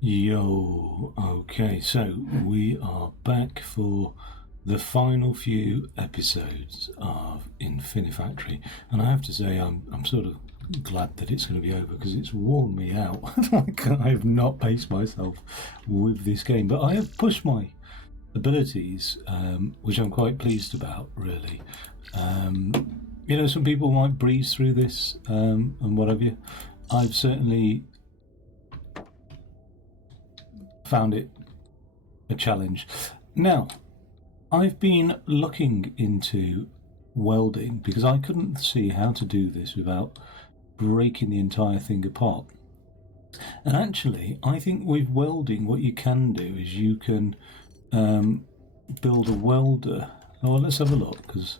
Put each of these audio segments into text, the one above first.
Yo, okay, so we are back for the final few episodes of Infinifactory, and I have to say I'm sort of glad that it's going to be over because it's worn me out. Like, I have not paced myself with this game, but I have pushed my abilities, which I'm quite pleased about, really. Some people might breeze through this and what have you. I've certainly found it a challenge. Now, I've been looking into welding because I couldn't see how to do this without breaking the entire thing apart. And actually, I think with welding, what you can do is you can build a welder. Oh, well, let's have a look because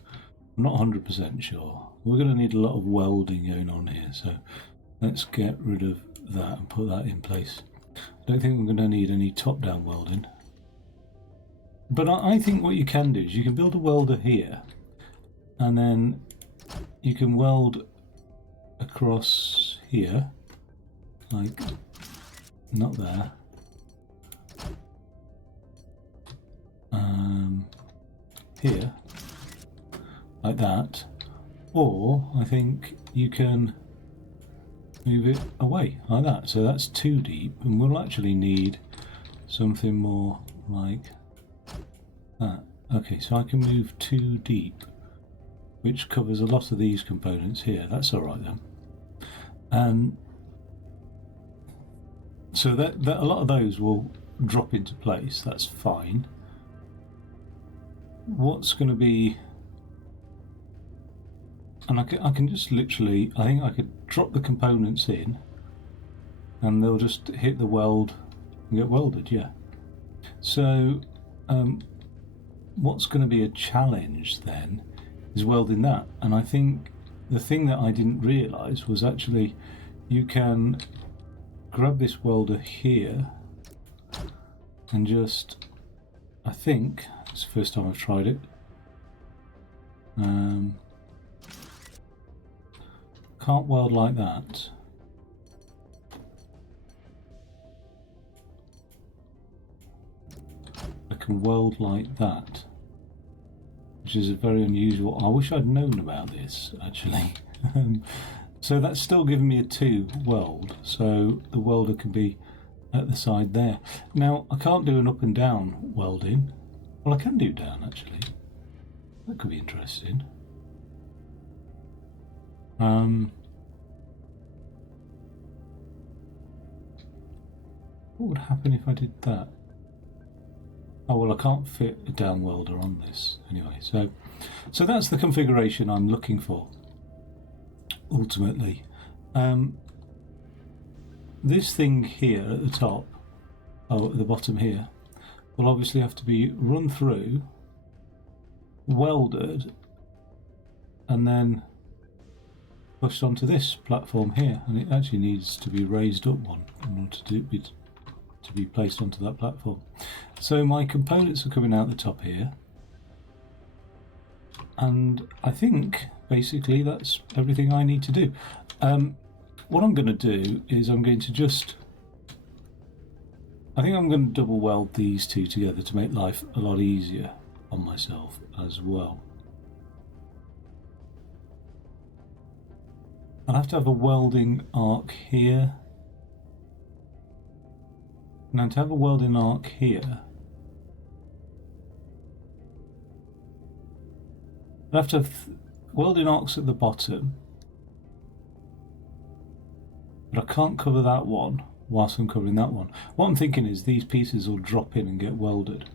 I'm not 100% sure. We're going to need a lot of welding going on here, so let's get rid of that and put that in place. I don't think we're going to need any top-down welding. But I think what you can do is you can build a welder here, and then you can weld across here, like, not there. Here, like that. Or I think you can move it away like that. So that's too deep, and we'll actually need something more like that. Okay, so I can move too deep, which covers a lot of these components here. That's all right then. So that a lot of those will drop into place. That's fine. What's going to be, and I can just literally, I think I could drop the components in and they'll just hit the weld and get welded, yeah. So what's going to be a challenge then is welding that. And I think the thing that I didn't realise was actually you can grab this welder here and just, I think, it's the first time I've tried it, can't weld like that. I can weld like that, which is a very unusual. I wish I'd known about this actually. So that's still giving me a 2 weld, so the welder can be at the side there. Now I can't do an up and down welding. Well, I can do down actually. That could be interesting. What would happen if I did that? Oh well, I can't fit a down welder on this anyway. So that's the configuration I'm looking for. Ultimately, this thing here at the top, at the bottom here, will obviously have to be run through, welded, and then pushed onto this platform here. And it actually needs to be raised up one in order to be placed onto that platform. So my components are coming out the top here, and I think basically that's everything I need to do. What I'm going to do is I'm going to double weld these two together to make life a lot easier on myself as well. I'll have to have a welding arc here. Now to have a welding arc here, I'll have to have welding arcs at the bottom, but I can't cover that one whilst I'm covering that one. What I'm thinking is these pieces will drop in and get welded.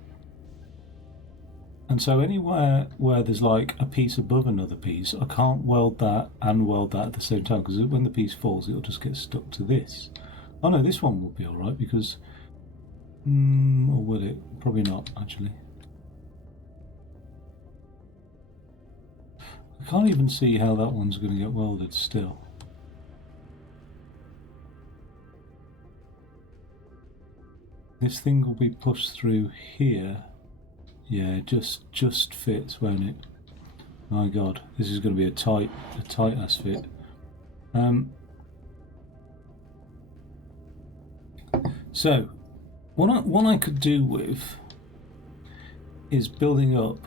And so anywhere where there's like a piece above another piece, I can't weld that and weld that at the same time, because when the piece falls, it'll just get stuck to this. Oh no, this one will be alright because, or will it? Probably not, actually. I can't even see how that one's going to get welded still. This thing will be pushed through here. Yeah, just fits, won't it? My God, this is going to be a tight ass fit. So What I could do with is building up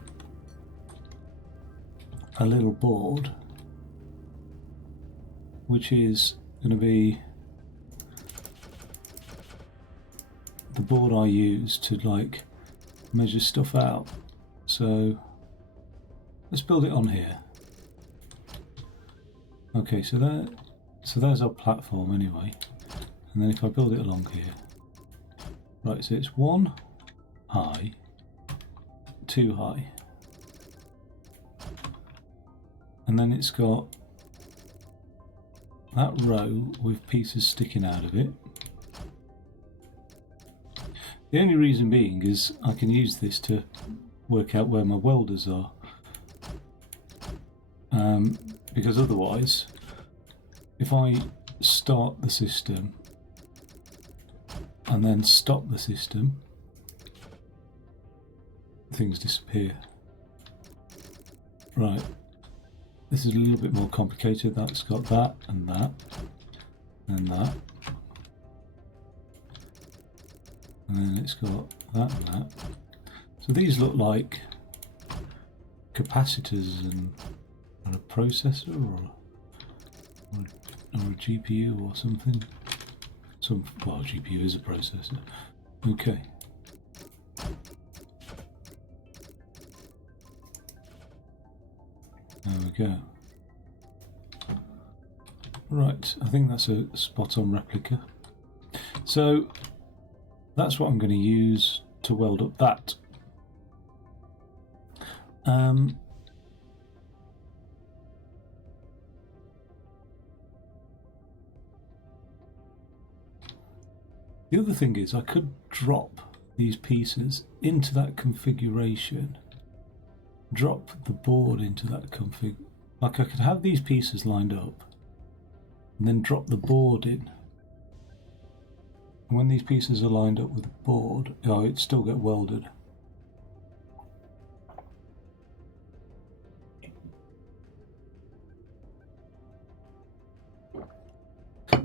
a little board, which is going to be the board I use to like measure stuff out. So let's build it on here. Okay, so there's our platform anyway, and then if I build it along here, right, so it's 1 high, 2 high, and then it's got that row with pieces sticking out of it. The only reason being is I can use this to work out where my welders are, because otherwise, if I start the system and then stop the system, things disappear. Right, this is a little bit more complicated. That's got that and that and that, and then it's got that and that. So these look like capacitors and a processor or a GPU or something. Well, GPU is a processor. Okay. There we go. Right, I think that's a spot-on replica. So that's what I'm going to use to weld up that. The other thing is I could drop these pieces into that configuration, drop the board into that config. Like I could have these pieces lined up and then drop the board in. And when these pieces are lined up with the board, oh, it'd still get welded.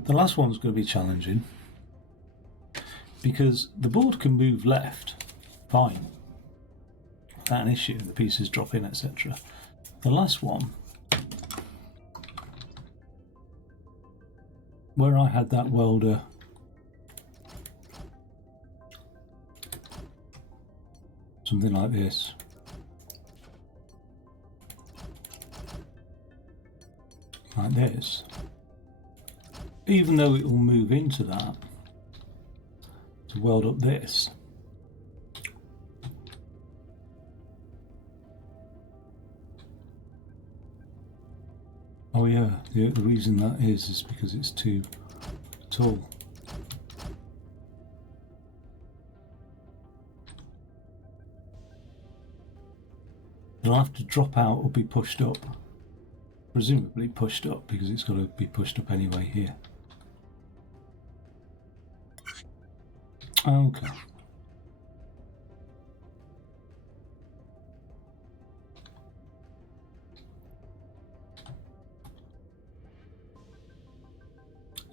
The last one's going to be challenging, because the board can move left, fine, without an issue, the pieces drop in, etc. The last one, where I had that welder something like this, even though it will move into that to weld up this, oh yeah, the reason that is because it's too tall. It'll have to drop out or be pushed up, presumably pushed up, because it's got to be pushed up anyway here. Okay.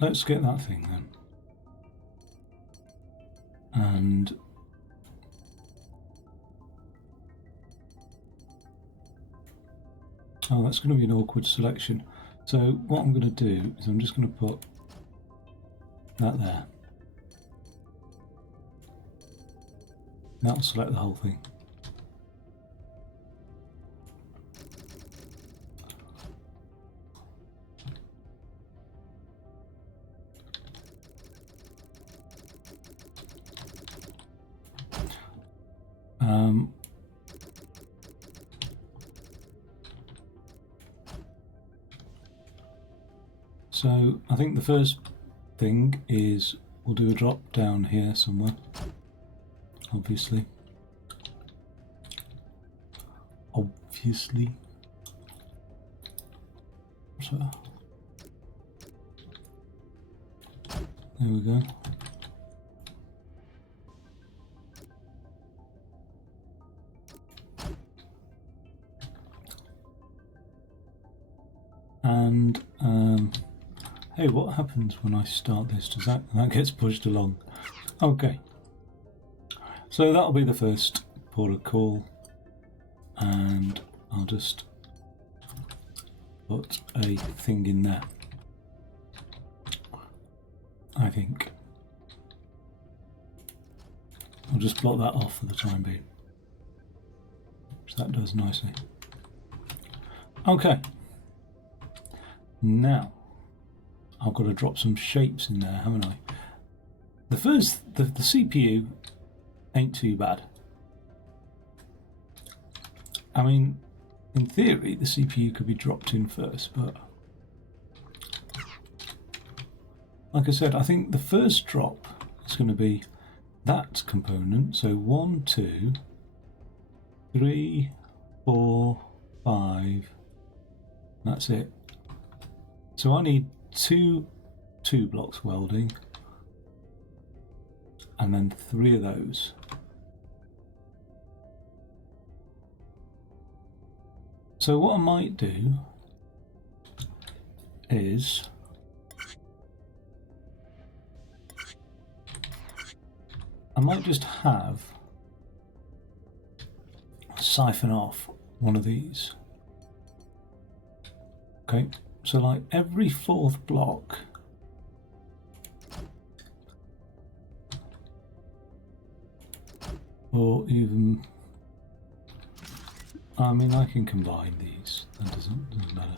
Let's get that thing then. And oh, that's going to be an awkward selection. So what I'm going to do is I'm just going to put that there. That'll select the whole thing. So I think the first thing is we'll do a drop down here somewhere, obviously. So there we go. And hey, what happens when I start this? Does that gets pushed along? Okay. So that'll be the first port of call, and I'll just put a thing in there, I think. I'll just block that off for the time being, which that does nicely. Okay, now I've got to drop some shapes in there, haven't I? The CPU ain't too bad. I mean, in theory, the CPU could be dropped in first, but like I said, I think the first drop is going to be that component. So 1, 2, 3, 4, 5. That's it. So I need two blocks welding, and then 3 of those. So what I might do is I might just have siphon off one of these. Okay, so like every 4th block, or even, I mean, I can combine these, that doesn't matter.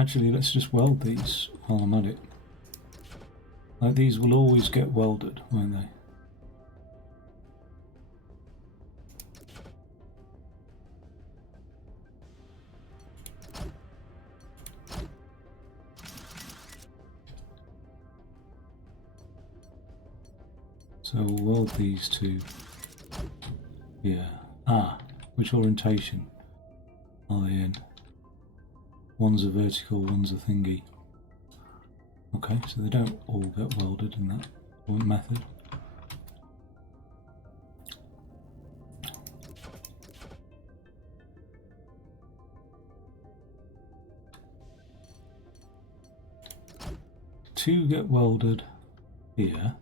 Actually, let's just weld these while I'm at it. Like, these will always get welded, won't they? So we'll weld these two. Yeah. Which orientation are they in? One's a vertical, one's a thingy. Okay, so they don't all get welded in that method. Two get welded here.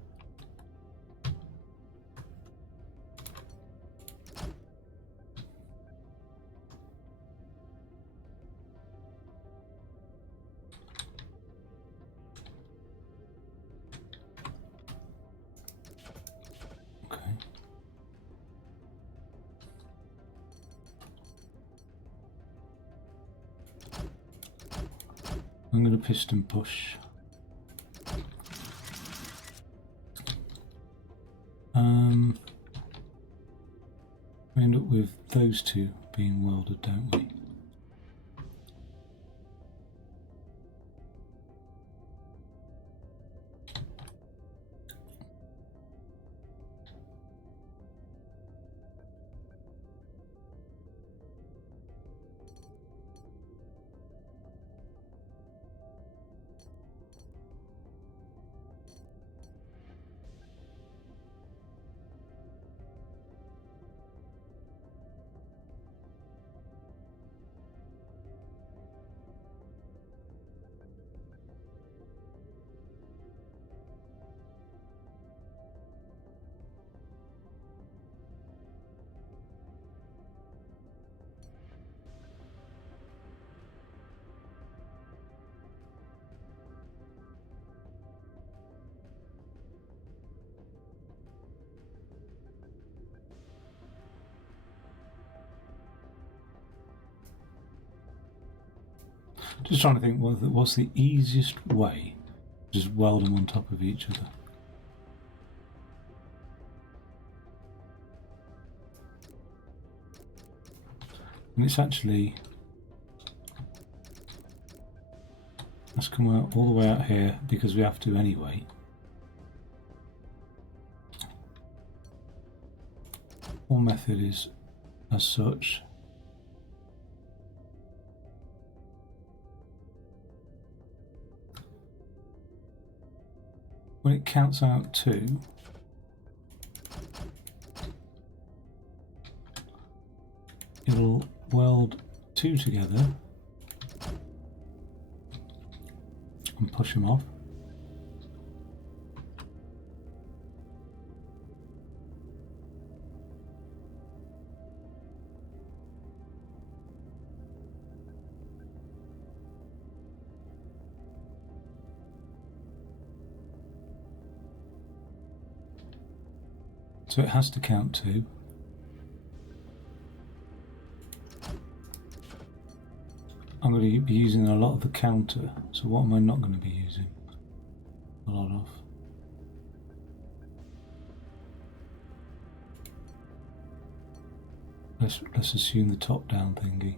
I'm going to piston push. We end up with those two being welded, don't we? Just trying to think what's the easiest way to just weld them on top of each other. And it's actually, let's come out all the way out here because we have to anyway. One method is as such. When it counts out 2, it'll weld two together and push them off. So it has to count two. I'm going to be using a lot of the counter, so what am I not going to be using a lot of? Let's assume the top down thingy.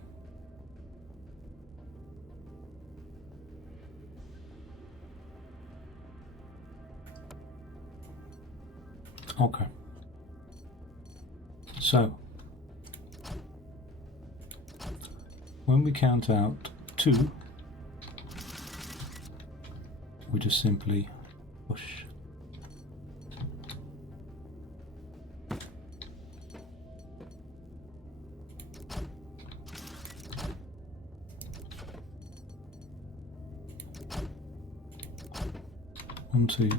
Okay. So when we count out two, we just simply push. Onto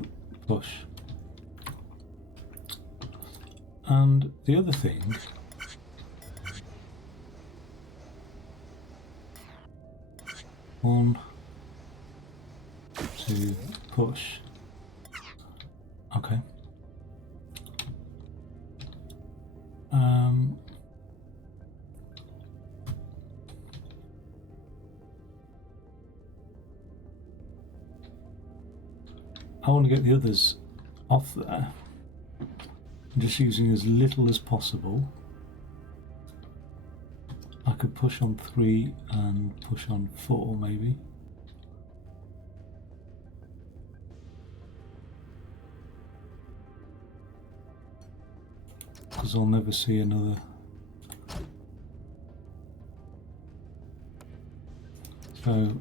push. And the other thing one, two, push. Okay. I want to get the others off there. I'm just using as little as possible. I could push on 3 and push on 4 maybe. Because I'll never see another. So,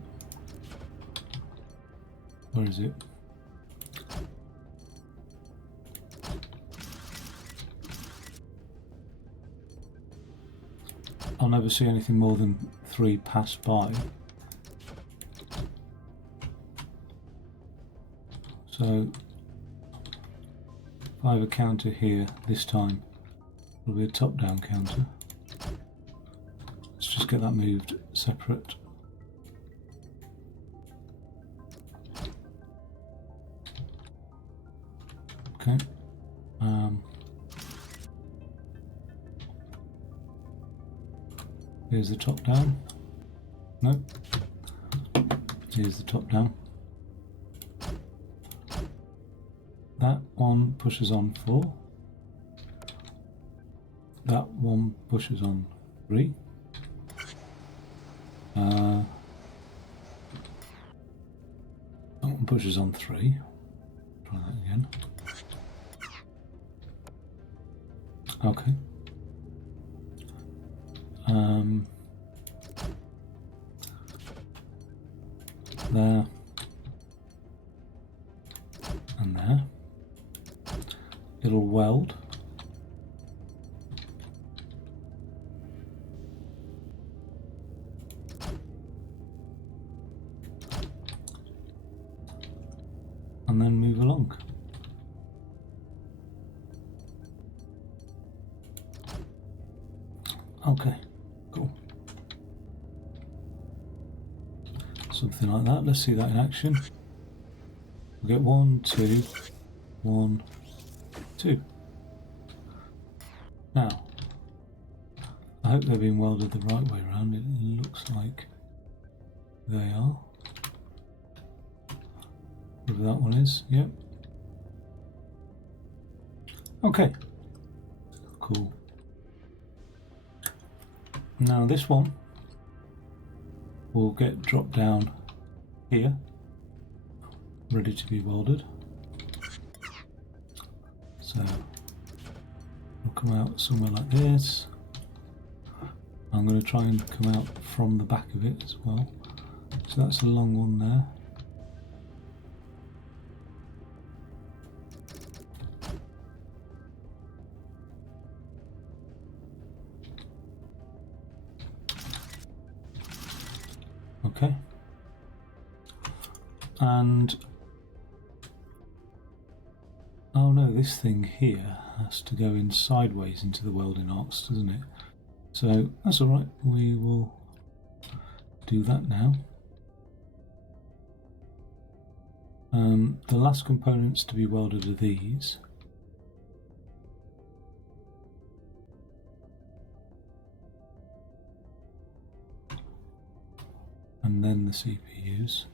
where is it? I'll never see anything more than 3 pass by. So if I have a counter here, this time it'll be a top-down counter. Let's just get that moved separate. Okay. Here's the top down. Nope. Here's the top down. That one pushes on 4. That one pushes on 3. That one pushes on 3. Try that again. Okay. There and there. It'll weld. And then move along. Okay, cool. Something like that. Let's see that in action. We'll get 1, 2, 1, 2. Now, I hope they're being welded the right way around. It looks like they are. Whatever that one is, yep. Okay, cool. Now this one will get dropped down here, ready to be welded. So it'll come out somewhere like this. I'm going to try and come out from the back of it as well. So that's a long one there. Okay. And oh no, this thing here has to go in sideways into the welding arcs, doesn't it? So that's all right. We will do that now. The last components to be welded are these. And then the CPUs.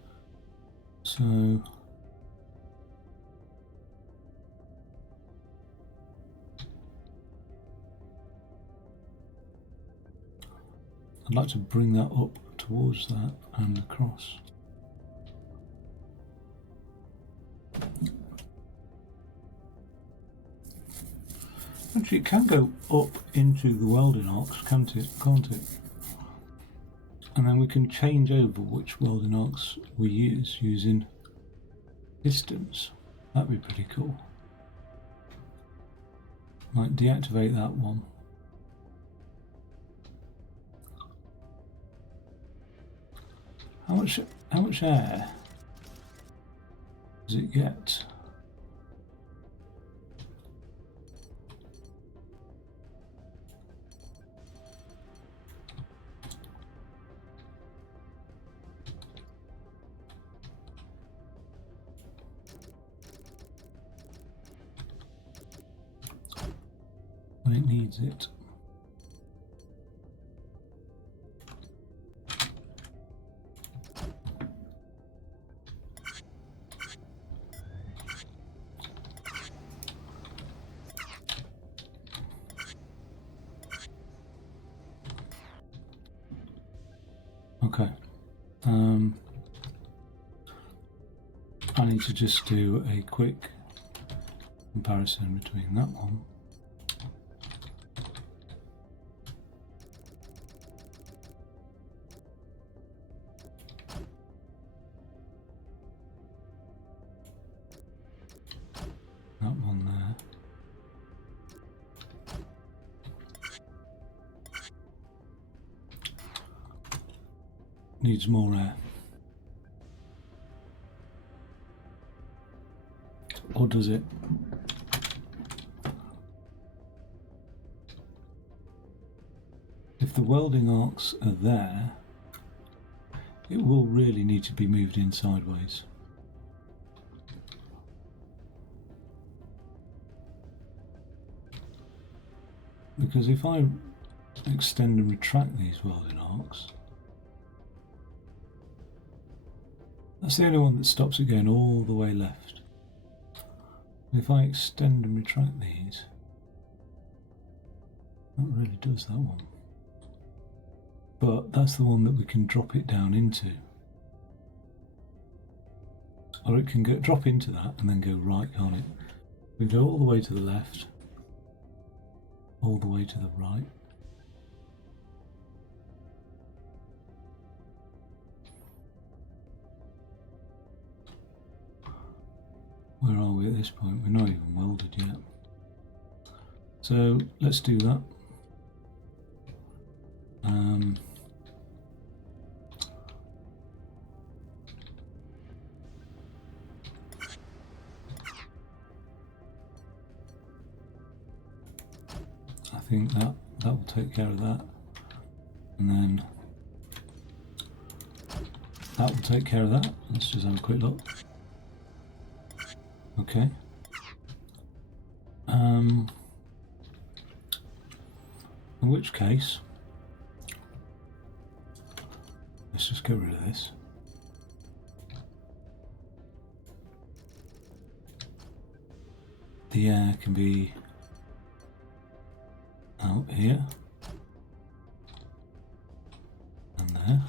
So I'd like to bring that up towards that and across. Actually, it can go up into the welding arcs, can't it? And then we can change over which welding arcs we use using distance. That'd be pretty cool. Might deactivate that one. How much air does it get? When it needs it. Okay. I need to just do a quick comparison between that one . That one there. Needs more air. Or does it? If the welding arcs are there, it will really need to be moved in sideways. Because if I extend and retract these welding arcs, that's the only one that stops it going all the way left. If I extend and retract these, that really does that one. But that's the one that we can drop it down into. Or it can drop into that and then go right, can't it? We go all the way to the left, all the way to the right. Where are we at this point? We're not even welded yet. So let's do that. I think that will take care of that. And then that will take care of that. Let's just have a quick look. Okay. In which case, let's just get rid of this. The air can be out here and there.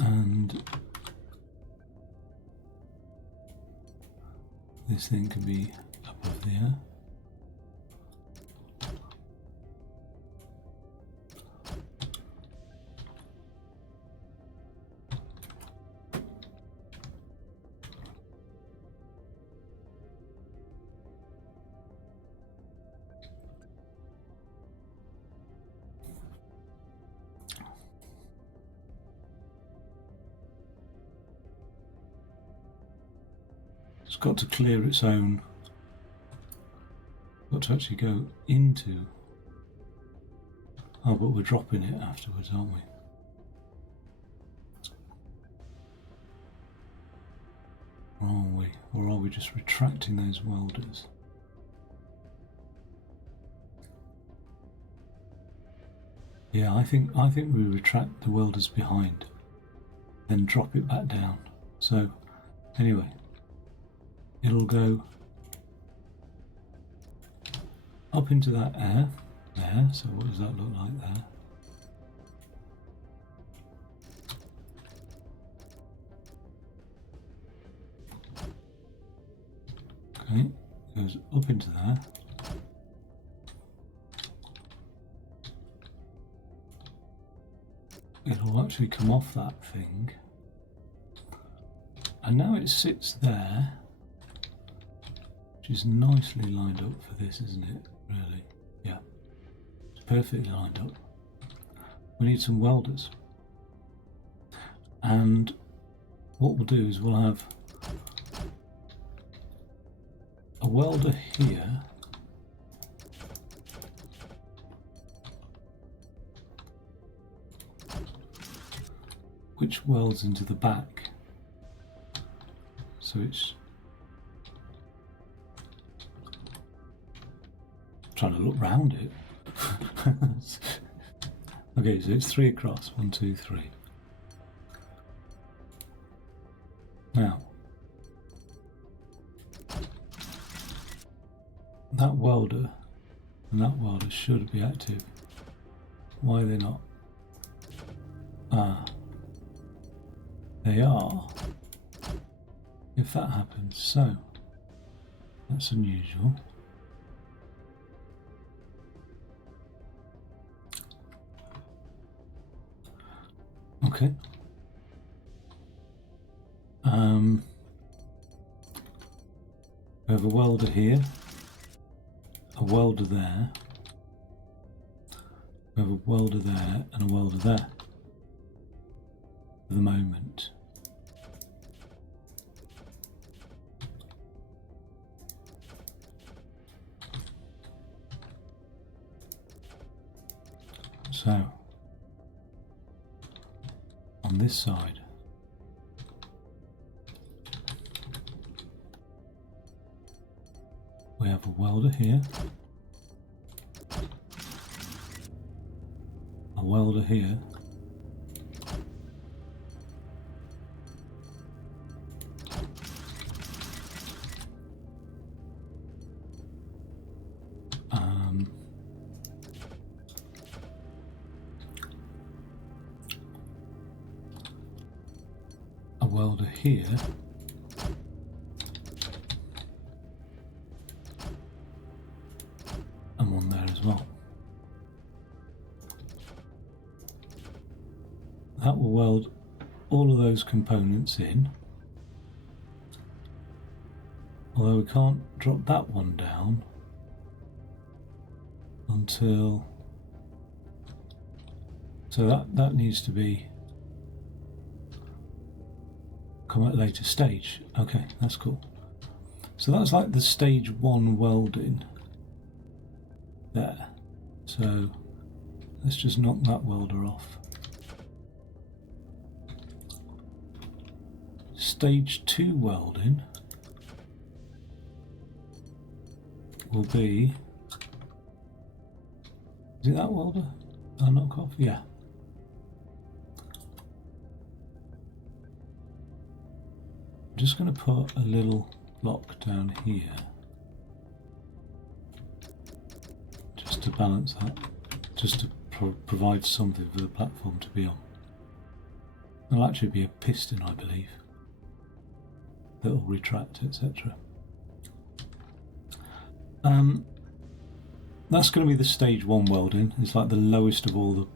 And this thing can be above there. It's got to clear its own. Got to actually go into. Oh, but we're dropping it afterwards, aren't we? Or are we? Or are we just retracting those welders? Yeah, I think we retract the welders behind, then drop it back down. So, anyway, it'll go up into that air there. So what does that look like there? Okay, goes up into there. It'll actually come off that thing. And now it sits there, which is nicely lined up for this, isn't it? Really? Yeah. It's perfectly lined up. We need some welders. And what we'll do is we'll have a welder here. Which welds into the back. So it's trying to look round it. Okay, so it's 3 across. 1, 2, 3. Now, that welder and that welder should be active. Why are they not? Ah, they are. If that happens, so that's unusual. Okay. We have a welder here, a welder there, we have a welder there, and a welder there for the moment. So, on this side, we have a welder here, a welder here, a welder here, and one there as well. That will weld all of those components in, although we can't drop that one down until, so that needs to be come at a later stage. Okay, that's cool. So that's like the stage 1 welding there. So let's just knock that welder off. Stage 2 welding will be, is it that welder? I'll knock off? Yeah. I'm just going to put a little block down here just to balance that, just to provide something for the platform to be on. There'll actually be a piston, I believe, that will retract, etc. That's going to be the stage 1 welding. It's like the lowest of all the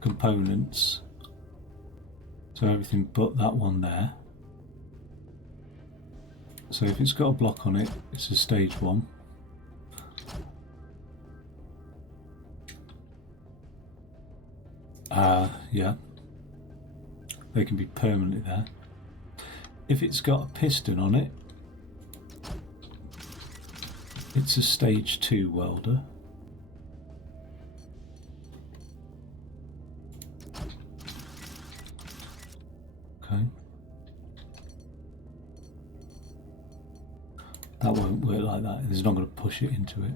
components. So everything but that one there. So if it's got a block on it, it's a stage 1. Yeah. They can be permanently there. If it's got a piston on it, It's a stage 2 welder. Okay. That won't work like that. It's not going to push it into it.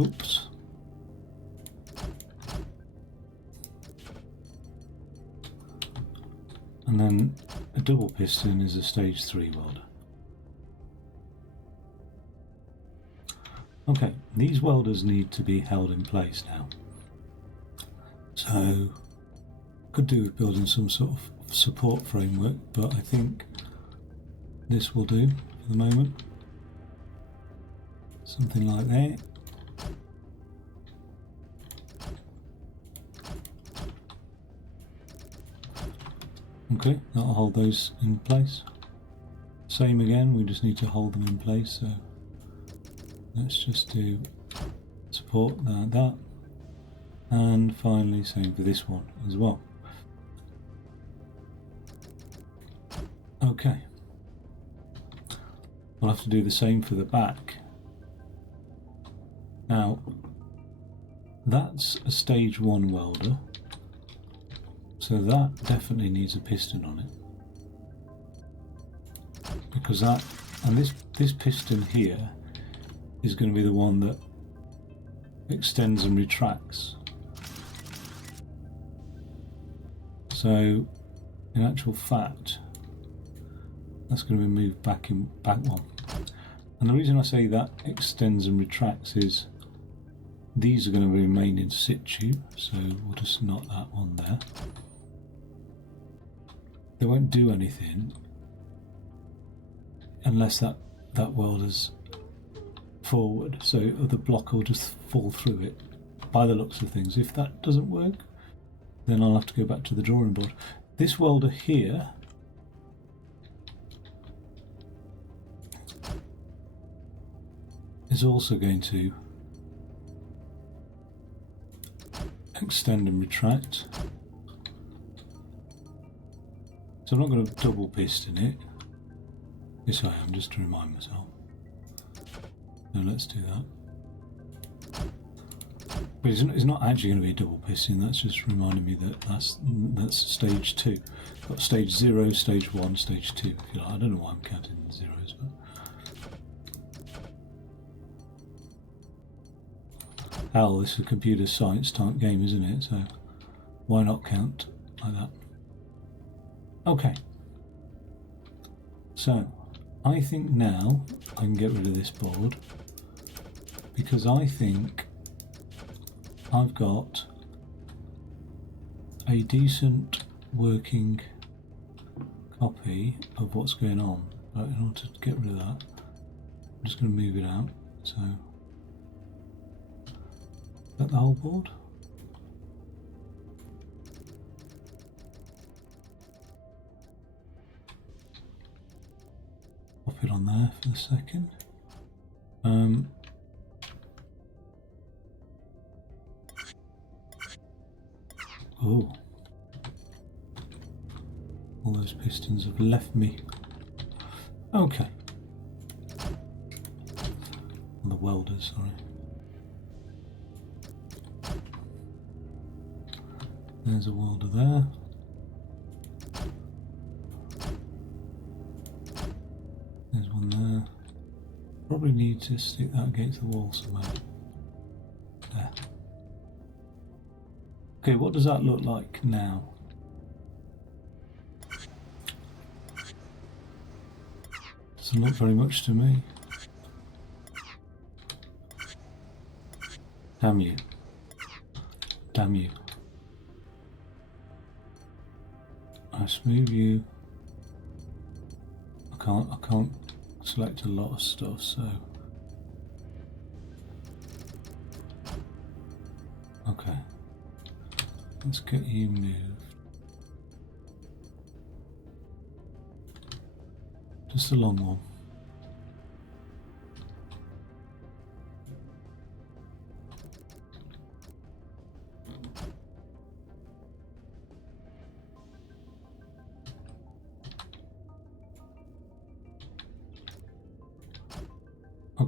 Oops. And then a double piston is a stage 3 welder. Okay, these welders need to be held in place now. So, could do with building some sort of support framework, but I think this will do for the moment. Something like that. Okay, that'll hold those in place. Same again, we just need to hold them in place, so let's just do support that. And finally, same for this one as well. Okay. We'll have to do the same for the back. Now, that's a stage 1 welder, so that definitely needs a piston on it. Because that, and this piston here is going to be the one that extends and retracts. So, in actual fact, that's going to be moved back one. And the reason I say that extends and retracts is these are going to remain in situ, so we'll just knot that one there. They won't do anything unless that welder's forward, so the block will just fall through it by the looks of things. If that doesn't work, then I'll have to go back to the drawing board. This welder here is also going to extend and retract. So I'm not going to double piston it. Yes, I am, just to remind myself. So let's do that. But it's not actually going to be a double piston, that's just reminding me that that's stage 2. Got stage 0, stage 1, stage 2, if you like. I don't know why I'm counting zeros, but... Hell, this is a computer science type game, isn't it? So why not count like that? Okay. So, I think now I can get rid of this board because I think I've got a decent working copy of what's going on. But in order to get rid of that, I'm just going to move it out. So, is that the whole board? Pop it on there for a second. Oh, all those pistons have left me. Okay. The welders, sorry. There's a welder there. There's one there. Probably need to stick that against the wall somewhere. There. Okay, what does that look like now? Doesn't look very much to me. Damn you. Damn you. I smooth you. I can't select a lot of stuff, so okay. Let's get you moved. Just a long one.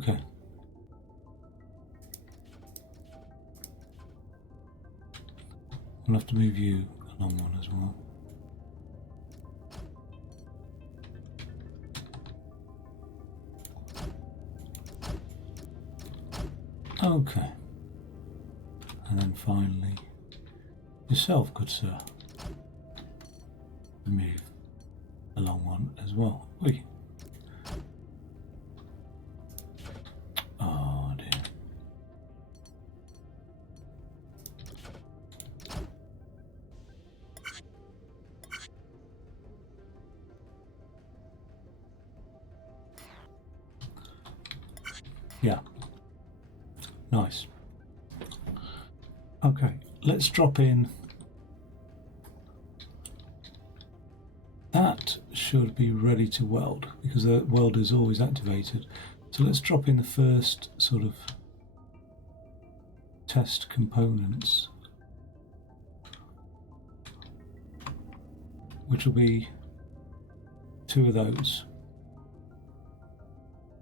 Okay. I'll have to move you along one as well. Okay. And then finally, yourself, good sir. Move along one as well. Oi. Oh dear. Yeah. Nice. Okay, let's drop in. That should be ready to weld because the welder is always activated. So let's drop in the first sort of test components, which will be 2 of those.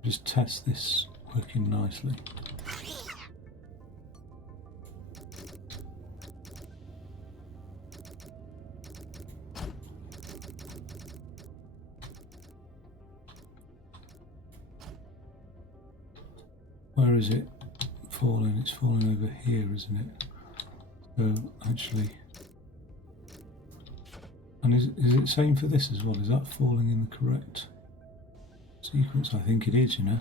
Just test this working nicely. Where is it falling? It's falling over here, isn't it? So actually, and is it same for this as well? Is that falling in the correct sequence? I think it is, you know.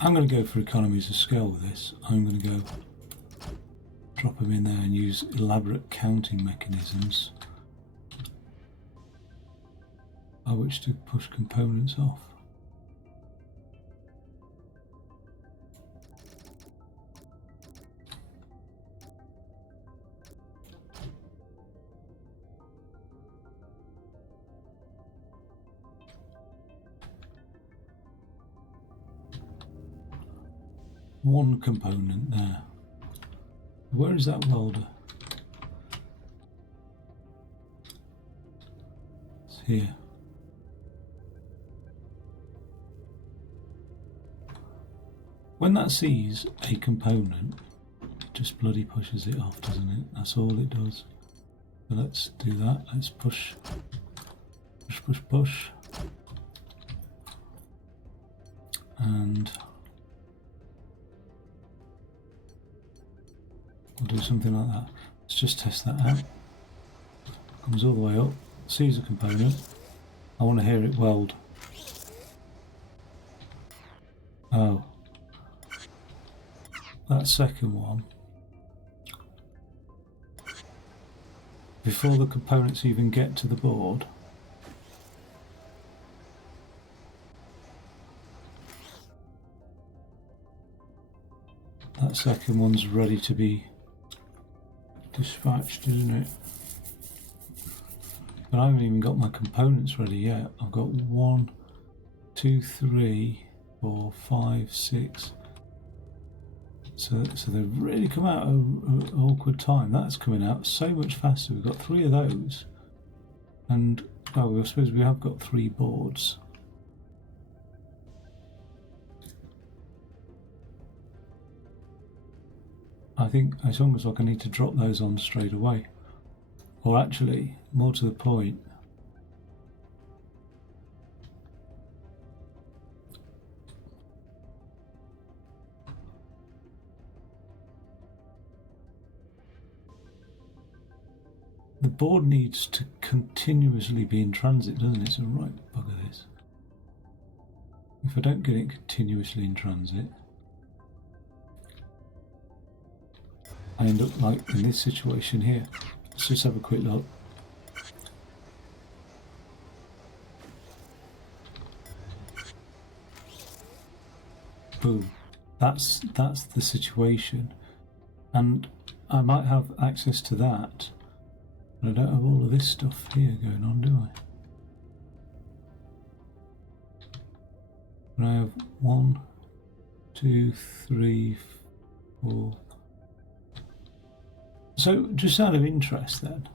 I'm going to go for economies of scale with this. I'm going to go drop them in there and use elaborate counting mechanisms by which to push components off. One component there. Where is that welder? It's here. When that sees a component, it just bloody pushes it off, doesn't it? That's all it does. So let's do that. Let's push, push, push, push. And we'll do something like that. Let's just test that out. Comes all the way up, sees a component. I want to hear it weld. Oh. That second one, before the components even get to the board, that second one's ready to be dispatched, isn't it? But I haven't even got my components ready yet. I've got 1, 2, 3, 4, 5, 6. So they've really come out at an awkward time. That's coming out so much faster. We've got 3 of those, and well, I suppose we have got 3 boards. I think it's almost like I need to drop those on straight away, or actually, more to the point, the board needs to continuously be in transit, doesn't it? So right, bugger this. If I don't get it continuously in transit, I end up like in this situation here. Let's just have a quick look. Boom. That's the situation. And I might have access to that, but I don't have all of this stuff here going on, do I? But I have 1, 2, 3, 4, So, just out of interest then,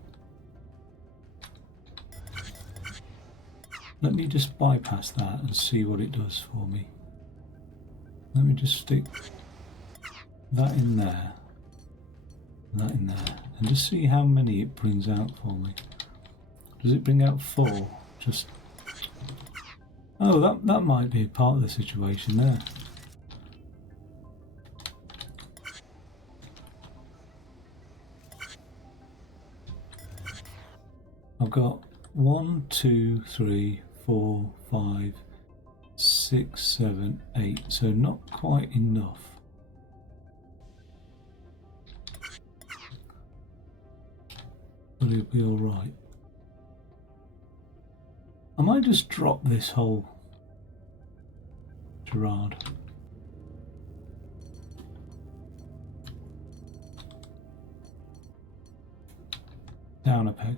let me just bypass that and see what it does for me. Let me just stick that in there, that in there, and just see how many it brings out for me. Does it bring out 4? Just... Oh, that might be part of the situation there. I've got 1, 2, 3, 4, 5, 6, 7, 8, so not quite enough. But it'll be alright. I might just drop this whole Gerard. Down a peg.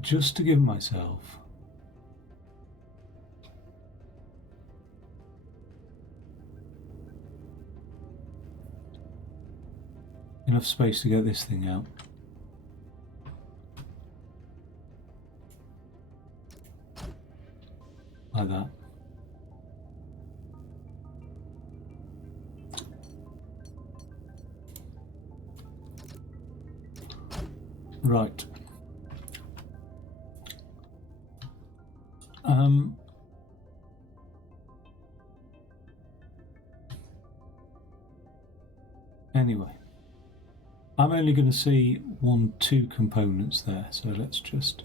Just to give myself enough space to get this thing out. Like that. Right. Anyway, I'm only going to see 1, 2 components there, so let's just...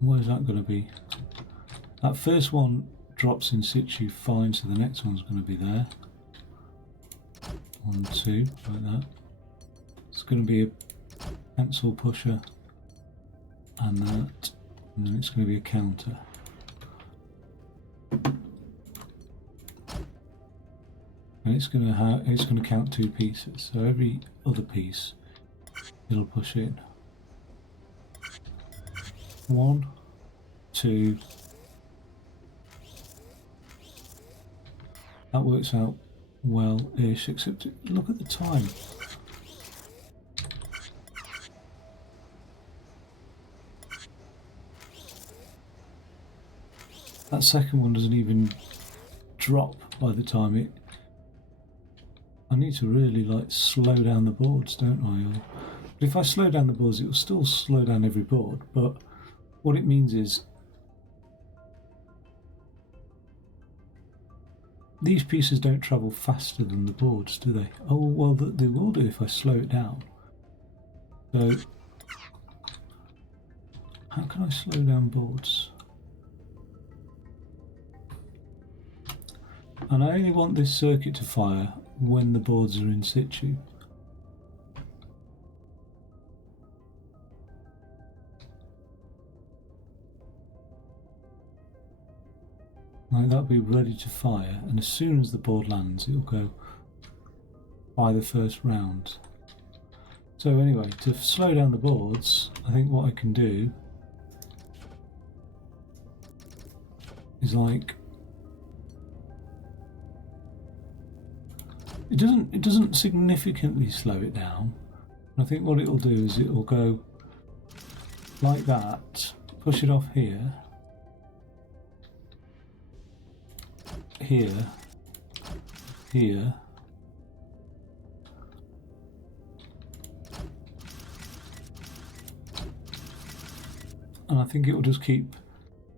What is that going to be? That first one drops in situ fine, so the next one's going to be there. 1, 2, like that. It's going to be a pencil pusher, and that, and then it's going to be a counter. And it's going to count 2 pieces, so every other piece it'll push in. 1, 2. That works out well-ish, except look at the time. That second one doesn't even drop by the time it... I need to really like slow down the boards, don't I? Or if I slow down the boards, it will still slow down every board, but what it means is these pieces don't travel faster than the boards, do they? Oh, well, they will do if I slow it down. So, how can I slow down boards? And I only want this circuit to fire when the boards are in situ. Like that'll be ready to fire, and as soon as the board lands, it'll go by the first round. So anyway, to slow down the boards, I think what I can do is like... It doesn't significantly slow it down. I think what it'll do is it'll go like that, push it off here, here, here, and I think it will just keep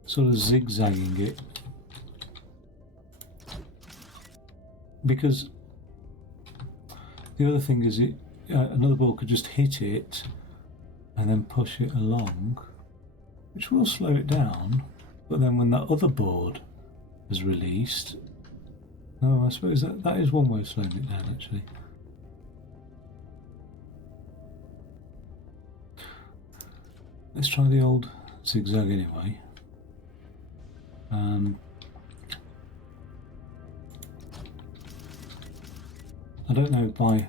sort of zigzagging it, because the other thing is another ball could just hit it and then push it along, which will slow it down, but then when that other board is released... Oh, I suppose that is one way of slowing it down, actually. Let's try the old zigzag anyway. I don't know by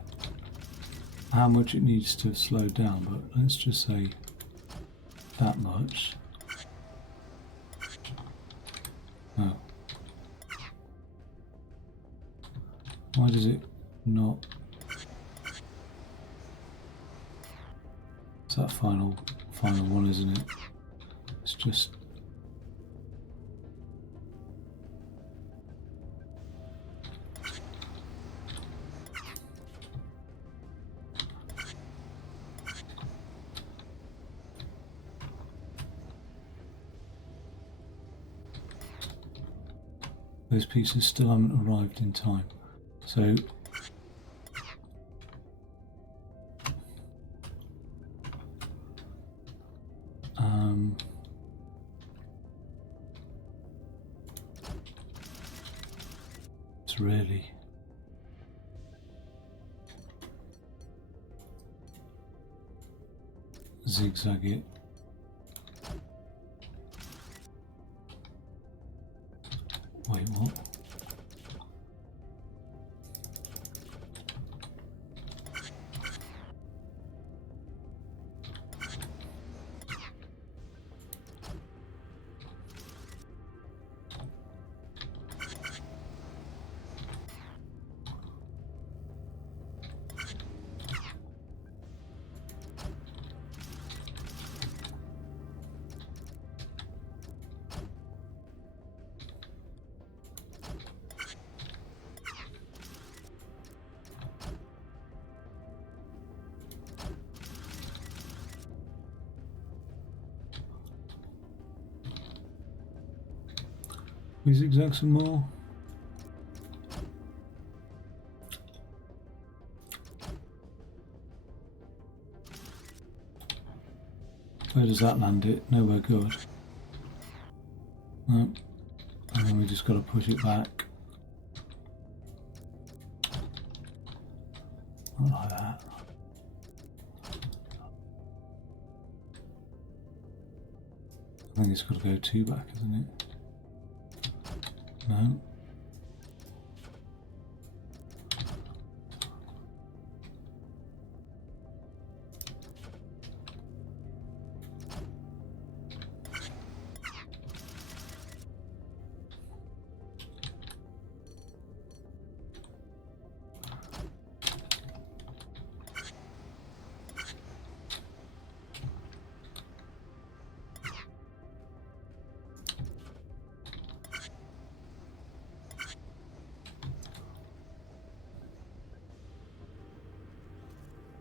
how much it needs to slow down, but let's just say that much. Oh. Why does it not? It's that final one, isn't it? It's just... Those pieces still haven't arrived in time. So it's really zigzag it. Wait, what? We zigzag some more. Where does that land it? Nowhere good. No. And then we just got to push it back. Not like that. I think it's got to go 2 back, isn't it? No.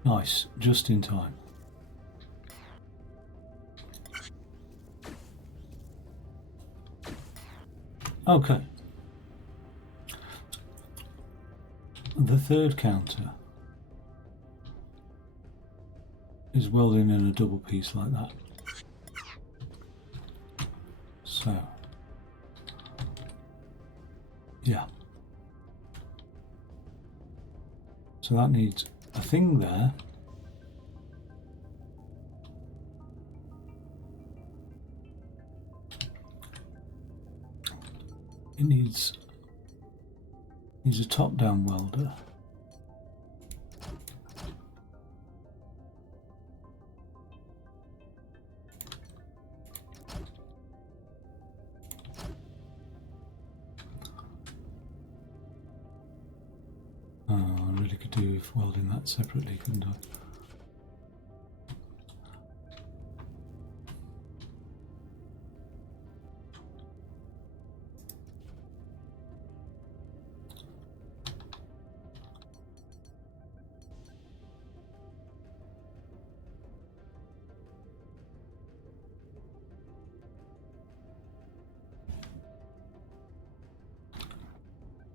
Nice, just in time. Okay. The third counter is welding in a double piece like that. So, yeah. So that needs a thing there. It needs a top-down welder. Oh, I really could do with welding that separately, couldn't I?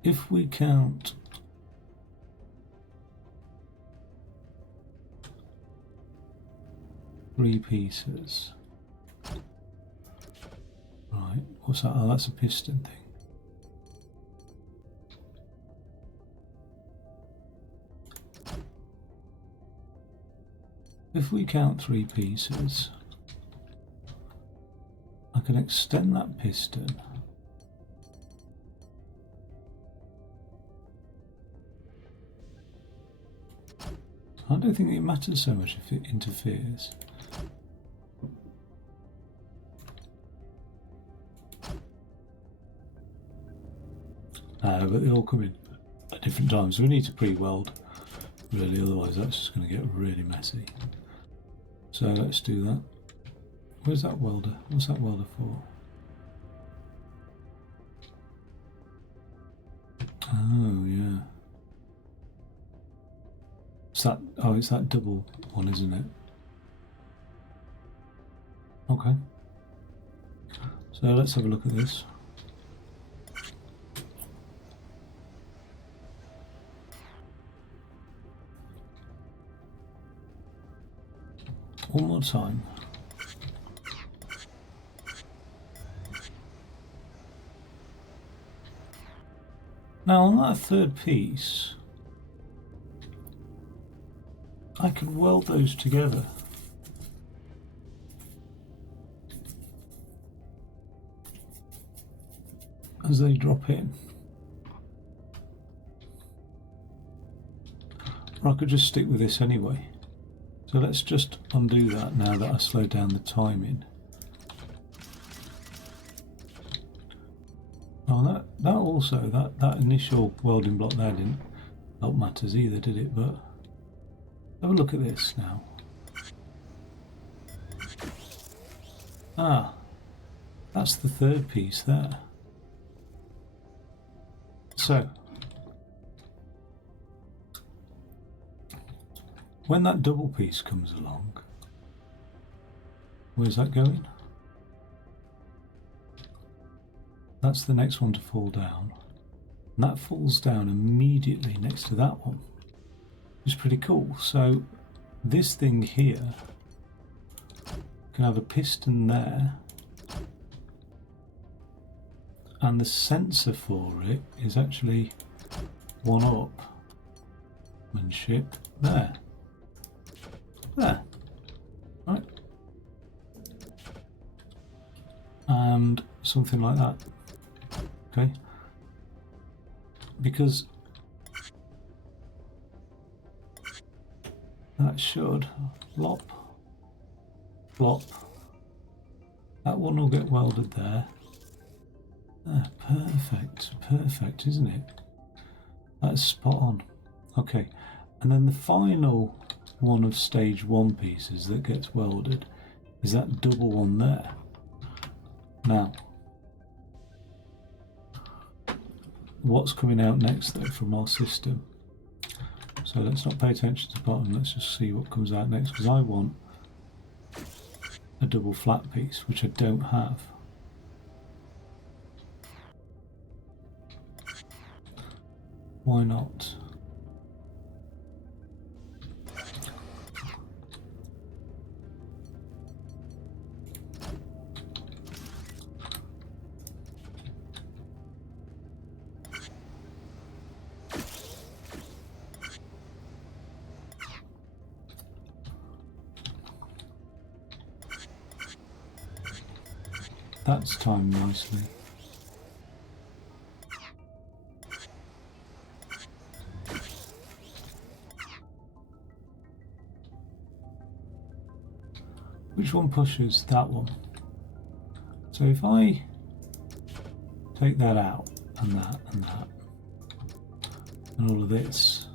If we count three pieces, right, what's that? Oh, that's a piston thing. If we count 3 pieces, I can extend that piston I don't think it matters so much if it interferes. But they all come in a different times. We need to pre-weld, really, otherwise that's just going to get really messy. So let's do that. Where's that welder? What's that welder for? Oh, yeah. It's that, oh, it's that double one, isn't it? Okay. So let's have a look at this. One more time. Now on that third piece, I could weld those together. As they drop in. Or I could just stick with this anyway. So let's just undo that now that I slowed down the timing. Oh, that also, that initial welding block there didn't help matters either, did it? But have a look at this now. Ah, that's the third piece there. So, when that double piece comes along, where's that going? That's the next one to fall down. And that falls down immediately next to that one. It's pretty cool. So, this thing here can have a piston there. And the sensor for it is actually one up and ship there. There. Right. And something like that. Okay. Because that should lop, plop. That one will get welded there. Ah, perfect, isn't it? That's spot on. Okay, and then the final one of stage 1 pieces that gets welded is that double one there. Now, what's coming out next though from our system? So let's not pay attention to the bottom, let's just see what comes out next, because I want a double flat piece, which I don't have. Why not? That's timed nicely. Which one pushes? That one. So if I take that out, and that, and that, and all of this,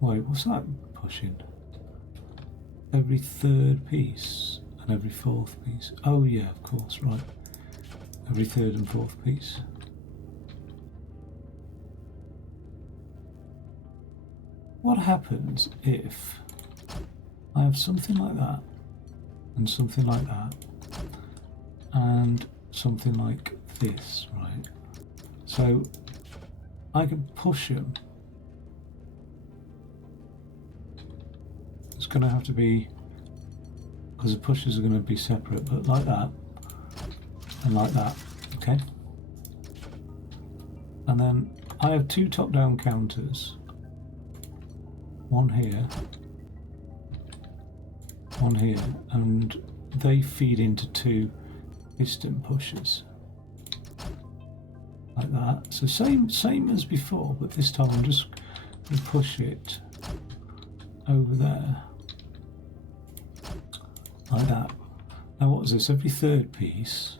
wait, what's that pushing? Every third piece and every fourth piece. Oh yeah, of course, right. Every third and fourth piece. What happens if I have something like that, and something like that, and something like this, right? So I can push them. It's going to have to be, because the pushes are going to be separate, but like that, and like that, okay? And then I have two top-down counters. One here, and they feed into two piston pushers, like that. So same as before, but this time I'm just going to push it over there, like that. Now what is this? Every third piece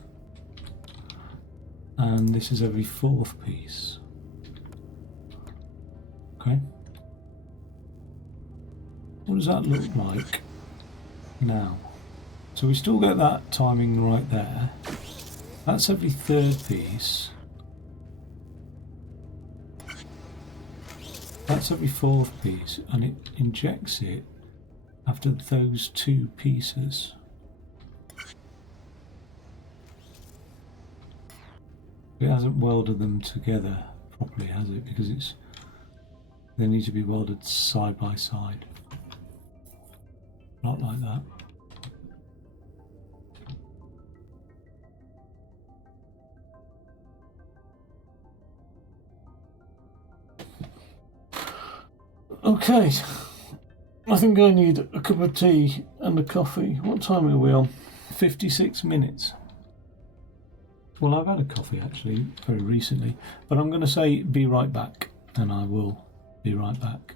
and this is every fourth piece. Okay. What does that look like now? So we still get that timing right there. That's every third piece. That's every fourth piece, and it injects it after those two pieces. It hasn't welded them together properly, has it? Because they need to be welded side by side. Not like that. Okay, I think I need a cup of tea and a coffee. What time are we on? 56 minutes. Well, I've had a coffee actually very recently, but I'm going to say be right back, and I will be right back.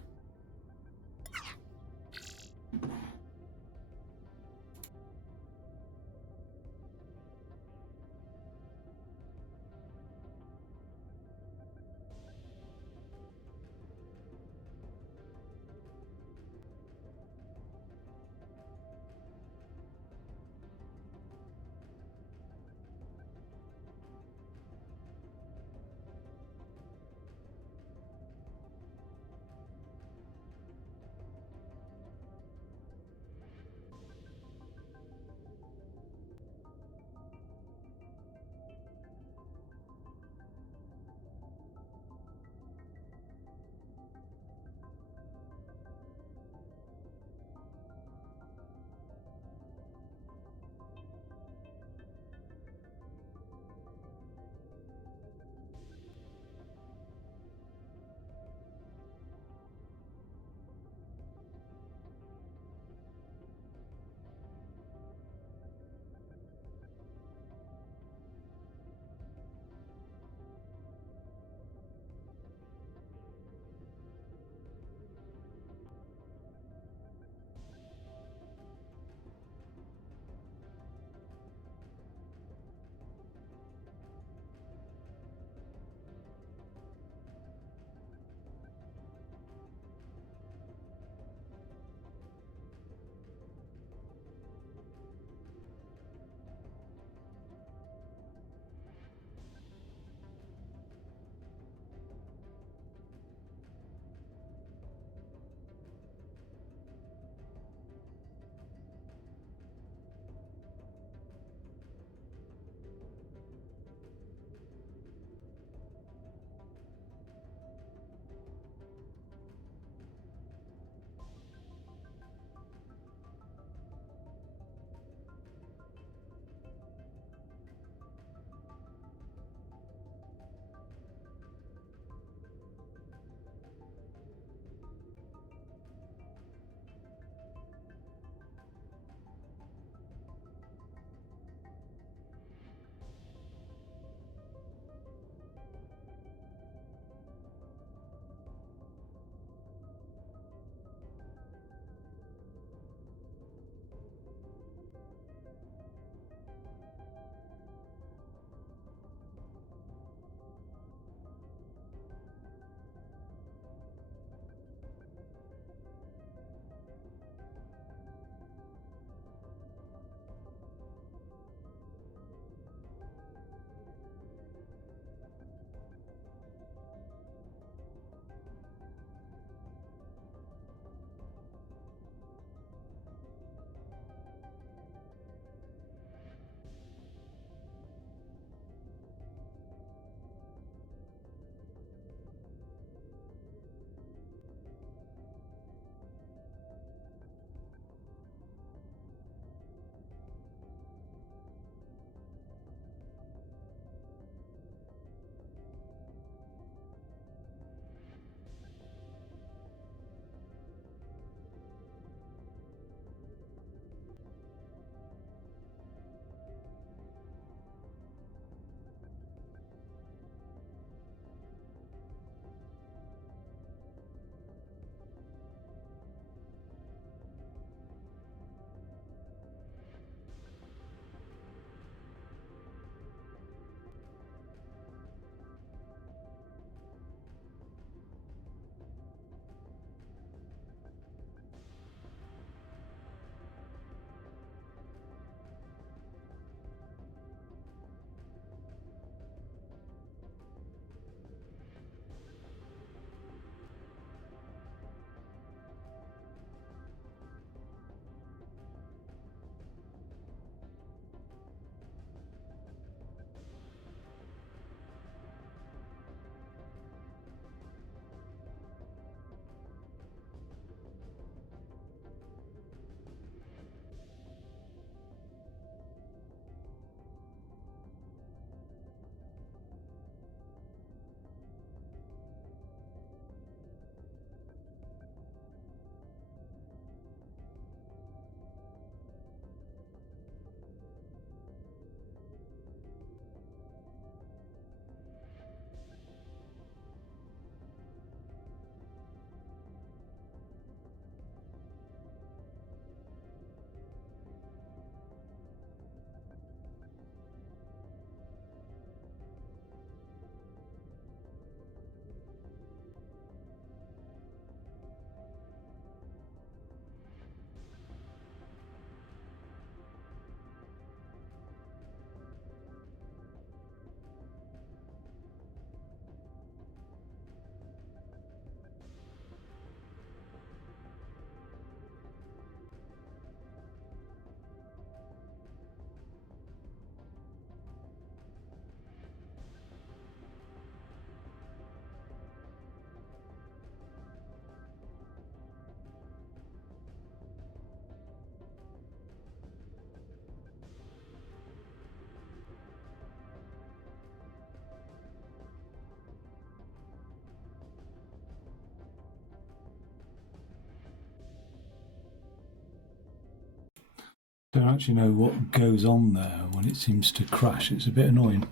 don't actually know what goes on there when it seems to crash. It's a bit annoying.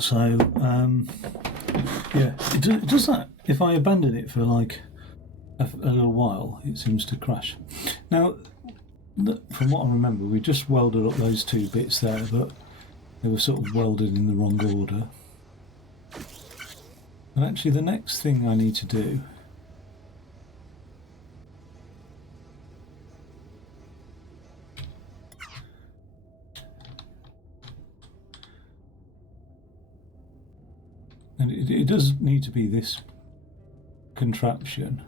So, yeah, it does that. If I abandon it for like a little while, it seems to crash. Now, from what I remember, we just welded up those two bits there, but they were sort of welded in the wrong order. And actually, the next thing I need to do and it does need to be this contraption,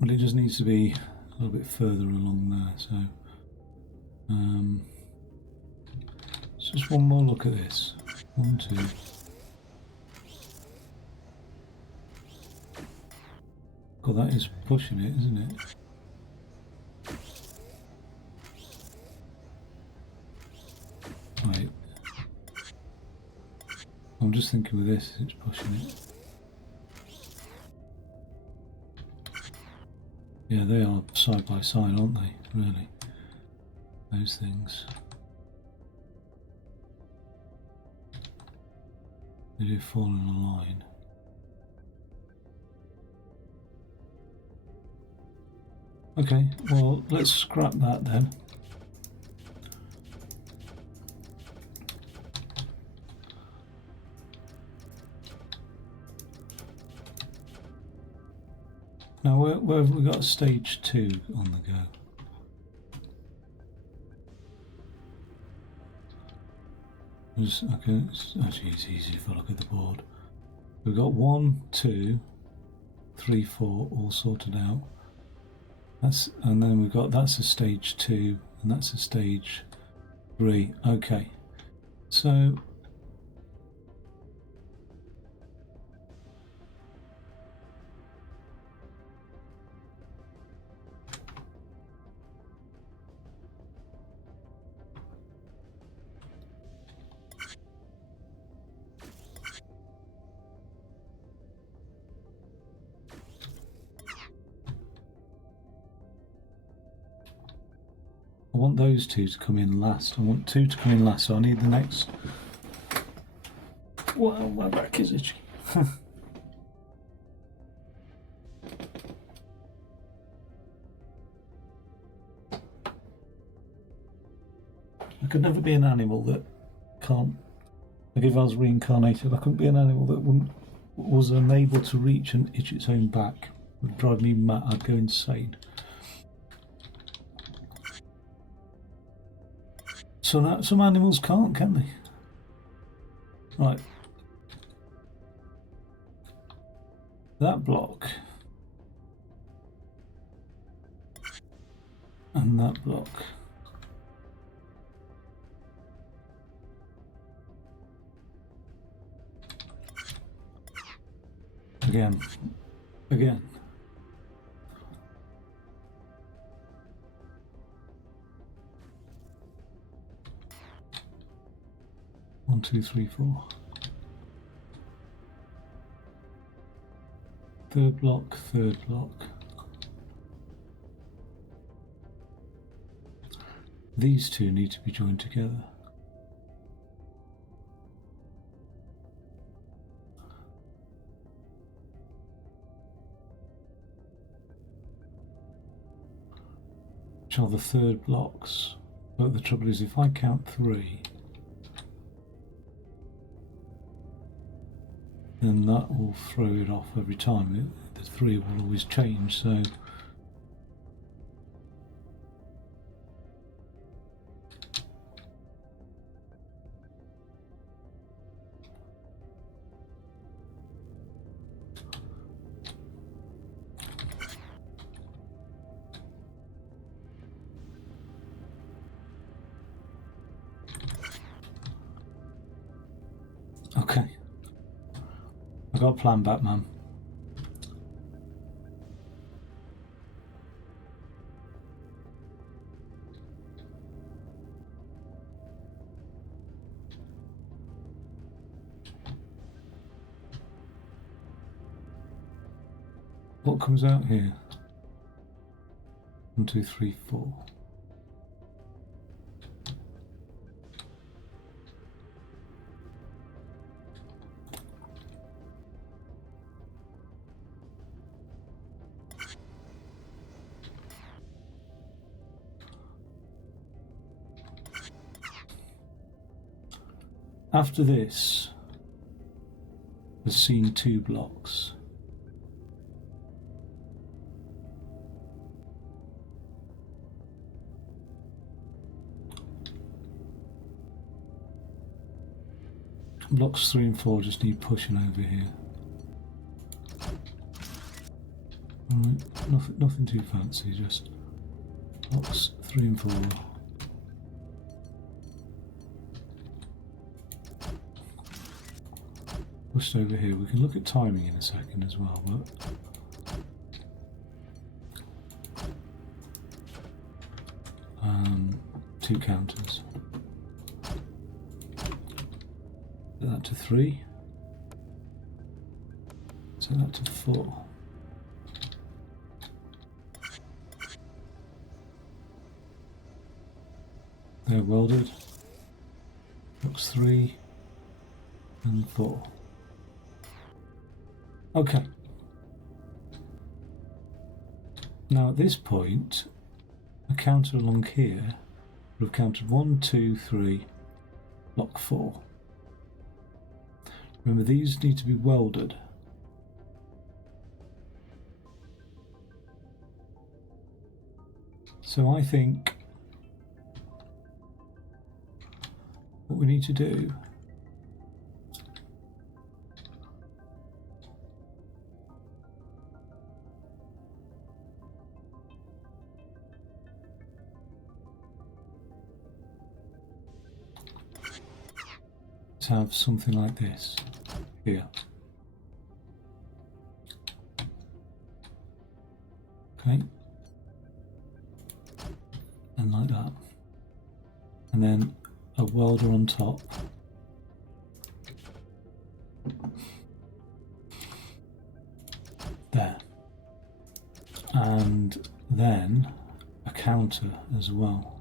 but it just needs to be a little bit further along there. So just one more look at this. 1, 2. God, that is pushing it, isn't it? Wait. I'm just thinking with this, it's pushing it. Yeah, they are side by side, aren't they? Really, those things. They do fall in a line. Okay, well, let's scrap that then. Now, where have we got stage 2 on the go? Okay, actually it's easy if I look at the board. We've got 1, 2, 3, 4 all sorted out. And then we've got, that's a stage 2 and that's a stage 3. Okay, so I want those two to come in last. I want 2 to come in last, so I need the next. Well, my back is itchy. I could never be an animal that can't. Like if I was reincarnated, I couldn't be an animal that was unable to reach and itch its own back. It would drive me mad. I'd go insane. So that some animals can't, can they? Right. That block. And that block. Again. 1, 2, 3, 4. Third block. These two need to be joined together. Which are the third blocks. But the trouble is, if I count 3, then that will throw it off every time. The 3 will always change, so okay. I've got a plan, Batman. what comes out here? 1, 2, 3, 4. After this, we've seen 2 blocks. Blocks 3 and 4 just need pushing over here. Alright, nothing too fancy, just blocks 3 and 4. Pushed over here. We can look at timing in a second as well, but 2 counters. Set that to 3. Set that to 4. They're welded. Blocks 3 and 4. Okay. Now at this point, a counter along here would have counted 1, 2, 3, block 4. Remember, these need to be welded. So I think what we need to do is have something like this here. Okay. And like that. And then a welder on top. There. And then a counter as well.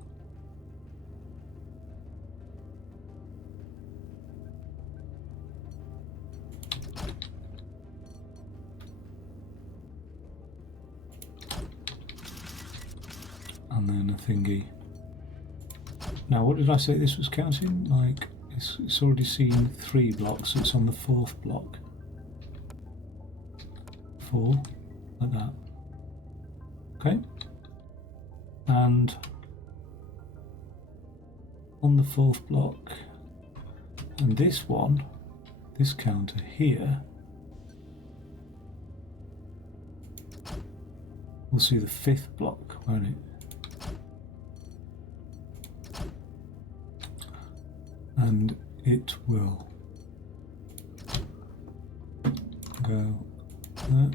And then a thingy. Now, what did I say this was counting? Like, it's already seen 3 blocks, so it's on the 4th block. 4, like that. Okay. And on the 4th block, and this one, this counter here, we'll see the 5th block, won't it? And it will go there,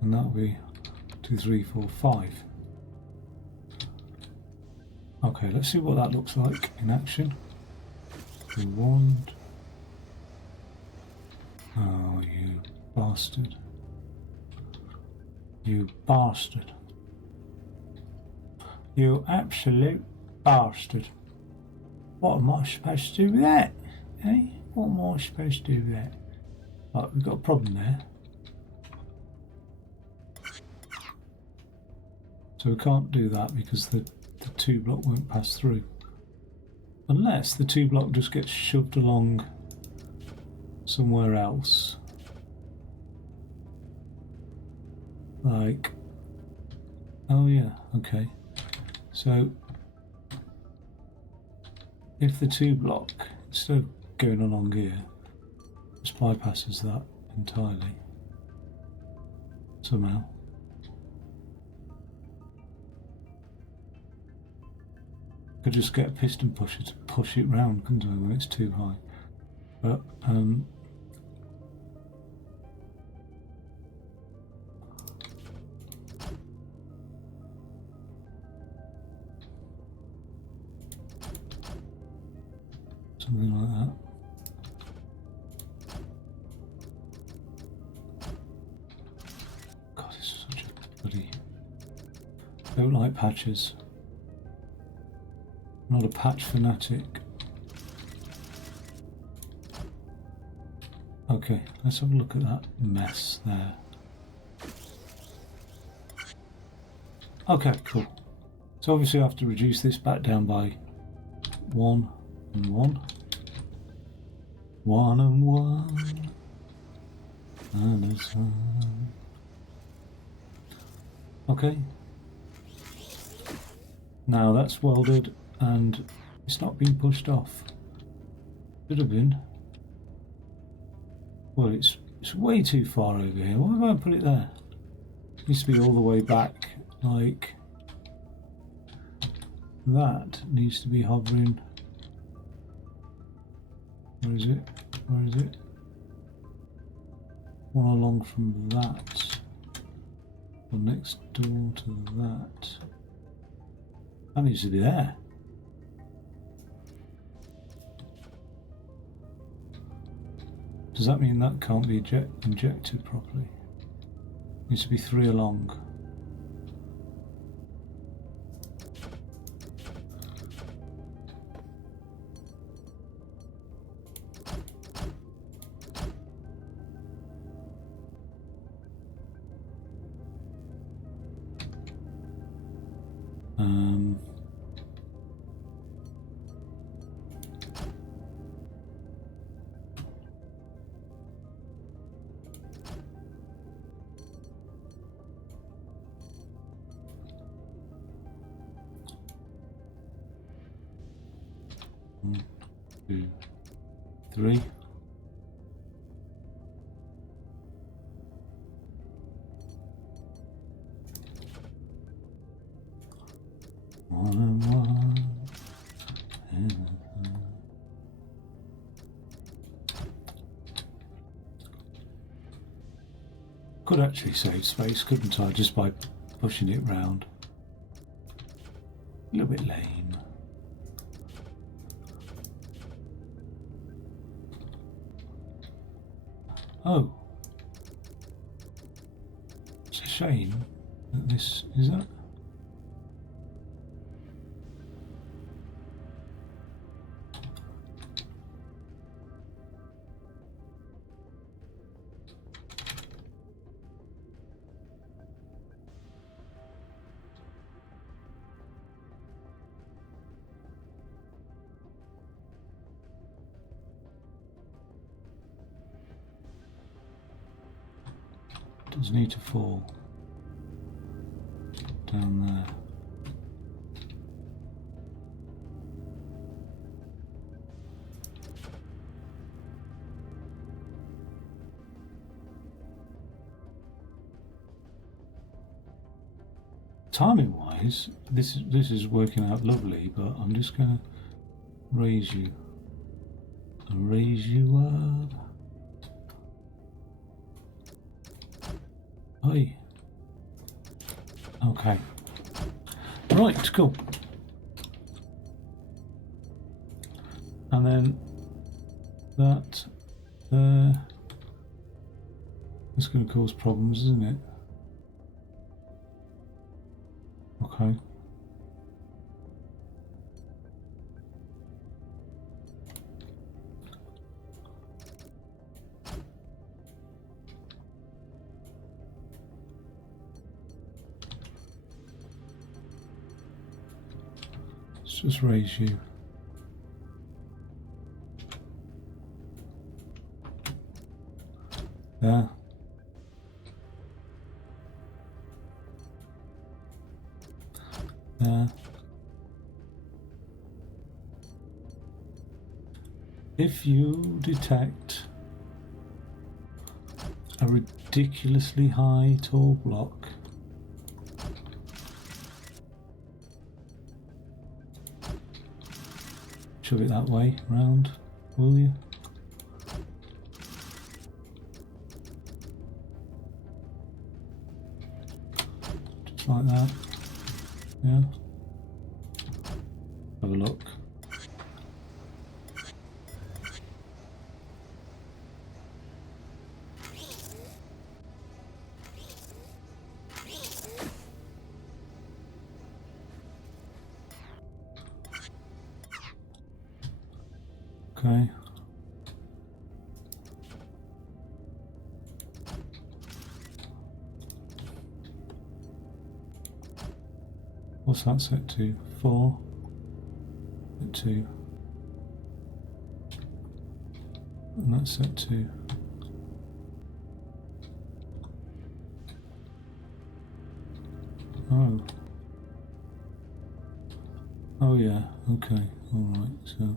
and that'll be 2, 3, 4, 5. Okay, let's see what that looks like in action. The wand. Oh, you bastard. You bastard. You absolute bastard. What am I supposed to do with that? Eh? What am I supposed to do with that? Right, we've got a problem there. So we can't do that because the 2 block won't pass through. Unless the 2 block just gets shoved along somewhere else. Like, oh yeah, okay. So if the 2 block, instead of going along here, just bypasses that entirely somehow. Could just get a piston pusher to push it round, couldn't I, when it's too high? But something like that. God, this is Don't like patches. Not a patch fanatic. Okay, let's have a look at that mess there. Okay, cool. So obviously I have to reduce this back down by 1 and 1. 1 and 1. And it's 1. Okay. Now that's welded and it's not being pushed off. Should have been. Well, it's way too far over here. Why have I put it there? It needs to be all the way back, like that. Needs to be hovering. Where is it? Where is it? One along from that. Or next door to that. That needs to be there. Does that mean that can't be injected properly? Needs to be 3 along. One, 2, 3. One and 1. Could actually save space, couldn't I, just by pushing it round? A little bit lame. Oh. It's a shame that this is that. Does need to fall down there. Timing wise, this is working out lovely, but I'm just gonna raise you up. Hey. Okay. Right, cool. And then that there. It's going to cause problems, isn't it? Okay. Just raise you. There. There. If you detect a ridiculously high tall block, shove it that way round, will you? Just like that. Yeah. Have a look. Okay. What's that set to? 4. Set to. And that's set to. Oh. Oh yeah, okay, alright, so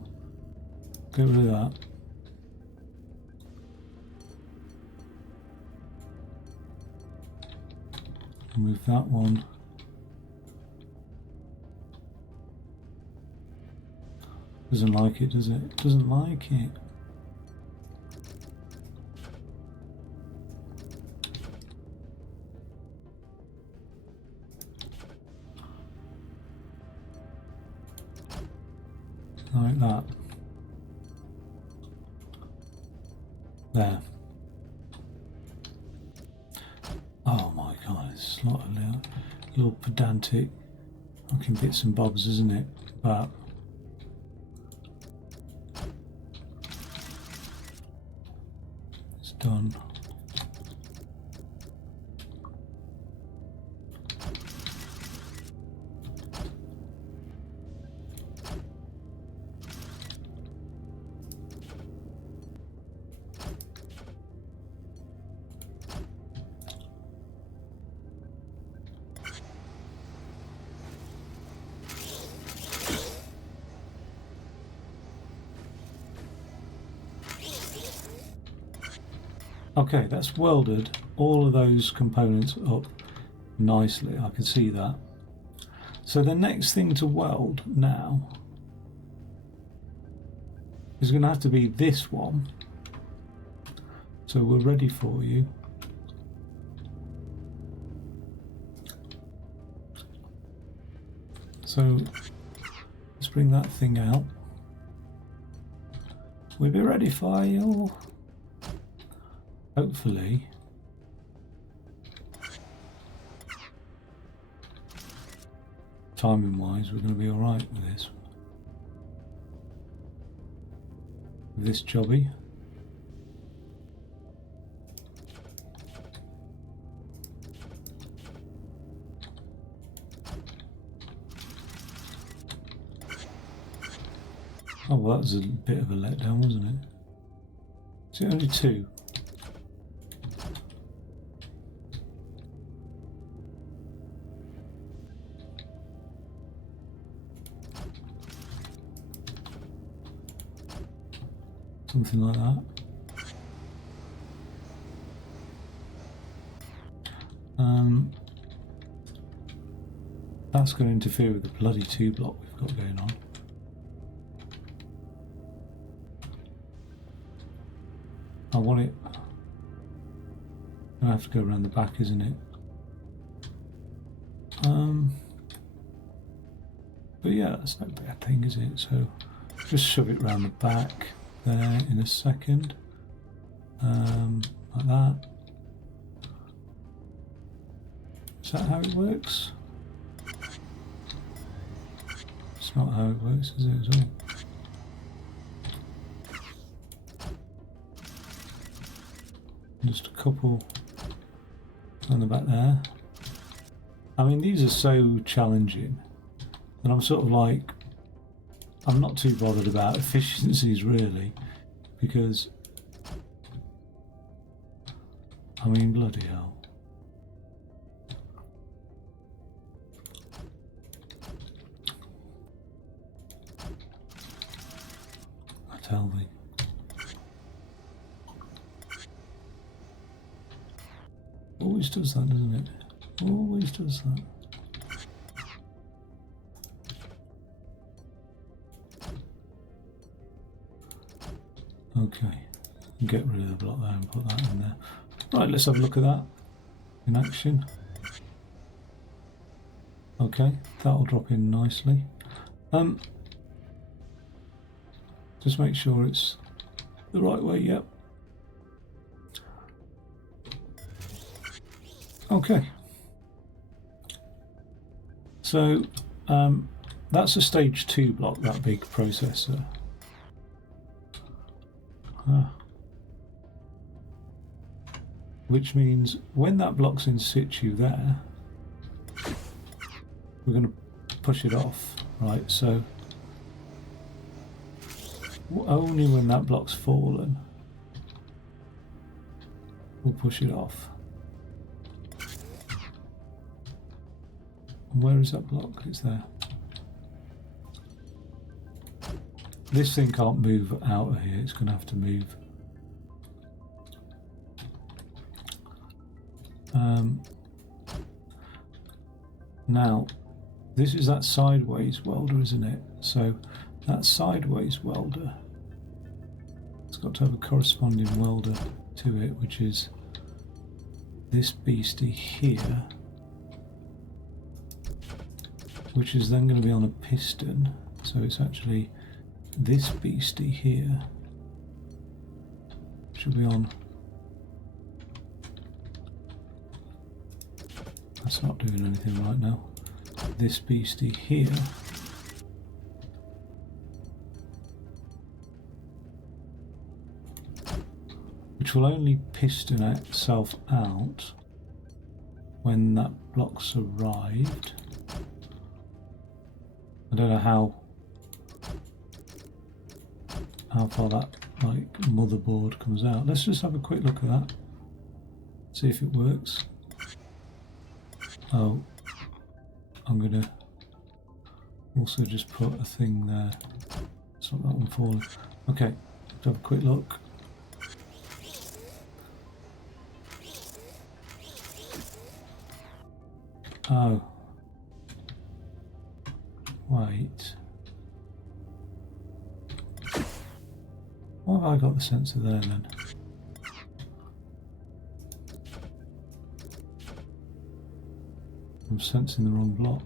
get rid of that. Move that one. Doesn't like it, does it? Doesn't like it. Like that. There. Oh my god, it's a lot of little pedantic fucking bits and bobs, isn't it? But it's done. Okay, that's welded all of those components up nicely. I can see that. So the next thing to weld now is going to have to be this one. So we're ready for you. So let's bring that thing out. We'll be ready for you. Hopefully. Timing wise, we're going to be alright with this. With this jobby. Oh, well, that was a bit of a letdown, wasn't it? Is it only 2? Something like that. That's going to interfere with the bloody 2 block we've got going on. I want it. I have to go around the back, isn't it? But yeah, that's no bad thing, is it? So just shove it around the back there in a second, like that. Is that how it works? It's not how it works, is it, at all? Just a couple on the back there. I mean, these are so challenging, and I'm sort of like, I'm not too bothered about efficiencies really, because I mean, bloody hell. I tell thee. Always does that, doesn't it? Always does that. Okay, get rid of the block there and put that in there. Right, let's have a look at that in action. Okay, that'll drop in nicely. Just make sure it's the right way, yep. Okay. So that's a stage 2 block, that big processor. Which means when that block's in situ there, we're going to push it off, right? So only when that block's fallen, we'll push it off. And where is that block? It's there. This thing can't move out of here, it's going to have to move. Now, this is that sideways welder, isn't it? So that sideways welder, it's got to have a corresponding welder to it, which is this beastie here, which is then going to be on a piston. So it's actually this beastie here should be on. That's not doing anything right now. This beastie here which will only piston itself out when that block's arrived. I don't know how far that motherboard comes out. Let's just have a quick look at that, see if it works. Oh, I'm gonna also just put a thing there. Stop that one falling. Okay, let's have a quick look. Oh, wait. Why have I got the sensor there then? I'm sensing the wrong block.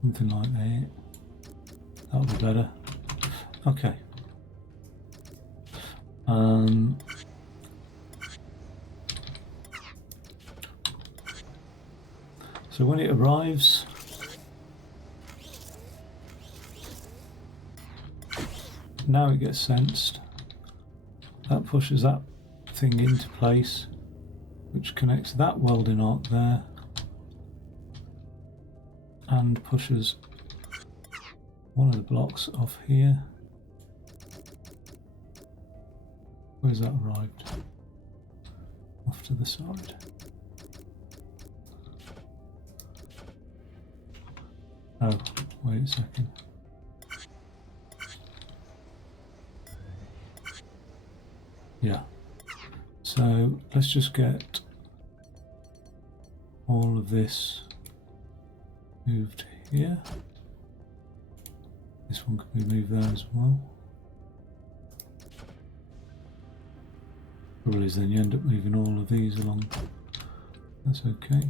Something like that. That'll be better. Okay. So when it arrives, now it gets sensed. That pushes that thing into place, which connects that welding arc there and pushes one of the blocks off here. Where's that arrived? Off to the side. Oh, wait a second. Yeah. So let's just get all of this moved here. This one can be moved there as well. Probably is then you end up moving all of these along. That's okay.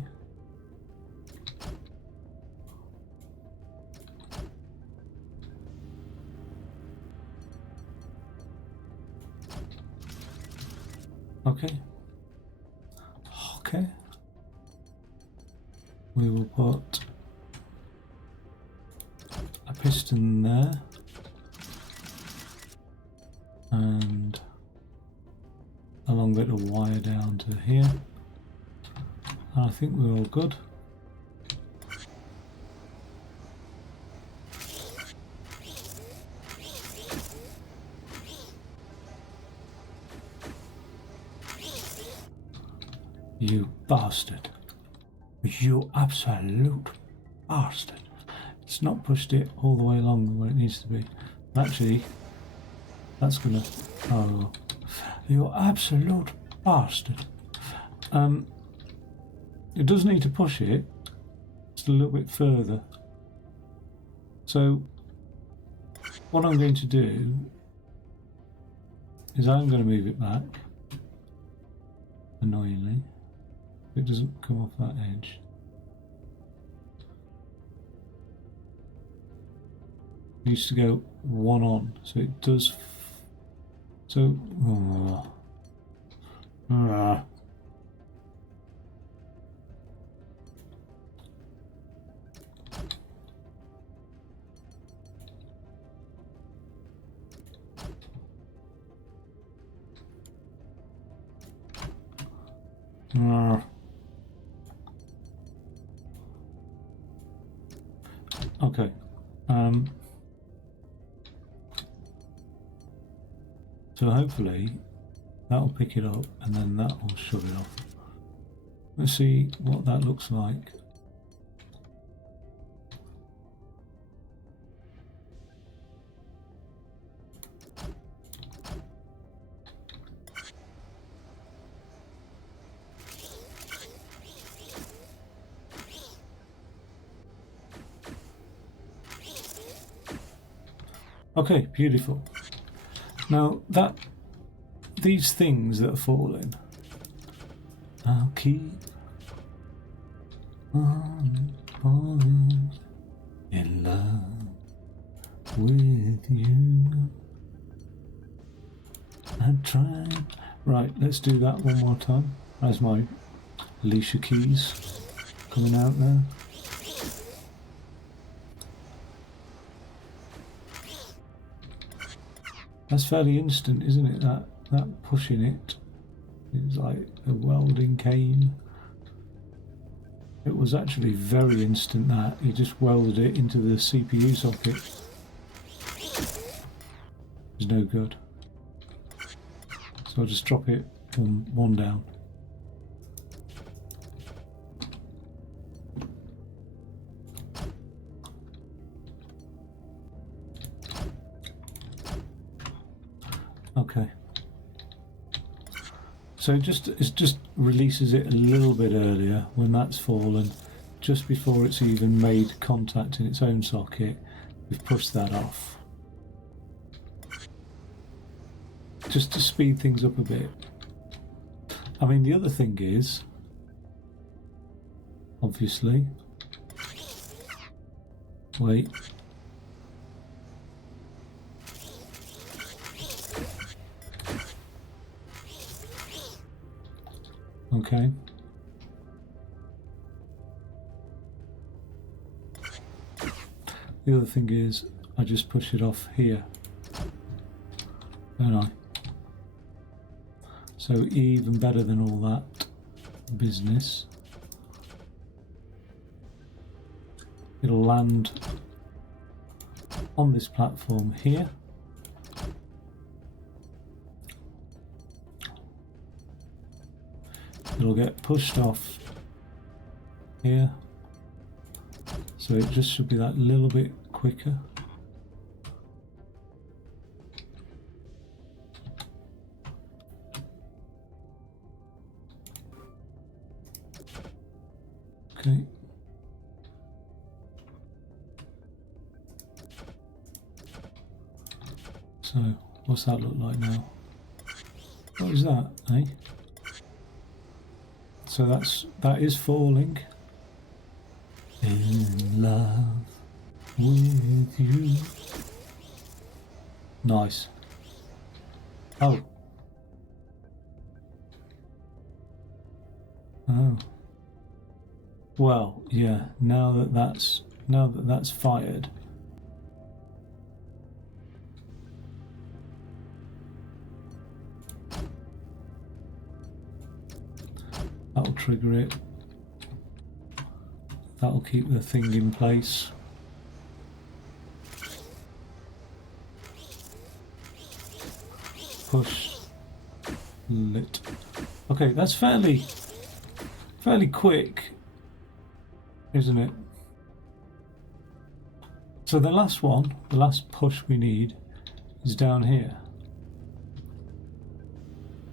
Okay. Okay. We will put a piston there and a long bit of wire down to here. And I think we're all good. You bastard. You absolute bastard. It's not pushed it all the way along where it needs to be. Actually, that's gonna... Oh. You absolute bastard. It does need to push it just a little bit further. So, what I'm going to do is I'm going to move it back, annoyingly. It doesn't come off that edge. It used to go one on, so it does. So, Okay. So hopefully that'll pick it up and then that will shove it off. Let's see what that looks like. Okay, beautiful. Now these things that are falling, I'll keep on falling in love with you. I tried. Right, let's do that one more time. There's my Alicia keys coming out there. That's fairly instant, isn't it? That pushing it is like a welding cane. It was actually very instant that. He just welded it into the CPU socket. It's no good. So I'll just drop it one down. Okay. So it just releases it a little bit earlier when that's fallen, just before it's even made contact in its own socket. We've pushed that off. Just to speed things up a bit. I mean, the other thing is, obviously, wait. Okay. The other thing is, I just push it off here, don't I? So even better than all that business. It'll land on this platform here. It'll get pushed off here, so it just should be that little bit quicker. Okay. So what's that look like now? What is that, eh? So that is falling. In love with you. Nice. Oh. Oh. Well, yeah. Now that that's fired. That'll trigger it. That'll keep the thing in place. Push. Lit. Okay, that's fairly quick, isn't it? So the last one, the last push we need, is down here.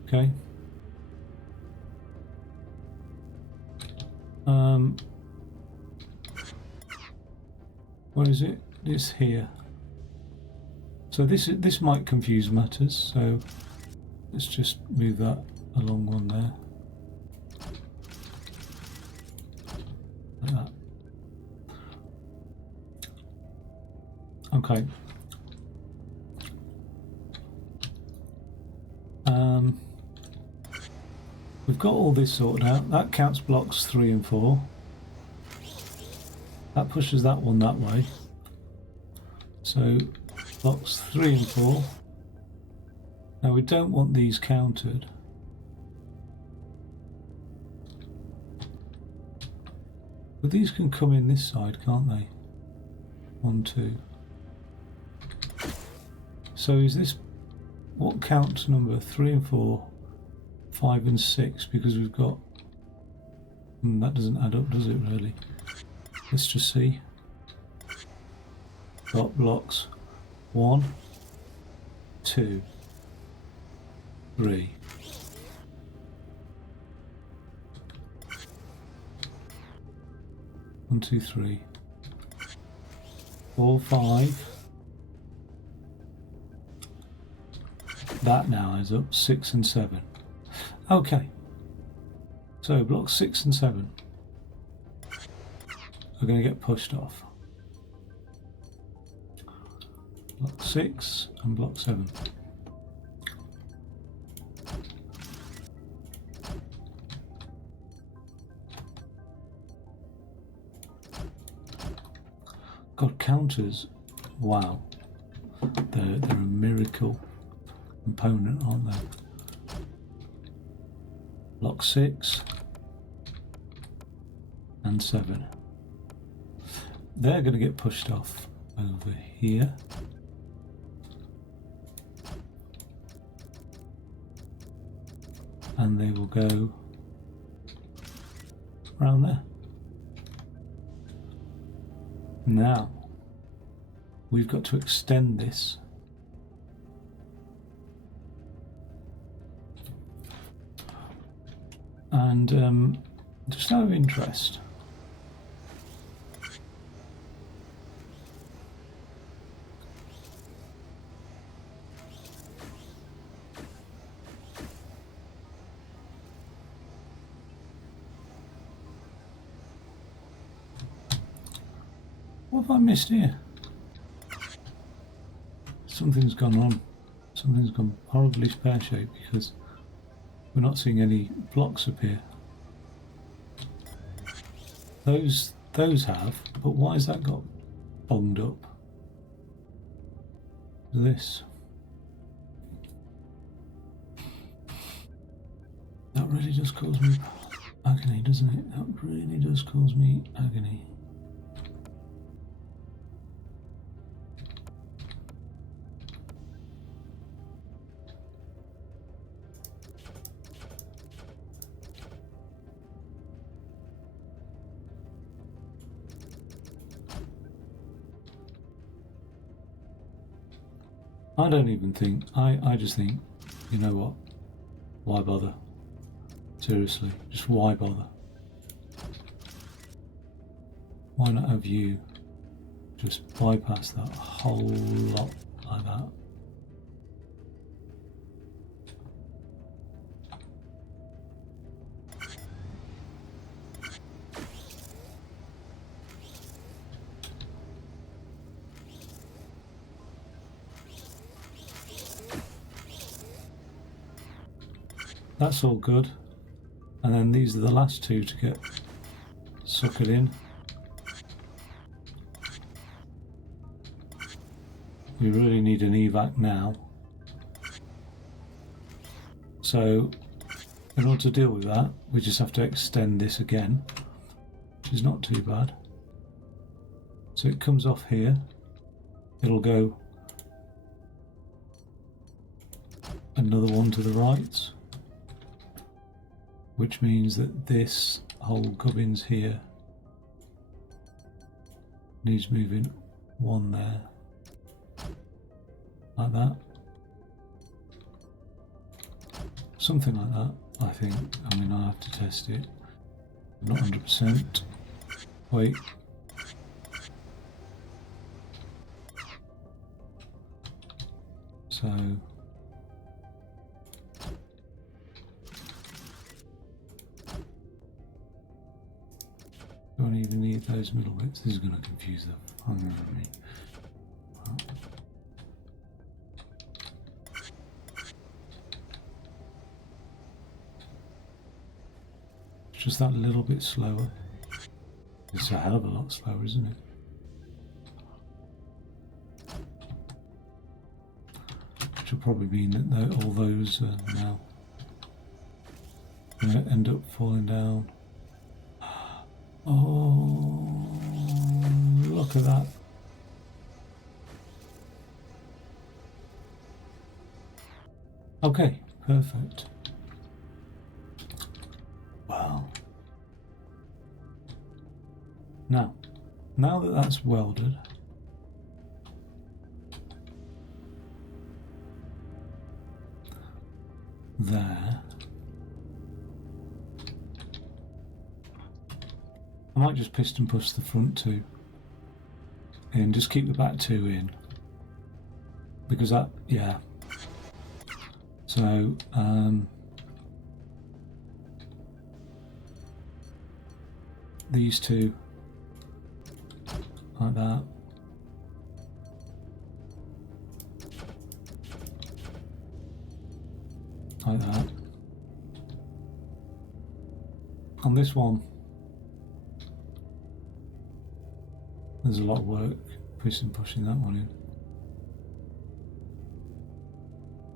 Okay. Where is it? It's here. So this might confuse matters. So let's just move that along one there. Like that. Okay. We've got all this sorted out. That counts blocks 3 and 4. That pushes that one that way. So blocks 3 and 4. Now we don't want these counted. But these can come in this side, can't they? 1, 2. So is this what counts number 3 and 4, 5 and 6? Because we've got... that doesn't add up, does it really? Let's just see. Got blocks 1, 2, 3. 1, 2, 3, 4, 5. That now is up 6 and 7. Okay. So blocks 6 and 7 are going to get pushed off. Block 6 and block 7. God, counters, wow, they're a miracle component, aren't they? Block 6 and 7. They're going to get pushed off over here. And they will go around there. Now, we've got to extend this. And just out of interest, what have I missed here? Something's gone on. Something's gone horribly pear-shaped because we're not seeing any blocks appear. Those have, but why has that got bunged up? This. That really does cause me agony, doesn't it? That really does cause me agony. I don't even think, I just think, you know what, why bother? Seriously, just why bother? Why not have you just bypass that whole lot like that? That's all good. And then these are the last two to get suckered in. We really need an evac now. So in order to deal with that, we just have to extend this again, which is not too bad. So it comes off here. It'll go another one to the right, which means that this whole gubbins here needs moving one there, like that. Something like that, I think. I mean, I have to test it. I'm not 100%. Wait. So don't even need those middle bits. This is going to confuse the fun out of me. Well, it's just that little bit slower. It's a hell of a lot slower, isn't it? Which will probably mean that all those are now going to end up falling down. Oh, look at that. Okay, perfect. Wow. Now that that's welded, there, I might just piston push the front two in, just keep the back two in, because that, yeah. So, these two, like that. Like that. On this one, there's a lot of work piston pushing that one in.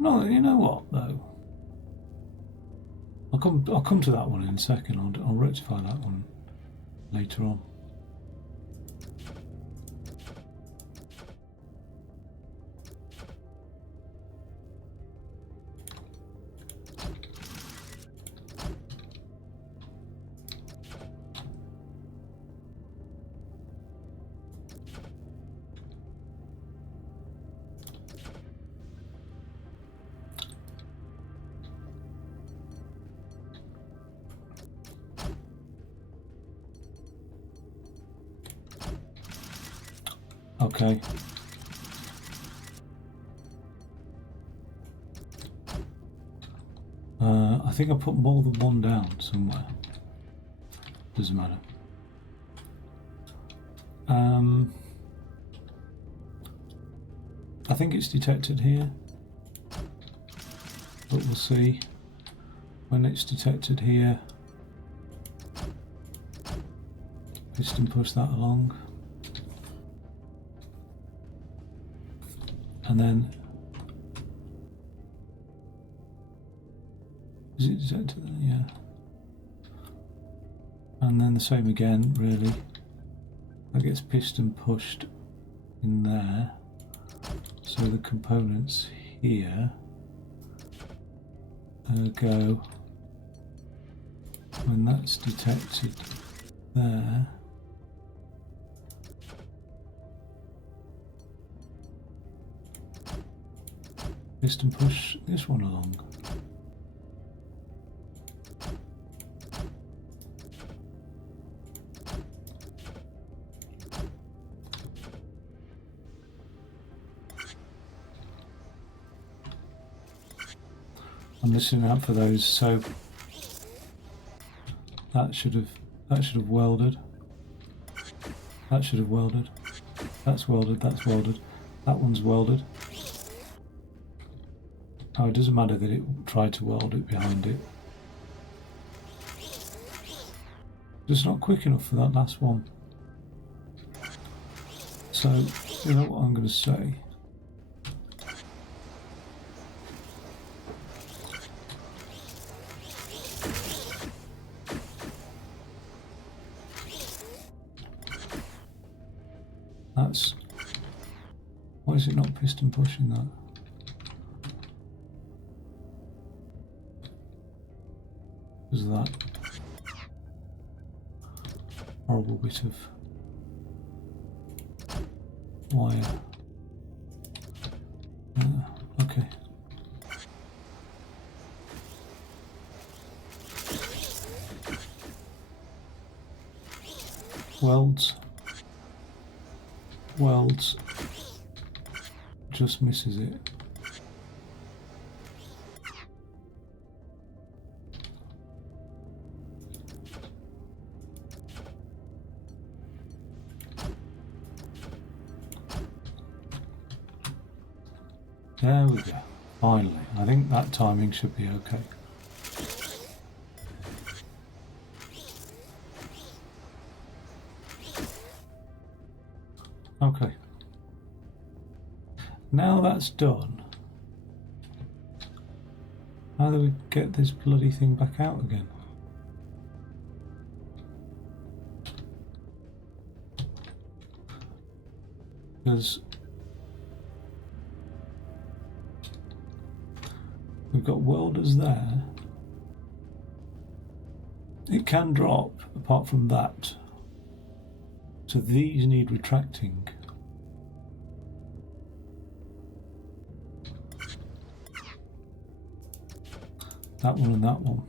No, you know what though? I'll come to that one in a second. I'll rectify that one later on. Okay. I think I put more than one down somewhere. Doesn't matter. I think it's detected here, but we'll see. When it's detected here, piston push that along. And then, is it detected there? Yeah. And then the same again, really. That gets piston pushed in there. So the components here go, when that's detected there, piston push this one along. I'm listening out for those, so that should have welded. That should have welded. That's welded, that's welded. That one's welded. Oh, it doesn't matter that it tried to weld it behind it. Just not quick enough for that last one. So, you know what I'm going to say? That's... Why is it not piston pushing that? Because of that horrible bit of wire. Okay. Welds. Just misses it. There we go. Finally. I think that timing should be okay. Okay. Now that's done, how do we get this bloody thing back out again? Because we've got welders there. It can drop apart from that. So these need retracting. That one and that one.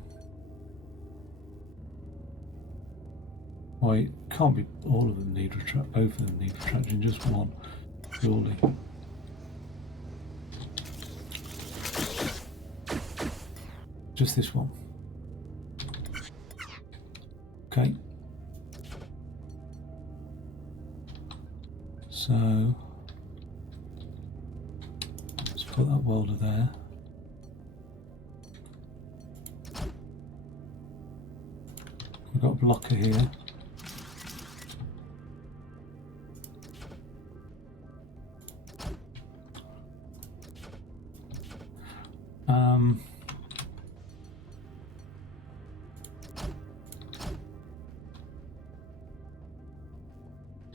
Wait, can't be all of them need both of them need retraction, just one, surely. Just this one. Okay. So let's put that welder there. We've got a blocker here.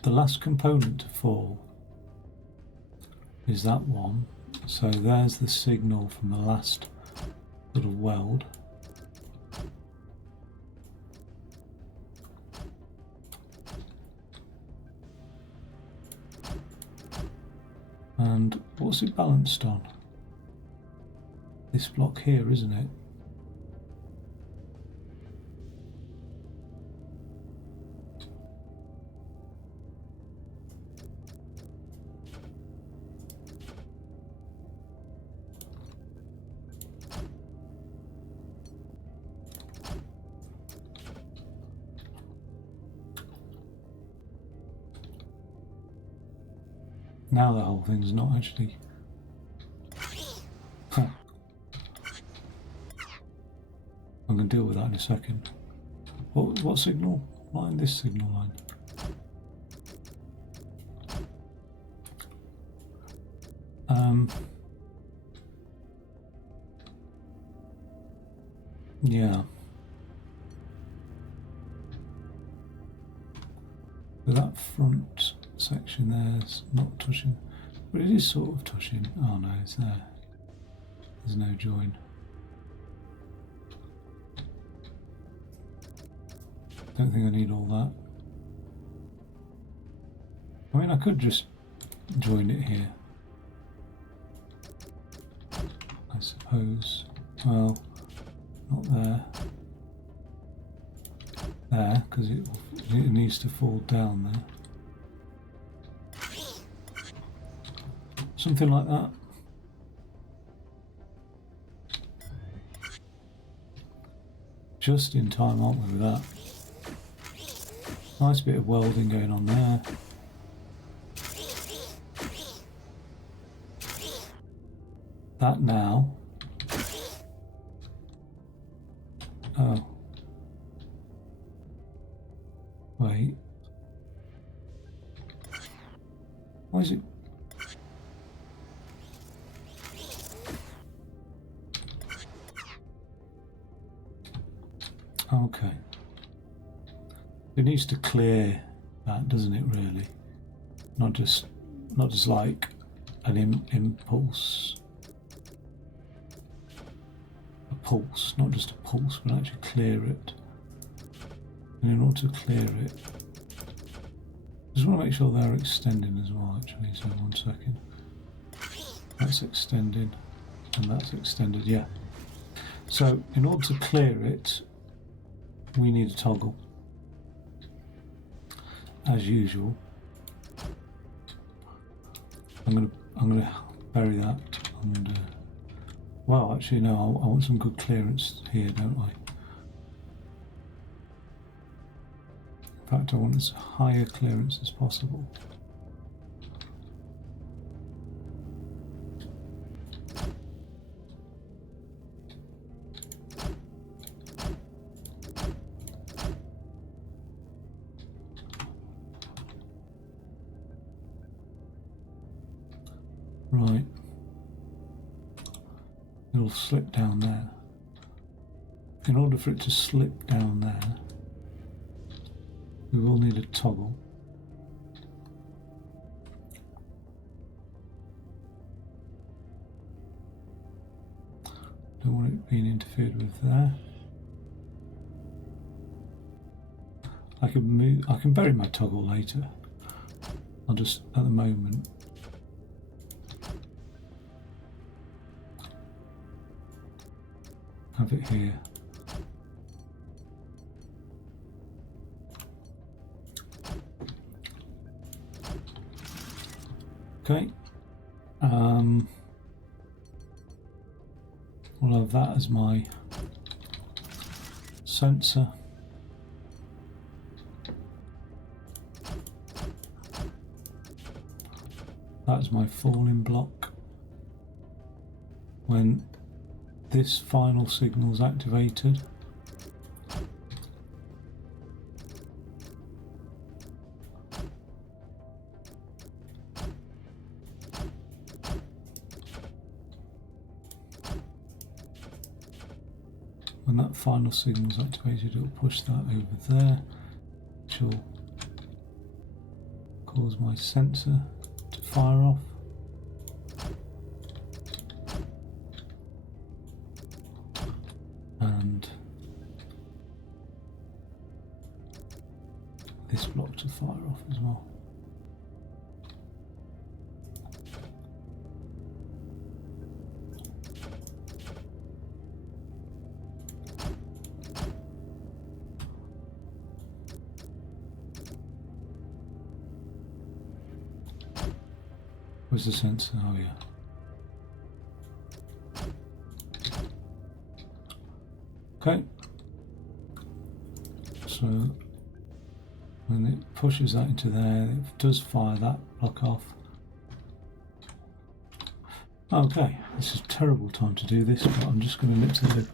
The last component to fall is that one. So there's the signal from the last little weld. And what's it balanced on? This block here, isn't it? Now the whole thing's not actually. I'm going to deal with that in a second. What signal line? This signal line. Yeah. So that front section there's not touching, but it is sort of touching. Oh no, it's there. There's no join. Don't think I need all that. I mean, I could just join it here, I suppose. Well, not there. There, because it needs to fall down there. Something like that. Just in time, aren't we, with that? Nice bit of welding going on there. That now. Oh. Wait. Why is it? Okay. It needs to clear that, doesn't it, really? Not just like an impulse. A pulse, not just a pulse, but actually clear it. And in order to clear it, I just want to make sure they're extending as well, actually, so 1 second. That's extending, and that's extended, yeah. So, in order to clear it, we need a toggle. As usual. I'm gonna bury that under. Well, actually, no. I want some good clearance here, don't I? In fact, I want as high a clearance as possible. Right. It'll slip down there. In order for it to slip down there, we will need a toggle. don't want it being interfered with there. I can bury my toggle later. I'll just, at the moment, have it here. Okay. I'll have that as my sensor. That's my falling block. When this final signal is activated, when that final signal is activated, it'll push that over there, which will cause my sensor to fire off. And this block to fire off as well. Where's the sensor? Oh yeah. Okay. So when it pushes that into there, it does fire that block off. Okay, this is a terrible time to do this, but I'm just going to lift the lid.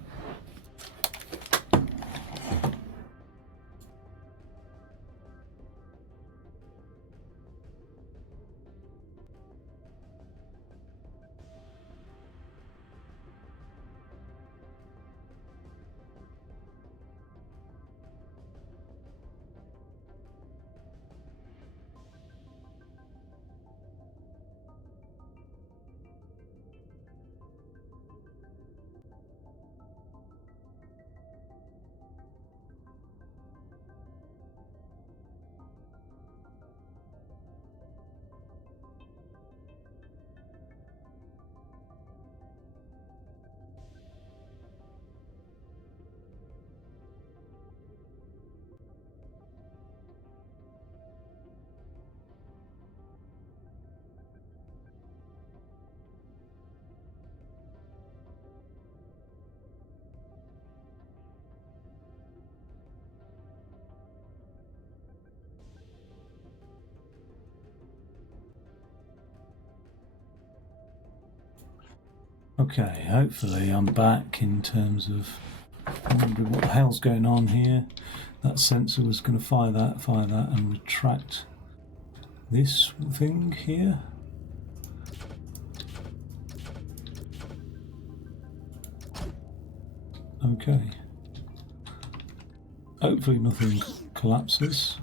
Okay, hopefully I'm back in terms of wondering what the hell's going on here. That sensor was going to fire that, and retract this thing here. Okay. Hopefully nothing collapses.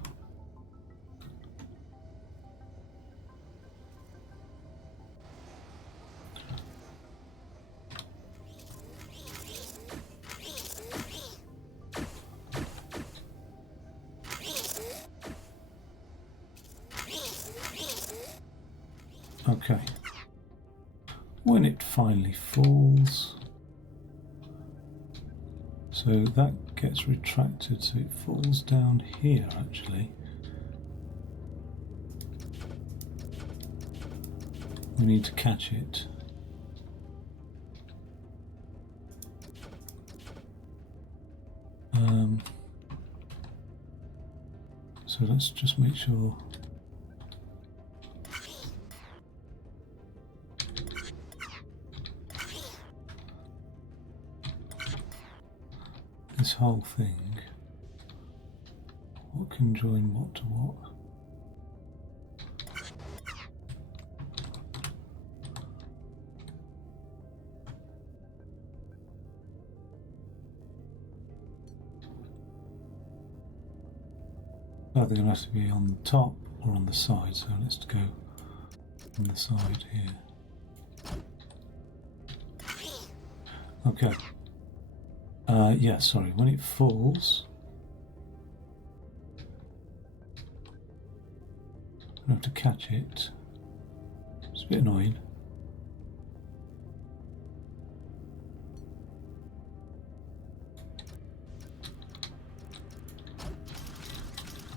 Okay, when it finally falls, so that gets retracted, so it falls down here actually. We need to catch it. So let's just make sure. This whole thing, what can join what to what? Either going to have to be on the top or on the side, so let's go on the side here. Okay. Yeah, sorry, when it falls, I have to catch it. It's a bit annoying.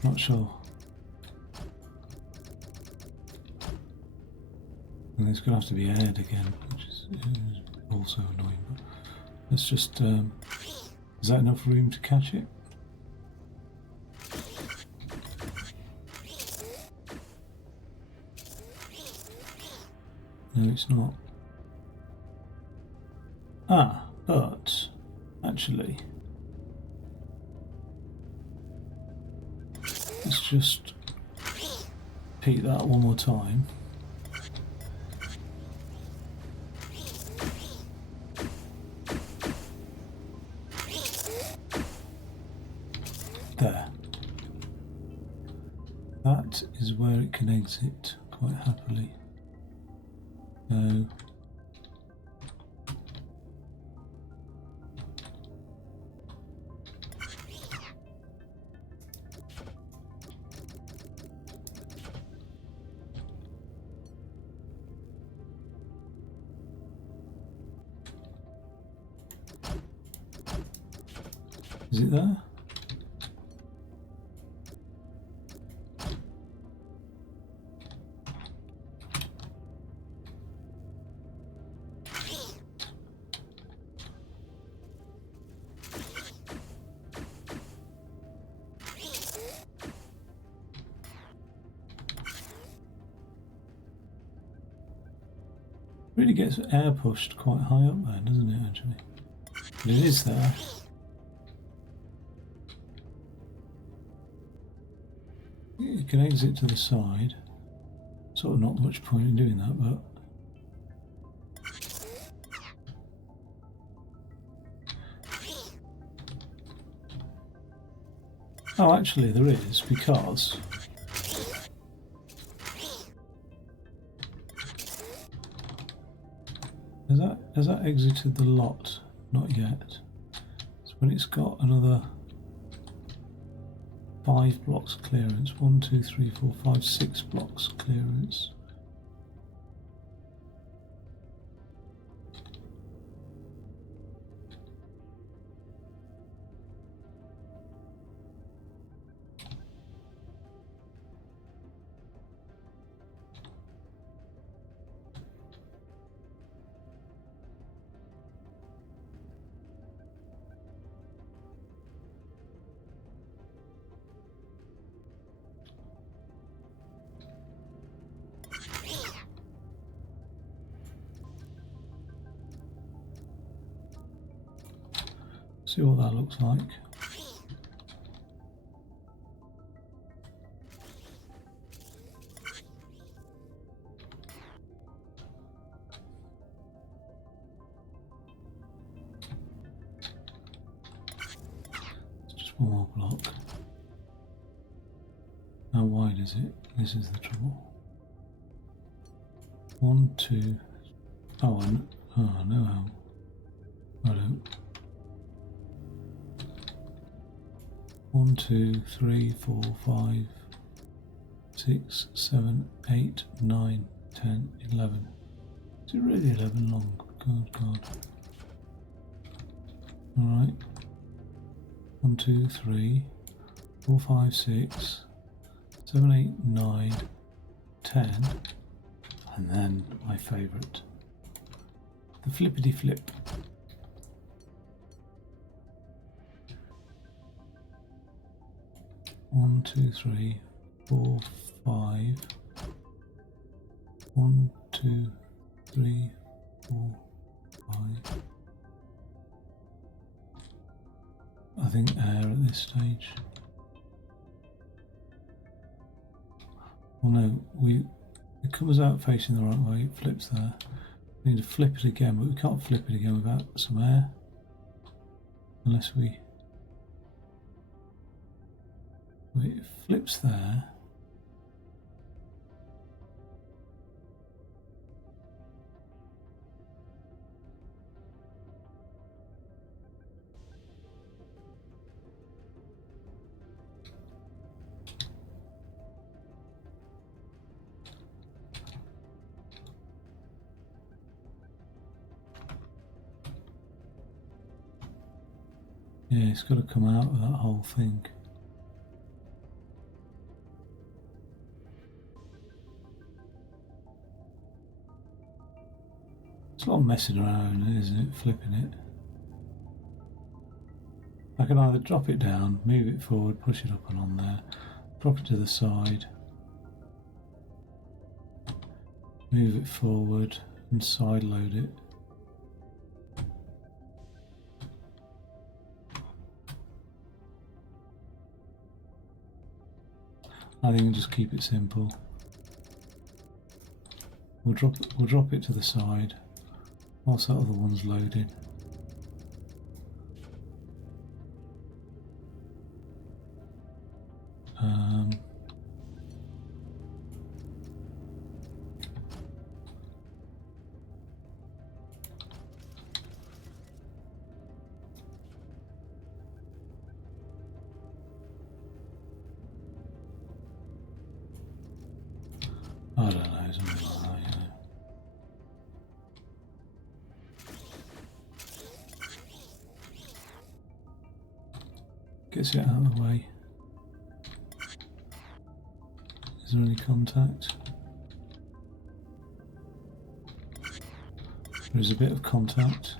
Not sure. And it's going to have to be aired again, which is also annoying. But let's just... is that enough room to catch it? No, it's not. Ah, but actually, let's just repeat that one more time. There. That is where it can exit quite happily. So is it there? Really gets air pushed quite high up there, doesn't it, actually? But it is there. You can exit to the side. Sort of not much point in doing that, but... Oh, actually there is, because... Has that exited the lot? Not yet. So when it's got another 5 blocks clearance, 1, 2, 3, 4, 5, 6 blocks clearance. See what that looks like. It's just one more block. How wide is it? This is the trouble. 1, 2. Oh, I know how. I don't. 1, 2, 3, 4, 5, 6, 7, 8, 9, 10, 11. Is it really 11 long? Good God. Alright. 1, 2, 3, 4, 5, 6, 7, 8, 9, 10. And then my favourite. The flippity flip. 1, 2, 3, 4, 5. 1, 2, 3, 4, 5. I think air at this stage. Well, no, it comes out facing the right way. It flips there. We need to flip it again, but we can't flip it again without some air, unless we. It flips there. Yeah, it's got to come out of that whole thing. It's a lot of messing around, isn't it? Flipping it. I can either drop it down, move it forward, push it up and on there, drop it to the side, move it forward and side load it. I think we'll just keep it simple. We'll drop it to the side whilst that other one's loading. I don't know, something like that, you know. Gets it out of the way. Is there any contact? There is a bit of contact.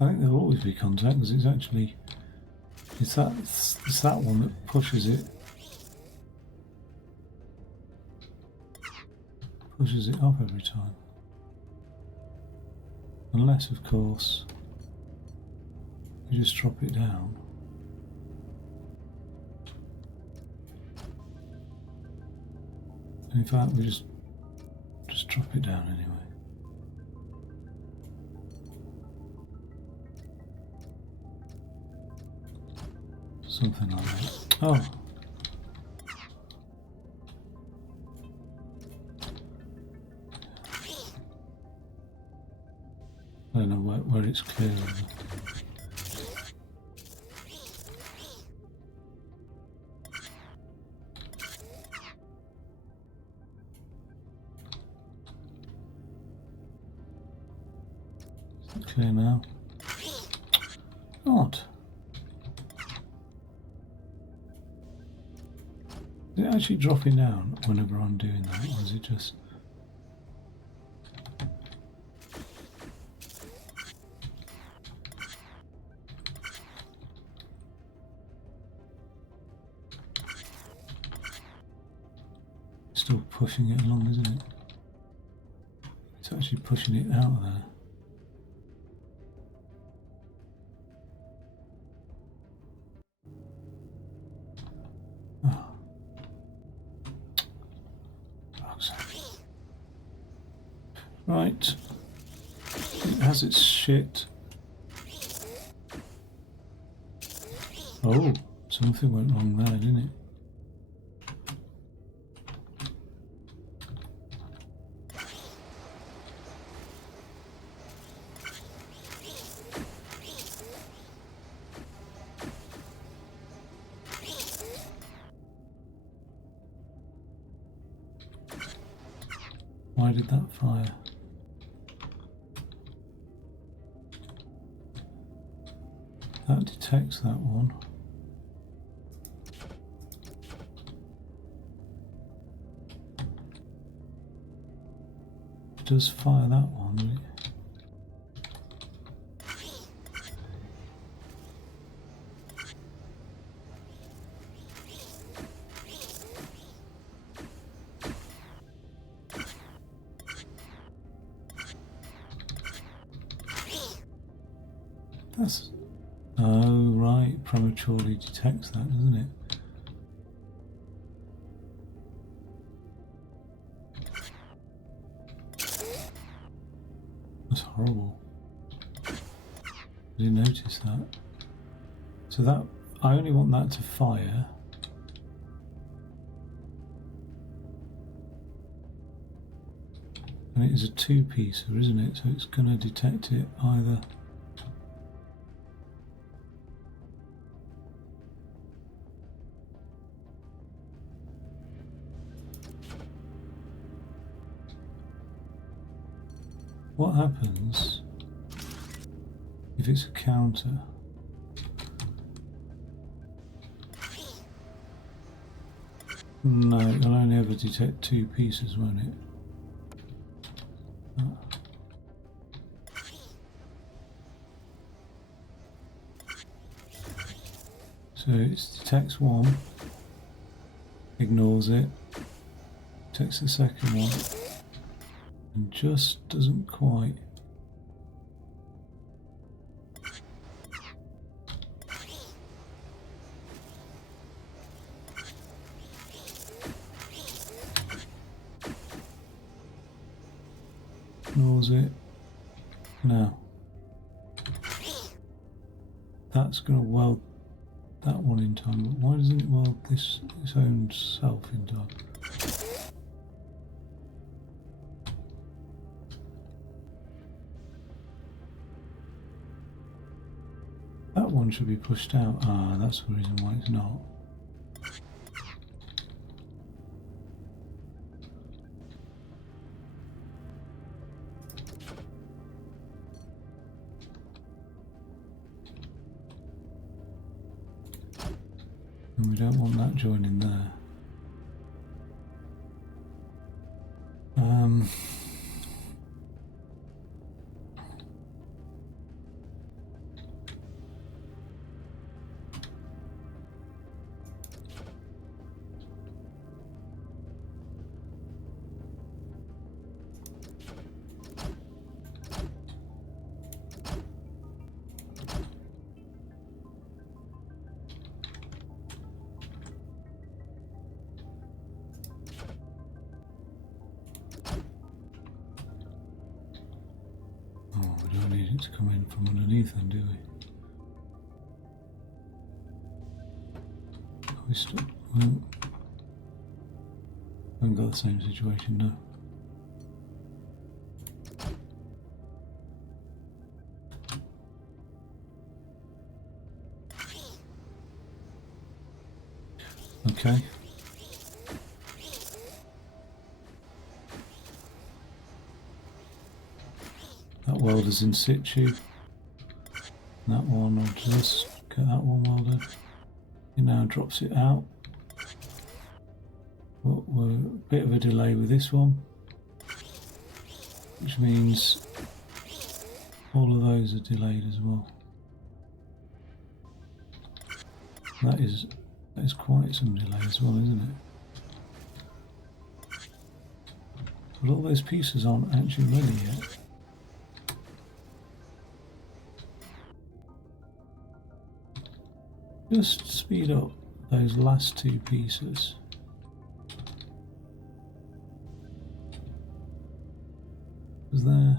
I think there'll always be contact because it's actually it's that one that pushes it up every time. Unless of course you just drop it down. In fact we just drop it down anyway. Something like that. Oh. I don't know where it's clear. Is it clear now? Odd. Is it actually dropping down whenever I'm doing that, or is it just... Still pushing it along, isn't it? It's actually pushing it out of there. Right, it has its shit. Oh, something went wrong there, didn't it? Why did that fire? That detects that one. It does fire that one, doesn't it? That's... Oh, right, prematurely detects that, doesn't it? That's horrible. I didn't notice that. So that I only want that to fire. And it is a two-piecer, isn't it? So it's going to detect it either. What happens if it's a counter? No, it'll only ever detect two pieces, won't it? So it detects one, ignores it, detects the second one, and just doesn't quite. Ignores it. Now, that's going to weld that one in time, but why doesn't it weld its own self in time? That one should be pushed out. Ah, that's the reason why it's not. And we don't want that joining there. Oh, we don't need it to come in from underneath then, do we? Are we still... Well, we haven't got the same situation, no. Okay. That welder's in situ. That one, I'll just get that one welded. It now drops it out. But we're a bit of a delay with this one, which means all of those are delayed as well. That is quite some delay as well, isn't it? But all those pieces aren't actually ready yet. Just speed up those last two pieces. Because they're...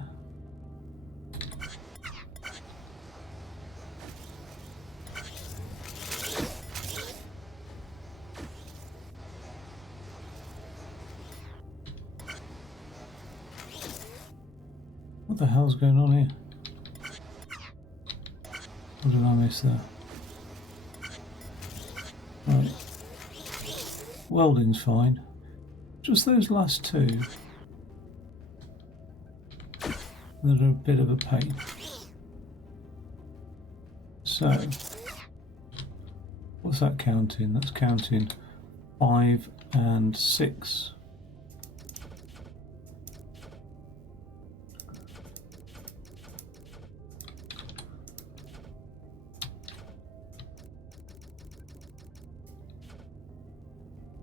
What the hell's going on here? What did I miss there? Right. Welding's fine. Just those last two that are a bit of a pain. So, what's that counting? That's counting 5 and 6.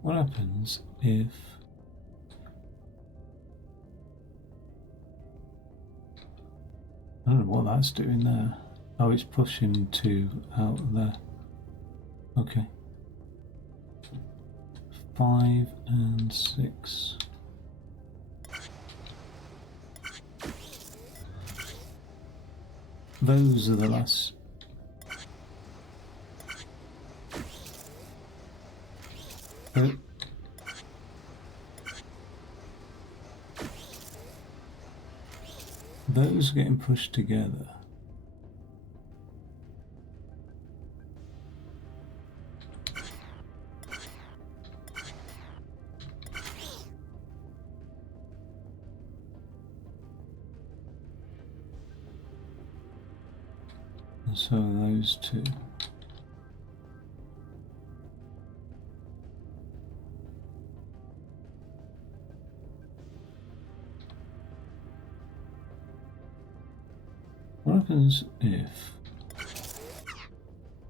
What happens if I don't know what that's doing there. Oh, it's pushing 2 out there. Okay. 5 and 6. Those are the last. So those are getting pushed together. And so those two. What happens if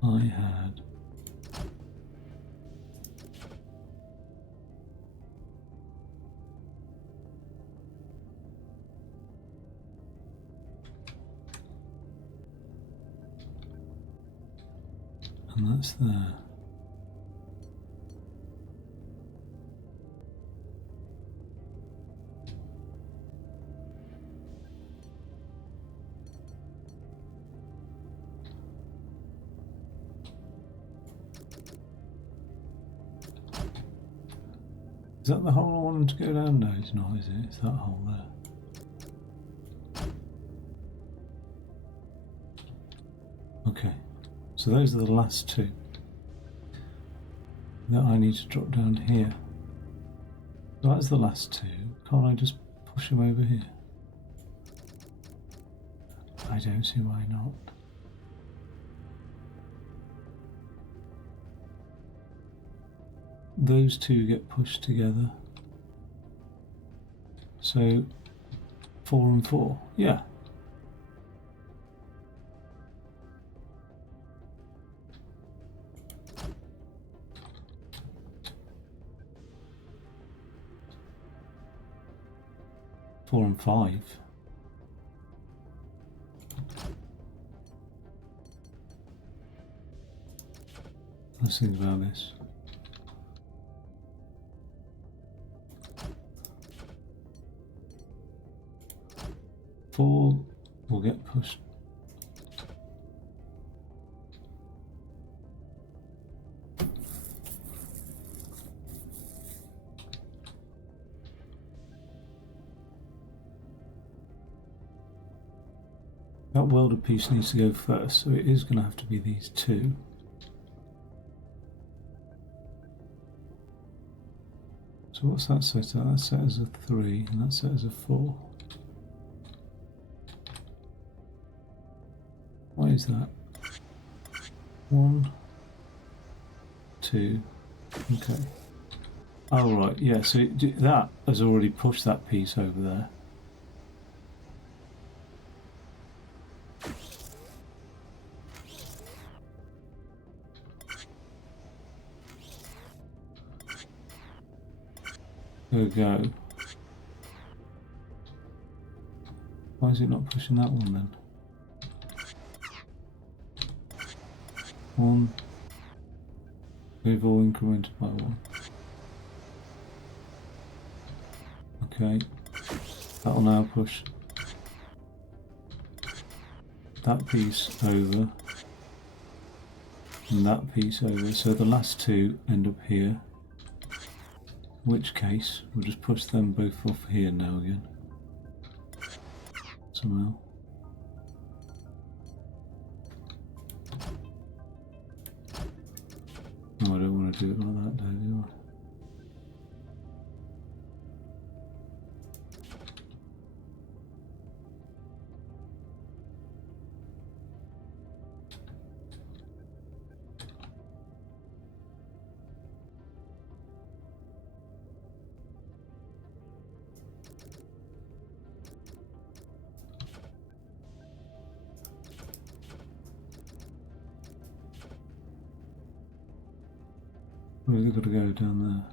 I had and that's there. Is that the hole I want to go down? No, it's not, is it? It's that hole there. Okay, so those are the last two that I need to drop down here. So that's the last two. Can't I just push them over here? I don't see why not. Those two get pushed together. So 4 and 4, yeah. Four and 5. Let's think about this. Four will get pushed. That welded piece needs to go first, so it is going to have to be these two. So what's that set at? That's set as a 3 and that's set as a 4. Why is that? 1, 2, okay. Oh right, yeah, so that has already pushed that piece over there. There we go. Why is it not pushing that one then? 1. They've all incremented by 1. Okay. That will now push that piece over and that piece over. So the last two end up here. In which case, we'll just push them both off here now again. Somehow. No, I don't want to do it like that, do I? Where's it got to go down there?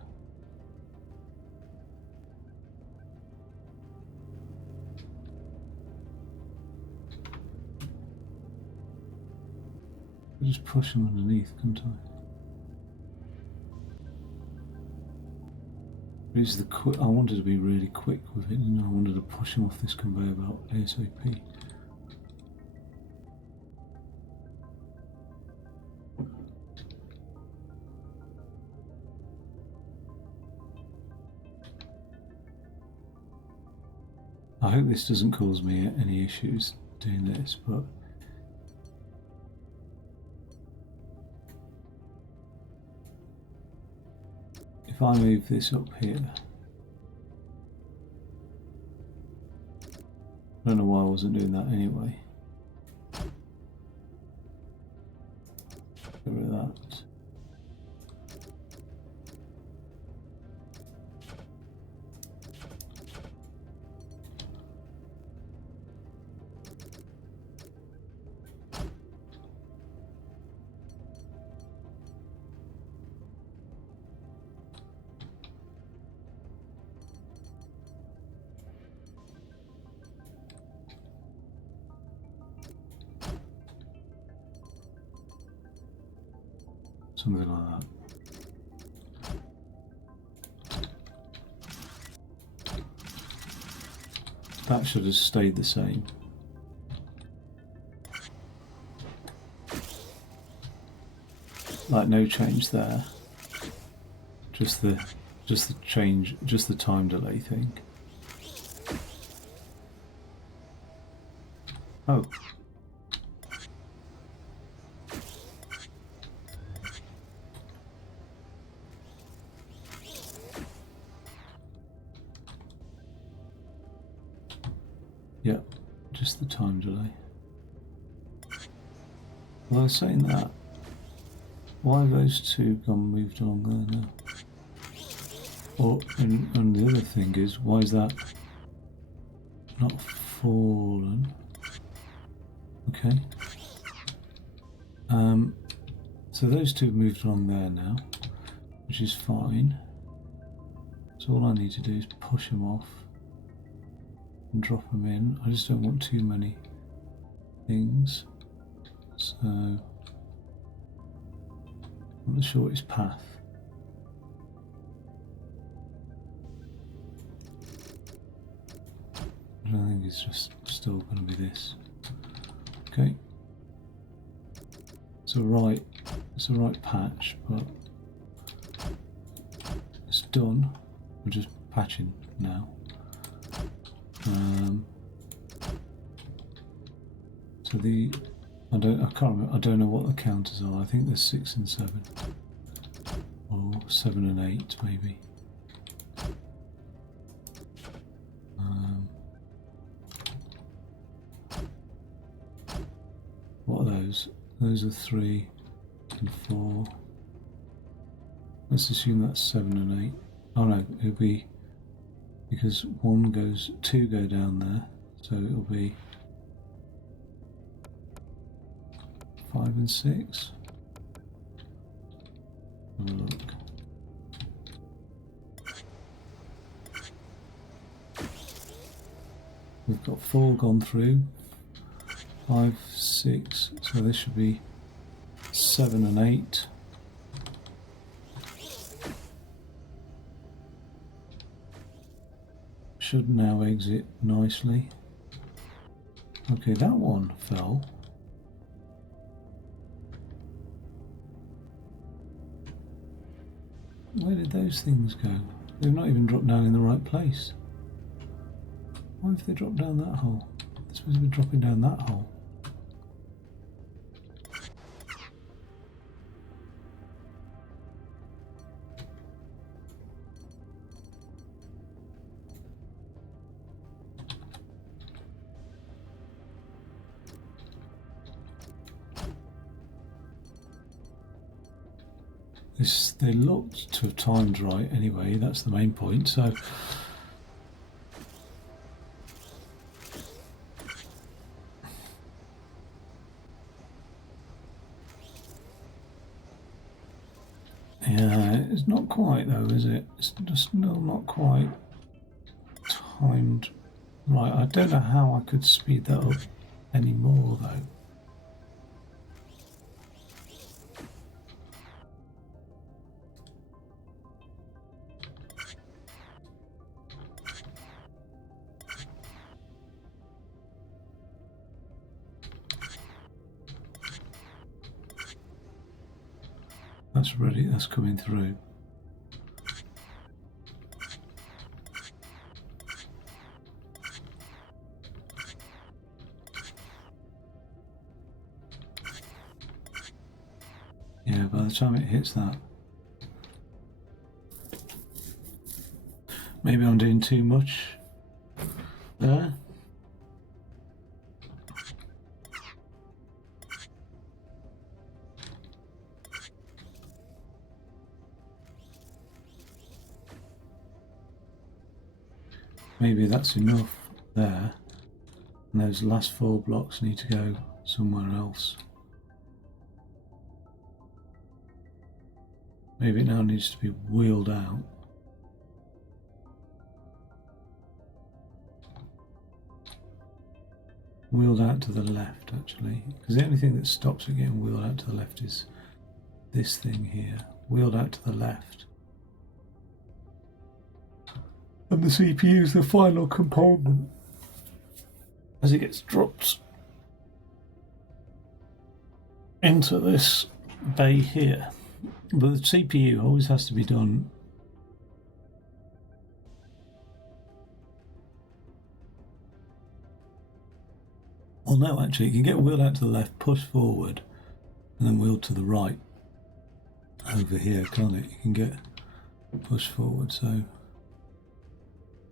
I'll just push them underneath, can't I? This is the quick. I wanted to be really quick with it, and I wanted to push them off this conveyor belt ASAP. I hope this doesn't cause me any issues doing this, but if I move this up here, I don't know why I wasn't doing that anyway. Get rid of that. Something like that. That should have stayed the same. Like no change there. Just the change, just the time delay thing. Oh. Yeah, just the time delay. Well, I was saying that. Why have those two gone moved along there now? Or, and the other thing is, why is that not fallen? Okay. So those two have moved along there now, which is fine. So all I need to do is push them off and drop them in. I just don't want too many things. So, on the shortest path. I think it's just still going to be this. Okay. It's a right patch, but it's done. We're just patching now. So I can't remember. I don't know what the counters are. I think there's 6 and 7, or 7 and 8 maybe. What are those? Those are 3 and 4. Let's assume that's 7 and 8. Oh no, it'll be, because 2 go down there, so it'll be 5 and 6. Have a look. We've got 4 gone through, 5, 6, so this should be 7 and 8. Should now exit nicely. Okay, that one fell. Where did those things go? They've not even dropped down in the right place. Why have they dropped down that hole? They're supposed to be dropping down that hole. They looked to have timed right anyway, that's the main point, so yeah, it's not quite though, is it? It's just still not quite timed right. I don't know how I could speed that up any more though. That's ready, that's coming through. Yeah, by the time it hits that. Maybe I'm doing too much there. Maybe that's enough there. And those last 4 blocks need to go somewhere else. Maybe it now needs to be wheeled out. Wheeled out to the left, actually. Because the only thing that stops it getting wheeled out to the left is this thing here. Wheeled out to the left. And the CPU is the final component as it gets dropped into this bay here. But the CPU always has to be done well. No, actually it can get wheeled out to the left, push forward, and then wheeled to the right over here, can't it? You can get pushed forward. So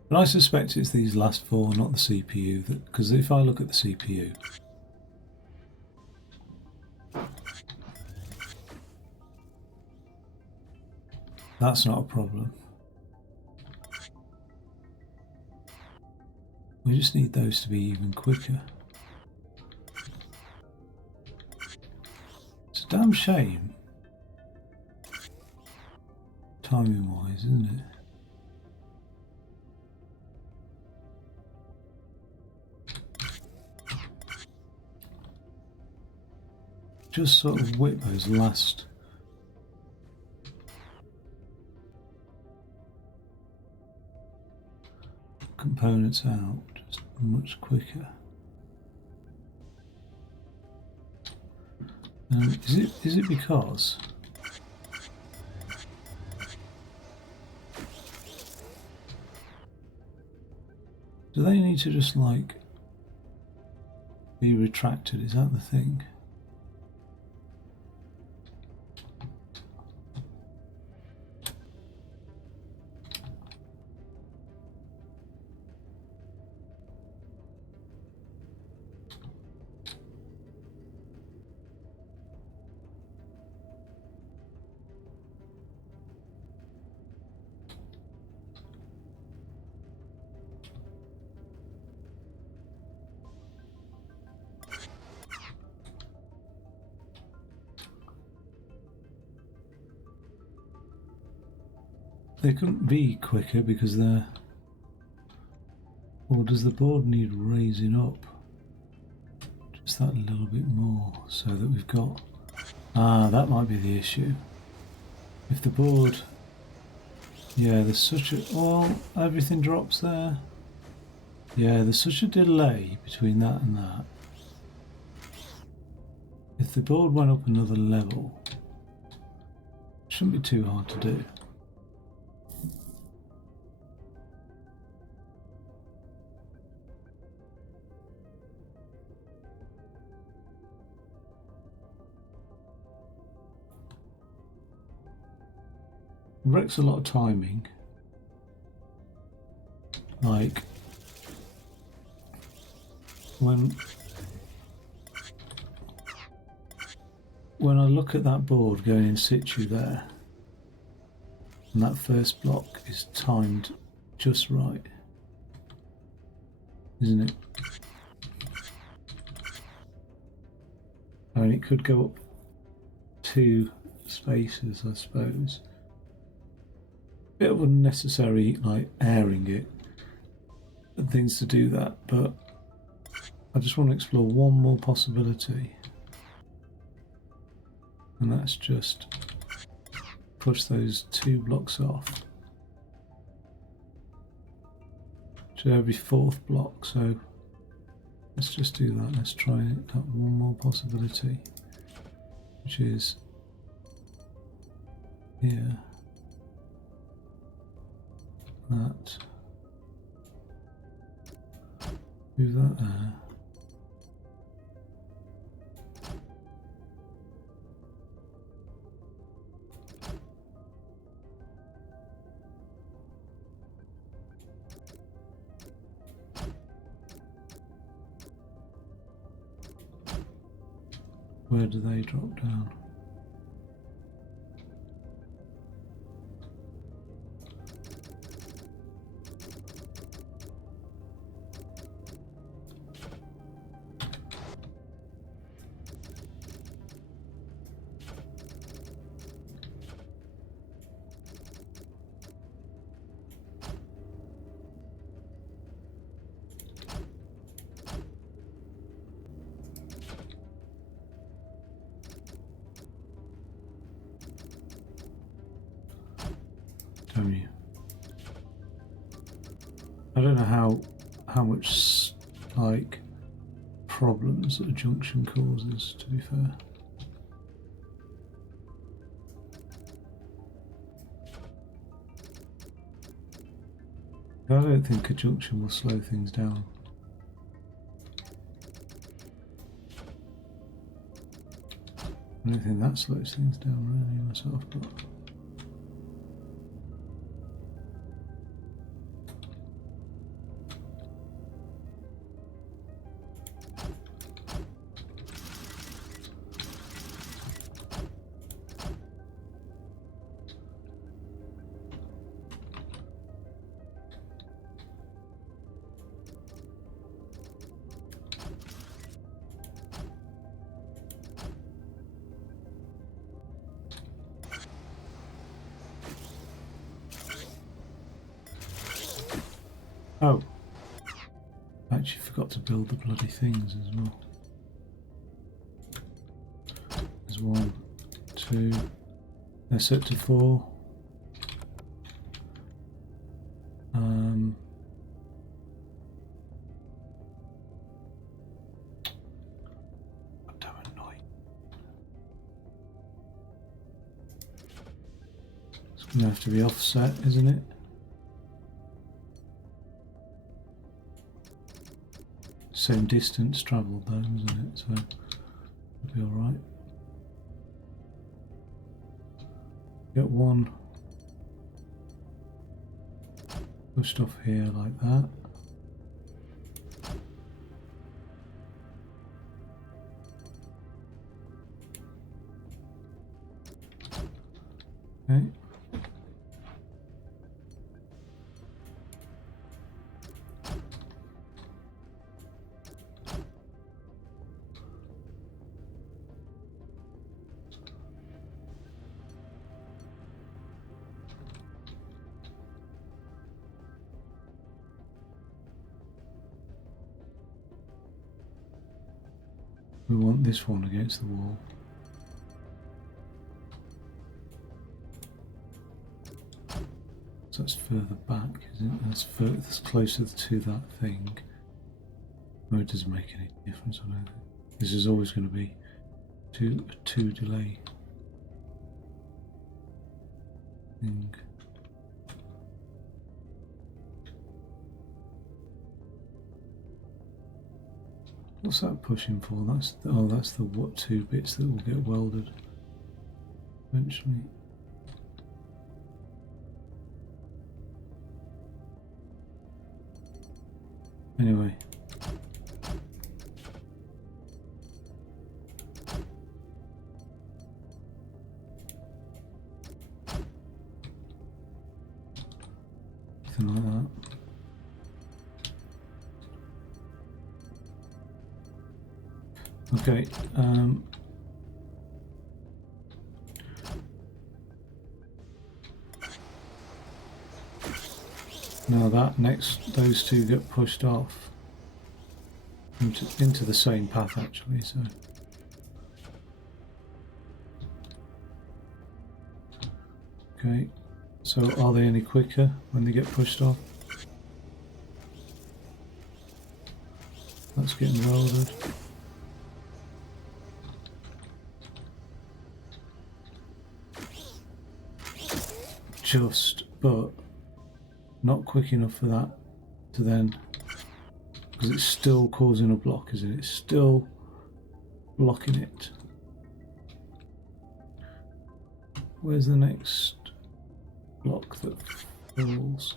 but I suspect it's these last 4, not the CPU, because if I look at the CPU, that's not a problem. We just need those to be even quicker. It's a damn shame, timing wise, isn't it? Just sort of whip those last components out just much quicker. Is it because do they need to just like be retracted? Is that the thing? They couldn't be quicker because they're... Or does the board need raising up? Just that little bit more so that we've got... Ah, that might be the issue. If the board... Yeah, there's such a... Well, everything drops there. Yeah, there's such a delay between that and that. If the board went up another level, it shouldn't be too hard to do. It wrecks a lot of timing. Like when I look at that board going in situ there, and that first block is timed just right, isn't it? I mean, it could go up 2 spaces, I suppose. Bit of unnecessary, like, airing it and things to do that, but I just want to explore one more possibility, and that's just push those 2 blocks off to every 4th block. So let's just do that. Let's try that one more possibility, which is here. That. Move that there. Where do they drop down? Damn you. I don't know how much like problems that a junction causes, to be fair. I don't think a junction will slow things down. I don't think that slows things down really myself, but oh, I actually forgot to build the bloody things as well. There's 1, 2, they're set to 4. Damn annoying. It's going to have to be offset, isn't it? Same distance travelled though, isn't it? So it'll be alright. Get 1 pushed off here like that. Okay. We want this one against the wall. So that's further back, isn't it? That's closer to that thing. No, it doesn't make any difference, I don't think. This is always going to be a 2 delay thing. What's that pushing for? That's the what 2 bits that will get welded eventually. Anyway. Something like that. Okay, now those 2 get pushed off into the same path actually, so. Okay, so are they any quicker when they get pushed off? That's getting welded. Just, but not quick enough for that to then, because it's still causing a block, isn't it? It's still blocking it. Where's the next block that fills?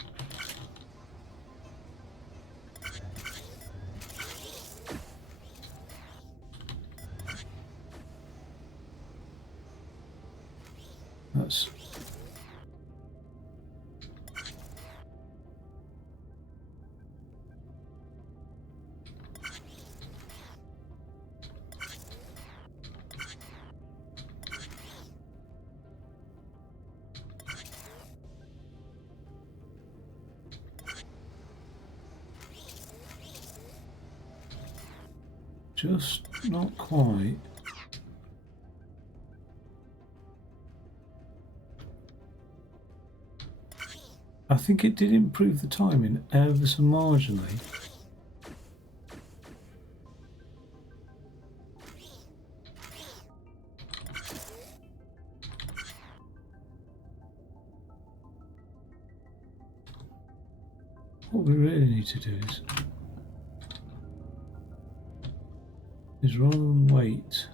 just not quite. I think it did improve the timing ever so marginally. What we really need to do is rather than wait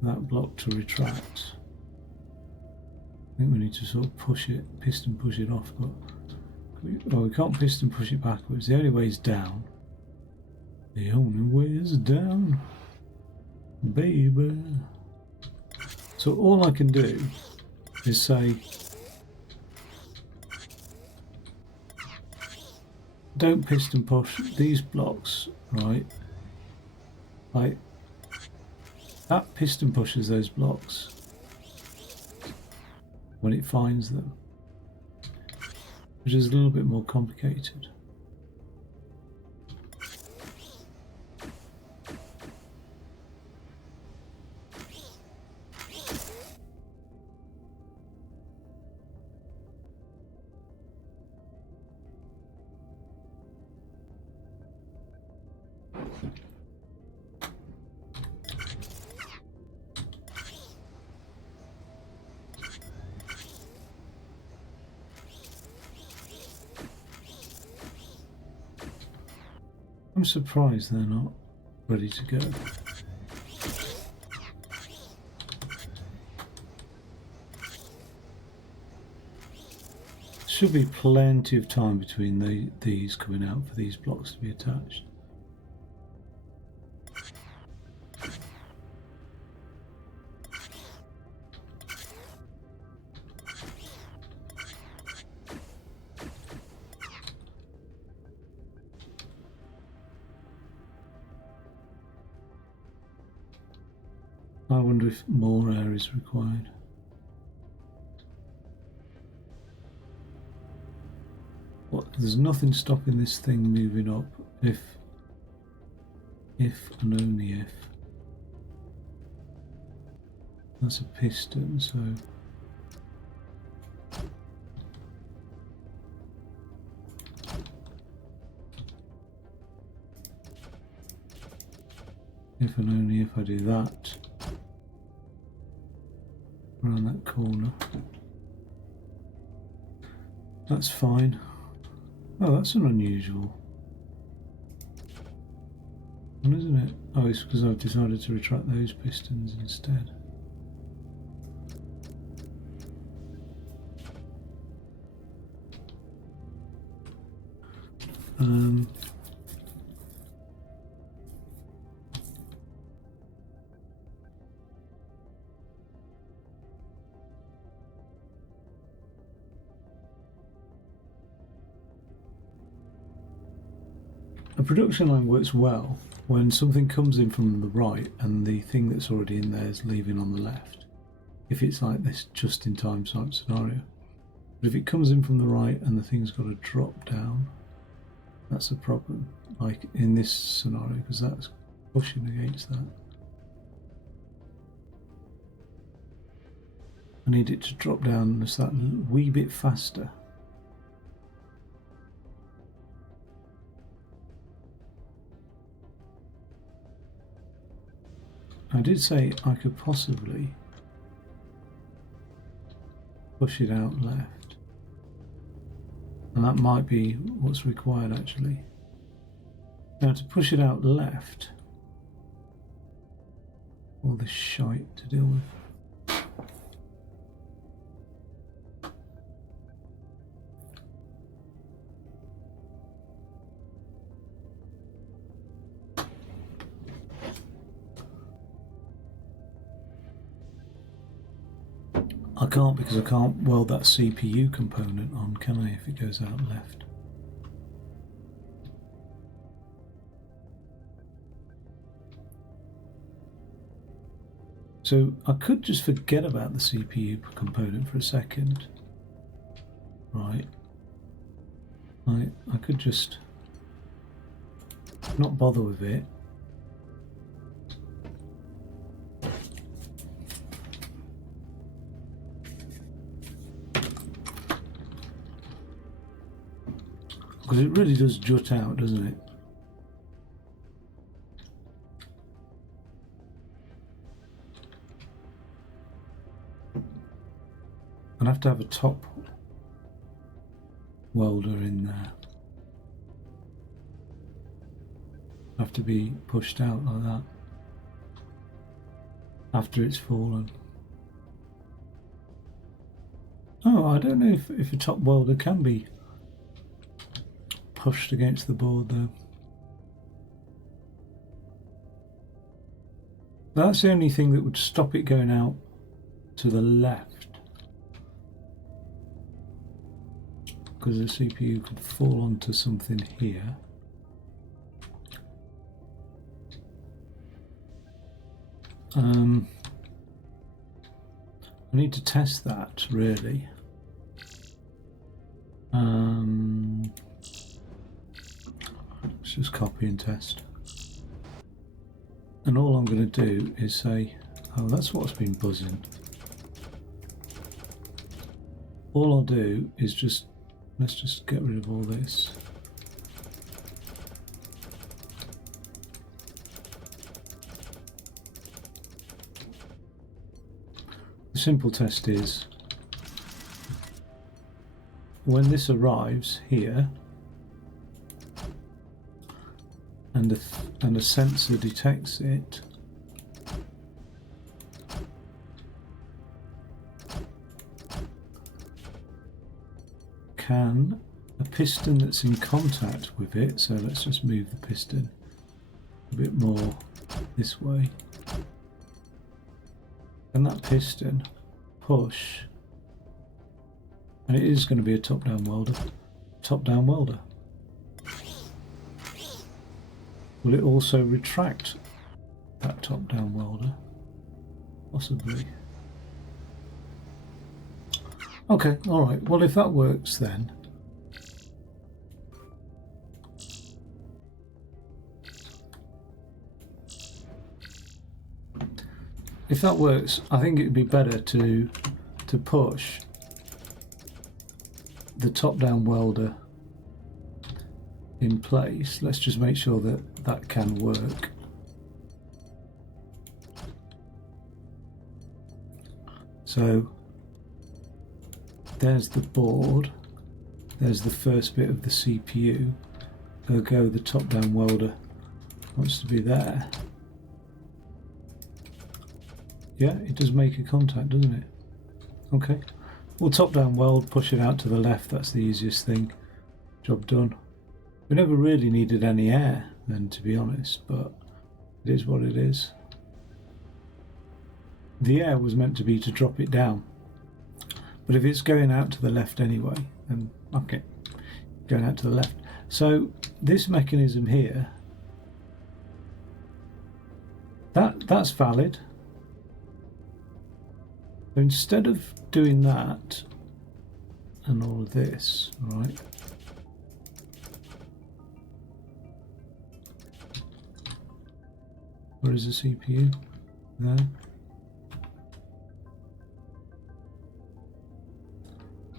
for that block to retract, I think we need to sort of push it, piston push it off, but we can't piston push it backwards. The only way is down. The only way is down, baby. So all I can do is say, don't piston push these blocks, right? Like, that piston pushes those blocks when it finds them, which is a little bit more complicated. I'm surprised they're not ready to go. Should be plenty of time between these coming out for these blocks to be attached. I wonder if more air is required. What? There's nothing stopping this thing moving up if and only if. That's a piston, so if and only if I do that around that corner. That's fine. Oh, that's an unusual one, isn't it? Oh, it's because I've decided to retract those pistons instead. A production line works well when something comes in from the right and the thing that's already in there is leaving on the left. If it's like this just-in-time type scenario. But if it comes in from the right and the thing's got to drop down, that's a problem. Like in this scenario, because that's pushing against that. I need it to drop down just that wee bit faster. I did say I could possibly push it out left, and that might be what's required actually. Now to push it out left, all this shite to deal with. I can't, because I can't weld that CPU component on, can I, if it goes out left? So I could just forget about the CPU component for a second. Right. I could just not bother with it. Because it really does jut out, doesn't it? I'd have to have a top welder in there. Have to be pushed out like that after it's fallen. Oh, I don't know if a top welder can be pushed against the board though. That's the only thing that would stop it going out to the left. Because the CPU could fall onto something here. I need to test that really. Let's just copy and test. And all I'm going to do is say, oh, that's what's been buzzing. All I'll do is just, let's just get rid of all this. The simple test is, when this arrives here, and a sensor detects it, can a piston that's in contact with it, so let's just move the piston a bit more this way, and that piston push, and it is going to be a top-down welder. Will it also retract that top-down welder? Possibly. Okay, alright, well if that works then. If that works, I think it would be better to push the top-down welder in place. Let's just make sure that that can work. So there's the board, there's the first bit of the CPU, ergo the top-down welder wants to be there. Yeah, it does make a contact, doesn't it? Okay, well, top-down weld, push it out to the left, that's the easiest thing. Job done. We never really needed any air then, to be honest, but it is what it is. The air was meant to be to drop it down, but if it's going out to the left anyway, then okay, going out to the left. So this mechanism here, that's valid. So instead of doing that and all of this, right? Where is the CPU? There.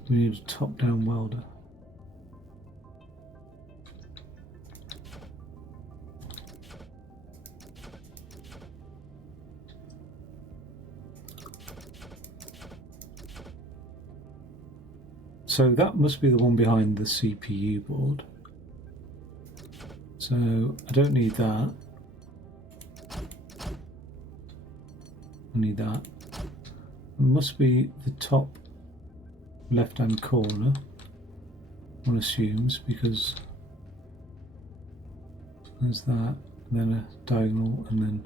We need a top-down welder. So that must be the one behind the CPU board. So I don't need that. I need that. It must be the top left-hand corner, one assumes, because there's that, and then a diagonal, and then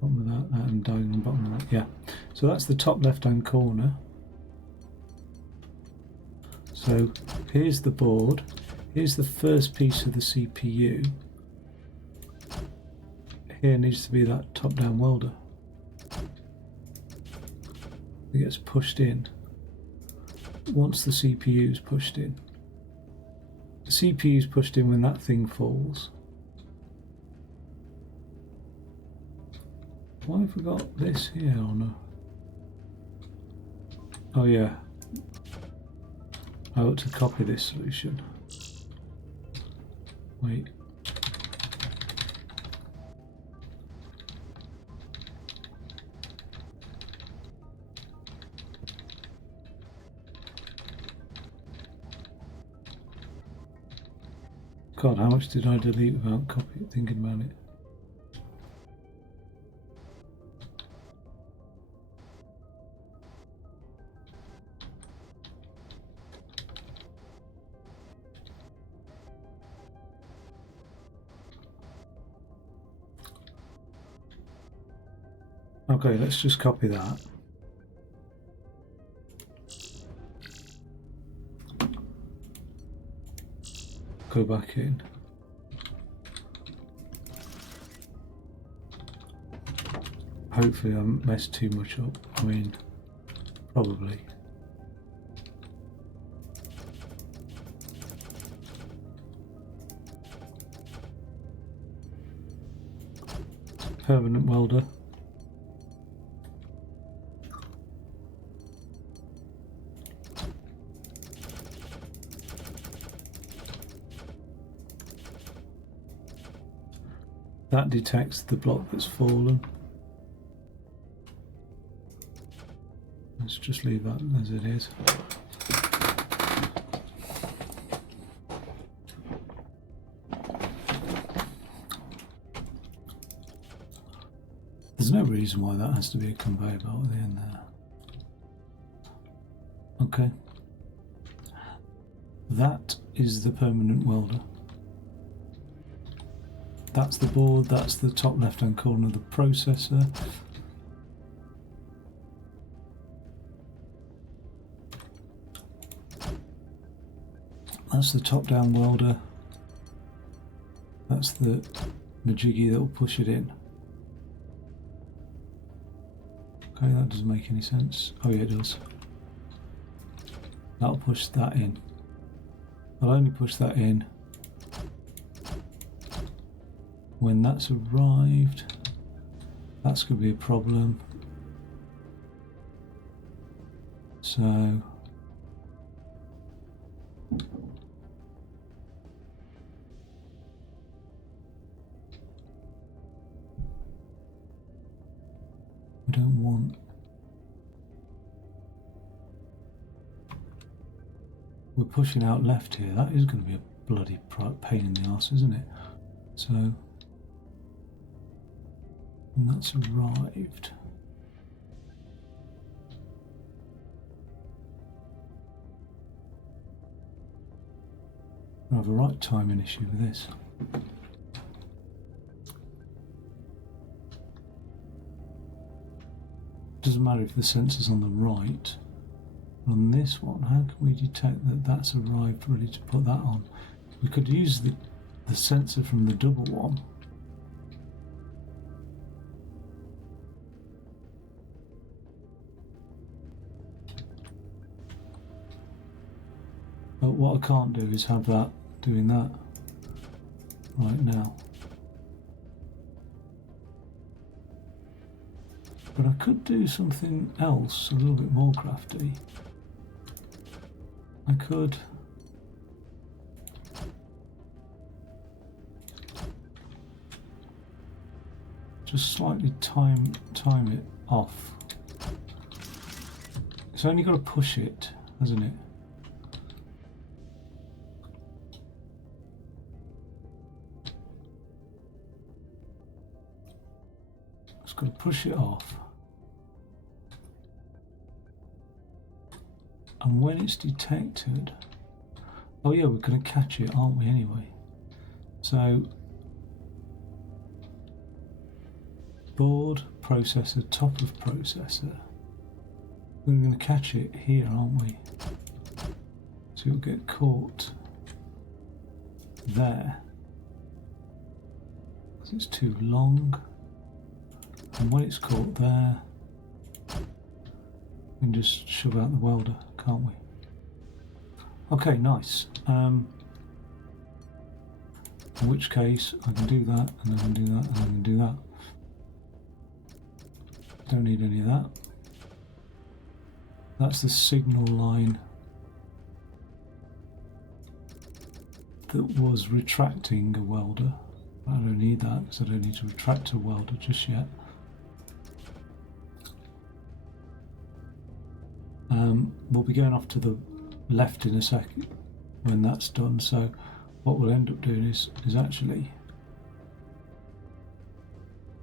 bottom of that, and diagonal, bottom of that. Yeah. So that's the top left-hand corner. So here's the board. Here's the first piece of the CPU. Here needs to be that top-down welder. It gets pushed in once the CPU is pushed in. The CPU is pushed in when that thing falls. Why have we got this here on a... Oh yeah. I ought to copy this solution. Wait. God, how much did I delete without thinking about it? Okay, let's just copy that. Go back in. Hopefully I haven't messed too much up. I mean, probably. Permanent welder. That detects the block that's fallen. Let's just leave that as it is. There's no reason why that has to be a conveyor belt at the end there. Okay. That is the permanent welder. That's the board, that's the top left hand corner of the processor. That's the top down welder. That's the majiggy that will push it in. Okay, that doesn't make any sense. Oh yeah, it does. That'll push that in. I'll only push that in when that's arrived. That's going to be a problem. So we don't want... We're pushing out left here. That is going to be a bloody pain in the arse, isn't it? So when that's arrived, I have a right timing issue with this. Doesn't matter if the sensor's on the right. On this one, how can we detect that that's arrived ready to put that on? We could use the sensor from the double one. But what I can't do is have that doing that right now. But I could do something else a little bit more crafty. I could just slightly time it off. It's only got to push it, hasn't it? It's got to push it off. And when it's detected, oh yeah, we're going to catch it, aren't we, anyway? So, board, processor, top of processor. We're going to catch it here, aren't we? So it'll get caught there. Because it's too long. And when it's caught there, we can just shove out the welder, can't we? Okay, nice. In which case, I can do that, and I can do that, and I can do that. Don't need any of that. That's the signal line that was retracting a welder. I don't need that because I don't need to retract a welder just yet. We'll be going off to the left in a second when that's done, so what we'll end up doing is actually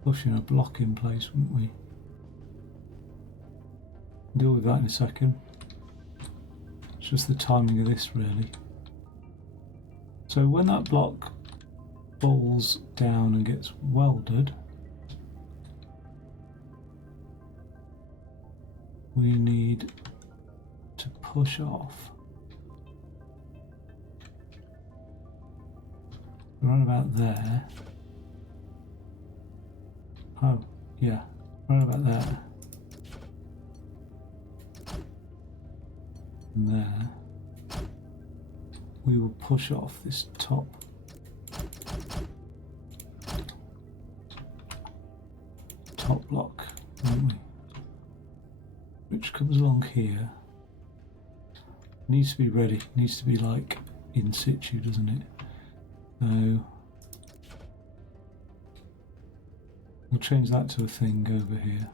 pushing a block in place, wouldn't we? Deal with that in a second. It's just the timing of this really. So when that block falls down and gets welded, we need to push off around about there. Oh, yeah, around about there. And there. We will push off this top block, won't we? Which comes along here. Needs to be ready, needs to be like in situ, doesn't it? So we'll change that to a thing over here.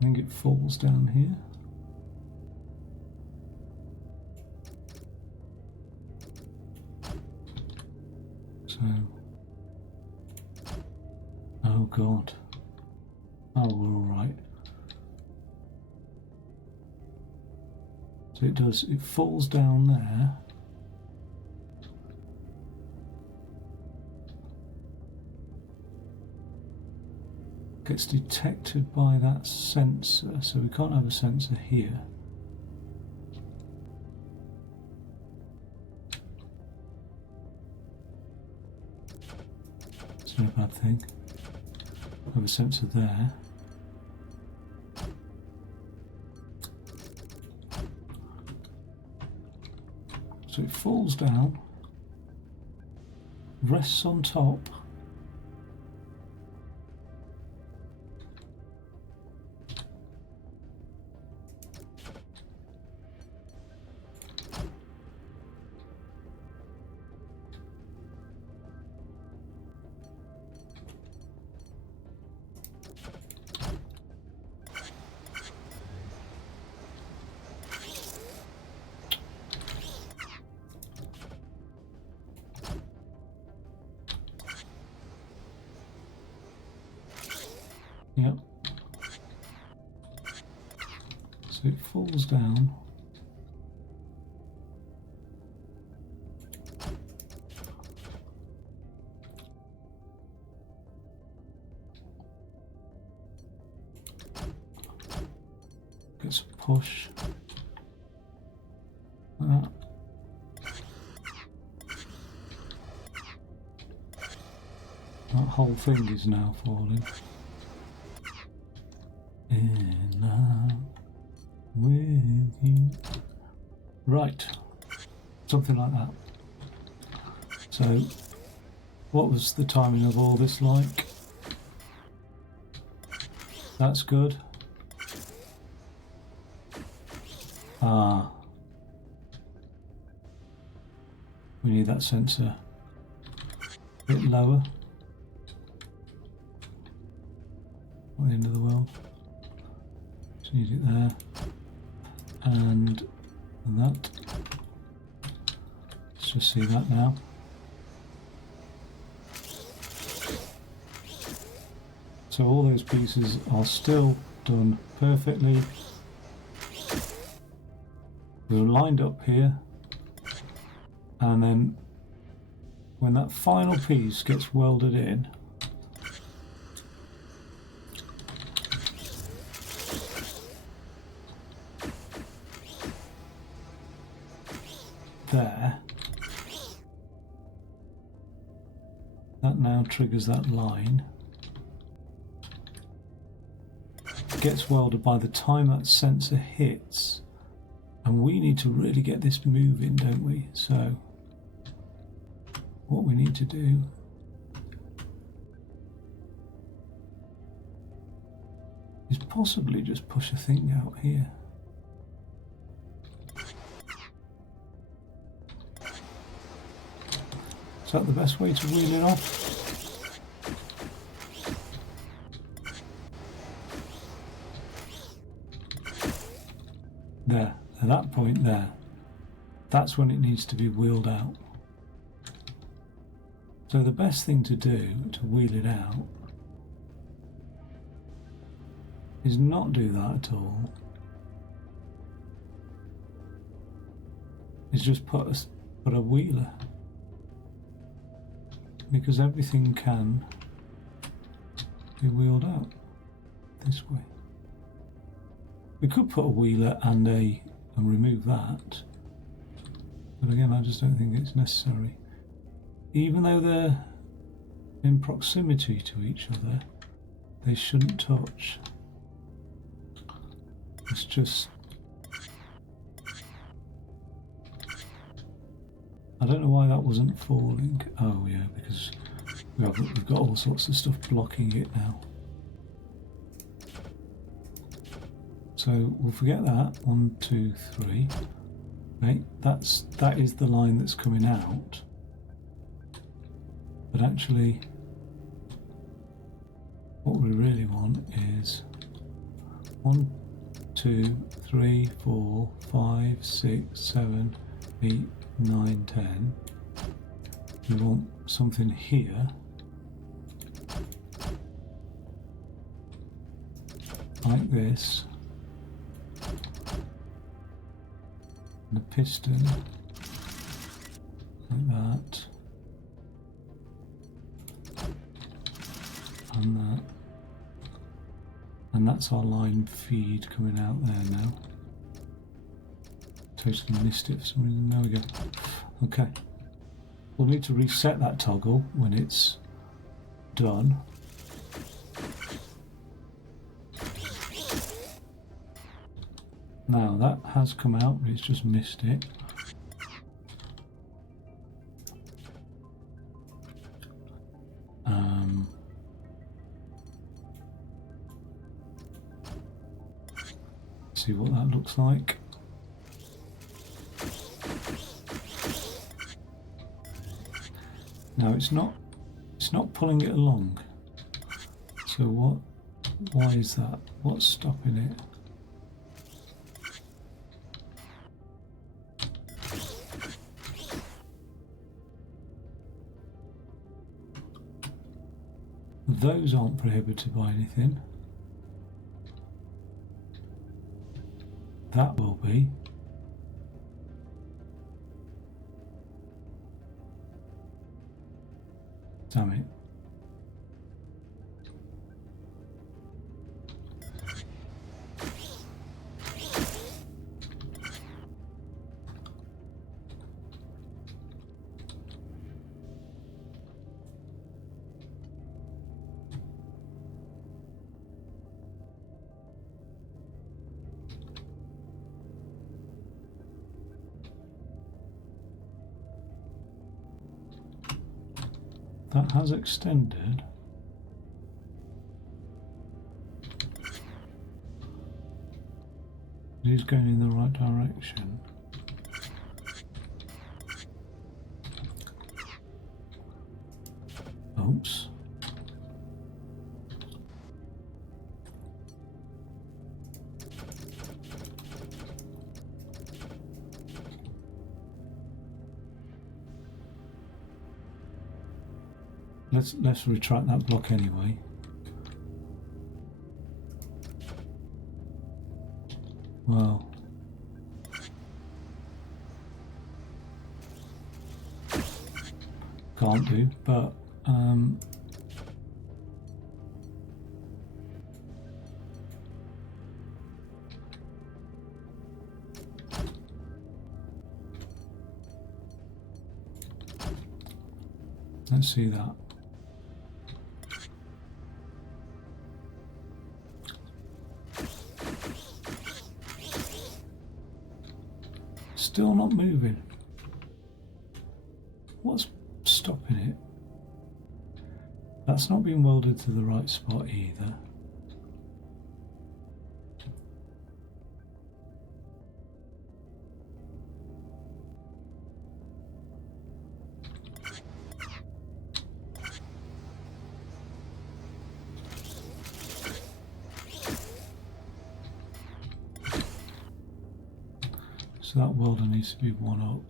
I think it falls down here. So, oh God. Oh, we're all right. So it falls down there. Gets detected by that sensor, so we can't have a sensor here. It's not a bad thing. Have a sensor there. So it falls down, rests on top. Yep. So it falls down. Gets a push. Like that. That whole thing is now falling. And I'm with you. Right, something like that. So, what was the timing of all this like? That's good. Ah, we need that sensor a bit lower. At the end of the world. So need it there, and that. Let's just see that now. So all those pieces are still done perfectly. They're lined up here, and then when that final piece gets welded in, there, that now triggers that line. It gets welded by the time that sensor hits And we need to really get this moving, don't we? So what we need to do is possibly just push a thing out here. Is that the best way to wheel it off? There, at that point there, that's when it needs to be wheeled out. So the best thing to do to wheel it out is not do that at all. Is just put a wheeler. Because everything can be wheeled out this way. We could put a wheeler and remove that, but again, I just don't think it's necessary. Even though they're in proximity to each other, they shouldn't touch. It's just, I don't know why that wasn't falling. Oh yeah, because we've got all sorts of stuff blocking it now. So we'll forget that. 1, 2, 3. Okay, that is the line that's coming out. But actually, what we really want is 1, 2, 3, 4, 5, 6, 7, 8, 9, 10. We want something here. Like this. And a piston. Like that. And that. And that's our line feed coming out there now. Totally missed it for some reason. There we go. Okay. We'll need to reset that toggle when it's done. Now that has come out, but it's just missed it. See what that looks like. Now it's not pulling it along. So why is that? What's stopping it? Those aren't prohibited by anything. That will be. Damn it. That has extended. It is going in the right direction. Oops. Let's retract that block anyway. Well, can't do, but let's see that. still not moving. What's stopping it? That's not been welded to the right spot either. So that welder needs to be one up.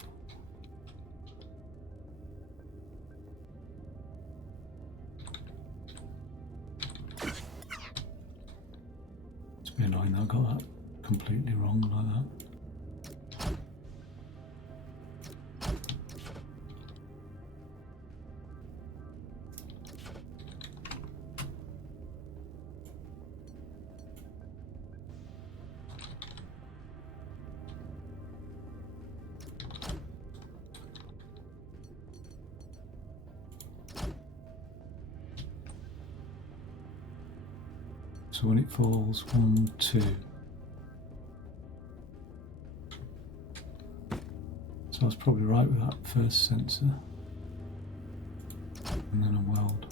It's been annoying that I got that completely wrong like that. So when it falls, 1, 2. So I was probably right with that first sensor. And then a weld.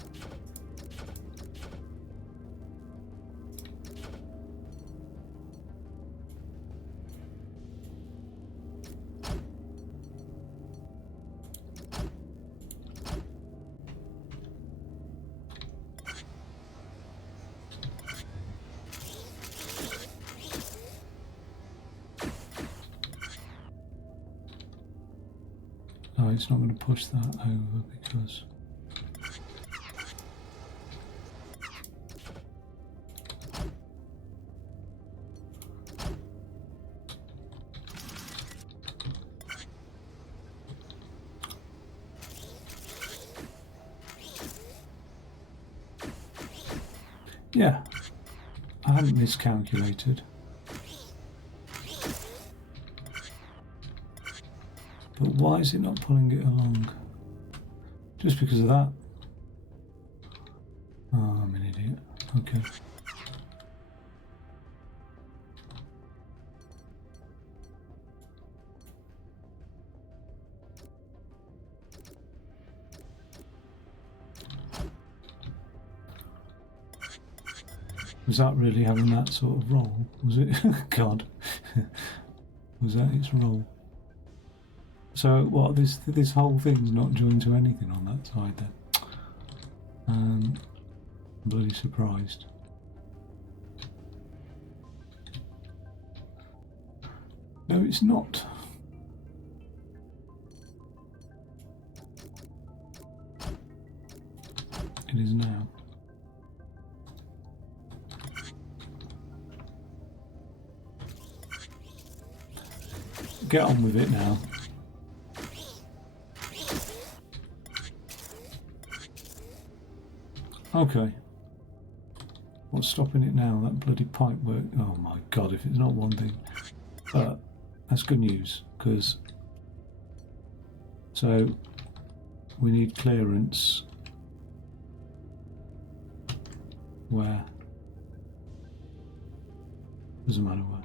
No, it's not going to push that over because yeah, I hadn't miscalculated. But why is it not pulling it along? Just because of that? Oh, I'm an idiot. Okay. Was that really having that sort of roll? Was it? God. Was that its roll? So what? This whole thing's not joined to anything on that side then. I'm bloody surprised. No, it's not. It is now. Get on with it now. Okay. What's stopping it now? That bloody pipe work. Oh my god, if it's not one thing. But that's good news, because so we need clearance where? Doesn't matter where.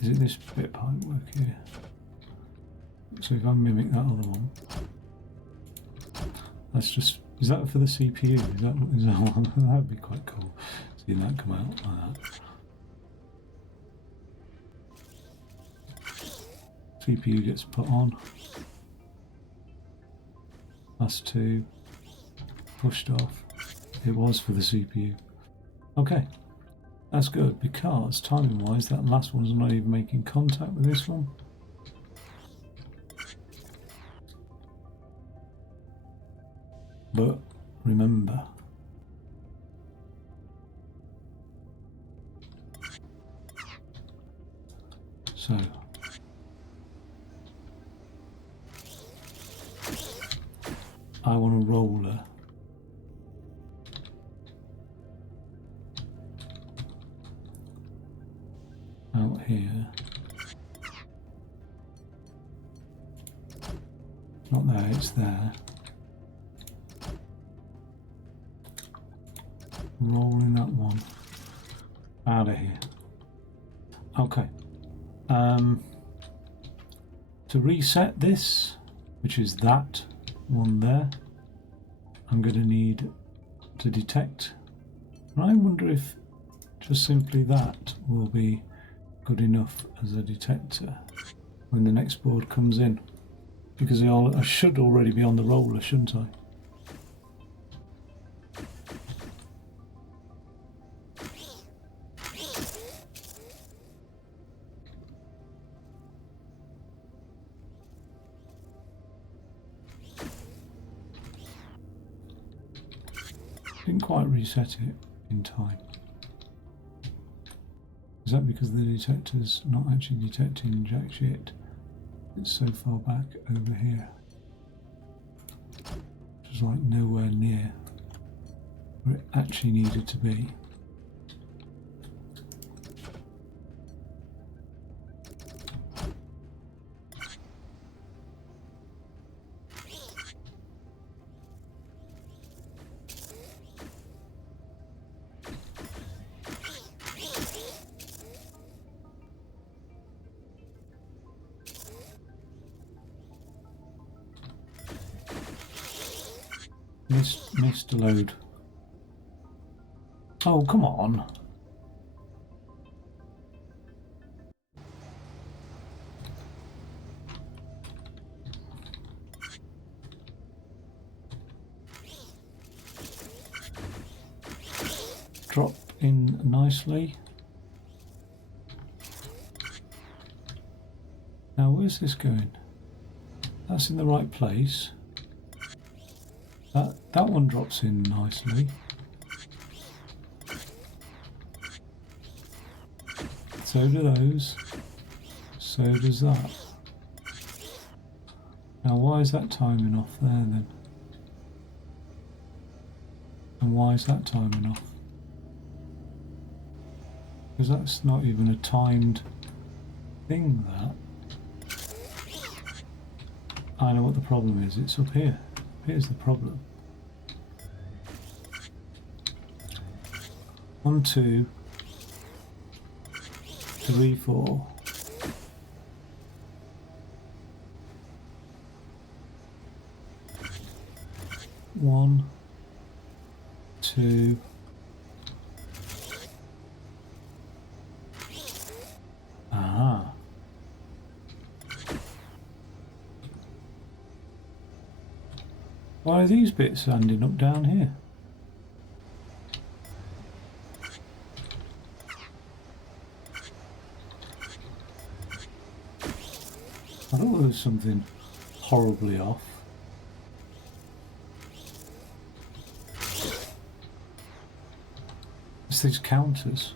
Is it this bit of pipe work here? So if I mimic that other one, that's just, is that for the CPU? Is that one? That'd be quite cool. Seeing that come out like that. CPU gets put on. Last two pushed off. It was for the CPU. Okay, that's good, because timing wise that last one's not even making contact with this one. But remember, so I want a roller out here. Not there, it's there. Rolling that one out of here. Okay. To reset this, which is that one there, I'm going to need to detect. And I wonder if just simply that will be good enough as a detector when the next board comes in. Because I should already be on the roller, shouldn't I? Didn't quite reset it in time. Is that because the detector's not actually detecting jack shit? It's so far back over here. Which is like nowhere near where it actually needed to be. Missed a load. Oh, come on. Drop in nicely. Now, where's this going? That's in the right place. That one drops in nicely. So do those. So does that. Now, why is that timing off there then? And why is that timing off? Because that's not even a timed thing, that. I know what the problem is. It's up here. Here's the problem. 1, 2, 3, 4. One, two. Ah. Why are these bits ending up down here? I thought there was something horribly off. It's these counters.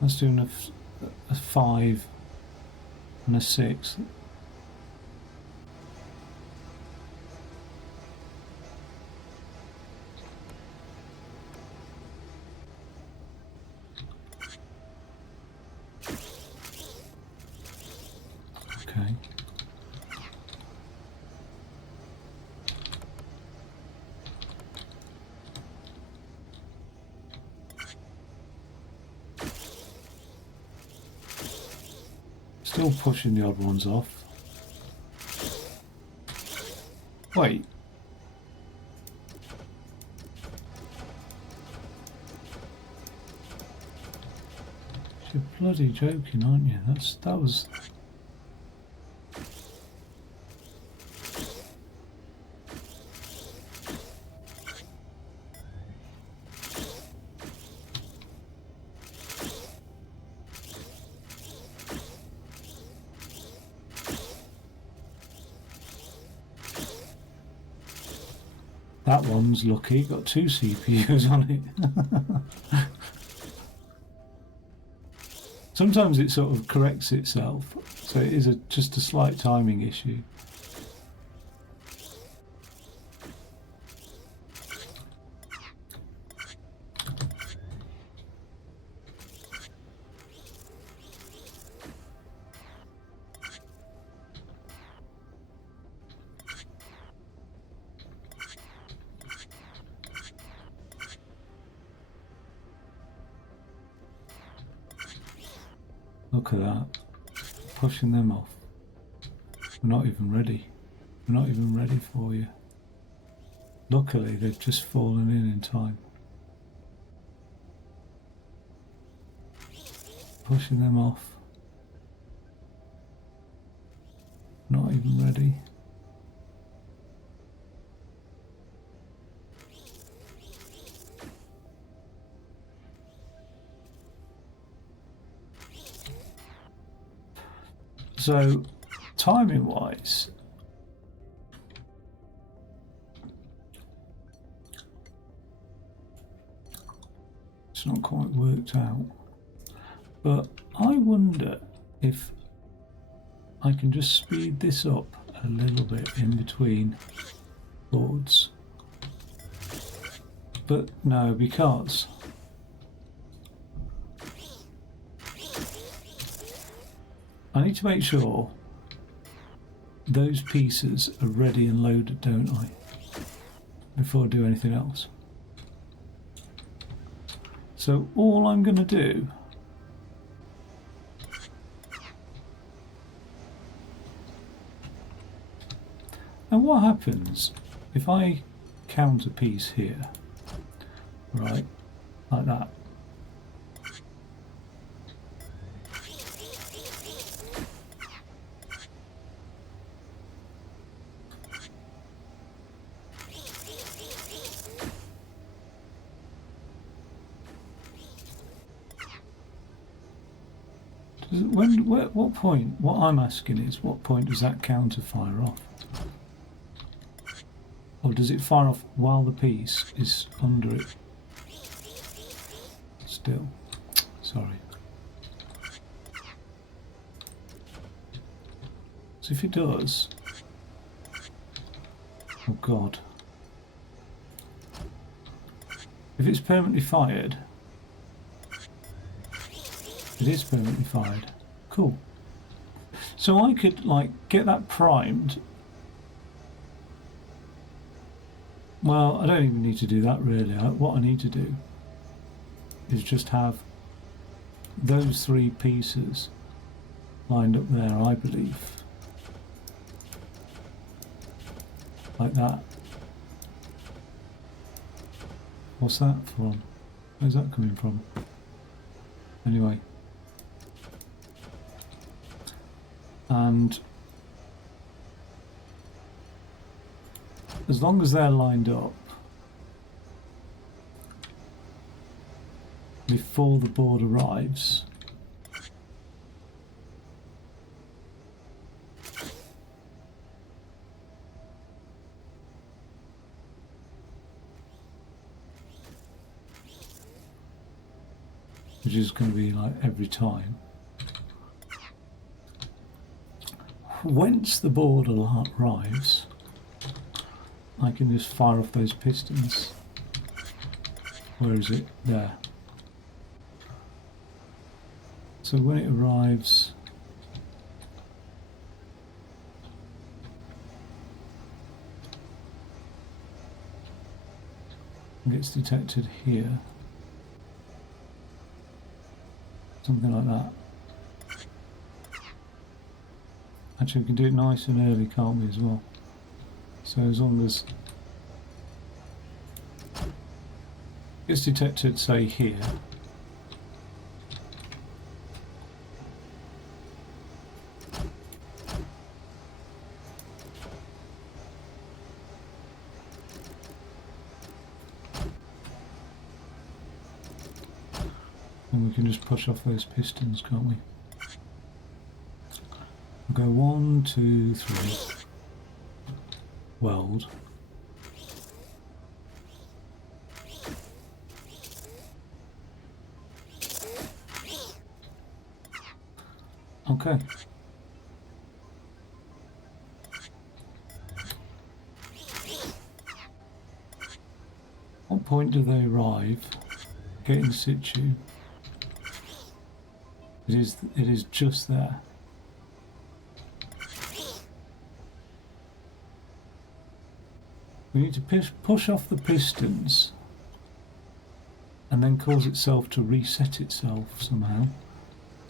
That's doing a 5 and a 6. Okay. Still pushing the odd ones off. Wait. You're bloody joking, aren't you? That was... That one's lucky, got 2 CPUs on it. Sometimes it sort of corrects itself, so it is just a slight timing issue. Look at that. Pushing them off. We're not even ready. We're not even ready for you. Luckily, they've just fallen in time. Pushing them off. Not even ready. So, timing wise, it's not quite worked out, but I wonder if I can just speed this up a little bit in between boards. But no, because I need to make sure those pieces are ready and loaded, don't I? Before I do anything else. So all I'm going to do and what happens if I count a piece here, right, like that? What point? What I'm asking is, what point does that counter fire off? Or does it fire off while the piece is under it? Still, sorry. So if it does, oh God, if it's permanently fired, it is permanently fired. Cool. So I could like get that primed. Well, I don't even need to do that really. What I need to do is just have those three pieces lined up there, I believe. Like that. What's that from? Where's that coming from? Anyway. And as long as they're lined up before the board arrives, which is going to be like every time. Once the board arrives, I can just fire off those pistons. Where is it? There. So when it arrives, it gets detected here. Something like that. Actually, we can do it nice and early, can't we, as well? So as long as it's detected, say, here, and we can just push off those pistons, can't we? We'll go 1, 2, 3. Weld. Okay. What point do they arrive? Get in situ. It is just there. We need to push off the pistons and then cause itself to reset itself somehow.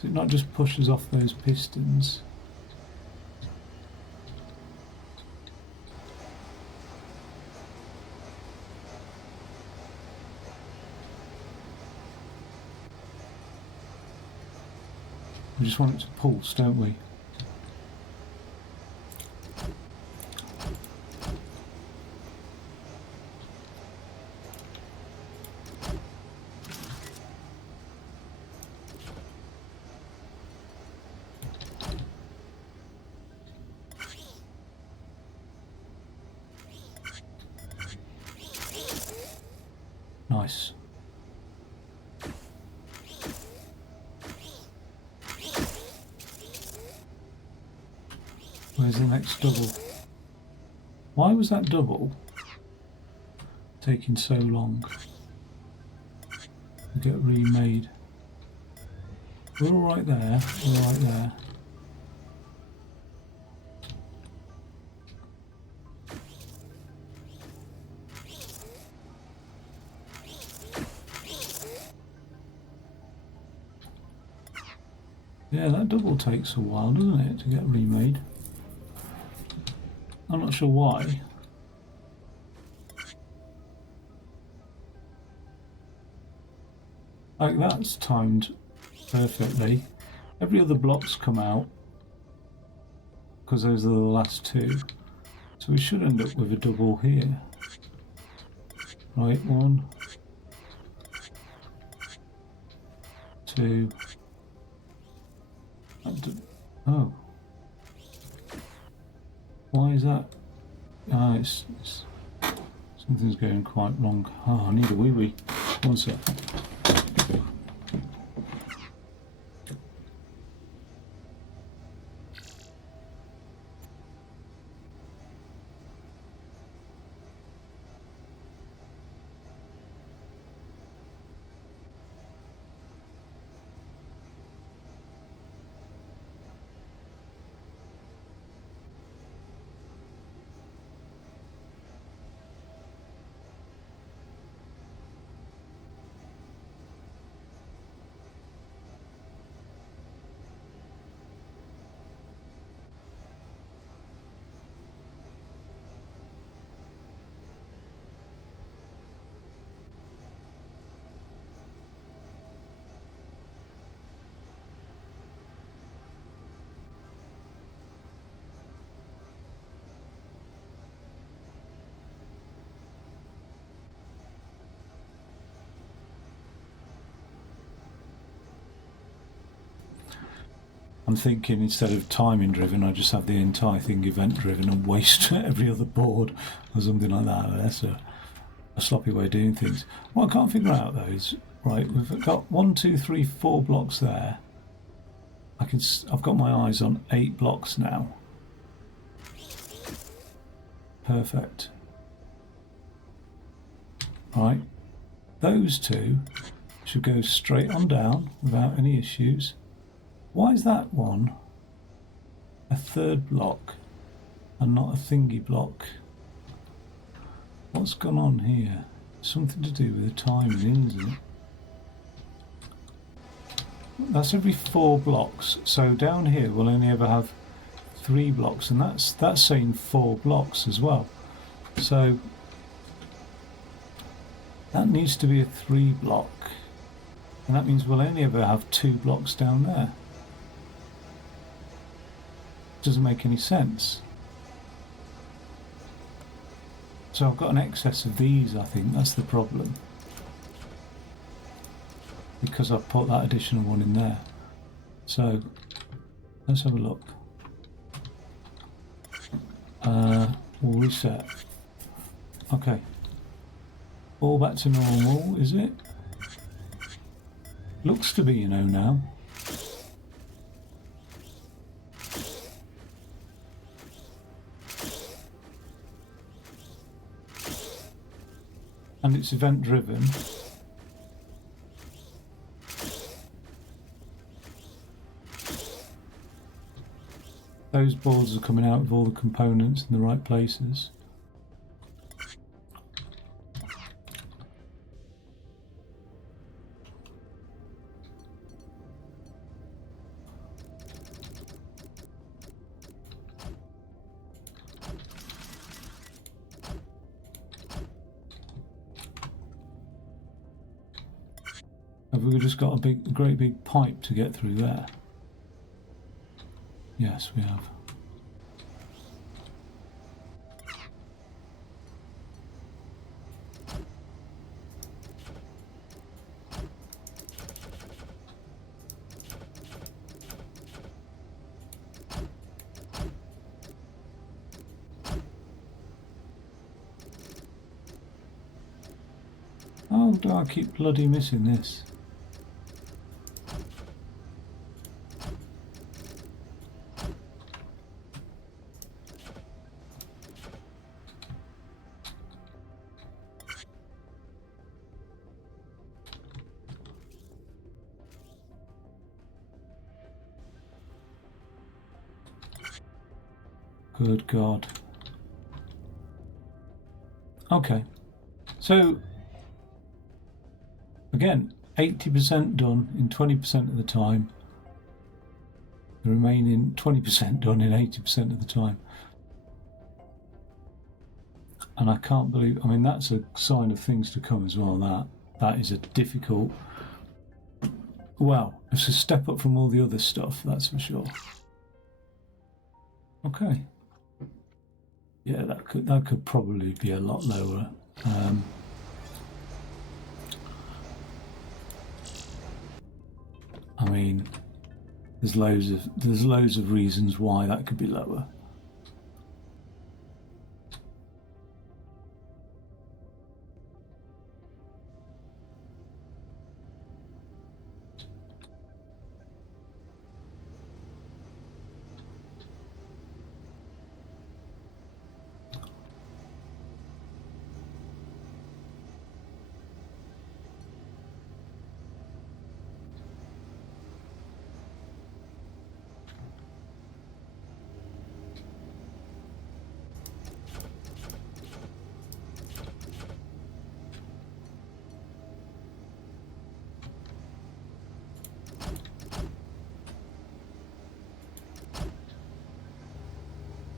It not just pushes off those pistons. We just want it to pulse, don't we? Nice. Where's the next double? Why was that double taking so long to get remade? We're all right there. We're all right there. Yeah, that double takes a while, doesn't it, to get remade? I'm not sure why. Like, that's timed perfectly. Every other block's come out because those are the last two. So we should end up with a double here. Right, 1, 2. Oh. Why is that? Ah, it's something's going quite wrong. Oh, I need a wee-wee. One sec. I'm thinking instead of timing driven, I just have the entire thing event driven and waste every other board or something like that. That's a sloppy way of doing things. What I can't figure out though is, right, we've got 1, 2, 3, 4 blocks there. I've got my eyes on 8 blocks now. Perfect. Right, those two should go straight on down without any issues. Why is that one a third block and not a thingy block? What's gone on here? Something to do with the timing, isn't it? That's every 4 blocks. So down here we'll only ever have 3 blocks, and that's saying 4 blocks as well. So that needs to be a 3 block, and that means we'll only ever have 2 blocks down there. Doesn't make any sense. So I've got an excess of these, I think that's the problem, because I've put that additional one in there. So let's have a look. We'll reset. Okay, all back to normal, is it? Looks to be, you know, now. And it's event driven. Those boards are coming out with all the components in the right places. have we just got a great big pipe to get through there? Yes, we have. Oh, do I keep bloody missing this? Good God. Okay. So, again, 80% done in 20% of the time. The remaining 20% done in 80% of the time. And I can't believe, I mean, that's a sign of things to come as well, that is a difficult, well, it's a step up from all the other stuff, that's for sure. Okay. Yeah, that could probably be a lot lower. I mean, there's loads of reasons why that could be lower.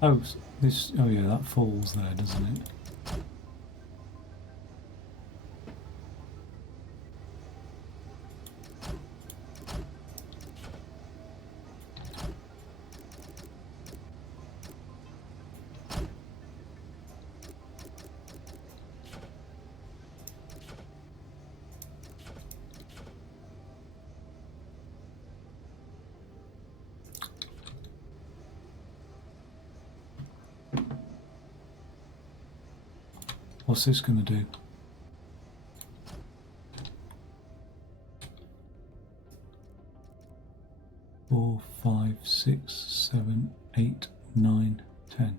Oh, oh yeah, that falls there, doesn't it? What's this going to do? Four, 5, 6, 7, 8, 9, 10.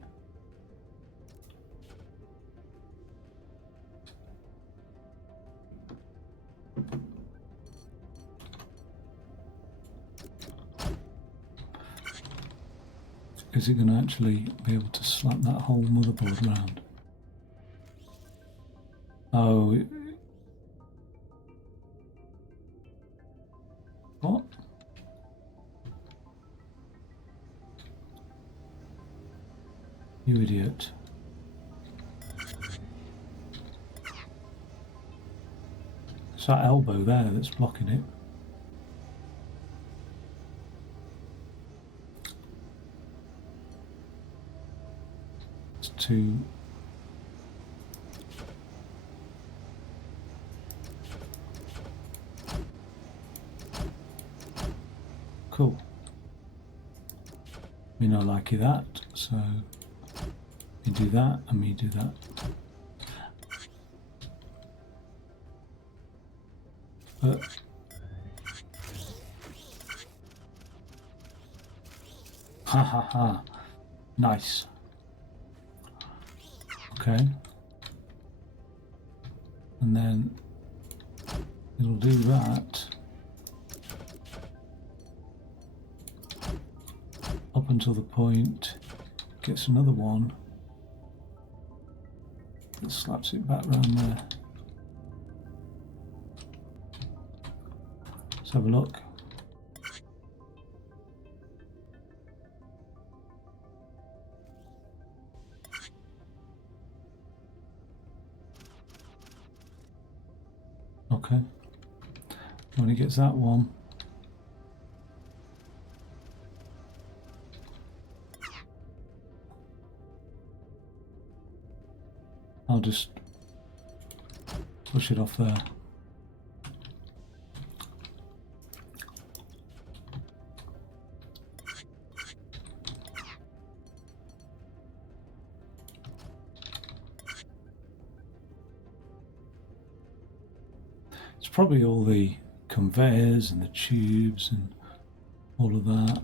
Is it going to actually be able to slap that whole motherboard round? Oh. What? You idiot. It's that elbow there that's blocking it. It's too... Cool. Me not like that, so me do that and me do that. But ha ha ha, nice. Okay, and then it'll do that up until the point gets another one that slaps it back round there. Let's have a look. Okay. when he gets that one. I'll just push it off there. It's probably all the conveyors and the tubes and all of that.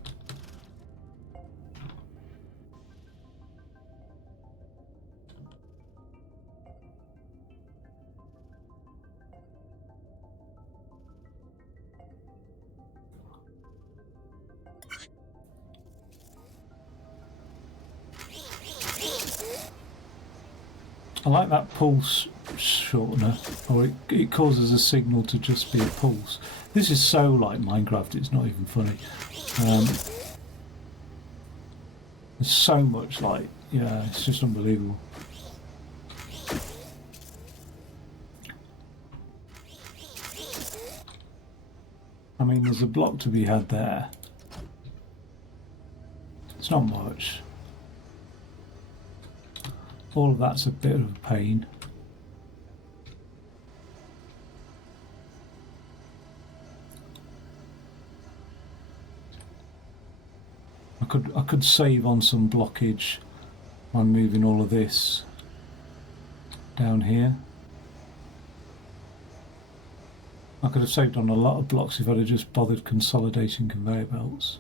I like that pulse shortener, or it causes a signal to just be a pulse. This is so like Minecraft, it's not even funny. There's so much like, yeah, it's just unbelievable. I mean, there's a block to be had there. It's not much. All of that's a bit of a pain. I could save on some blockage on moving all of this down here. I could have saved on a lot of blocks if I'd have just bothered consolidating conveyor belts.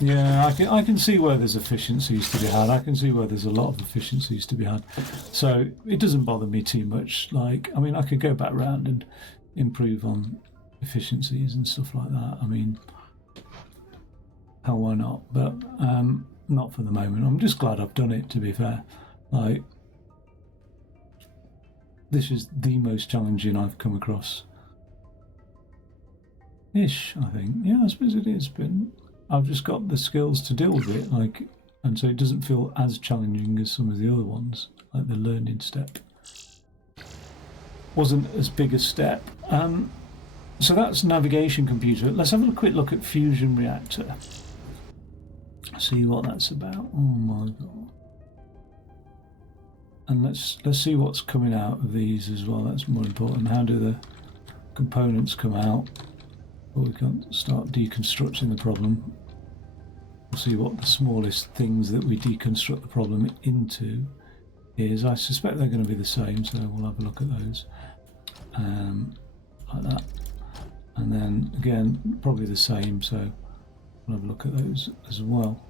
Yeah, I can see where there's efficiencies to be had. I can see where there's a lot of efficiencies to be had. So it doesn't bother me too much. Like, I mean, I could go back round and improve on efficiencies and stuff like that. I mean, hell, why not? But not for the moment. I'm just glad I've done it, to be fair. Like, this is the most challenging I've come across. Ish, I think. Yeah, I suppose it is, but I've just got the skills to deal with it, like, and so it doesn't feel as challenging as some of the other ones, like the learning step. Wasn't as big a step. So that's navigation computer. Let's have a quick look at fusion reactor. See what that's about. Oh my god! And let's see what's coming out of these as well. That's more important. How do the components come out? Well, we can start deconstructing the problem. We'll see what the smallest things that we deconstruct the problem into is. I suspect they're going to be the same, so we'll have a look at those. Like that. And then again, probably the same, so we'll have a look at those as well.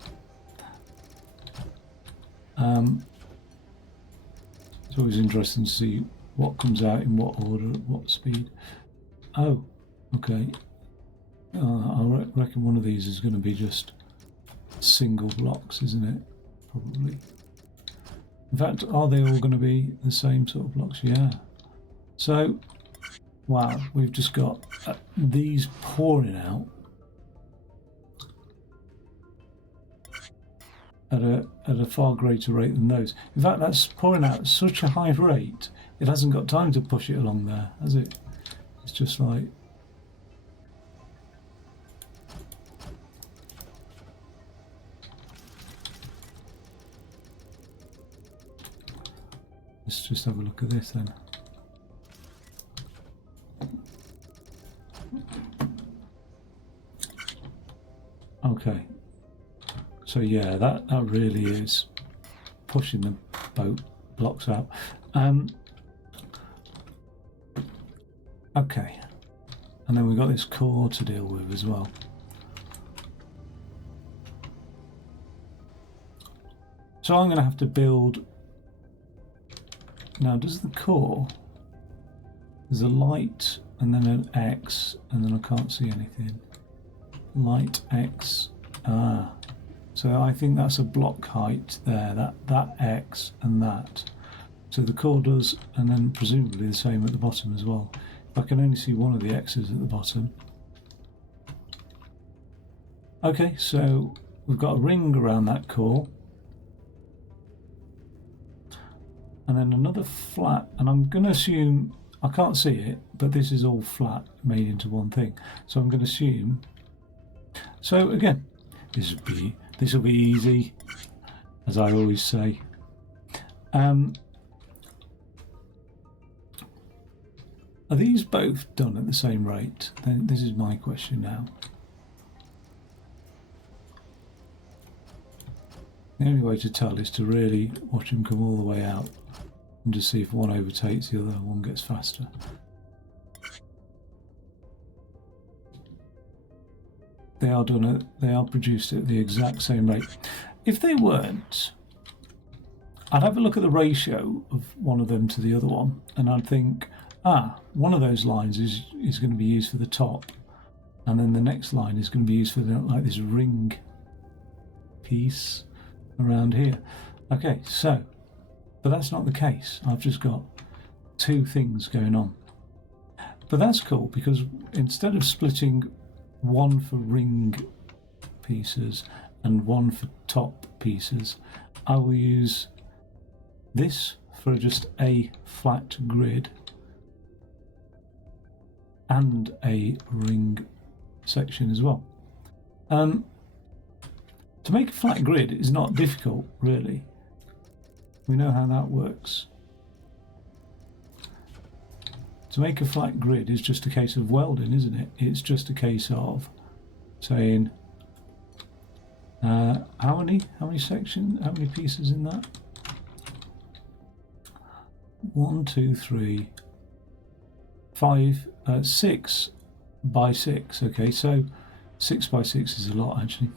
It's always interesting to see what comes out in what order, at what speed. Oh, okay. I reckon one of these is going to be just single blocks, isn't it? Probably. In fact, are they all going to be the same sort of blocks? Yeah. So, wow, we've just got these pouring out at a far greater rate than those. In fact, that's pouring out at such a high rate, it hasn't got time to push it along there, has it? It's just like... Let's just have a look at this then. Okay. So yeah, that really is pushing the boat blocks out. Okay. And then we've got this core to deal with as well. So I'm going to have to build... Now, does the core... There's a light and then an X, and then I can't see anything. Light X. Ah. So I think that's a block height there, that X and that. So the core does, and then presumably the same at the bottom as well. If I can only see one of the X's at the bottom. Okay, so we've got a ring around that core. and then another flat, and I'm going to assume, I can't see it, but this is all flat made into one thing. So I'm going to assume, so again, this will be easy, as I always say. Are these both done at the same rate? Then this is my question now. The only way to tell is to really watch them come all the way out and just see if one overtakes the other, one gets faster. They are produced at the exact same rate. If they weren't, I'd have a look at the ratio of one of them to the other one, and I'd think, one of those lines is going to be used for the top, and then the next line is going to be used for like this ring piece around here. Okay, so, but that's not the case. I've just got two things going on. But that's cool, because instead of splitting one for ring pieces and one for top pieces, I will use this for just a flat grid and a ring section as well. To make a flat grid is not difficult, really. We know how that works. To make a flat grid is just a case of welding, isn't it? It's just a case of saying how many sections, how many pieces in that? 1, 2, 3, 5, 6 by 6. Okay, so 6 by 6 is a lot, actually.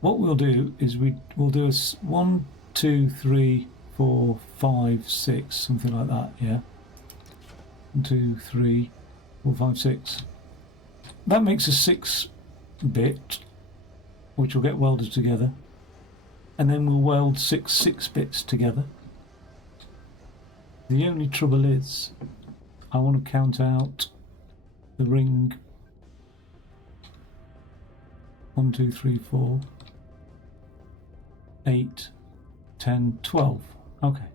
What we'll do is we'll do a 1, 2, 3, 4, 5, 6, something like that. Yeah, 1, 2, 3, 4, 5, 6. That makes a 6-bit, which will get welded together, and then we'll weld 6 bits together. The only trouble is, I want to count out the ring. 1, 2, 3, 4, 8, 10, 12. Okay.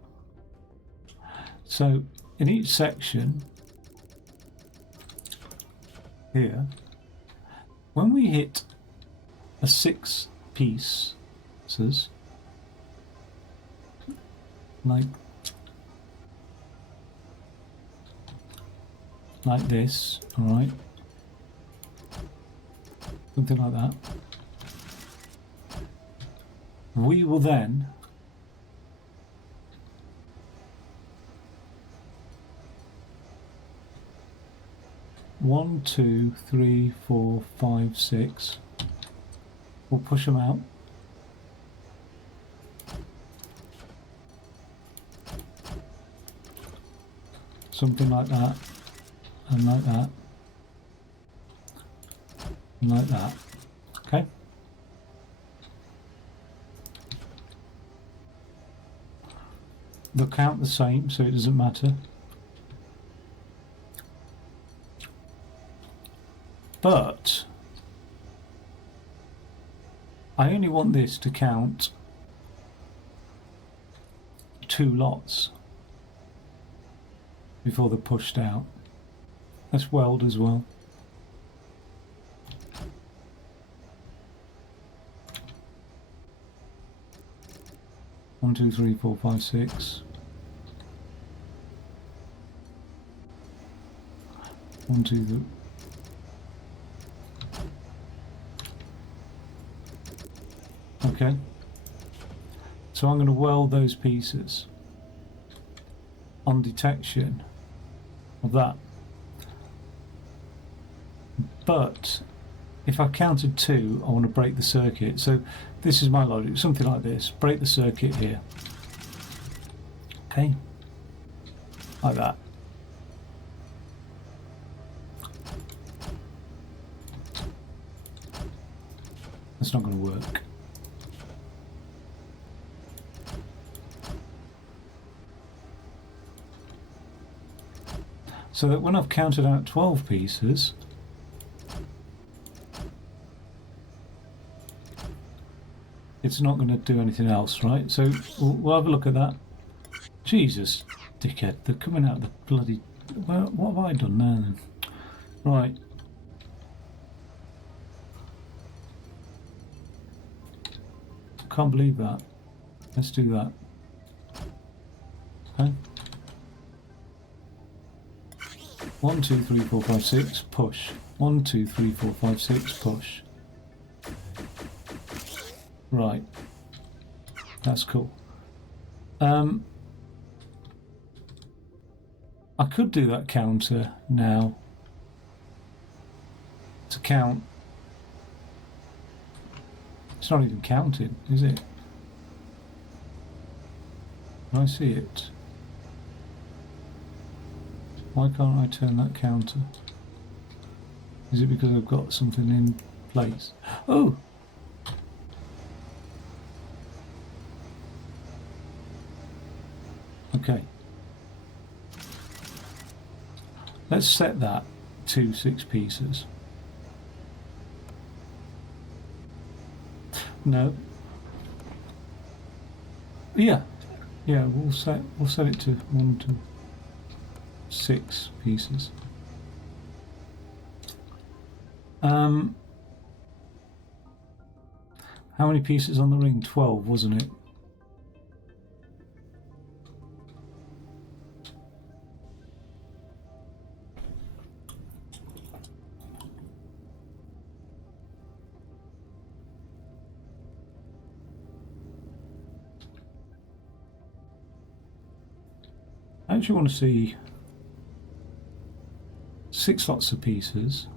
So in each section here, when we hit a 6 pieces, like this, all right, something like that, we will then one, 2, 3, 4, 5, 6. We'll push them out. Something like that, and like that, and like that. Okay. They'll count the same, so it doesn't matter. But I only want this to count 2 lots before they're pushed out. Let's weld as well. One, 2, 3, 4, 5, 6. 1, 2, 3. Okay, so I'm going to weld those pieces on detection of that. But if I counted 2, I want to break the circuit. So this is my logic, something like this. Break the circuit here. Okay, like that. That's not going to work. So that when I've counted out 12 pieces, it's not going to do anything else, right? So we'll have a look at that. Jesus, dickhead, they're coming out of the bloody... Well, what have I done now then? Right. Can't believe that. Let's do that. Okay. 1, 2, 3, 4, 5, 6, push. 1, 2, 3, 4, 5, 6, push. Right. That's cool. I could do that counter now to count. It's not even counted, is it? Can I see it? Why can't I turn that counter? Is it because I've got something in place? Oh! Okay. Let's set that to 6 pieces. No. Yeah. Yeah, we'll set it to 1 to 6 pieces. How many pieces on the ring? 12, wasn't it? I actually want to see 6 lots of pieces.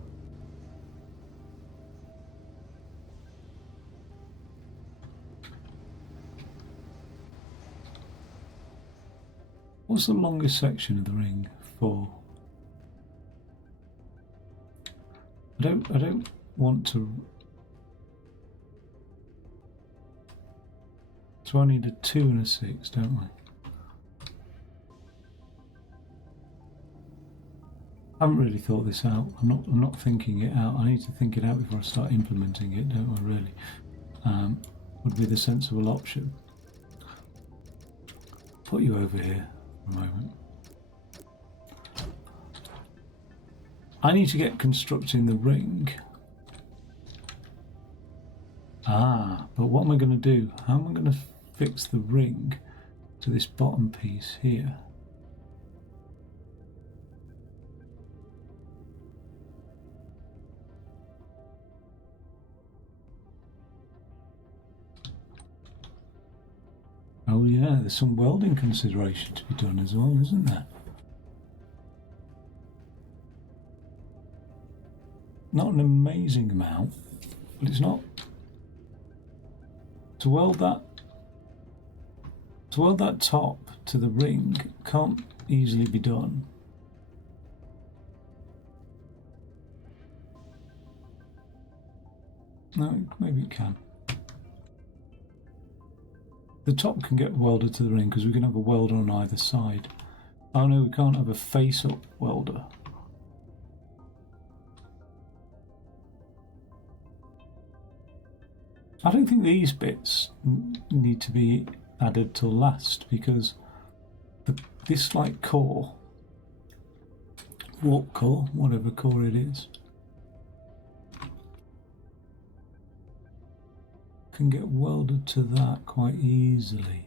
What's the longest section of the ring for? I don't want to. So I need a 2 and a 6, don't I? I haven't really thought this out. I'm not thinking it out. I need to think it out before I start implementing it, don't I, really? Would be the sensible option. Put you over here for a moment. I need to get constructing the ring. But what am I going to do? How am I going to fix the ring to this bottom piece here? Oh yeah, there's some welding consideration to be done as well, isn't there? Not an amazing amount, but it's not. To weld that top to the ring can't easily be done. No, maybe it can. The top can get welded to the ring because we can have a welder on either side. Oh no, we can't have a face-up welder. I don't think these bits need to be added till last because this like core, warp core, whatever core it is, can get welded to that quite easily.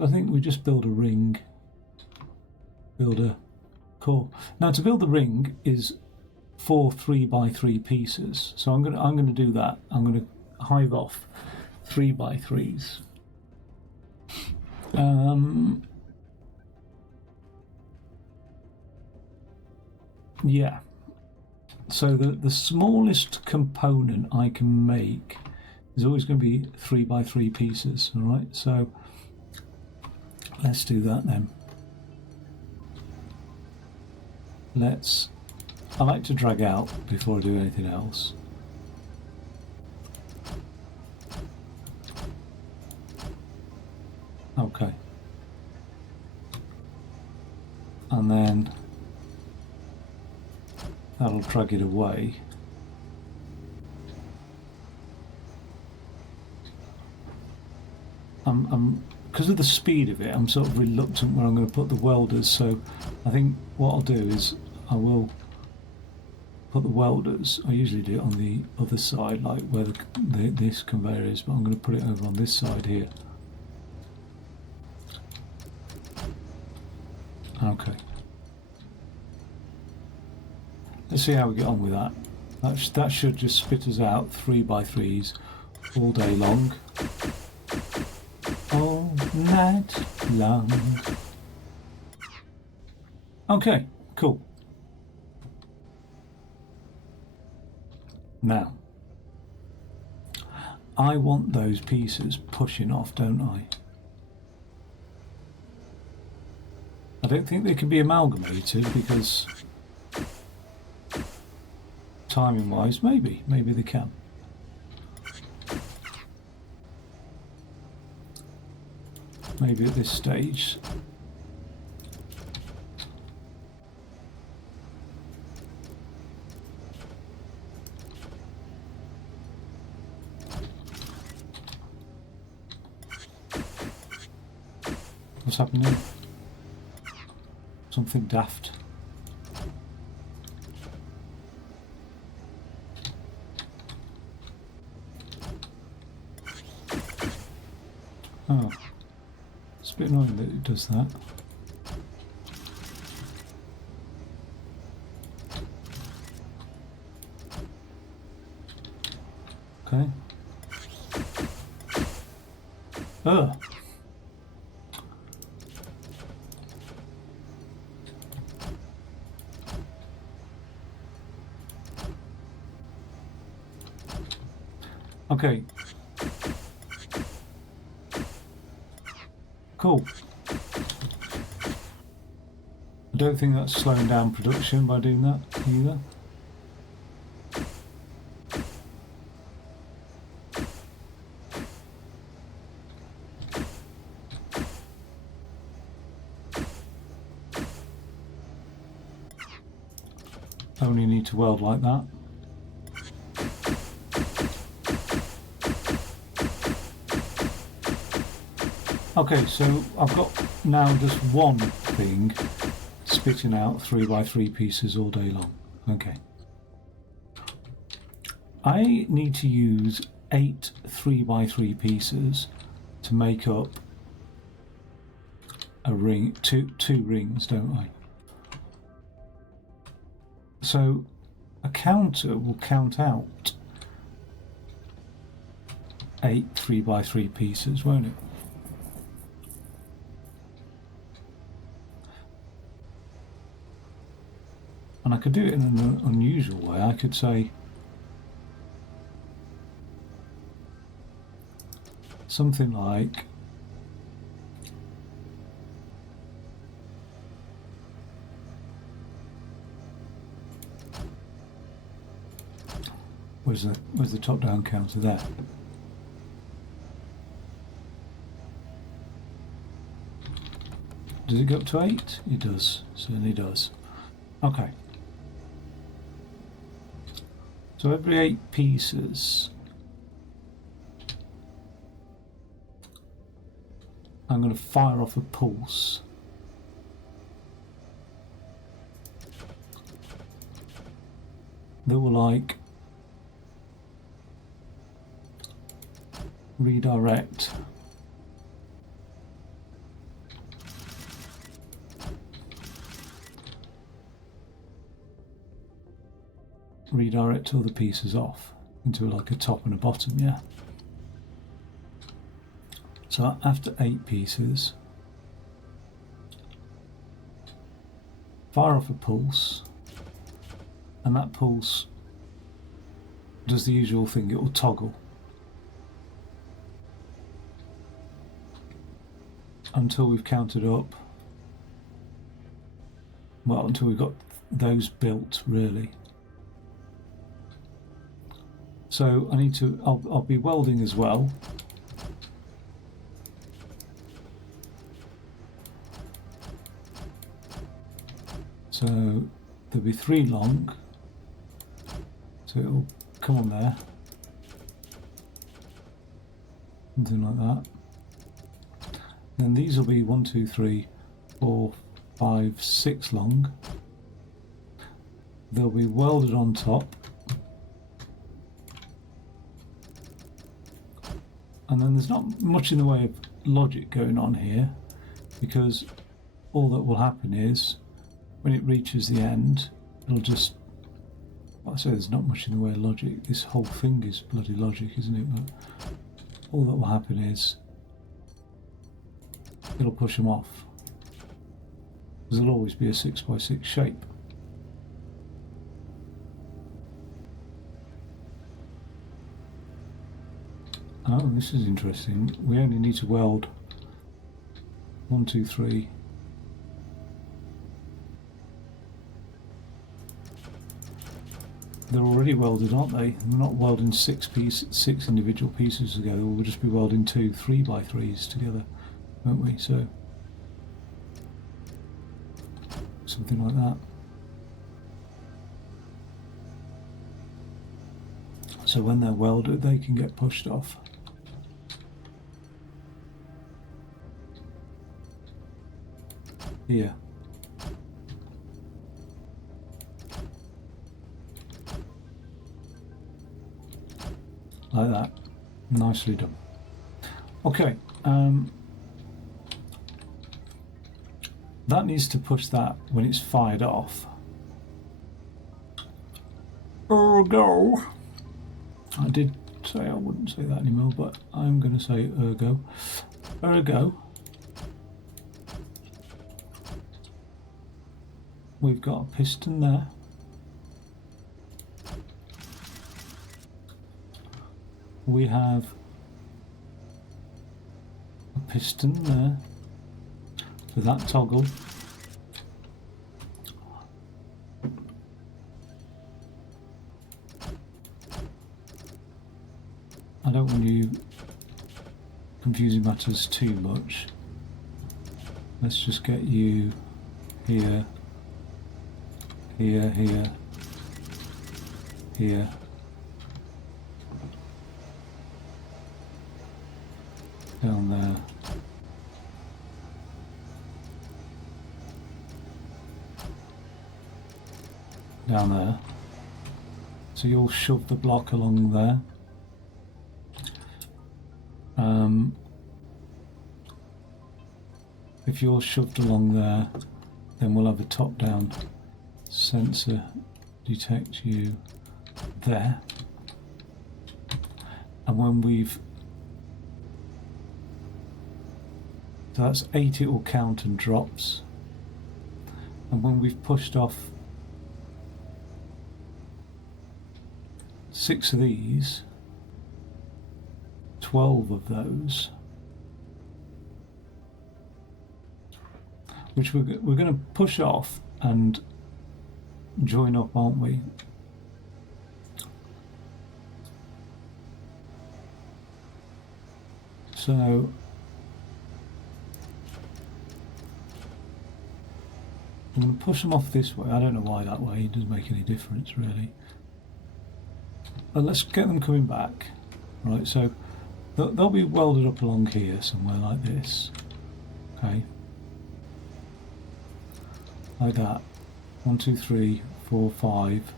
I think we just build a ring, build a core. Now to build the ring is 4 3x3 pieces, so I'm gonna do that. I'm gonna hive off 3x3s. Yeah. So the smallest component I can make is always going to be 3x3 pieces. All right. So let's do that then. I like to drag out before I do anything else. Okay. And then that'll drag it away. I'm because of the speed of it, I'm sort of reluctant where I'm going to put the welders. So I think what I'll do is I will put the welders. I usually do it on the other side, like where this conveyor is, but I'm going to put it over on this side here. Okay. Let's see how we get on with that. That should just spit us out 3x3s all day long. All night long. Okay, cool. Now, I want those pieces pushing off, don't I? I don't think they can be amalgamated because timing wise, maybe they can. Maybe at this stage. What's happening? Something daft. Oh, it's a bit annoying that it does that. Okay. Ugh. Okay. Cool. I don't think that's slowing down production by doing that either. Only need to weld like that. Okay, so I've got now just one thing spitting out 3x3 pieces all day long. Okay. I need to use 8 3x3 pieces to make up a ring, two rings, don't I? So a counter will count out 8 3x3 pieces, won't it? And I could do it in an unusual way. I could say something like where's the top-down counter there? Does it go up to 8? It does, certainly does. Okay. So every 8 pieces, I'm going to fire off a pulse. That will like redirect all the pieces off into like a top and a bottom, yeah. So after 8 pieces, fire off a pulse, and that pulse does the usual thing, it will toggle until we've counted up, well, until we've got those built really. So I need to, I'll be welding as well. So there'll be 3 long, so it'll come on there, something like that. Then these will be 1, 2, 3, 4, 5, 6 long. They'll be welded on top. And then there's not much in the way of logic going on here, because all that will happen is when it reaches the end, it'll just, like I say, there's not much in the way of logic. This whole thing is bloody logic, isn't it? But all that will happen is it'll push them off. There'll always be a 6x6 shape. Oh, this is interesting. We only need to weld 1, 2, 3. They're already welded, aren't they? We're not welding 6 individual pieces together. We'll just be welding 2 3x3s together, won't we? So something like that. So when they're welded, they can get pushed off. Here. Like that. Nicely done. Okay. That needs to push that when it's fired off. Ergo. I did say I wouldn't say that anymore, but I'm going to say ergo. Ergo. We've got a piston there. We have a piston there for that toggle. I don't want you confusing matters too much. Let's just get you here, here, here, here. Down there. Down there. So you'll shove the block along there. If you're shoved along there, then we'll have a top-down sensor detect you there. And when we've, so that's 8, it will count and drops. And when we've pushed off 6 of these, 12 of those, which we're going to push off and join up, aren't we? So I'm going to push them off this way. I don't know why that way, it doesn't make any difference really. But let's get them coming back. Right, so they'll be welded up along here somewhere like this. Okay. Like that. 1, 2, 3, 4, 5.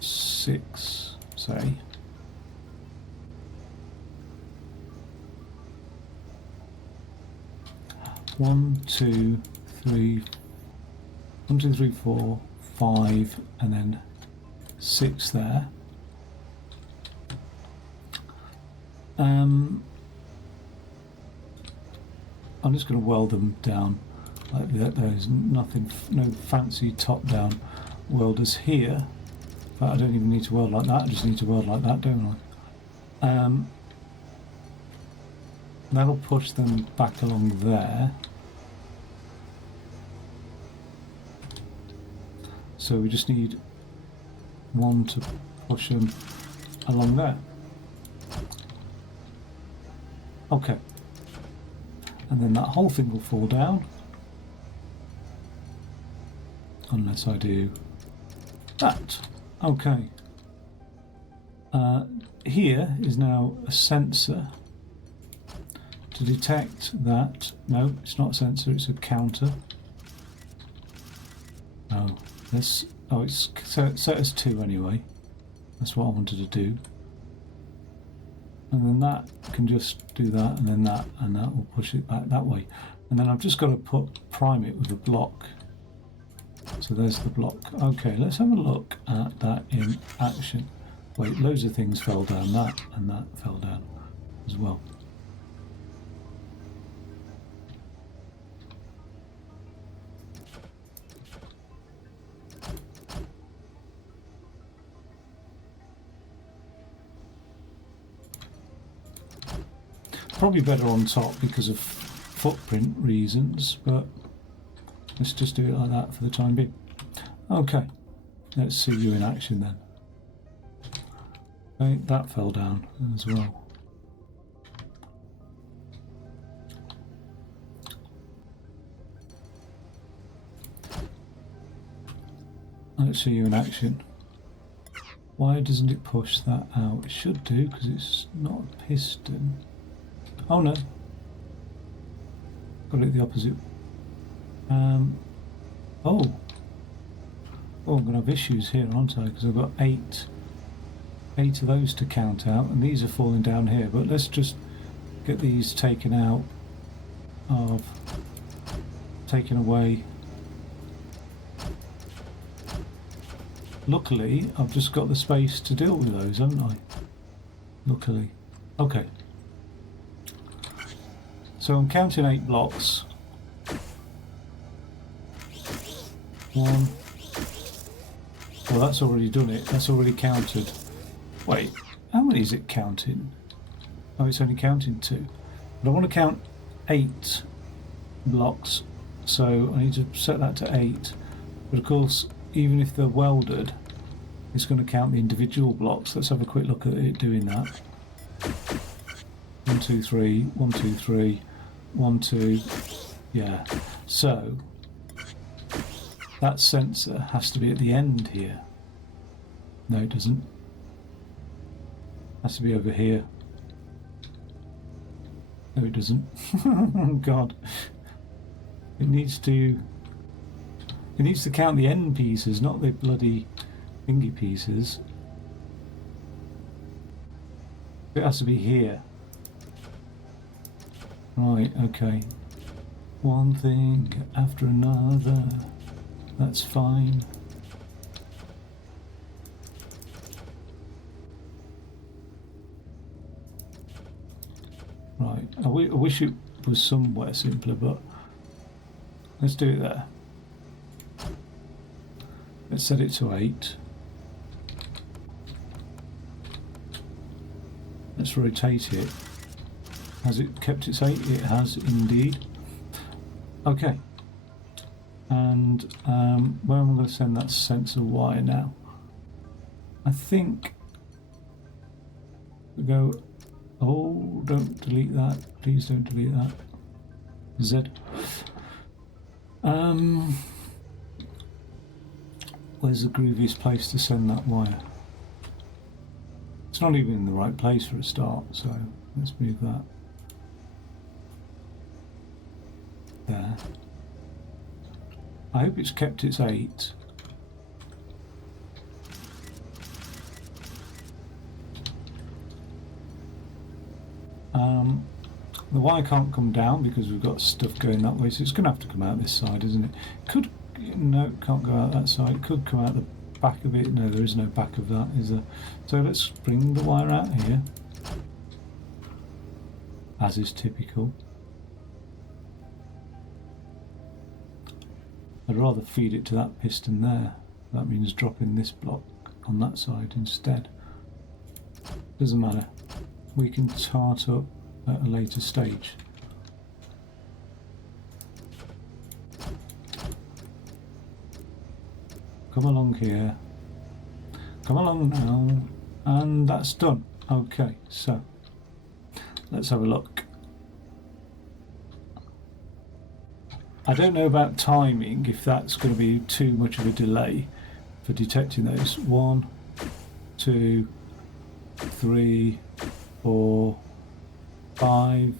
6, say. One, two, three, 1, 2, 3, 4, 5, and then 6 there. I'm just going to weld them down like that. There's nothing, no fancy top-down welders here. But I don't even need to weld like that. I just need to weld like that, don't I? That'll push them back along there. So we just need one to push them along there. Okay. And then that whole thing will fall down. Unless I do that. Okay. here is now a sensor to detect that. No, it's not a sensor, it's a counter. Oh, it's set as 2 anyway. That's what I wanted to do. And then that can just do that, and then that, and that will push it back that way. And then I've just got to prime it with a block. So there's the block. Okay, let's have a look at that in action. Wait, loads of things fell down. That and that fell down as well. Probably better on top because of footprint reasons, but let's just do it like that for the time being. Okay, let's see you in action then. Okay, that fell down as well. Let's see you in action. Why doesn't it push that out? It should do, because it's not a piston. Oh no. Got it the opposite. Oh, I'm going to have issues here, aren't I? Because I've got eight of those to count out, and these are falling down here. But let's just get these taken out taken away. Luckily, I've just got the space to deal with those, haven't I? Luckily. Okay. So I'm counting 8 blocks. 1. Well, that's already done it. That's already counted. Wait, how many is it counting? Oh, it's only counting 2. But I want to count 8 blocks, so I need to set that to 8. But of course, even if they're welded, it's going to count the individual blocks. Let's have a quick look at it doing that. 1, 2, 3, 1, 2, 3, 1, 2. Yeah. So that sensor has to be at the end here. No, it doesn't. It has to be over here. No, it doesn't. Oh God. It needs to count the end pieces, not the bloody thingy pieces. It has to be here. Right, okay. One thing after another. That's fine. Right, I wish it was somewhere simpler, but let's do it there. Let's set it to 8. Let's rotate it. Has it kept its 8? It has indeed. Okay. And where am I going to send that sensor wire now? I think we go. Oh, don't delete that. Please don't delete that. Z. Where's the grooviest place to send that wire? It's not even in the right place for a start, so let's move that there. I hope it's kept its 8. The wire can't come down because we've got stuff going that way, so it's going to have to come out this side, isn't it? No, it can't go out that side. It could come out the back of it. No, there is no back of that, is there? So let's bring the wire out here, as is typical. I'd rather feed it to that piston there. That means dropping this block on that side instead. Doesn't matter. We can start up at a later stage. Come along here. Come along now. And that's done. Okay, so let's have a look. I don't know about timing, if that's going to be too much of a delay for detecting those. 1, 2, 3, 4, 5,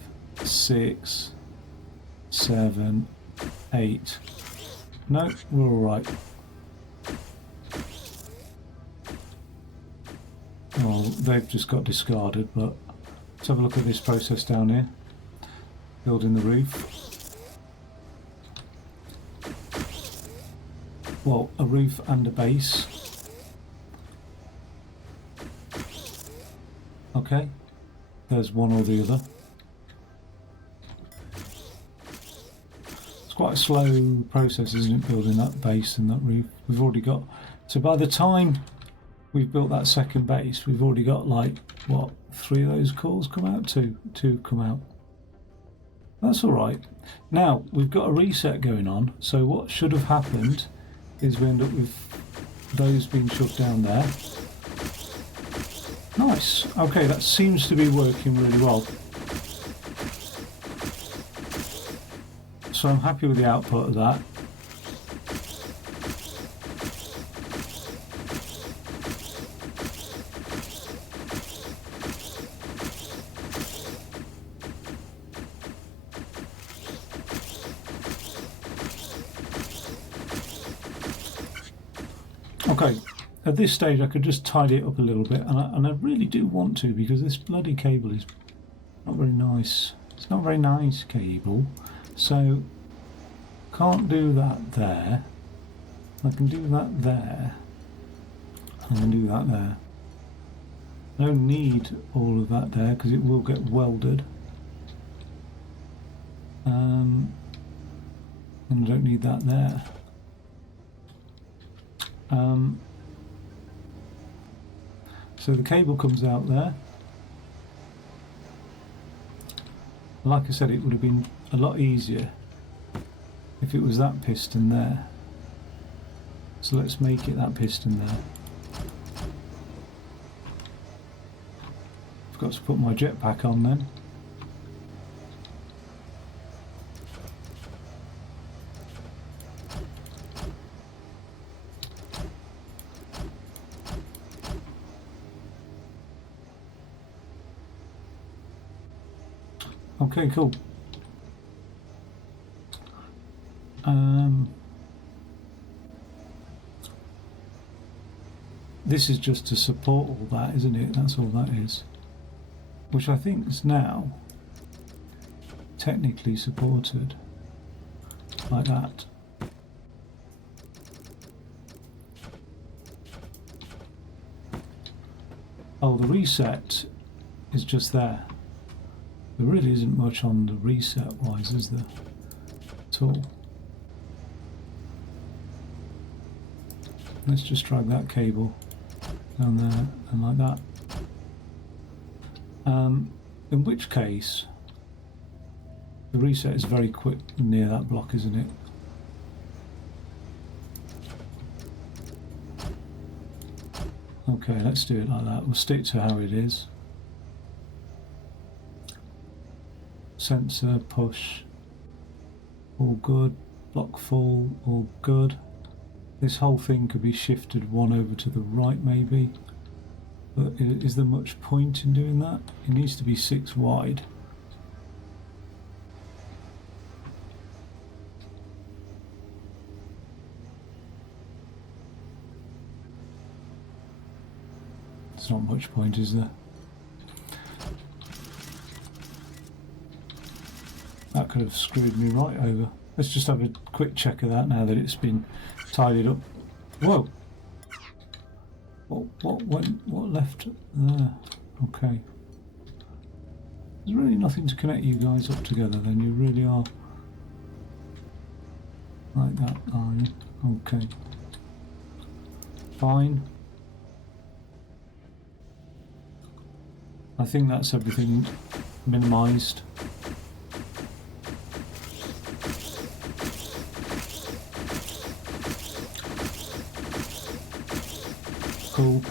6, 7, 8. No, we're all right. Well, they've just got discarded, but let's have a look at this process down here. Building the roof. Well, a roof and a base. Okay, there's one or the other. It's quite a slow process, isn't it, building that base and that roof? We've already got... So by the time we've built that second base, we've already got, like, what, 3 of those cores come out? Two come out. That's all right. Now, we've got a reset going on, so what should have happened is we end up with those being shoved down there. Nice. Okay, that seems to be working really well. So I'm happy with the output of that. Okay, at this stage I could just tidy it up a little bit, and I really do want to, because this bloody cable is not very nice. It's not a very nice cable, so can't do that there. I can do that there. I can do that there. I don't need all of that there because it will get welded. And I don't need that there. So the cable comes out there. Like I said, it would have been a lot easier if it was that piston there. So let's make it that piston there. I've got to put my jetpack on then. Okay, cool. This is just to support all that, isn't it? That's all that is. Which I think is now technically supported. Like that. Oh, the reset is just there. There really isn't much on the reset wise, is there? At all. Let's just drag that cable down there and like that. In which case, the reset is very quick near that block, isn't it? Okay, let's do it like that. We'll stick to how it is. Sensor, push, all good. Block full, all good. This whole thing could be shifted one over to the right maybe. But is there much point in doing that? It needs to be 6 wide. There's not much point, is there? That could have screwed me right over. Let's just have a quick check of that now that it's been tidied up. Whoa! What left there? Okay. There's really nothing to connect you guys up together then, you really are like that, are you? Okay. Fine. I think that's everything minimised. Cool.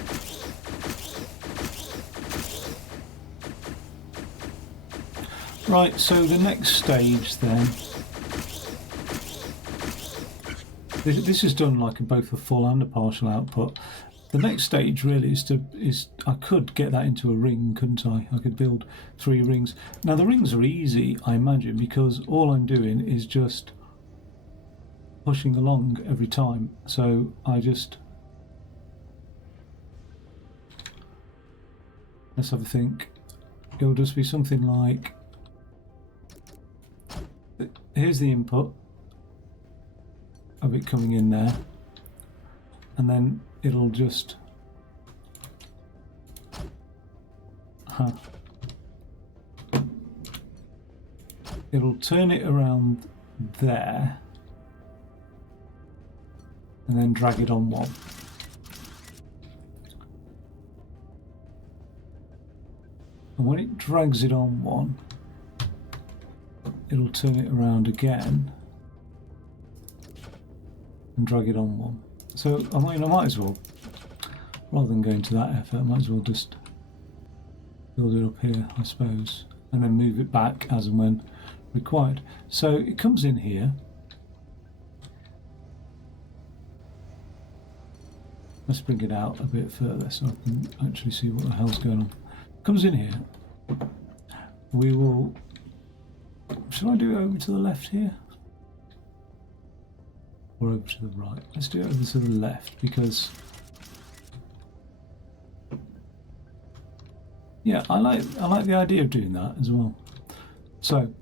Right, so the next stage then, this is done like both a full and a partial output. the next stage really is I could get that into a ring, couldn't I? I could build 3 rings. Now the rings are easy, I imagine, because all I'm doing is just pushing along every time. So I just, let's have a think. It'll just be something like, here's the input of it coming in there, and then it'll just it'll turn it around there and then drag it on one. And when it drags it on one, it'll turn it around again and drag it on one. So I might as well, rather than going to that effort, I might as well just build it up here, I suppose, and then move it back as and when required. So it comes in here. Let's bring it out a bit further so I can actually see what the hell's going on. Comes in here. We will, should I do it over to the left here? Or over to the right? Let's do it over to the left, because yeah, I like the idea of doing that as well. So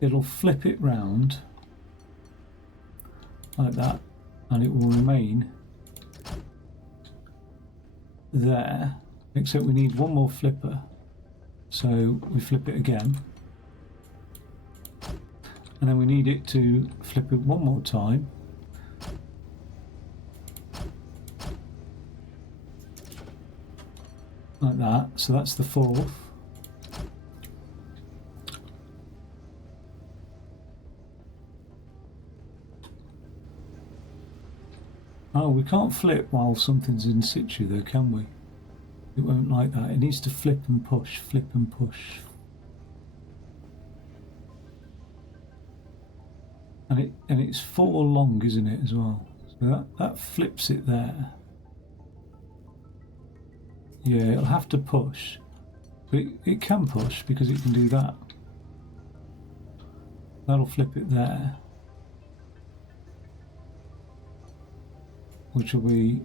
it'll flip it round like that, and it will remain there, except we need one more flipper. So we flip it again, and then we need it to flip it one more time, like that. So that's the 4th. Oh, we can't flip while something's in situ though, can we? It won't like that. It needs to flip and push, flip and push. And it's 4 long, isn't it, as well? So that flips it there. Yeah, it'll have to push. But it can push because it can do that. That'll flip it there. Which will be,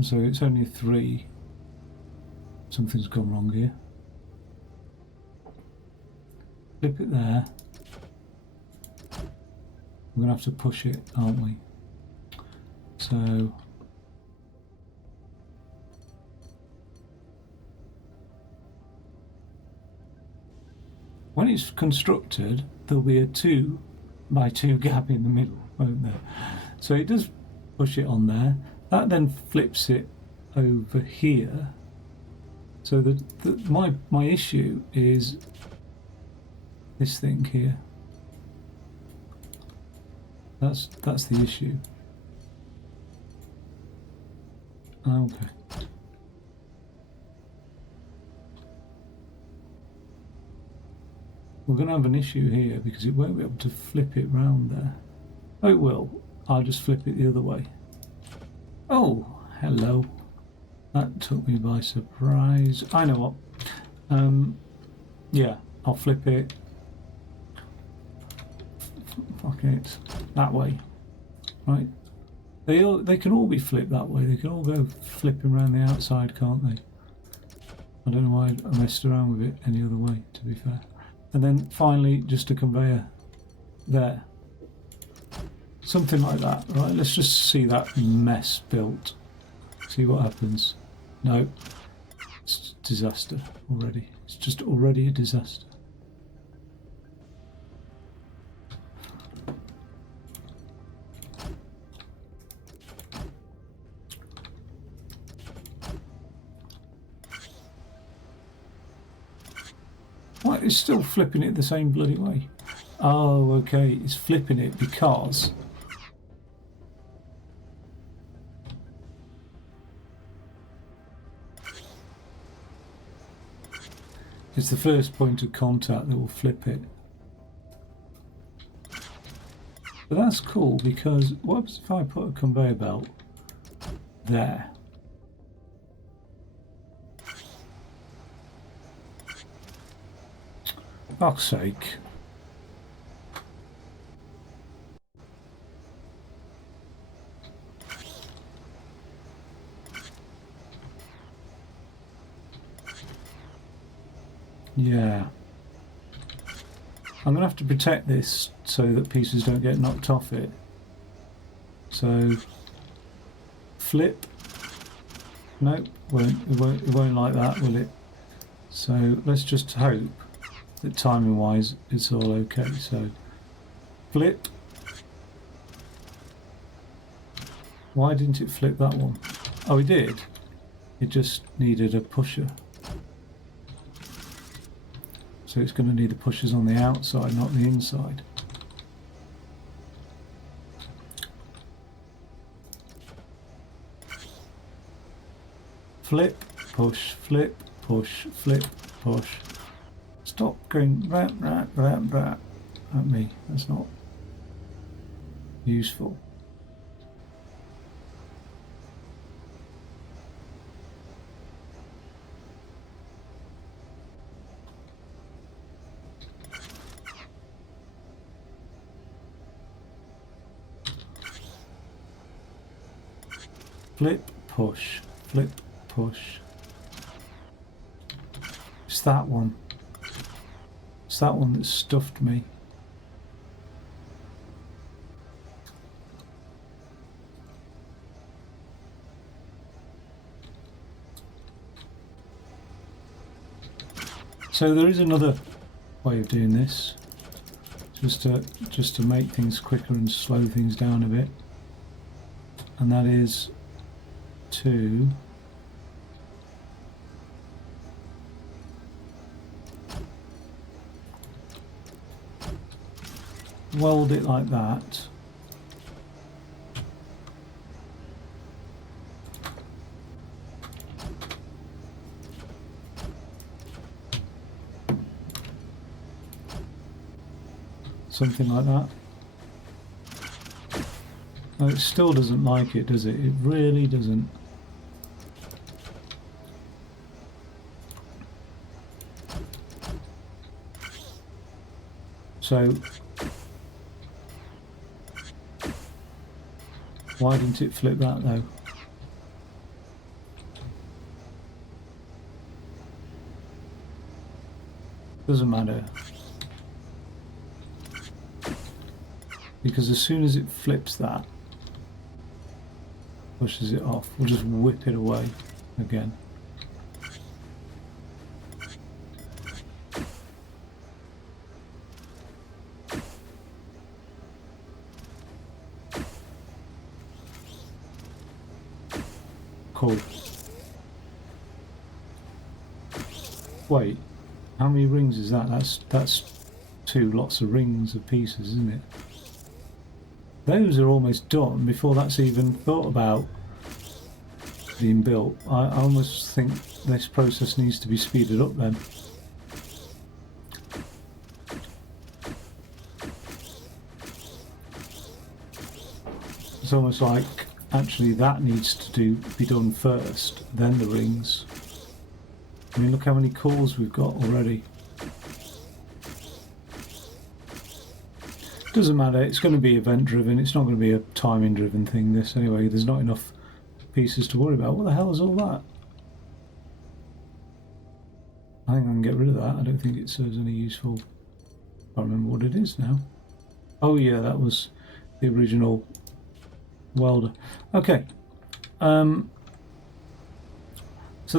so it's only a 3. Something's gone wrong here. Flip it there. We're going to have to push it, aren't we? So when it's constructed, there'll be a 2 by 2 gap in the middle, won't there? So it does push it on there. That then flips it over here. So my issue is this thing here. That's the issue. Okay. We're going to have an issue here because it won't be able to flip it round there. Oh, it will. I'll just flip it the other way. Oh, hello. That took me by surprise. I know what. Yeah, I'll flip it. Fuck it. That way. Right. They can all be flipped that way. They can all go flipping around the outside, can't they? I don't know why I messed around with it any other way, to be fair. And then finally, just a conveyor there. Something like that, right? Let's just see that mess built. See what happens. No, it's a disaster already. It's just already a disaster. Why, it's still flipping it the same bloody way. Oh, okay, it's flipping it because it's the first point of contact that will flip it. But that's cool, because what happens if I put a conveyor belt there? For fuck's sake. Yeah. I'm going to have to protect this so that pieces don't get knocked off it. So, flip. Nope, it won't like that, will it? So let's just hope that timing-wise it's all okay. So, flip. Why didn't it flip that one? Oh, it did. It just needed a pusher. So it's going to need the pushers on the outside, not the inside. Flip, push, flip, push, flip, push. Stop going rat, rat, rat, rat at me. That's not useful. Flip, push, flip, push. It's that one. It's that one that stuffed me. So there is another way of doing this, just to make things quicker and slow things down a bit, and that is to weld it like that. Something like that. No, it still doesn't like it, does it? It really doesn't. So, why didn't it flip that though? Doesn't matter. Because as soon as it flips that, pushes it off, we'll just whip it away again. Cool. Wait, how many rings is that? That's two lots of rings of pieces, isn't it? Those are almost done before that's even thought about being built. I almost think this process needs to be speeded up then. It's almost like actually that needs to be done first, then the rings. I mean, look how many cores we've got already. Doesn't matter, it's going to be event driven, it's not going to be a timing driven thing this anyway. There's not enough pieces to worry about. What the hell is all that? I think I can get rid of that. I don't think it serves any useful. I can't remember what it is now. Oh yeah, that was the original welder. Okay, so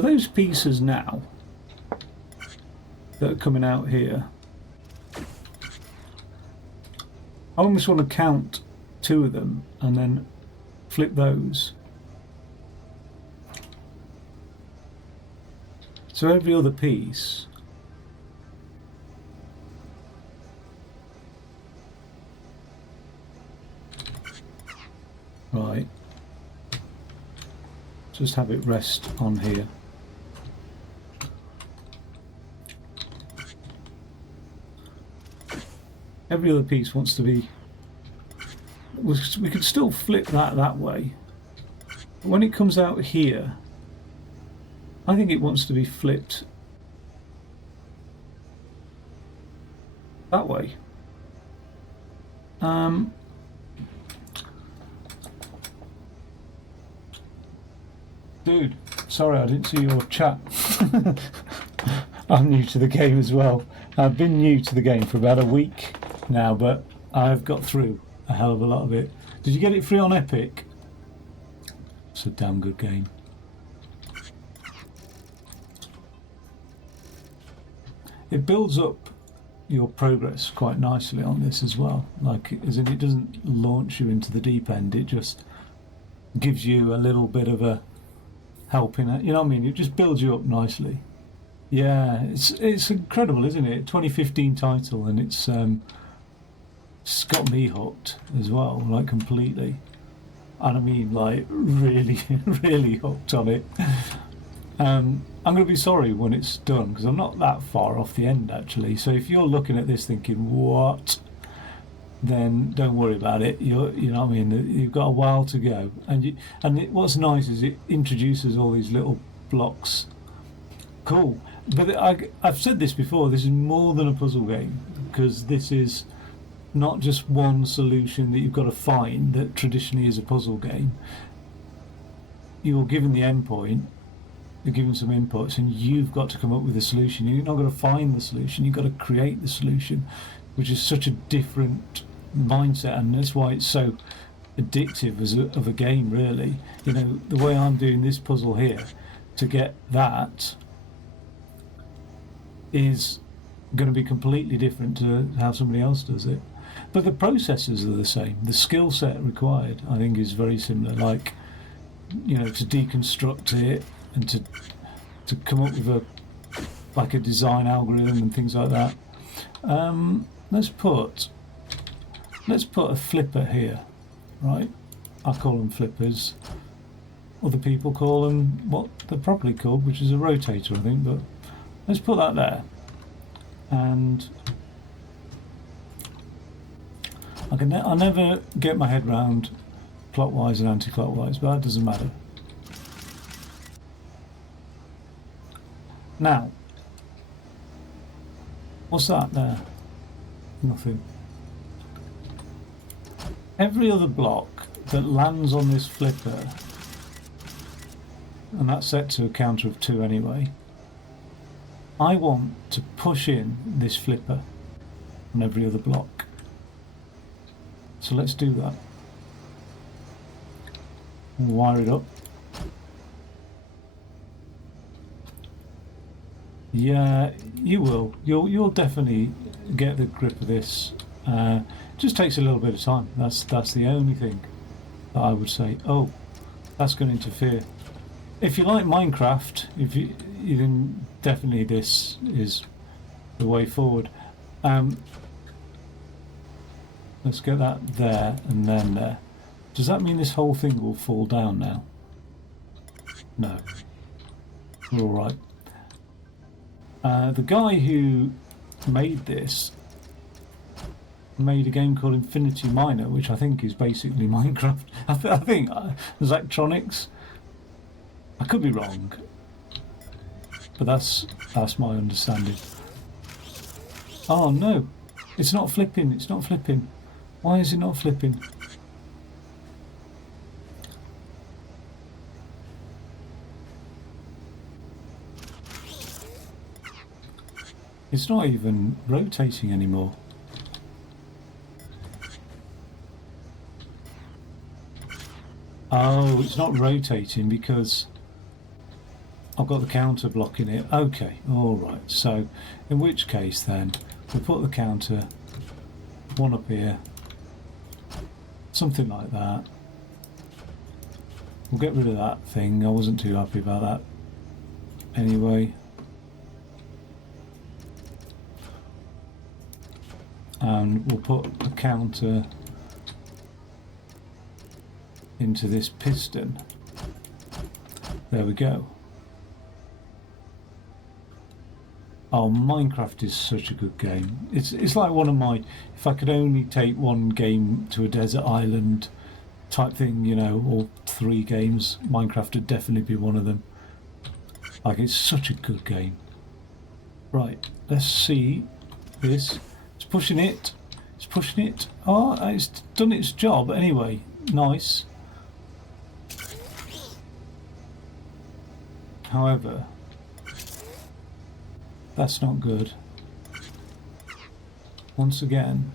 those pieces now that are coming out here, I almost want to count two of them and then flip those. So every other piece right, just have it rest on here. Every other piece wants to be we could still flip that way. But when it comes out here, I think it wants to be flipped that way. Dude, sorry I didn't see your chat. I'm new to the game as well. I've been new to the game for about a week now, but I've got through a hell of a lot of it. Did you get it free on Epic? It's a damn good game. It builds up your progress quite nicely on this as well. Like, as in, it doesn't launch you into the deep end. It just gives you a little bit of a help in it. You know what I mean? It just builds you up nicely. Yeah, it's incredible, isn't it? 2015 title, and it's got me hooked as well, like completely. And I mean, like, really, really hooked on it. I'm going to be sorry when it's done, because I'm not that far off the end, actually. So if you're looking at this thinking, what? Then don't worry about it. You know what I mean? You've got a while to go. What's nice is it introduces all these little blocks. Cool. But I've said this before, this is more than a puzzle game, because this is not just one solution that you've got to find that traditionally is a puzzle game. You're given the endpoint, you're given some inputs, and you've got to come up with a solution. You're not going to find the solution, you've got to create the solution, which is such a different mindset, and that's why it's so addictive of a game, really. You know, the way I'm doing this puzzle here to get that is going to be completely different to how somebody else does it. But the processes are the same. The skill set required, I think, is very similar. Like, you know, to deconstruct it and to come up with a design algorithm and things like that. Let's put a flipper here, right? I call them flippers. Other people call them what they're properly called, which is a rotator, I think. But let's put that there, and I never get my head round clockwise and anti-clockwise, but that doesn't matter. Now, what's that there? Nothing. Every other block that lands on this flipper, and that's set to a counter of 2 anyway, I want to push in this flipper on every other block. So let's do that. We'll wire it up. Yeah, you will. You'll definitely get the grip of this. Just takes a little bit of time. That's the only thing that I would say. Oh, that's going to interfere. If you like Minecraft, then definitely this is the way forward. Let's get that there and then there. Does that mean this whole thing will fall down now? No. We're all right. The guy who made this made a game called Infinity Miner, which I think is basically Minecraft. I think Zachtronics. I could be wrong, but that's my understanding. Oh no, it's not flipping. It's not flipping. Why is it not flipping? It's not even rotating anymore. Oh, it's not rotating because I've got the counter blocking it. Okay, alright. So, in which case then, we'll put the counter, one up here, something like that. We'll get rid of that thing. I wasn't too happy about that anyway. And we'll put a counter into this piston. There we go. Oh, Minecraft is such a good game. It's like one of my. If I could only take one game to a desert island type thing, you know, or 3 games, Minecraft would definitely be one of them. Like, it's such a good game. Right, let's see this. It's pushing it. It's pushing it. Oh, it's done its job anyway. Nice. However, that's not good. Once again,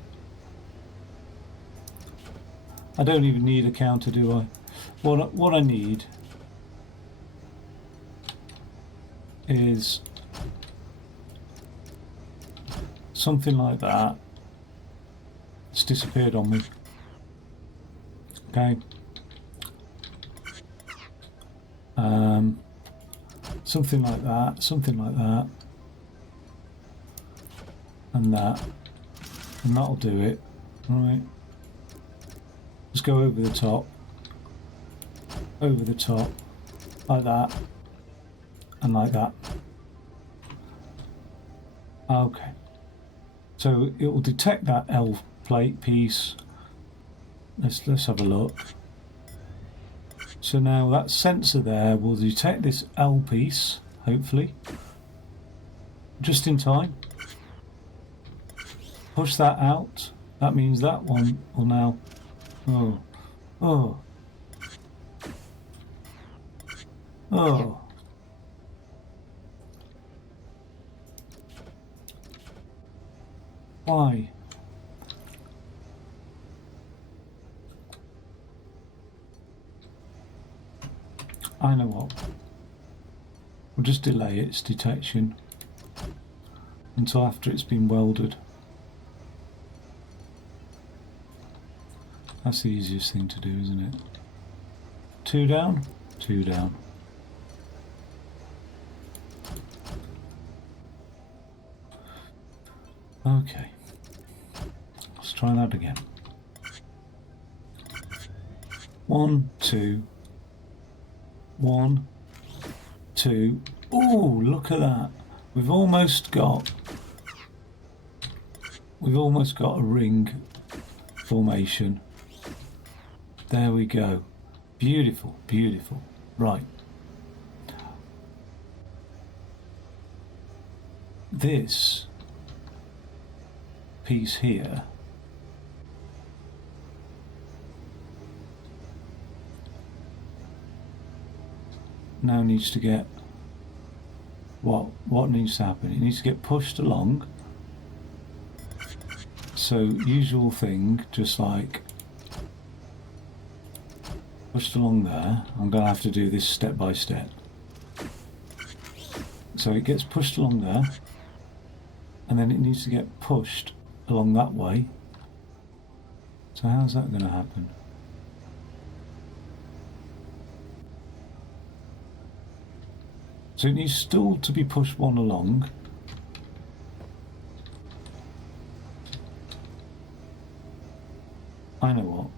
I don't even need a counter, do I? What I need is something like that. It's disappeared on me. Okay. Something like that, something like that, and that'll do it. All right. Just go over the top, like that, and like that. Okay. So it will detect that L plate piece. Let's have a look. So now that sensor there will detect this L piece, hopefully, just in time. Push that out. That means that one will now. Oh. Why? I know what. We'll just delay its detection until after it's been welded. That's the easiest thing to do, isn't it? 2 down, 2 down. Okay. Let's try that again. 1, 2. 1, 2. Oh, look at that. We've almost got a ring formation. There we go. Beautiful, beautiful. Right. This piece here now needs to get what needs to happen? It needs to get pushed along. So usual thing, just like pushed along there. I'm going to have to do this step by step. So it gets pushed along there, and then it needs to get pushed along that way. So how's that going to happen? So it needs still to be pushed one along. I know what.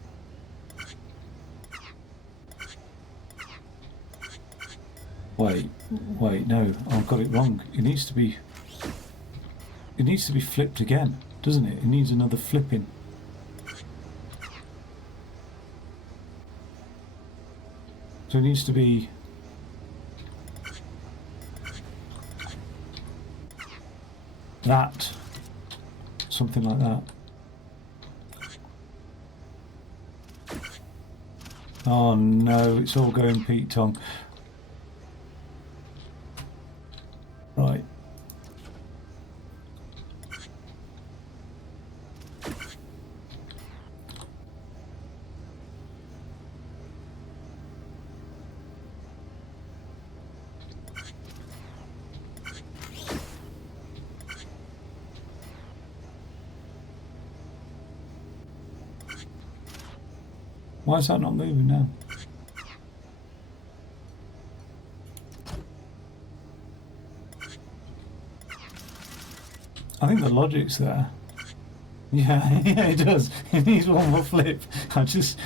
Wait, no, I've got it wrong. It needs to be flipped again, doesn't it? It needs another flipping. So it needs to be that, something like that. Oh no, it's all going Pete Tong. Right. Why is that not moving now? I think the logic's there. Yeah, yeah, it does. It needs one more flip. I just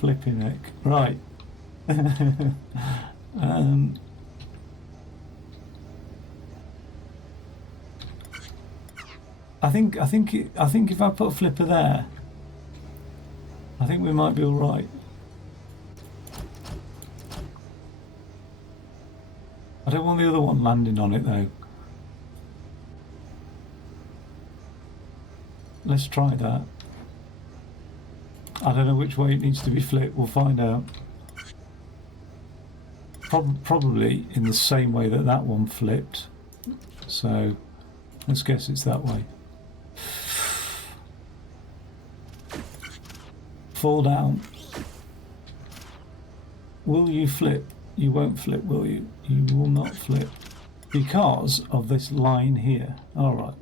flipping heck. Right. I think if I put a flipper there, I think we might be all right. I don't want the other one landing on it though. Let's try that. I don't know which way it needs to be flipped. We'll find out. Probably in the same way that that one flipped. So let's guess it's that way. Fall down. Will you flip? You won't flip, will you? You will not flip because of this line here. All right,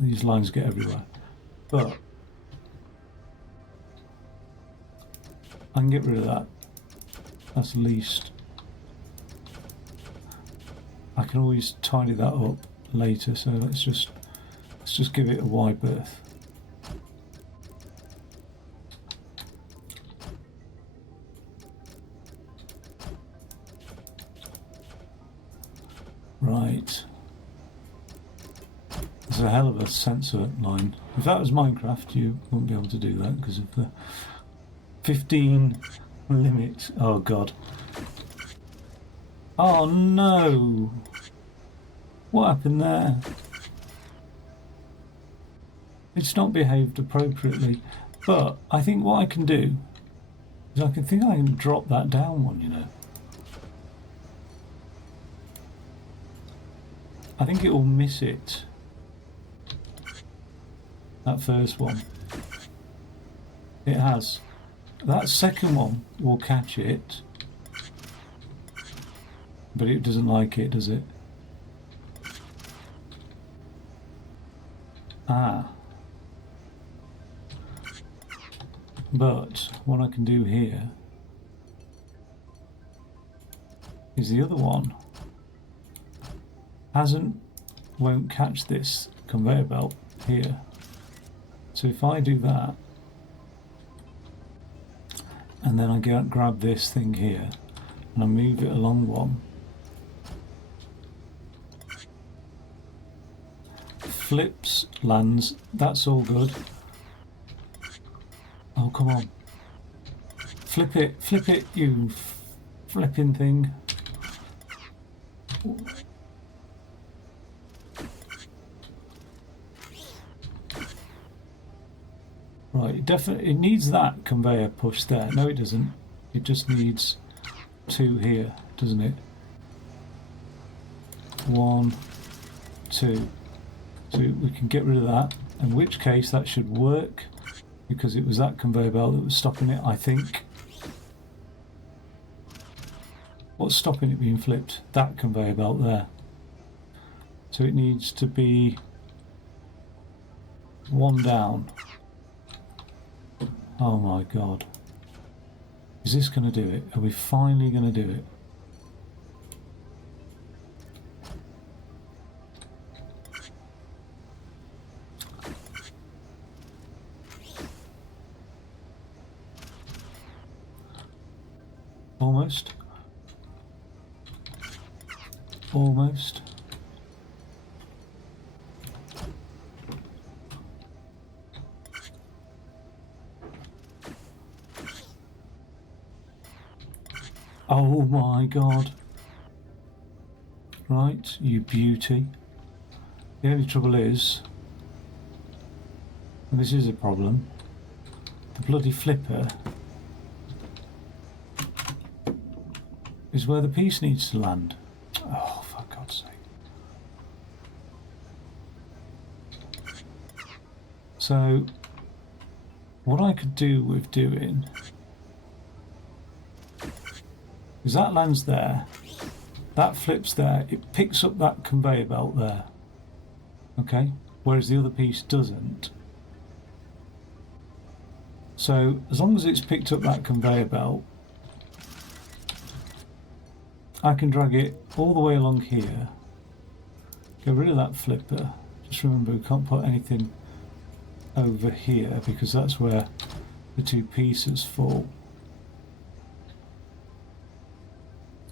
these lines get everywhere, but I can get rid of that. That's least. I can always tidy that up later. So let's just give it a wide berth. Right. There's a hell of a sensor line. If that was Minecraft, you wouldn't be able to do that because of the 15 limit. Oh god. Oh no! What happened there? It's not behaved appropriately. But I think what I can do is I can drop that down one, you know. I think it will miss it. That first one. It has. That second one will catch it. But it doesn't like it, does it? Ah. But what I can do here is the other one won't catch this conveyor belt here. So if I do that, and then I grab this thing here, and I move it along one, flips, lands, that's all good. Oh, come on. Flip it, you flipping thing. Right, it needs that conveyor push there. No, it doesn't. It just needs two here, doesn't it? 1, 2. So we can get rid of that, in which case that should work because it was that conveyor belt that was stopping it, I think. What's stopping it being flipped? That conveyor belt there. So it needs to be one down. Oh my god. Is this going to do it? Are we finally going to do it? Almost. Almost. Oh my god. Right, you beauty. The only trouble is, and this is a problem, the bloody flipper is where the piece needs to land. Oh, for God's sake. So, what I could do with doing is that lands there, that flips there, it picks up that conveyor belt there, okay, whereas the other piece doesn't. So as long as it's picked up that conveyor belt, I can drag it all the way along here, get rid of that flipper. Just remember we can't put anything over here because that's where the two pieces fall.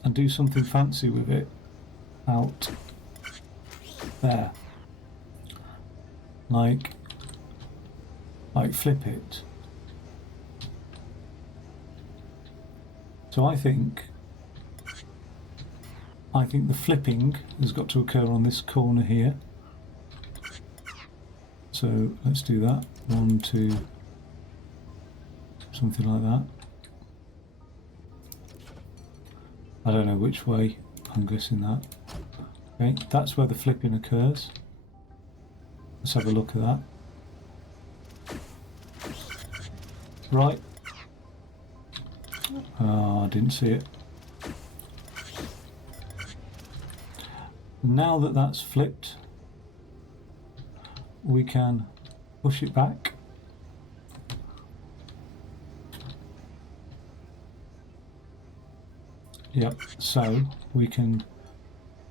And do something fancy with it out there. like flip it. So I think the flipping has got to occur on this corner here. So let's do that. 1, 2, something like that. I don't know which way, I'm guessing that. Okay, that's where the flipping occurs. Let's have a look at that. Right. Oh, I didn't see it. Now that that's flipped, we can push it back. Yep, so we can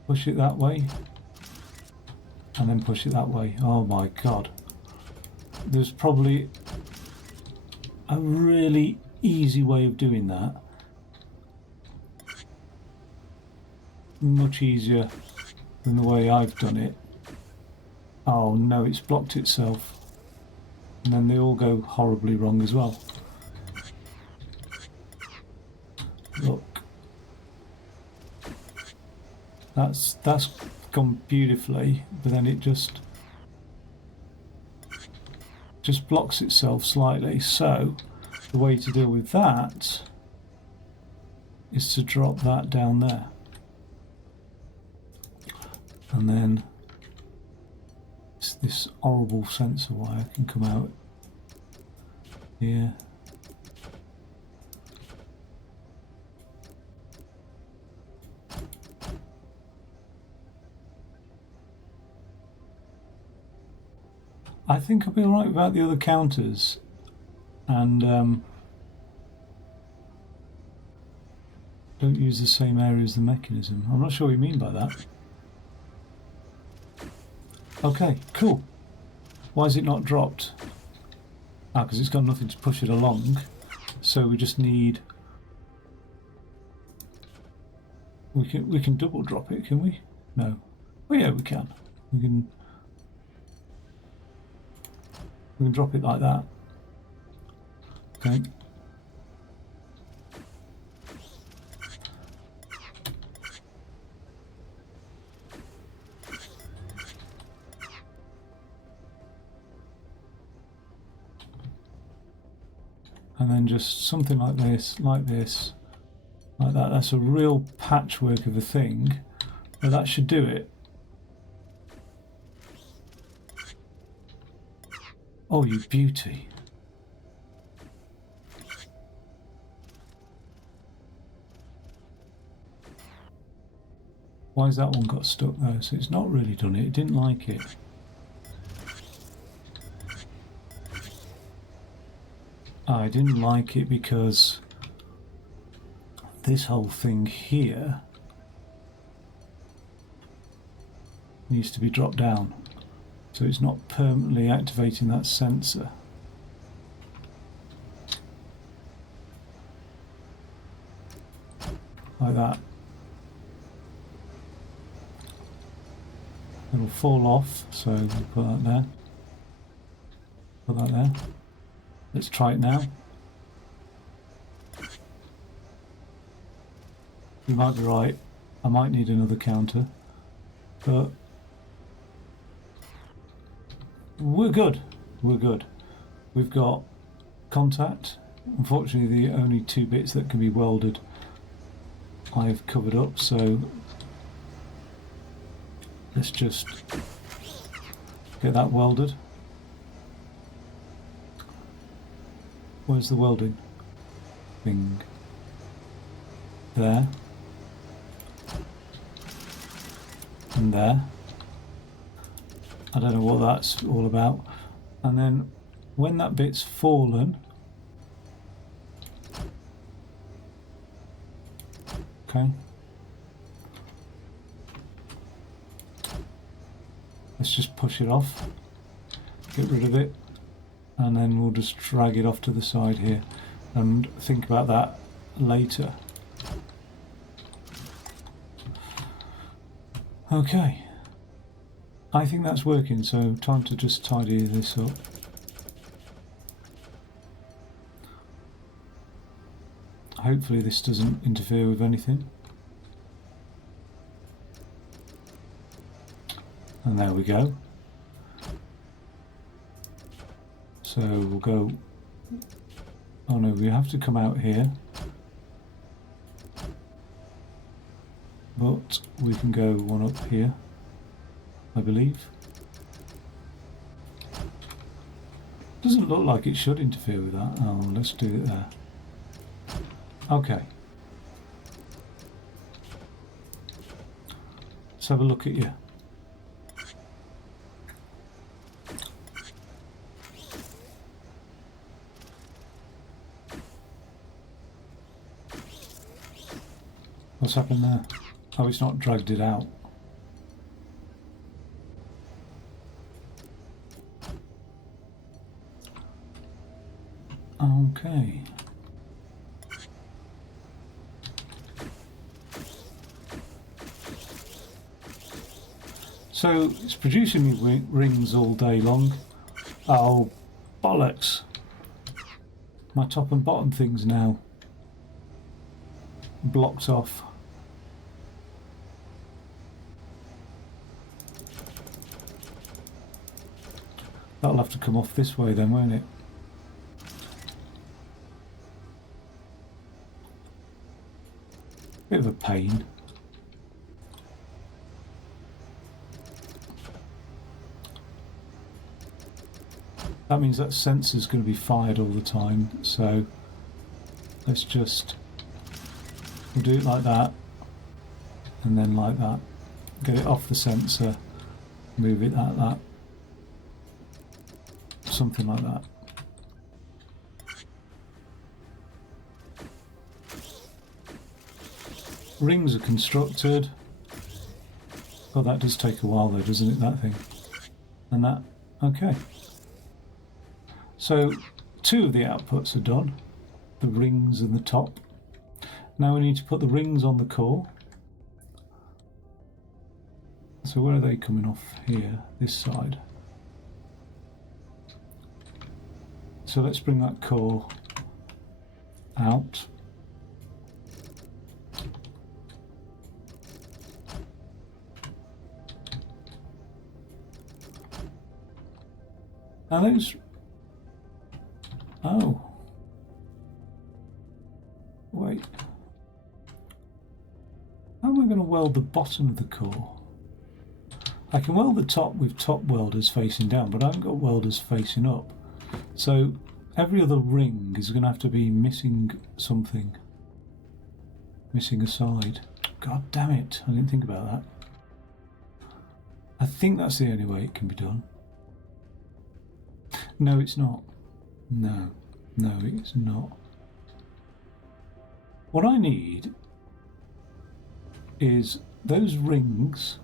push it that way and then push it that way. Oh my god. There's probably a really easy way of doing that. Much easier than the way I've done it. Oh no, it's blocked itself. And then they all go horribly wrong as well. Look. That's gone beautifully, but then it just blocks itself slightly. So the way to deal with that is to drop that down there. And then this horrible sensor wire can come out here. I think I'll be alright without the other counters, and don't use the same area as the mechanism. I'm not sure what you mean by that. Okay, cool. Why is it not dropped? Ah, because it's got nothing to push it along. So we just need... We can double drop it, can we? No. Oh yeah, we can. We can drop it like that. Okay. And then just something like this, like this, like that. That's a real patchwork of a thing, but that should do it. Oh, you beauty. Why has that one got stuck though? So it's not really done it. It didn't like it. I didn't like it because this whole thing here needs to be dropped down. So it's not permanently activating that sensor. Like that. It'll fall off, so we'll put that there. Put that there. Let's try it now. You might be right. I might need another counter, but we're good. We're good. We've got contact. Unfortunately, the only two bits that can be welded I've covered up, so let's just get that welded. Where's the welding thing? There. And there. I don't know what that's all about. And then when that bit's fallen, okay, let's just push it off, get rid of it, and then we'll just drag it off to the side here and think about that later. Okay. I think that's working, so time to just tidy this up. Hopefully this doesn't interfere with anything. And there we go. So we'll go... Oh no, we have to come out here. But we can go one up here, I believe. Doesn't look like it should interfere with that. Oh, let's do it there. Okay. Let's have a look at you. What's happened there? Oh, it's not dragged it out. Okay. So it's producing me rings all day long. Oh, bollocks. My top and bottom things now blocked off. That'll have to come off this way then, won't it? Bit of a pain. That means that sensor's going to be fired all the time, so let's just, we'll do it like that, and then like that. Get it off the sensor, move it like that. Something like that. Rings are constructed. Oh, that does take a while though, doesn't it, that thing? And that, okay. So, two of the outputs are done. The rings and the top. Now we need to put the rings on the core. So where are they coming off? Here, this side. So let's bring that core out. Are those... Oh. Wait. How am I going to weld the bottom of the core? I can weld the top with top welders facing down, but I haven't got welders facing up. So every other ring is going to have to be missing something. Missing a side. God damn it, I didn't think about that. I think that's the only way it can be done. No, it's not. No, it's not. What I need is those rings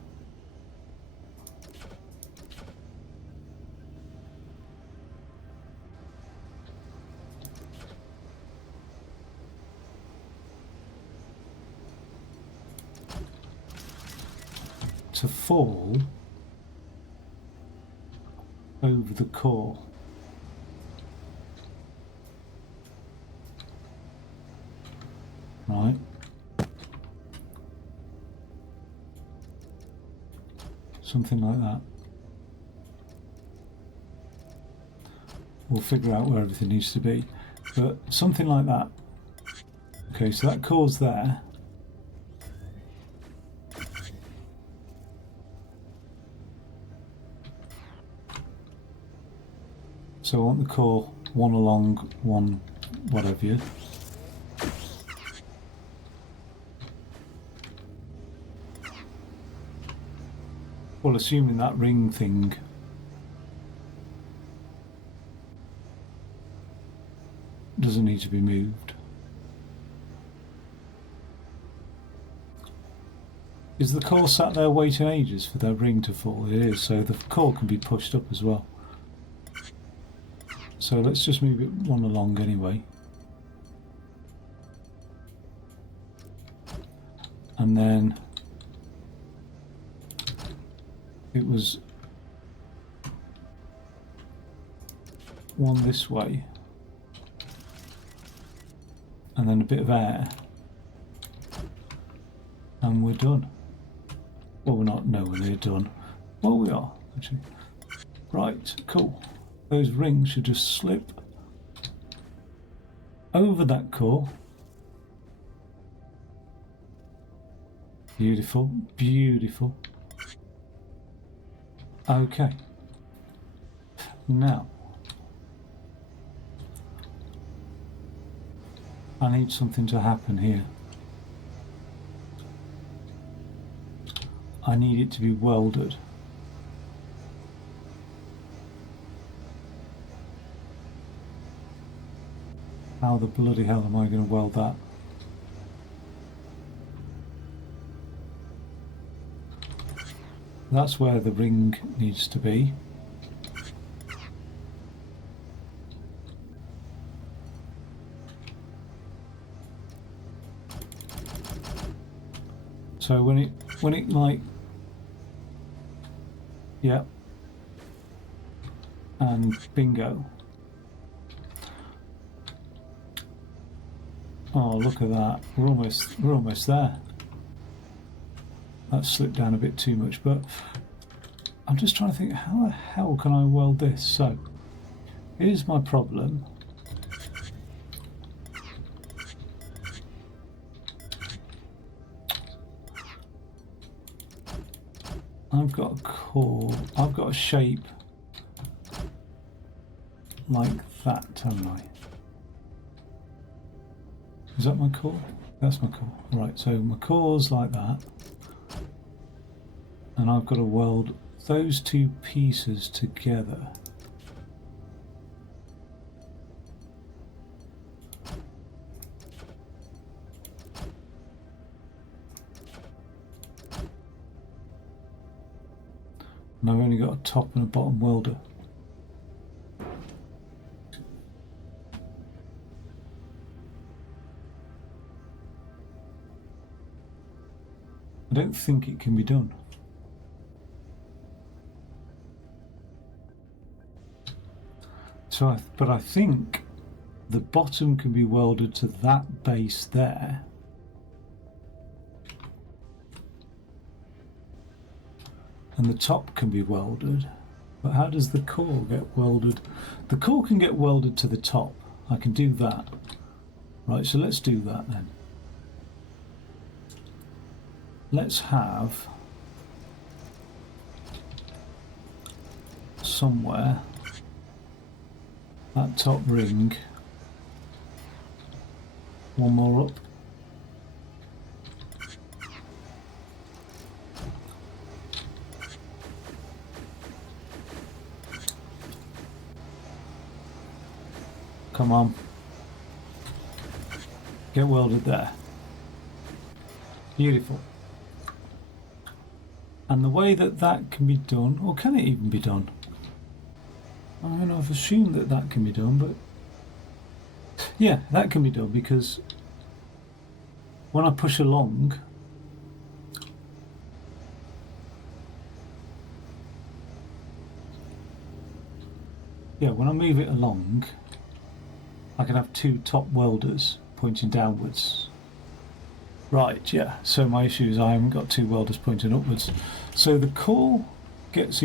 to fall over the core. Right. Something like that. We'll figure out where everything needs to be. But something like that. Okay, so that core's there. So I want the core one along, one whatever. Well, assuming that ring thing doesn't need to be moved. Is the core sat there waiting ages for that ring to fall? It is, so the core can be pushed up as well. So let's just move it one along anyway. And then it was one this way, and then a bit of air, and we're done. Well, we're not nowhere near done. Well, we are, actually. Right, cool. Those rings should just slip over that core. Beautiful, beautiful. Okay. Now, I need something to happen here. I need it to be welded. How the bloody hell am I going to weld that? That's where the ring needs to be. So when it like, yeah, and bingo. Oh, look at that! We're almost there. That slipped down a bit too much, but I'm just trying to think, how the hell can I weld this? So here's my problem. I've got a core, I've got a shape like that, haven't I? Is that my core? That's my core. Right, so my core's like that. And I've got to weld those two pieces together. And I've only got a top and a bottom welder. I don't think it can be done. So, but I think the bottom can be welded to that base there. And the top can be welded. But how does the core get welded? The core can get welded to the top. I can do that. Right, so let's do that then. Let's have somewhere that top ring, one more up. Come on. Get welded there. Beautiful. And the way that that can be done, or can it even be done? I mean, I've assumed that that can be done, but yeah, that can be done because when I push along, yeah, when I move it along, I can have two top welders pointing downwards. Right, yeah, so my issue is I haven't got two welders pointing upwards. So the core gets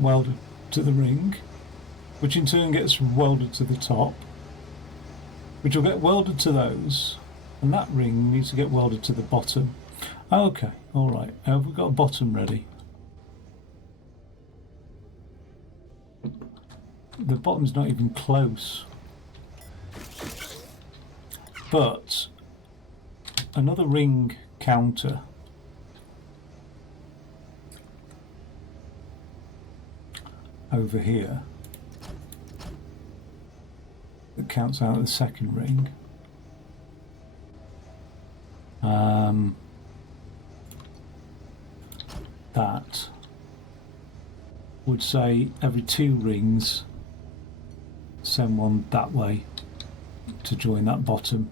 welded to the ring, which in turn gets welded to the top, which will get welded to those, and that ring needs to get welded to the bottom. Okay, alright, we've got a bottom ready. The bottom's not even close. But another ring counter over here that counts out the second ring. That would say every two rings send one that way to join that bottom.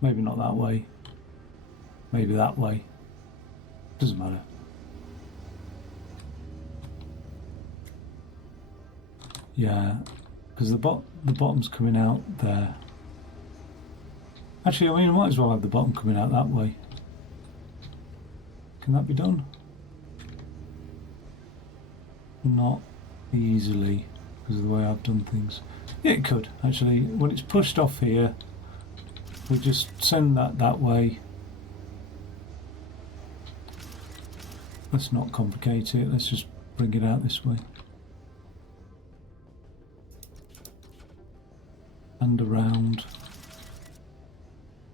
Maybe not that way, maybe that way, doesn't matter. Yeah, because the bottom's coming out there. Actually, I mean, I might as well have the bottom coming out that way. Can that be done? Not easily, because of the way I've done things. Yeah, it could, actually. When it's pushed off here, we just send that way. Let's not complicate it. Let's just bring it out this way. And around.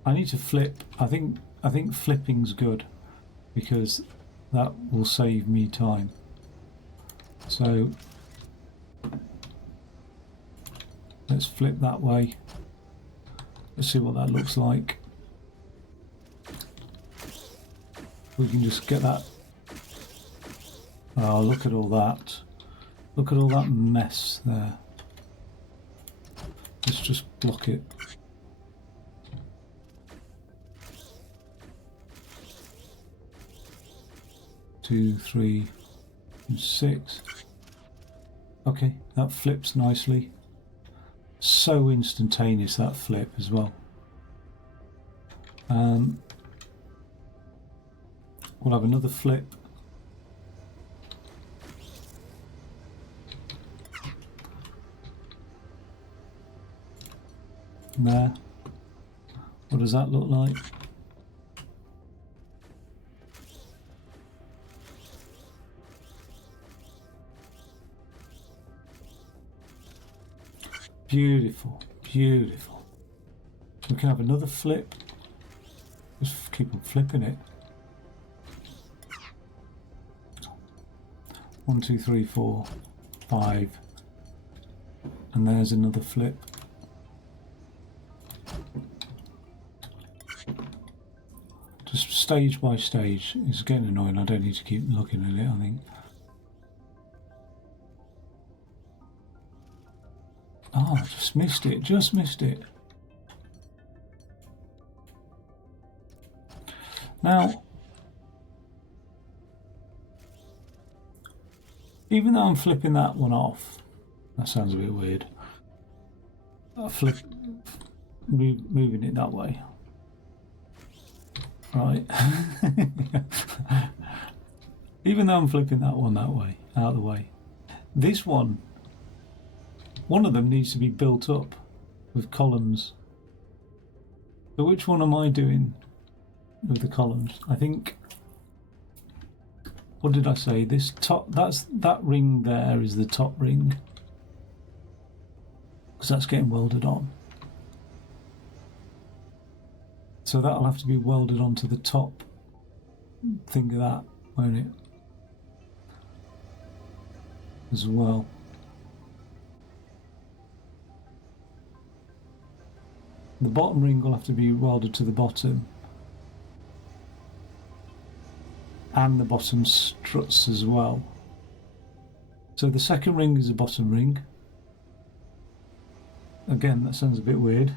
I need to flip. I think flipping's good, because that will save me time. So let's flip that way. Let's see what that looks like. We can just get that. Oh, look at all that. Look at all that mess there. Let's just block it. Two, three, and 6. Okay, that flips nicely. So instantaneous, that flip as well. We'll have another flip. There. What does that look like? Beautiful, beautiful. We can have another flip. Just keep on flipping it. 1, 2, 3, 4, 5. And there's another flip. Just stage by stage. It's getting annoying. I don't need to keep looking at it, I think. Oh, I just missed it. Just missed it. Now, even though I'm flipping that one off, that sounds a bit weird. Moving it that way. Right. Even though I'm flipping that one that way, out of the way. This one of them needs to be built up with columns. So which one am I doing with the columns? I think, what did I say? This top, that ring there is the top ring, because that's getting welded on. So that'll have to be welded onto the top thing of that, won't it? As well. The bottom ring will have to be welded to the bottom, and the bottom struts as well. So the second ring is a bottom ring. Again, that sounds a bit weird.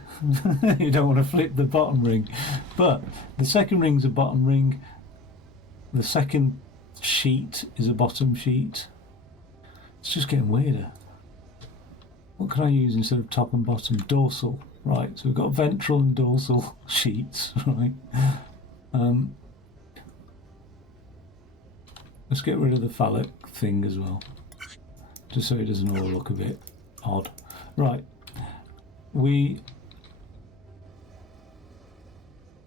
You don't want to flip the bottom ring, but the second ring's a bottom ring. The second sheet is a bottom sheet. It's just getting weirder. What can I use instead of top and bottom? Dorsal. Right, so we've got ventral and dorsal sheets, right? Let's get rid of the phallic thing as well, just so it doesn't all look a bit odd. Right,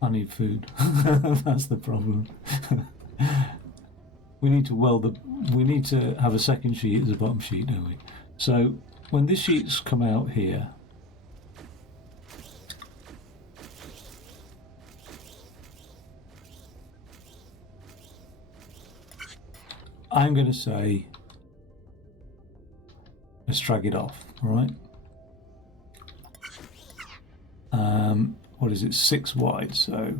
I need food. That's the problem. We need to have a second sheet as a bottom sheet, don't we? So when this sheet's come out here, I'm going to say, let's drag it off, all right? What is it, 6 wide, so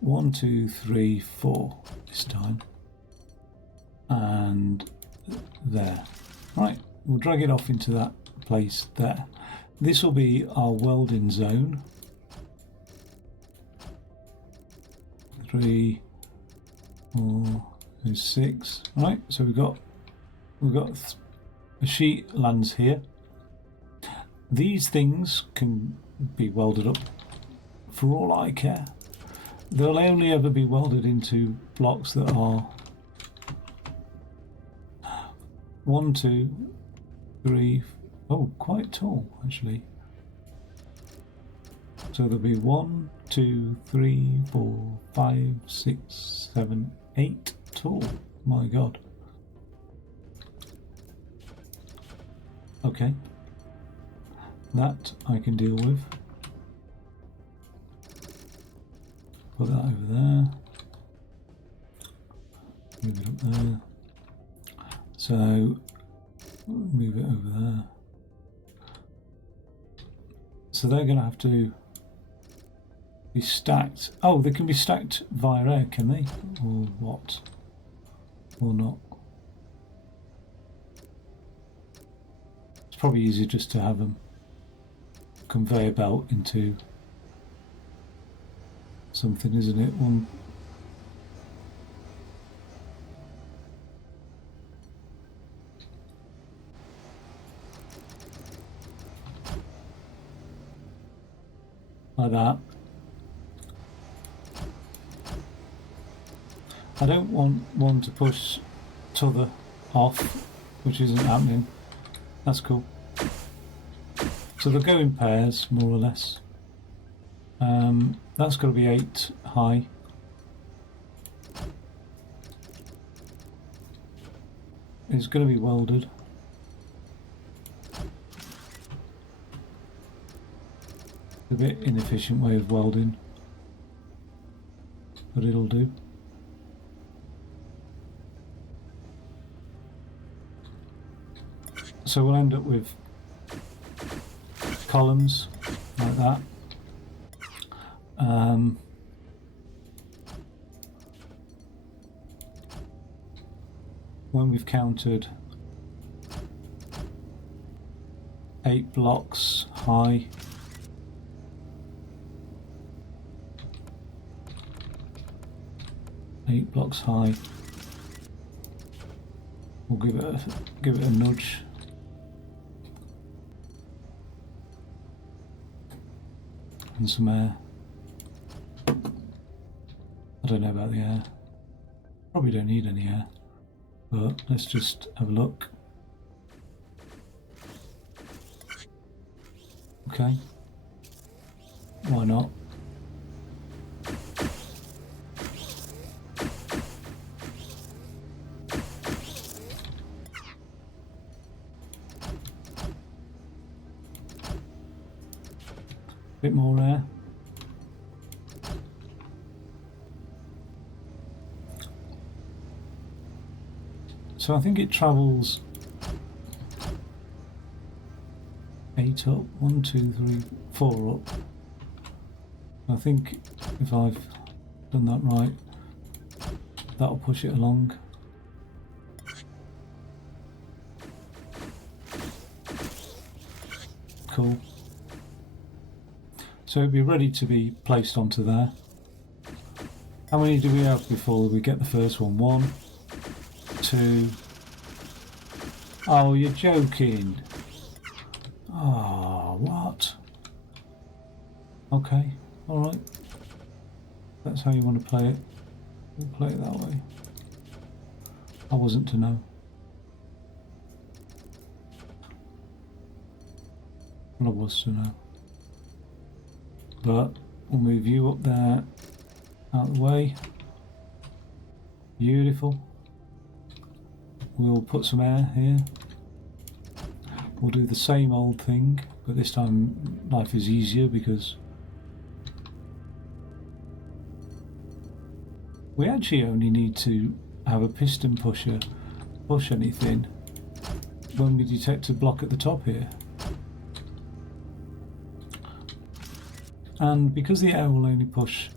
1, 2, 3, 4 this time. And there. Right, we'll drag it off into that place there. This will be our welding zone. 3, 4, 6. Right, so we've got a sheet lands here. These things can be welded up for all I care. They'll only ever be welded into blocks that are 1, 2, 3, oh, quite tall actually. So there'll be 1, 2, 3, 4, 5, 6, 7, 8 tall. My God. Okay. That I can deal with. Put that over there. Move it up there. So move it over there. So they're going to have to be stacked. Oh, they can be stacked via air, can they? Or what? Or not? It's probably easier just to have them conveyor belt into something, isn't it? One. Like that. I don't want one to push t'other off, which isn't happening. That's cool. So they'll go in pairs, more or less. That's got to be 8 high. It's going to be welded. A bit inefficient way of welding, but it'll do. So we'll end up with columns like that. When we've counted 8 blocks high, we'll give it a nudge. And some air. I don't know about the air. Probably don't need any air. But let's just have a look. Okay. Why not? Bit more air. So I think it travels 8 up, 1, 2, 3, 4 up. I think if I've done that right, that'll push it along. Cool. So it'll be ready to be placed onto there. How many do we have before we get the first one? 1, 2. Oh, you're joking. Oh, what? Okay, alright. That's how you want to play it. We'll play it that way. I wasn't to know. Well, I was to know. But we'll move you up there, out of the way. Beautiful. We'll put some air here. We'll do the same old thing, but this time life is easier because we actually only need to have a piston pusher push anything when we detect a block at the top here. And because the air will only push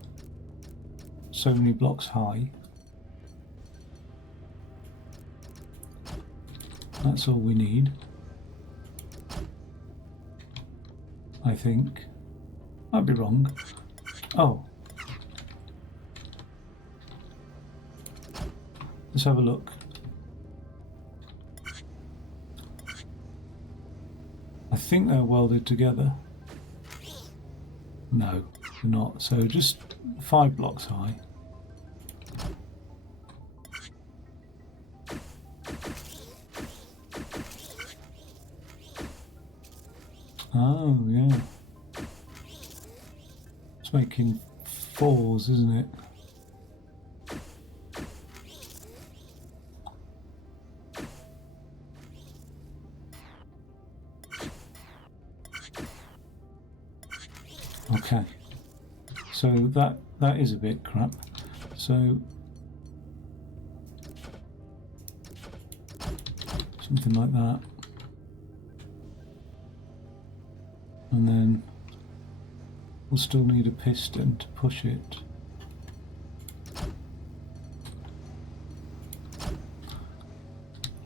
so many blocks high, that's all we need, I think. Might be wrong. Oh. Let's have a look. I think they're welded together. No, they're not. So just 5 blocks high. Oh, yeah. It's making 4s, isn't it? Okay. So that is a bit crap. So something like that. And then we'll still need a piston to push it.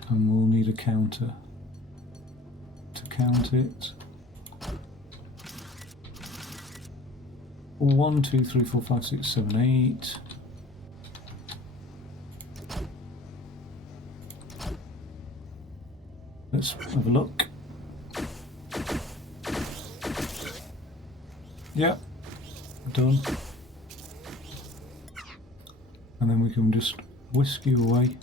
And we'll need a counter to count it. 1, 2, 3, 4, 5, 6, 7, 8. Let's have a look. Yep, done. And then we can just whisk you away.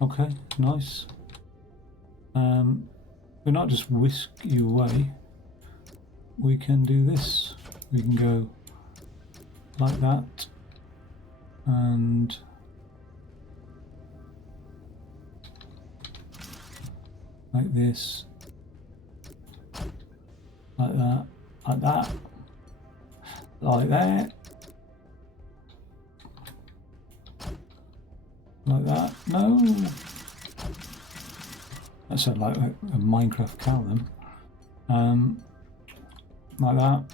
Okay, nice. We'll not just whisk you away. We can do this. We can go like that, and like this, like that, like that, like that, like that. No, that sounded like a Minecraft cow then. Like that,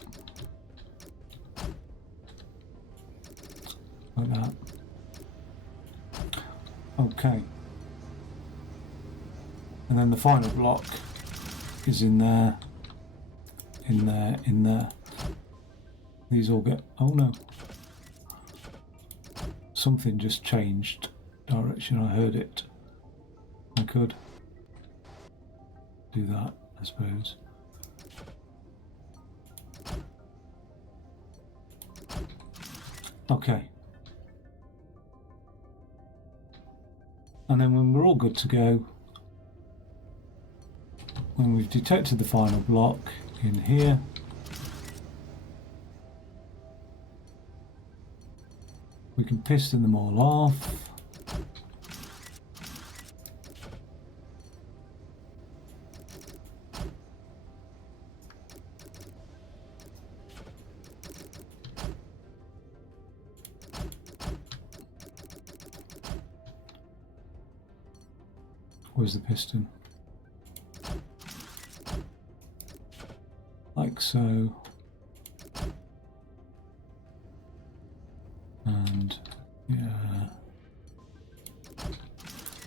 like that. Okay, and then the final block is in there, in there, in there. These all get, oh no, something just changed direction. I heard it. I could do that, I suppose. Okay. And then when we're all good to go, when we've detected the final block in here, we can piston them all off. Where's the piston? Like so. And yeah,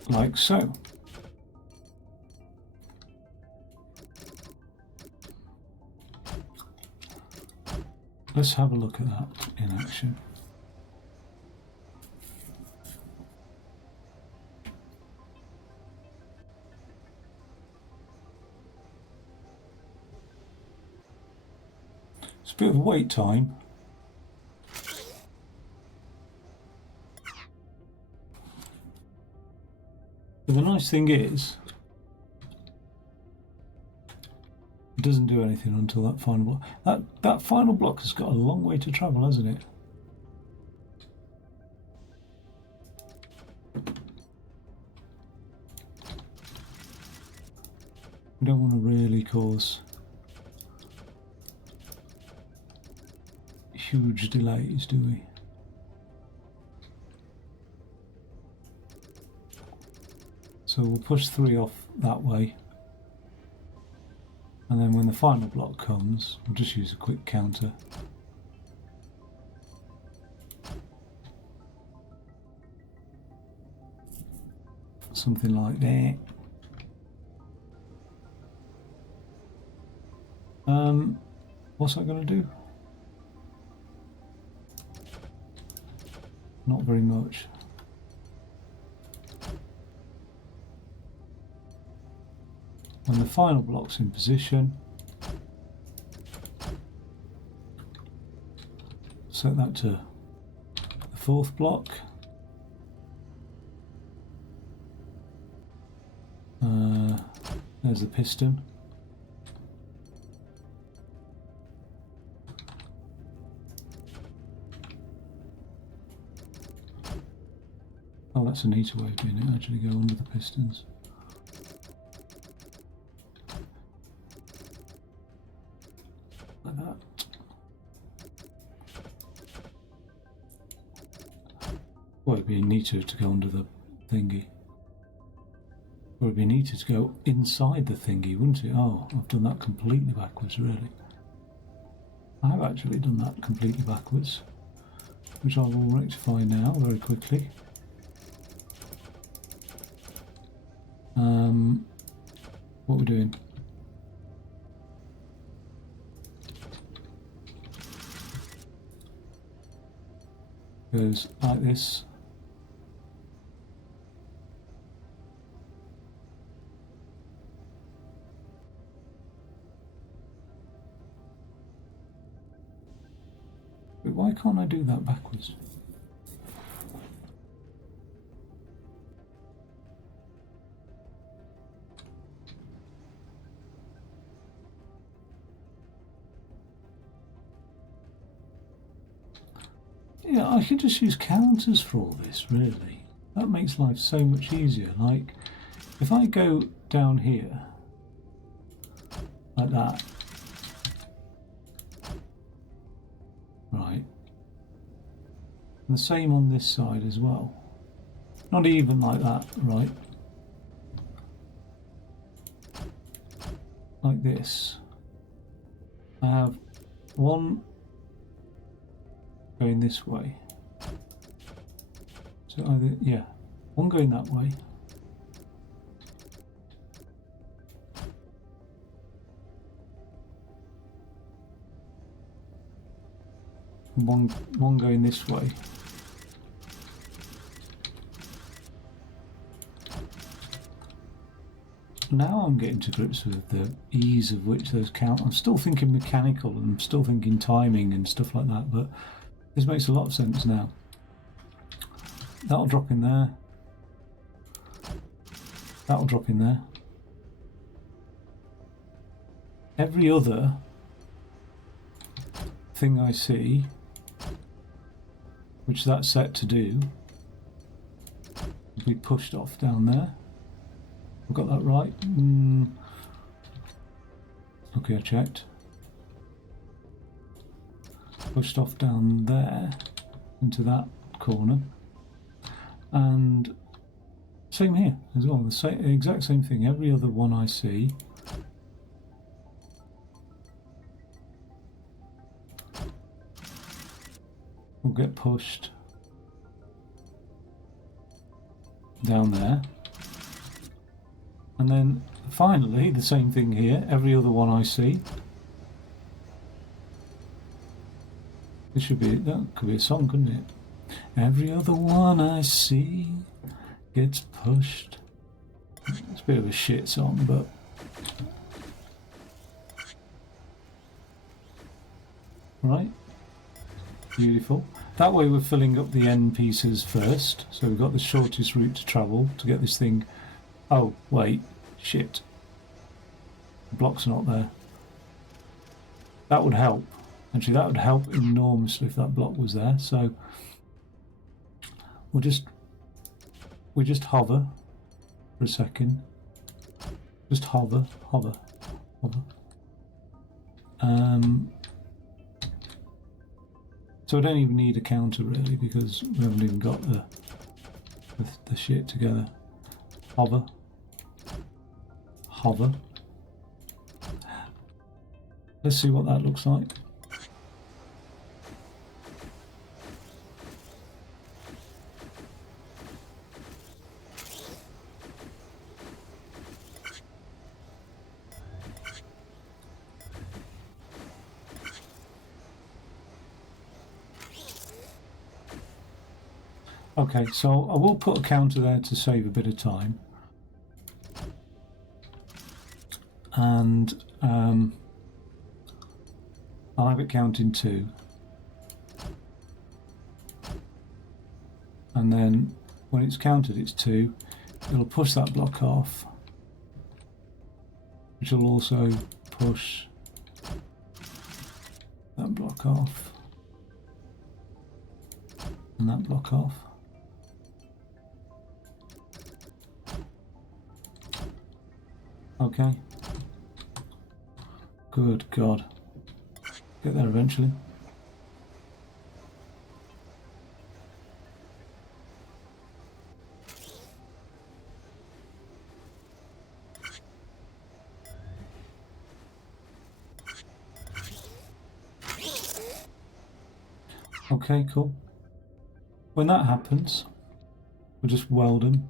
like so. Let's have a look at that in action. It's a bit of a wait time. But the nice thing is, it doesn't do anything until that final block. That final block has got a long way to travel, hasn't it? We don't want to really cause huge delays, do we? So we'll push 3 off that way, and then when the final block comes, we'll just use a quick counter. Something like that. What's that going to do? Not very much. When the final block's in position, set that to the fourth block. There's the piston. Oh, that's a neater way of doing it, actually go under the pistons. Like that. Well, it'd be neater to go under the thingy. Or it'd be neater to go inside the thingy, wouldn't it? Oh, I've done that completely backwards, really. I have actually done that completely backwards, which I will rectify now very quickly. What we're doing? Goes like this. But why can't I do that backwards? Yeah, I could just use counters for all this, really. That makes life so much easier. Like, if I go down here, like that, right, and the same on this side as well. Not even like that, right? Like this. I have one going this way. So either, yeah, one going that way. And one going this way. Now I'm getting to grips with the ease of which those count. I'm still thinking mechanical and I'm still thinking timing and stuff like that, but this makes a lot of sense now. That'll drop in there. That'll drop in there. Every other thing I see, which that's set to do, will be pushed off down there. I've got that right. Okay, I checked. Pushed off down there into that corner, and same here as well. The exact same thing. Every other one I see will get pushed down there. And then finally, the same thing here, every other one I see. This should be, that could be a song, couldn't it? Every other one I see gets pushed. It's a bit of a shit song, but right. Beautiful. That way we're filling up the end pieces first. So we've got the shortest route to travel to get this thing. Oh, wait. Shit. The block's not there. That would help. Actually, that would help enormously if that block was there. So we just hover for a second. Just hover. So I don't even need a counter really because we haven't even got the shit together. Hover. Let's see what that looks like. Okay, so I will put a counter there to save a bit of time. And I'll have it counting 2. And then when it's counted it's 2, it'll push that block off, which will also push that block off and that block off. Okay. Good God. Get there eventually. Okay, cool. When that happens, we'll just weld them,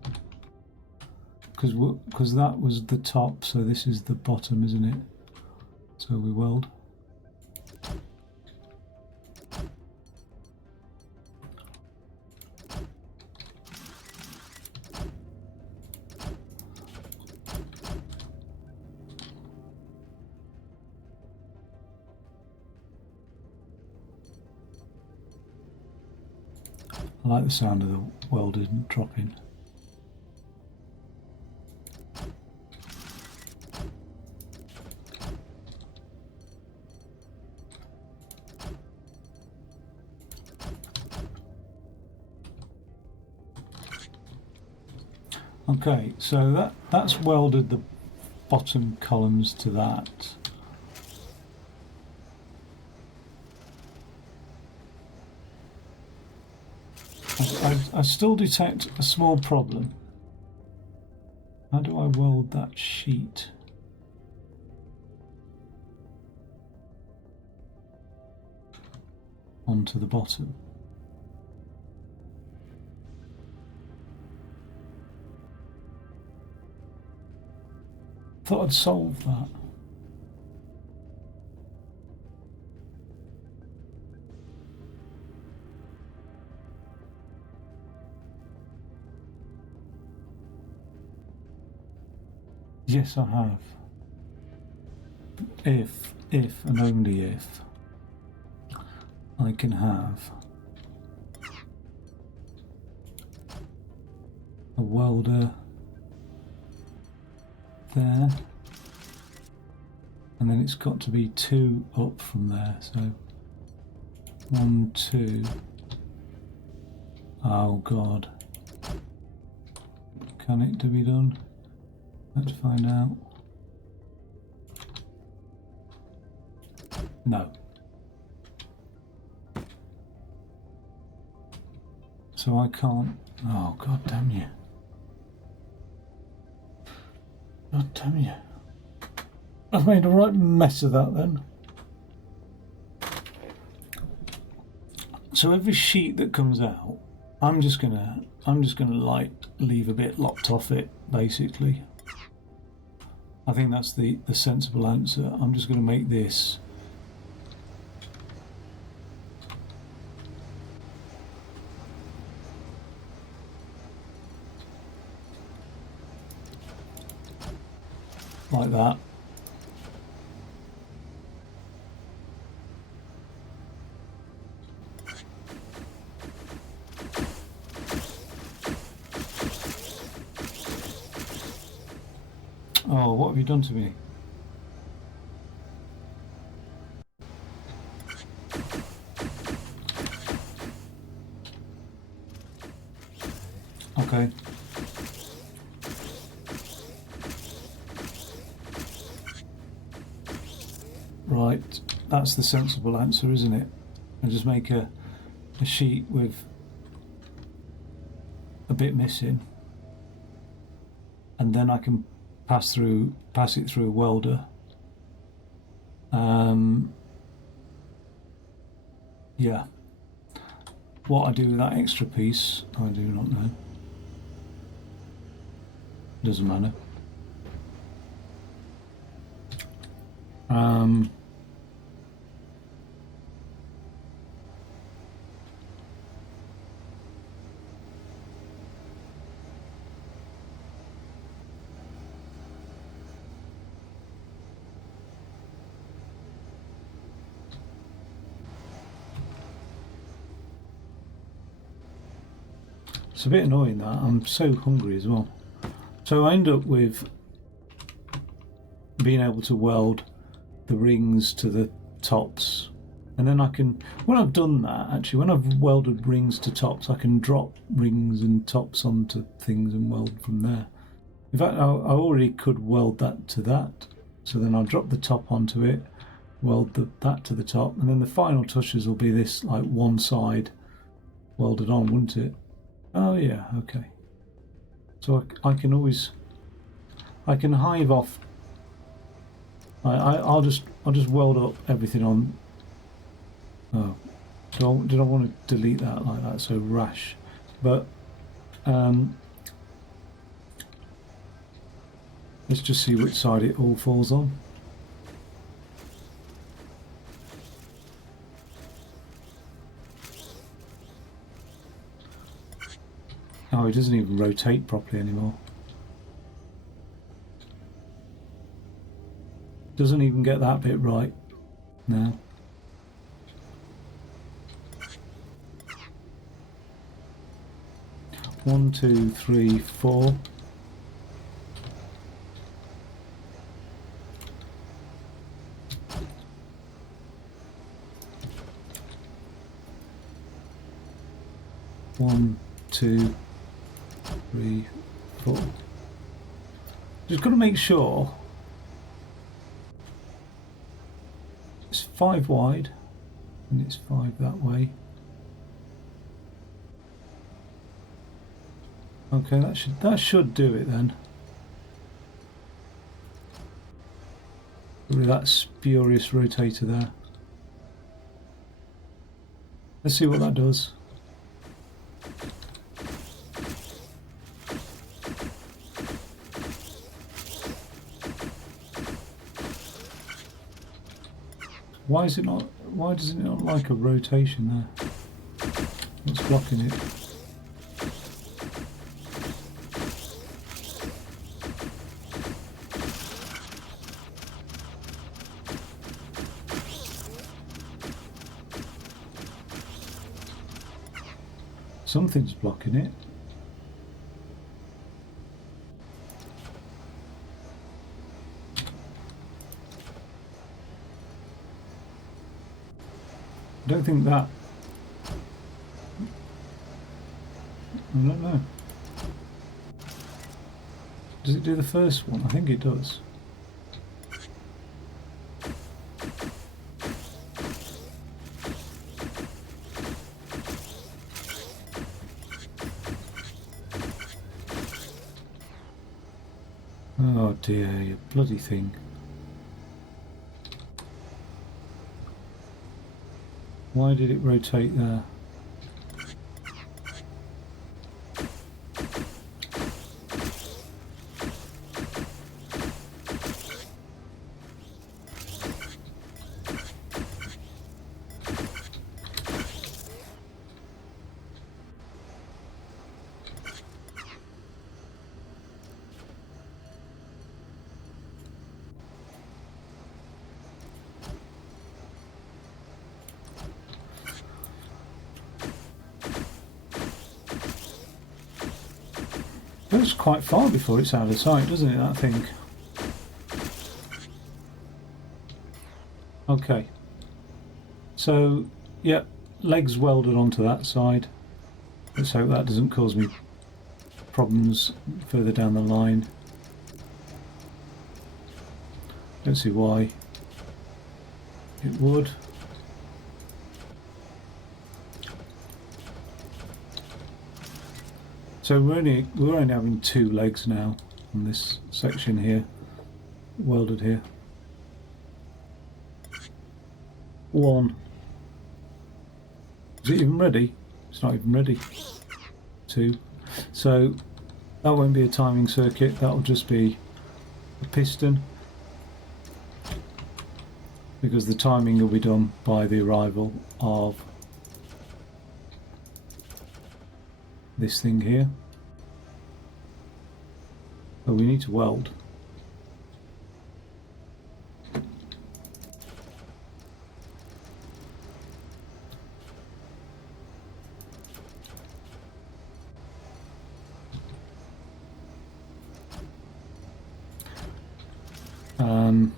because that was the top, so this is the bottom, isn't it? So we weld. I like the sound of the welded dropping. Okay, so that's welded the bottom columns to that. I still detect a small problem. How do I weld that sheet? Onto the bottom. Thought I'd solve that. Yes, I have. If and only if I can have a welder there, and then it's got to be 2 up from there, so 1, 2. Oh God, can it to be done? Let's find out. No. So I can't. Oh God damn you. God damn you. I've made a right mess of that then. So every sheet that comes out, I'm just gonna like leave a bit lopped off it, basically. I think that's the sensible answer. I'm just gonna make this like that. Oh, what have you done to me? Okay. Right, that's the sensible answer, isn't it? And just make a sheet with a bit missing, and then I can pass it through a welder. Yeah. What I do with that extra piece, I do not know. Doesn't matter. It's a bit annoying that. I'm so hungry as well. So I end up with being able to weld the rings to the tops, and then I can, when I've done that, actually when I've welded rings to tops, I can drop rings and tops onto things and weld from there. In fact, I already could weld that to that, so then I'll drop the top onto it, weld that to the top, and then the final touches will be this like one side welded on, wouldn't it? Oh yeah, okay. So I can always, I can hive off. I'll just weld up everything on. Oh, did I want to delete that like that? So rash, but let's just see which side it all falls on. Oh, it doesn't even rotate properly anymore. Doesn't even get that bit right now. One, two, three, four. One, two, three, four. Just got to make sure it's 5 wide and it's 5 that way. Okay, that should do it then. Look at that spurious rotator there. Let's see what that does. Why is it not? Why does it not like a rotation there? What's blocking it? Something's blocking it. I don't think that. I don't know. Does it do the first one? I think it does. Oh dear, you bloody thing. Why did it rotate there? It goes quite far before it's out of sight, doesn't it, that thing? Okay. So, yeah, legs welded onto that side. Let's hope that doesn't cause me problems further down the line. Don't see why it would. So we're only having 2 legs now on this section here, welded here. 1. Is it even ready? It's not even ready. 2. So that won't be a timing circuit, that'll just be a piston, because the timing will be done by the arrival of this thing here. Oh, we need to weld. Um,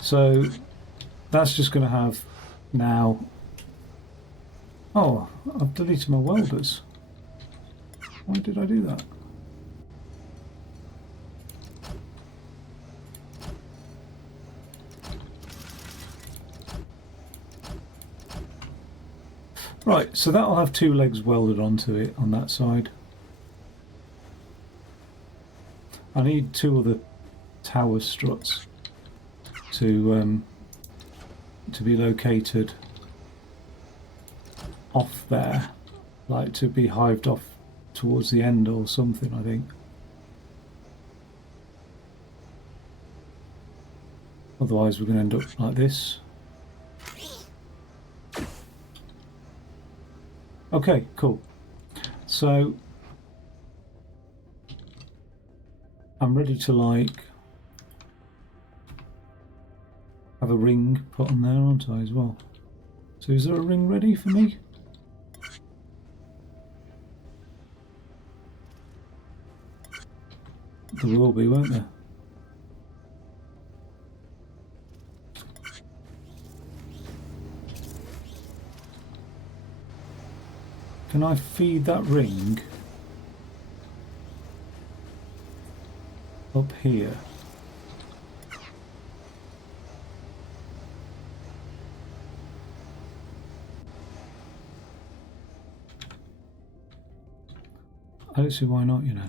so that's just going to have now. Oh, I've deleted my welders. Why did I do that? Right, so that'll have 2 legs welded onto it on that side. I need 2 other tower struts to be located off there, like to be hived off towards the end or something, I think. Otherwise we're going to end up like this. Okay, cool. So I'm ready to like have a ring put on there, aren't I, as well? So is there a ring ready for me? There will be, won't there? Can I feed that ring up here? I don't see why not, you know.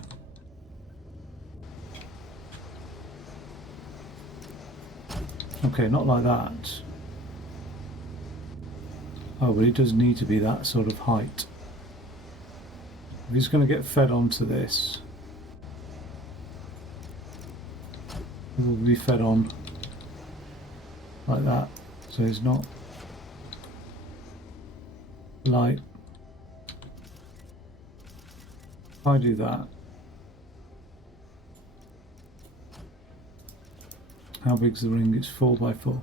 Okay, not like that. Oh, but it does need to be that sort of height. If he's going to get fed onto this, it will be fed on like that. So it's not like, if I do that, how big's the ring? It's 4 by 4.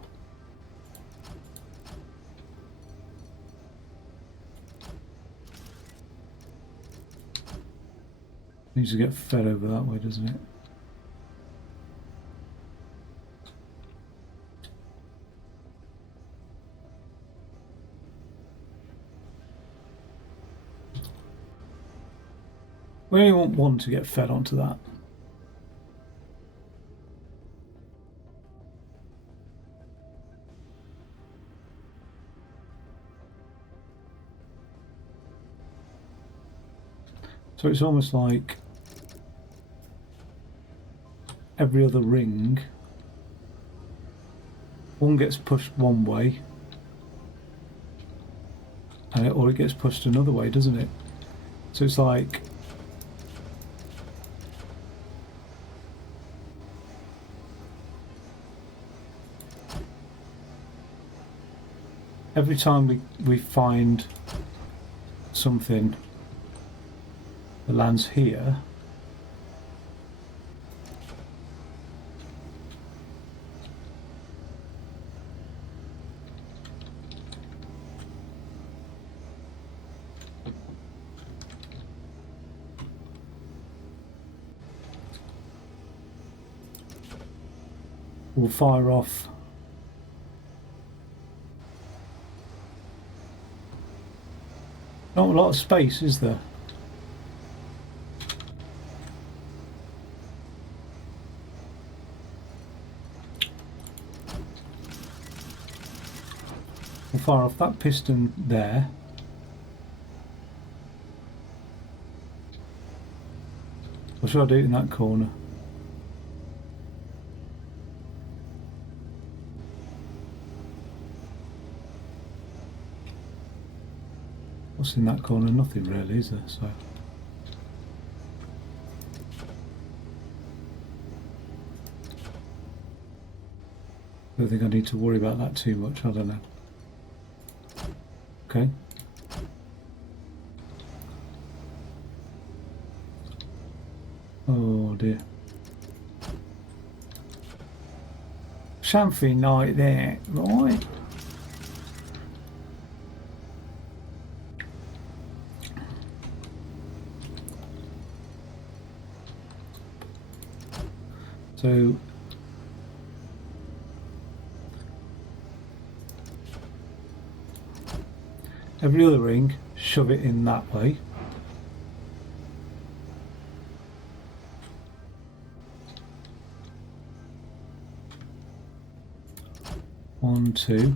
Needs to get fed over that way, doesn't it? We only want one to get fed onto that. So it's almost like every other ring, one gets pushed one way, and or it gets pushed another way, doesn't it? So it's like every time we find something that lands here, we'll fire off not a lot of space, is there? We'll fire off that piston there. Or should I do it in that corner? What's in that corner? Nothing really, is there? So I don't think I need to worry about that too much. I don't know. Okay. Oh dear. Something like that, right? So every other ring, shove it in that way. One, two.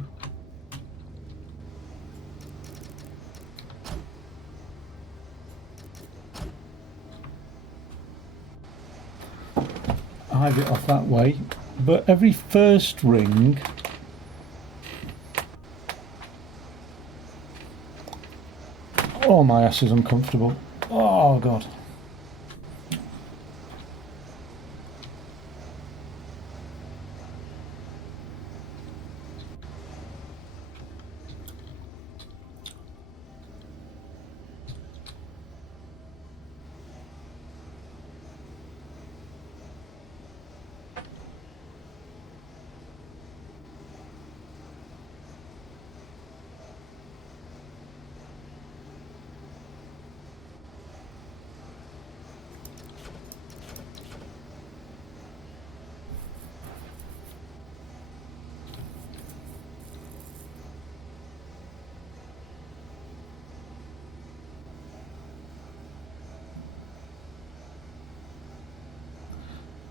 Hive it off that way, but every first ring oh, my ass is uncomfortable. Oh god.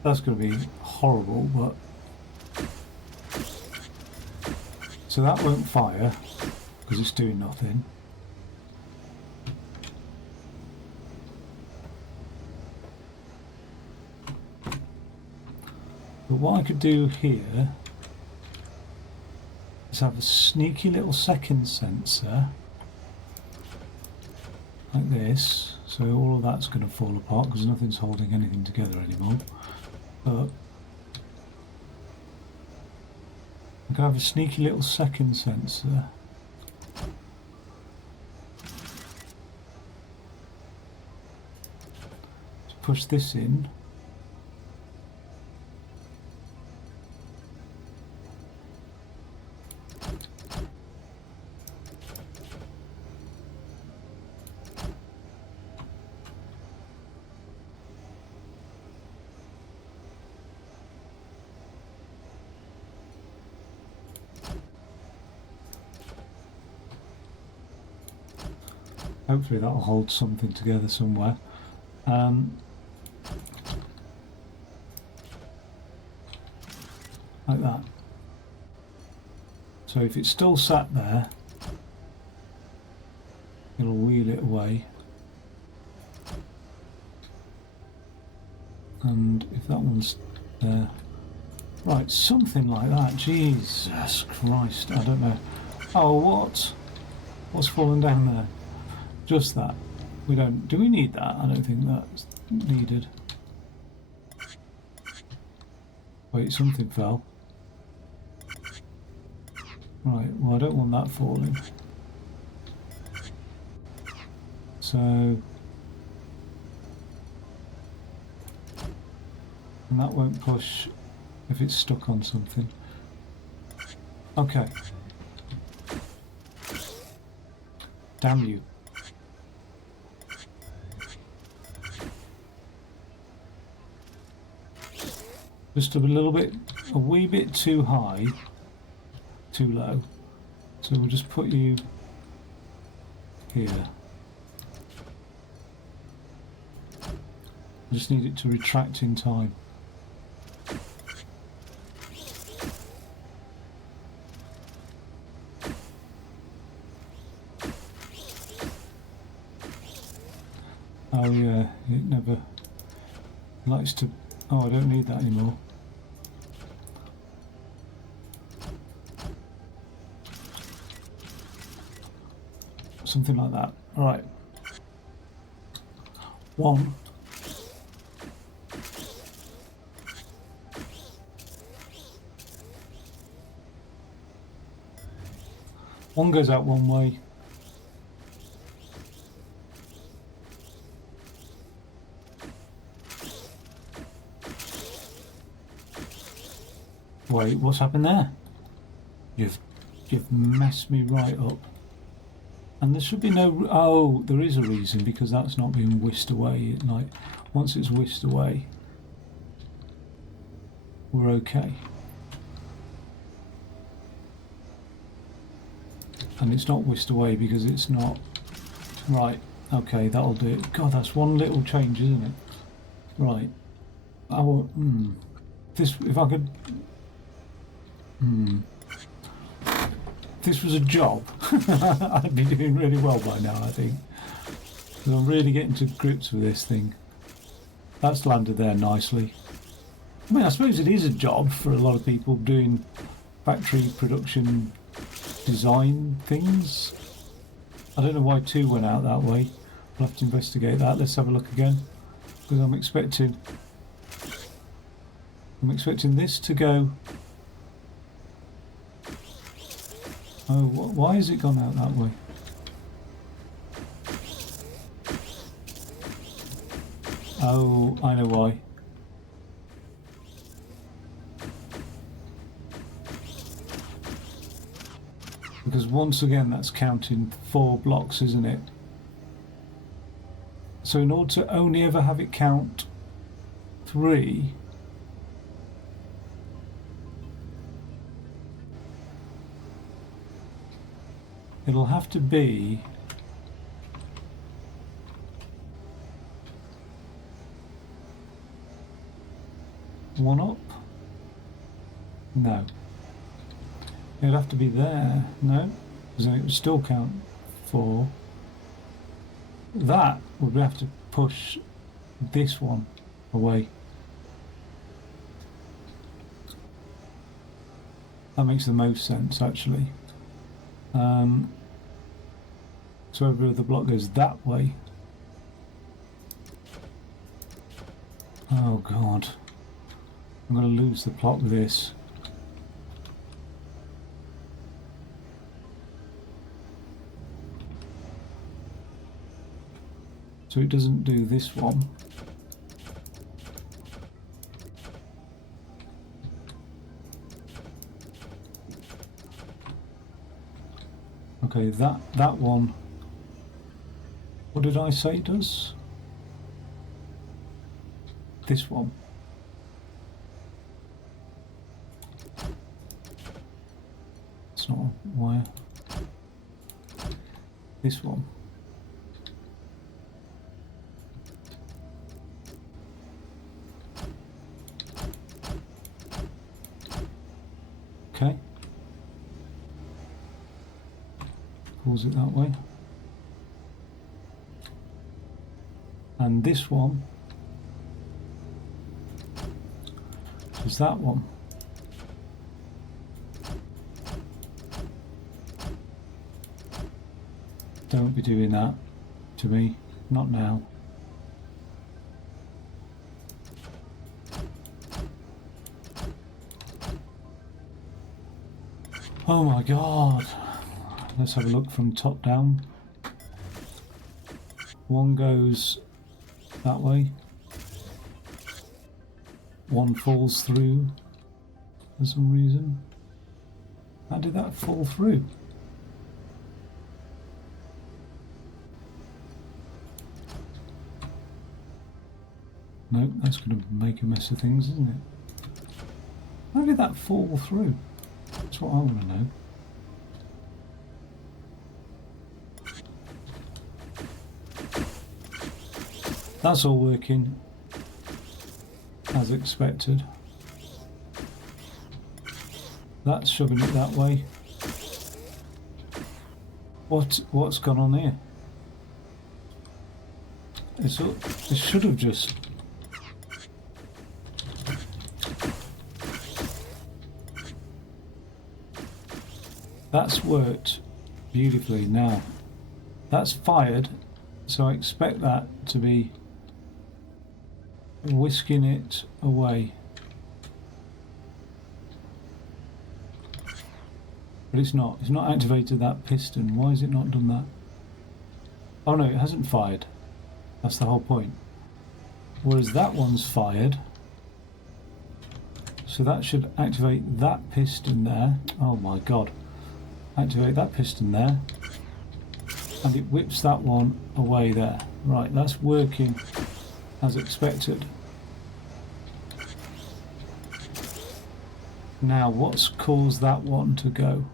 That's going to be horrible, but... So that won't fire, because it's doing nothing. But what I could do here is have a sneaky little second sensor, like this. So all of that's going to fall apart, because nothing's holding anything together anymore. But I can have a sneaky little second sensor. To push this in. Hopefully that'll hold something together somewhere. Like that. So if it's still sat there, it'll wheel it away. And if that one's there, right, something like that. Jesus Christ, I don't know. Oh, what? What's fallen down there? Just that. We don't. Do we need that? I don't think that's needed. Wait, something fell. Right, well, I don't want that falling. So... And that won't push if it's stuck on something. Okay. Damn you. Just a little bit, a wee bit too high, too low. So we'll just put you here. I just need it to retract in time. Oh yeah, it never likes to... Oh, I don't need that anymore. Something like that. All right. One. One goes out one way. Wait, what's happened there? You've messed me right up. And there should be no... Oh, there is a reason, because that's not being whisked away. Like, once it's whisked away, we're okay. And it's not whisked away because it's not... Right, okay, that'll do it. God, that's one little change, isn't it? Right. Oh, this, if I could... If this was a job, I'd be doing really well by now, I think. Because I'm really getting to grips with this thing. That's landed there nicely. I mean, I suppose it is a job for a lot of people doing factory production design things. I don't know why 2 went out that way. I'll have to investigate that. Let's have a look again. Because I'm expecting this to go... Oh, why has it gone out that way? Oh, I know why. Because once again that's counting 4 blocks, isn't it? So in order to only ever have it count 3, it'll have to be one up. No. It'd have to be there. No, because then it would still count 4. That would have to push this one away. That makes the most sense, actually. So every other block goes that way. Oh God, I'm going to lose the plot with this. So it doesn't do this one. Okay, that one. What did I say it does? This one. It's not a wire. This one. Okay. Pulls it that way. And this one is that one. Don't be doing that to me, not now. Oh my God. Let's have a look from top down. One goes that way. One falls through for some reason. How did that fall through? No, that's going to make a mess of things, isn't it? How did that fall through? That's what I want to know. That's all working as expected. That's shoving it that way. What's gone on here? It should have just... That's worked beautifully. Now that's fired, so I expect that to be whisking it away. But it's not. It's not activated that piston. Why has it not done that? Oh no, it hasn't fired. That's the whole point. Whereas that one's fired. So that should activate that piston there. Oh my god. Activate that piston there. And it whips that one away there. Right, that's working as expected. Now, what's caused that one to go?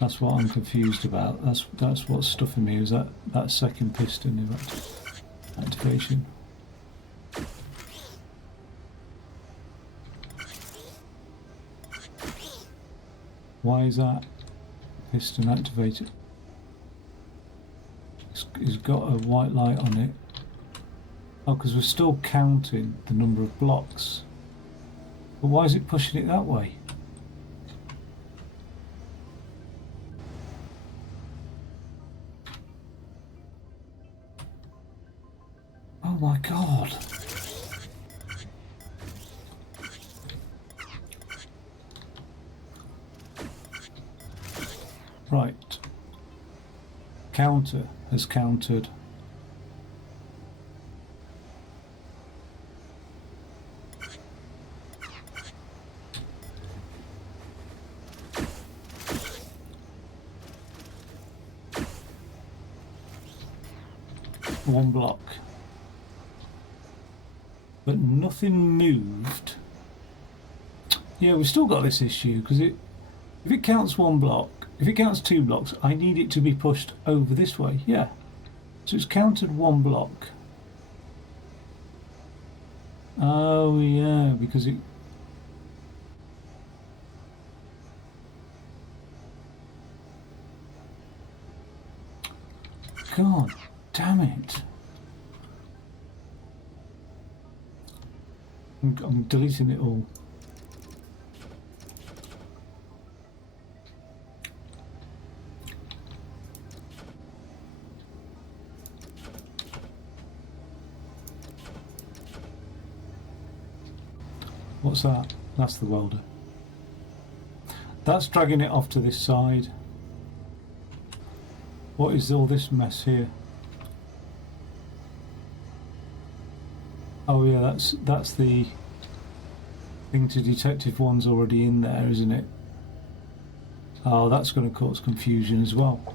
That's what I'm confused about. That's what's stuffing me, is that second piston activation. Why is that piston activated? It's got a white light on it. Oh, because we're still counting the number of blocks. But why is it pushing it that way? Oh my god. Right. Counter has countered. One block. But nothing moved. Yeah, we've still got this issue because if it counts one block, if it counts 2 blocks, I need it to be pushed over this way. Yeah. So it's counted 1 block. Oh yeah, because it... God damn it. I'm deleting it all. What's that? That's the welder. That's dragging it off to this side. What is all this mess here? Oh yeah, that's the thing to detect if one's already in there, isn't it? Oh, that's going to cause confusion as well.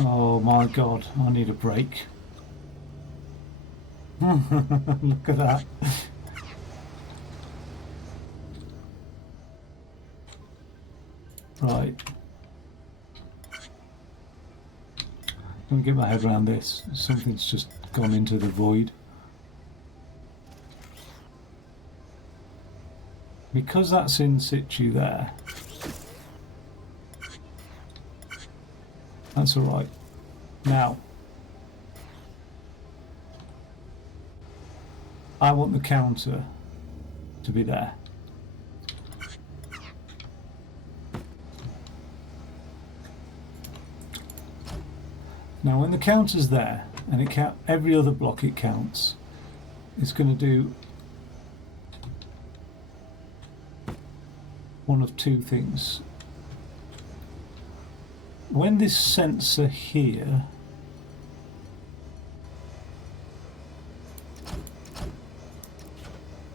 Oh my god, I need a break. Look at that. Right. Let me get my head around this. Something's just gone into the void. Because that's in situ there. That's alright. Now, I want the counter to be there. Now when the counter's there, and it every other block it counts, it's going to do one of two things. When this sensor here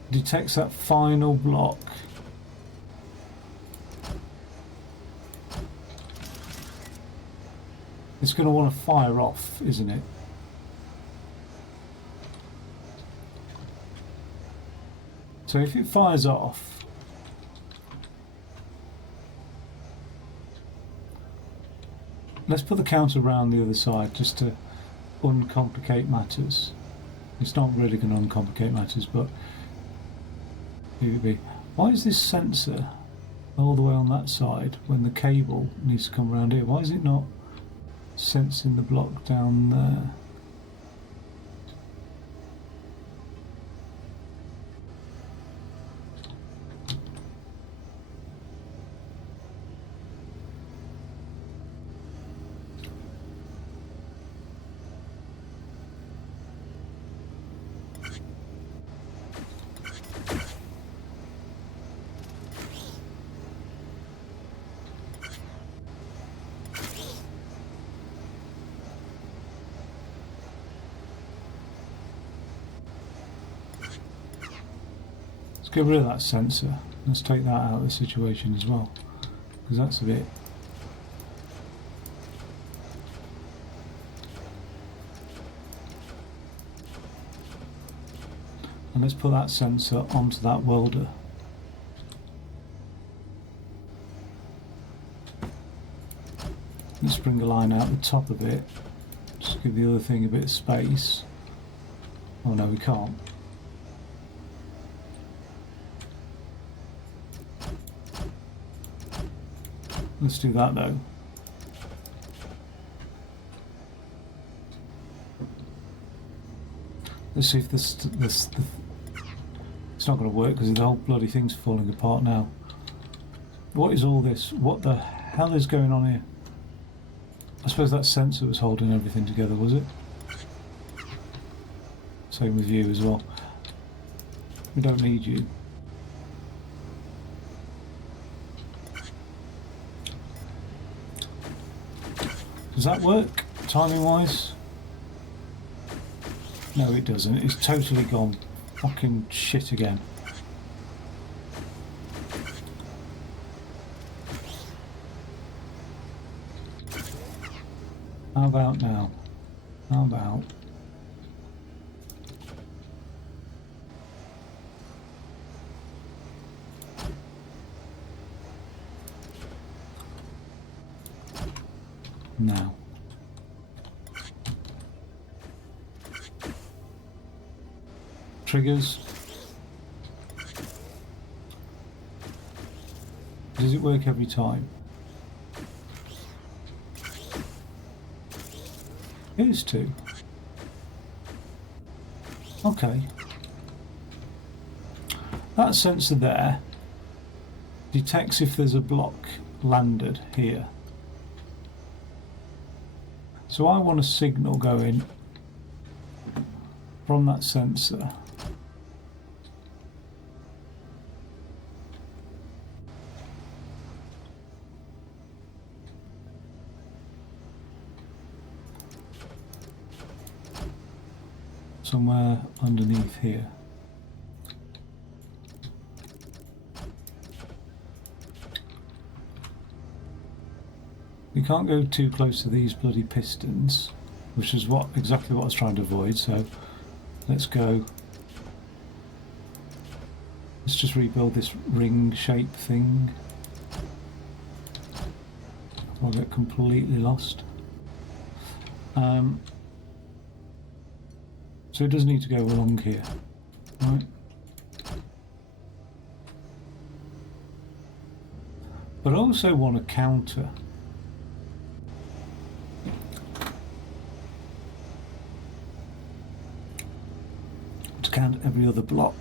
detects that final block, it's going to want to fire off, isn't it? So if it fires off, let's put the counter around the other side just to uncomplicate matters. It's not really going to uncomplicate matters, but it would be. Why is this sensor all the way on that side when the cable needs to come around here? Why is it not sensing the block down there? get rid of that sensor. Let's take that out of the situation as well, because that's a bit... And let's put that sensor onto that welder. Let's bring a line out the top of it. Just give the other thing a bit of space. Oh no, we can't. Let's do that though. Let's see if this it's not going to work because the whole bloody thing's falling apart now. What is all this? What the hell is going on here? I suppose that sensor was holding everything together, was it? Same with you as well. We don't need you. Does that work, timing-wise? No, it doesn't. It's totally gone fucking shit again. How about now? How about... now? Triggers. Does it work every time? It is too. Okay. That sensor there detects if there's a block landed here. So I want a signal going from that sensor somewhere underneath here. We can't go too close to these bloody pistons, which is exactly what I was trying to avoid, so let's go. Let's just rebuild this ring-shaped thing. I'll get completely lost. So it does need to go along here, right? But I also want a counter. To count every other block.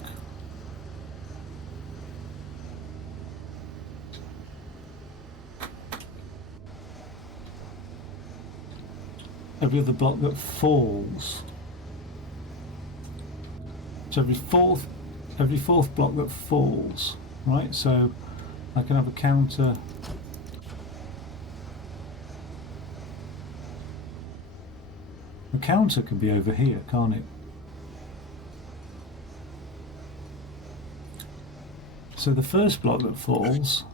Every other block that falls. So every fourth block that falls, right? So I can have a counter. The counter can be over here, can't it? So the first block that falls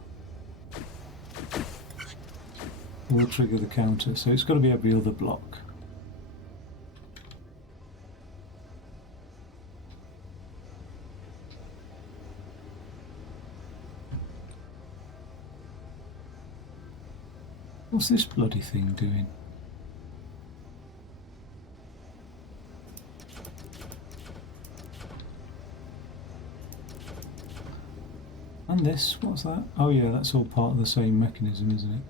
will trigger the counter. So it's got to be every other block. What's this bloody thing doing? And this, what's that? Oh yeah, that's all part of the same mechanism, isn't it?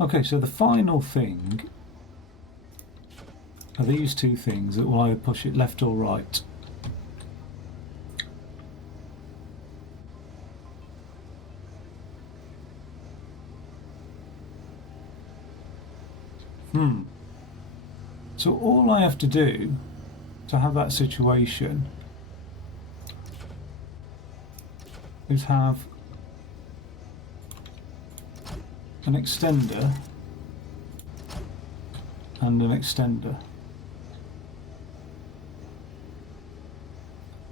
Okay, so the final thing are these two things that will either push it left or right. So all I have to do to have that situation is have an extender and an extender.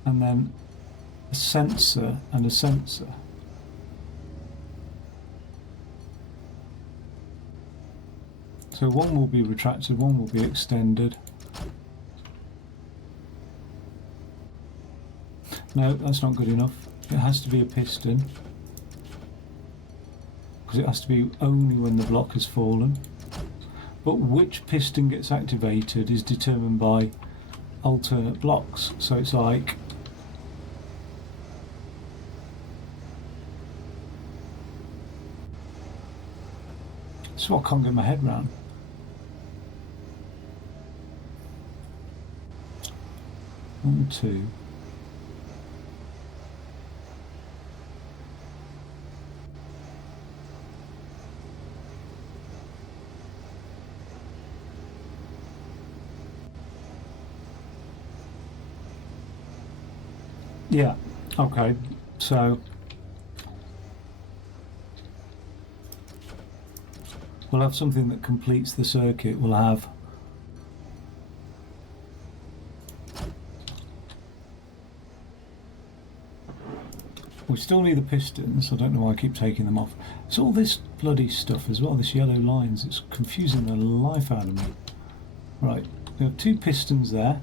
And then a sensor and a sensor. So one will be retracted, one will be extended. No, that's not good enough. It has to be a piston, because it has to be only when the block has fallen. But which piston gets activated is determined by alternate blocks. So it's like that's what I can't get my head around. One, two. Yeah, okay, so we'll have something that completes the circuit. We'll have we still need the pistons. I don't know why I keep taking them off. It's all this bloody stuff as well, this yellow lines. It's confusing the life out of me. Right, we have two pistons there.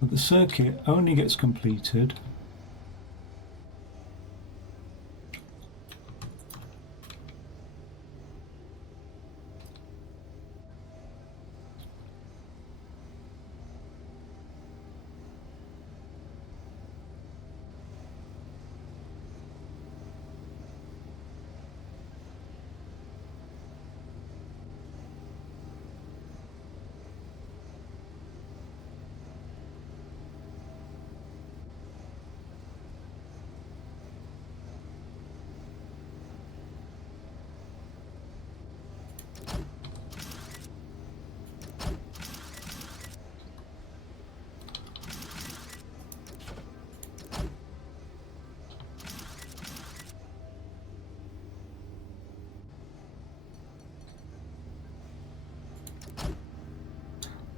But the circuit only gets completed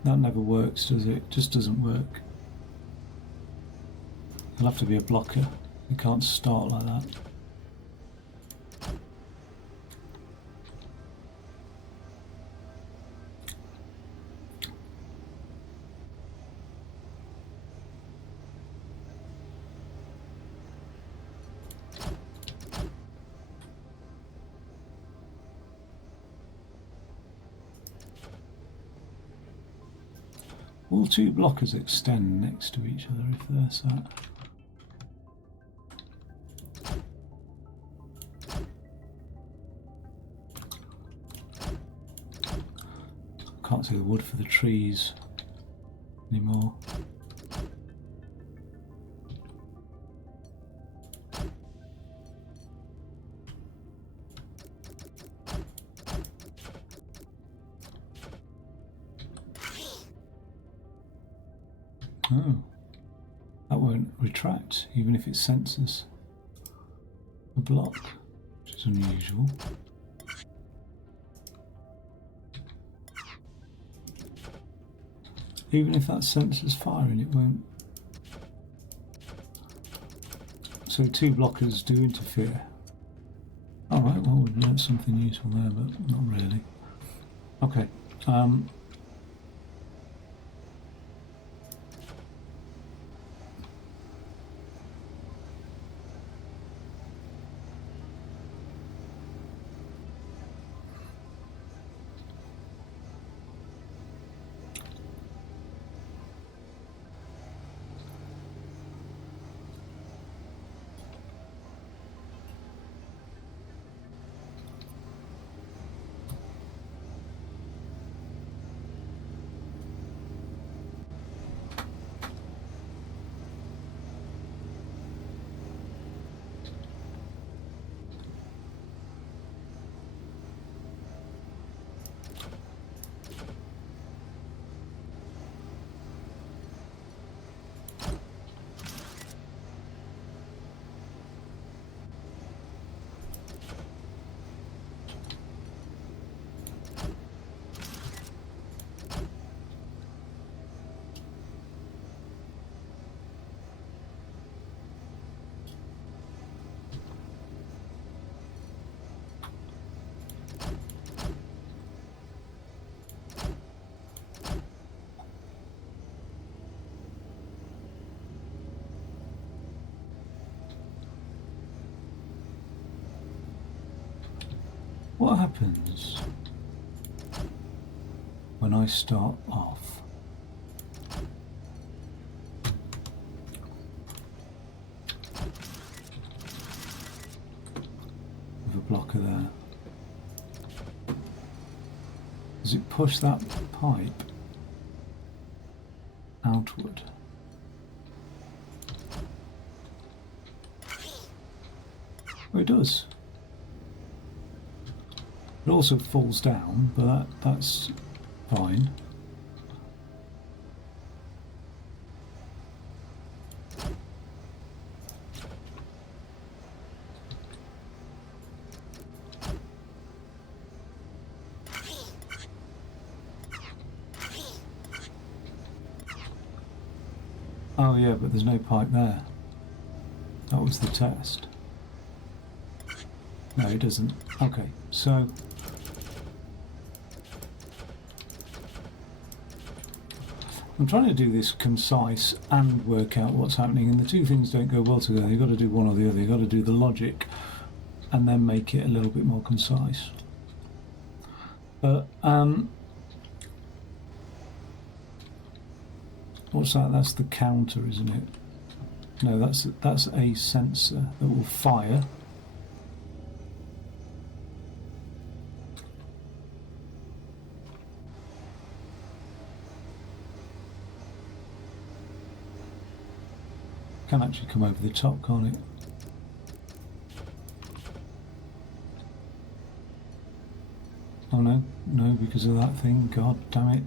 That never works, does it? It just doesn't work. It'll have to be a blocker. You can't start like that. Will two blockers extend next to each other if they're sat? Can't see the wood for the trees anymore. Oh, that won't retract even if it senses the block, which is unusual. Even if that sensor's firing, it won't. So two blockers do interfere. Alright, well, we've learnt something useful there, but not really. Okay. what happens when I start off. With a blocker there. Does it push that pipe outward? Oh, it does. It also falls down, but that's fine. Oh yeah, but there's no pipe there. That was the test. No, it doesn't. Okay, so I'm trying to do this concise and work out what's happening, and the two things don't go well together. You've got to do one or the other. You've got to do the logic and then make it a little bit more concise. But what's that? That's the counter, isn't it? No, that's a sensor that will fire. Can actually come over the top, can't it? Oh no, no, because of that thing. God damn it.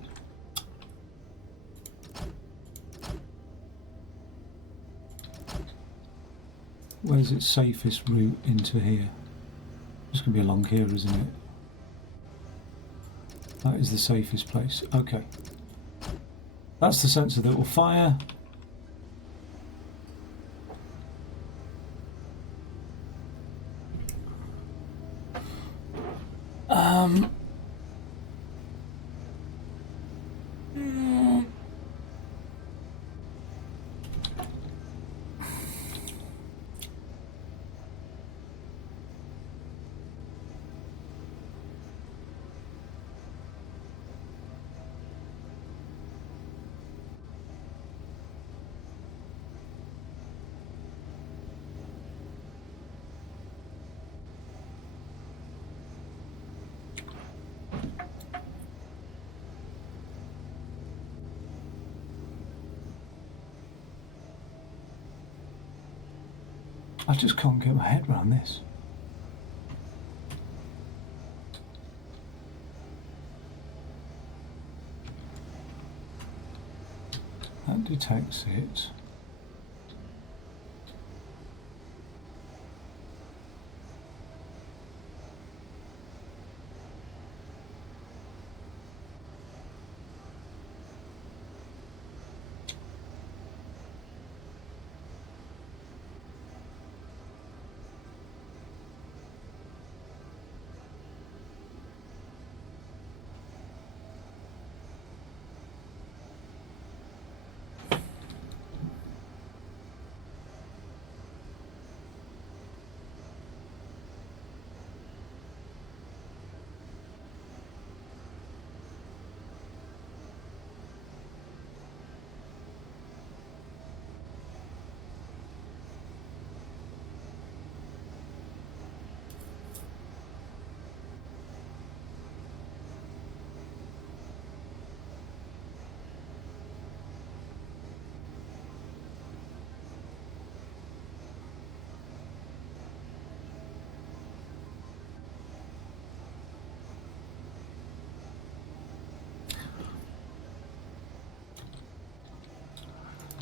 Where's its safest route into here? It's going to be along here, isn't it? That is the safest place. Okay. That's the sensor that will fire. I just can't get my head around this. That detects it.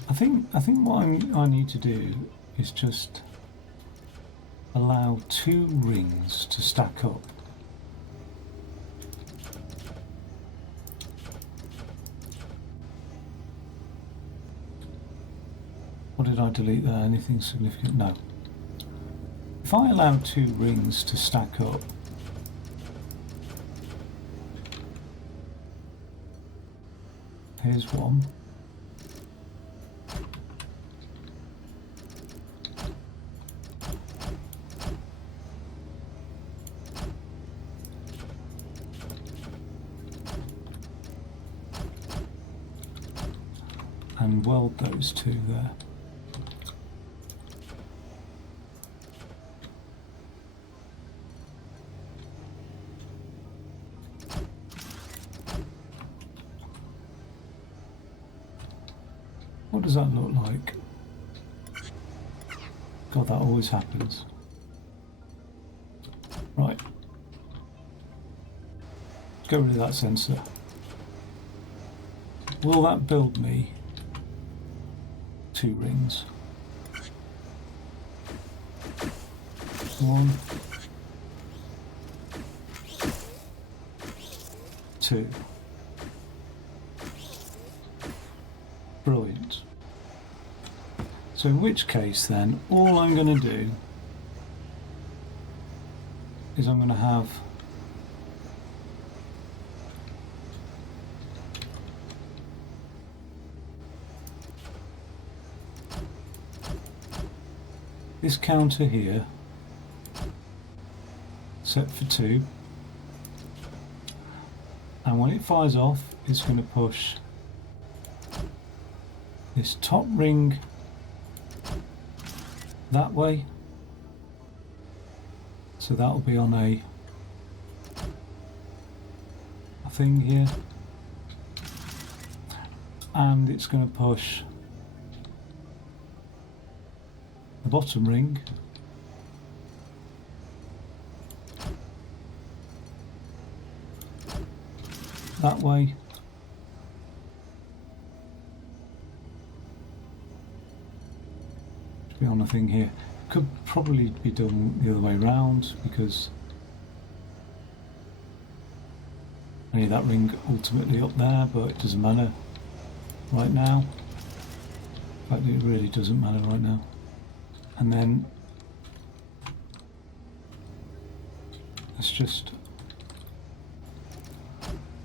I think what I need to do is just allow 2 rings to stack up. What did I delete there? Anything significant? No. If I allow 2 rings to stack up, here's one. and weld those two there. What does that look like? God, that always happens. Right. Get rid of that sensor. Will that build me 2 rings? 1, 2. Brilliant. So in which case then, all I'm going to do is I'm going to have this counter here set for 2, and when it fires off it's going to push this top ring that way, so that'll be on a thing here, and it's going to push the bottom ring that way, to be on a thing here. Could probably be done the other way round, because I need that ring ultimately up there, but it doesn't matter right now. In fact, it really doesn't matter right now. And then let's just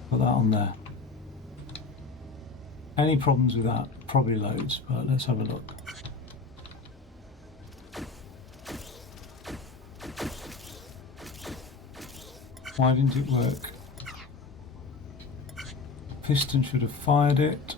put that on there. Any problems with that? Probably loads, but let's have a look. Why didn't it work? Piston should have fired it.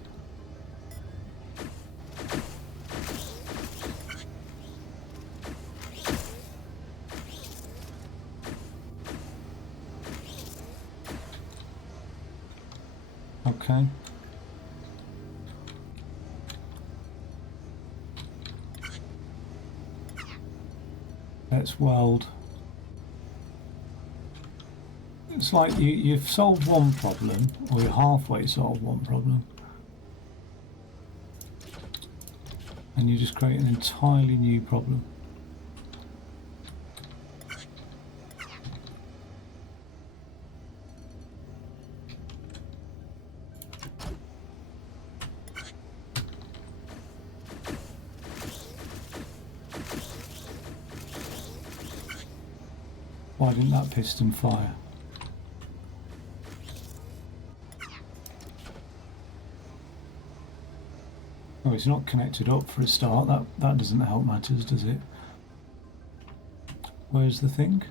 Okay. Let's weld. It's like you've solved one problem, or you're halfway solved one problem, and you just create an entirely new problem. Why didn't that piston fire? Oh, it's not connected up for a start. That doesn't help matters, does it? Where's the thing?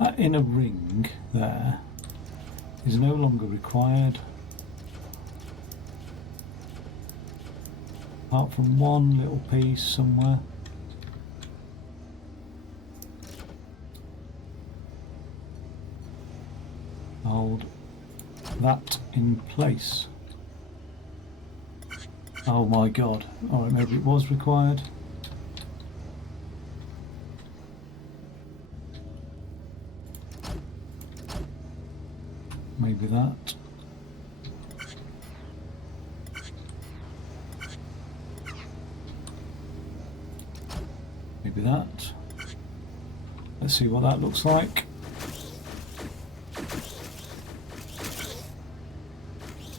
That inner ring there is no longer required, apart from one little piece somewhere. Hold that in place. Oh my god. Alright, maybe it was required. Maybe that. Maybe that. Let's see what that looks like.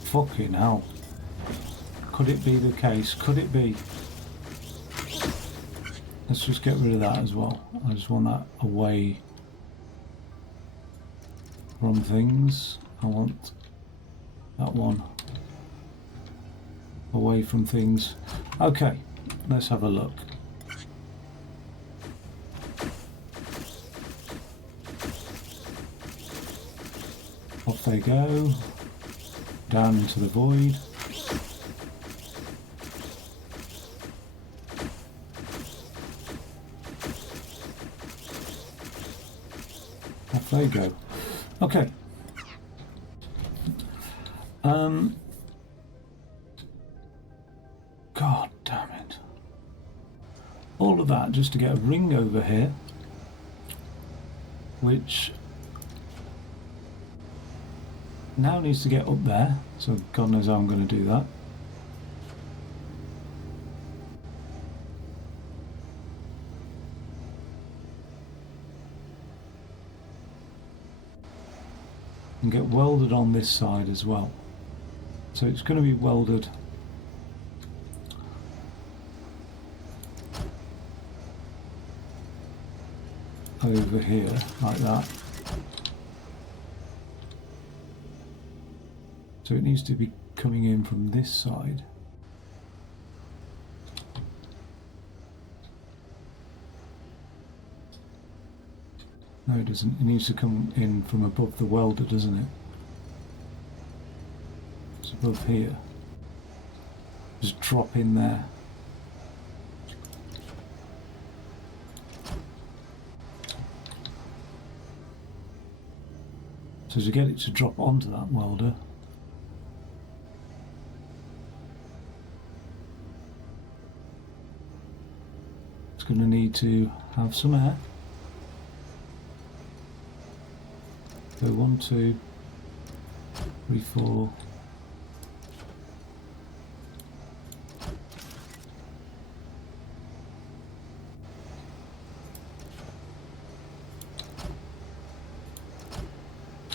Fucking hell. Could it be the case? Could it be? Let's just get rid of that as well. I just want that away Wrong things. I want that one away from things. Okay, let's have a look. Off they go, down into the void. Off they go. Okay. God damn it. All of that just to get a ring over here, which now needs to get up there, so God knows how I'm going to do that. And get welded on this side as well. So it's going to be welded over here, like that. So it needs to be coming in from this side. No, it doesn't. It needs to come in from above the welder, doesn't it? It's above here. Just drop in there. So to get it to drop onto that welder, it's going to need to have some air. So 1, 2, 3, 4.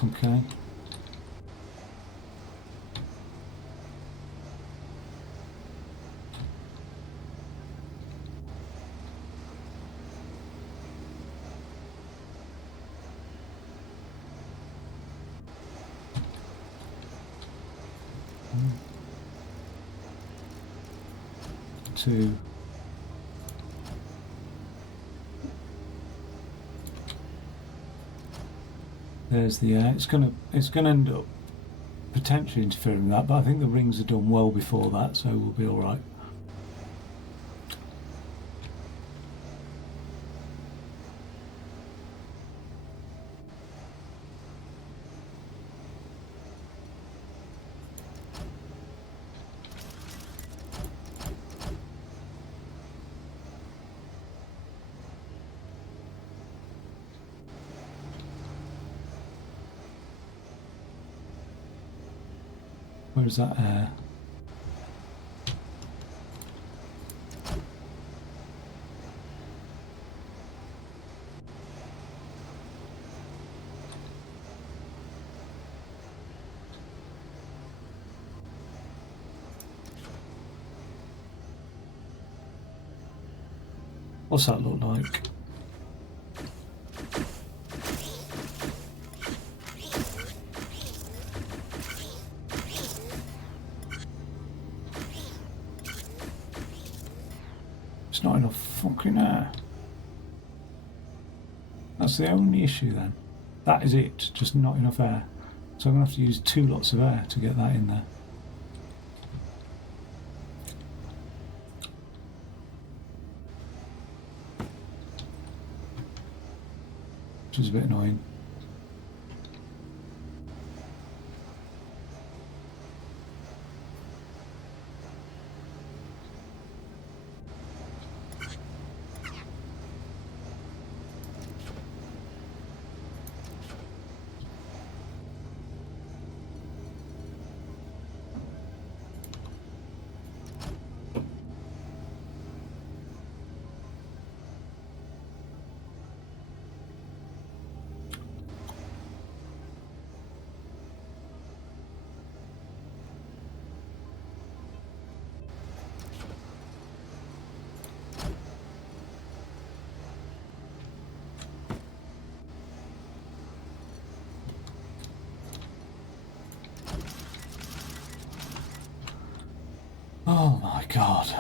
Okay. Two. There's the air. It's gonna end up potentially interfering with that, but I think the rings are done well before that, so we'll be all right. Where's that air? What's that look like? It's not enough fucking air. That's the only issue then. That is it, just not enough air. So I'm going to have to use 2 lots of air to get that in there. Which is a bit annoying. God.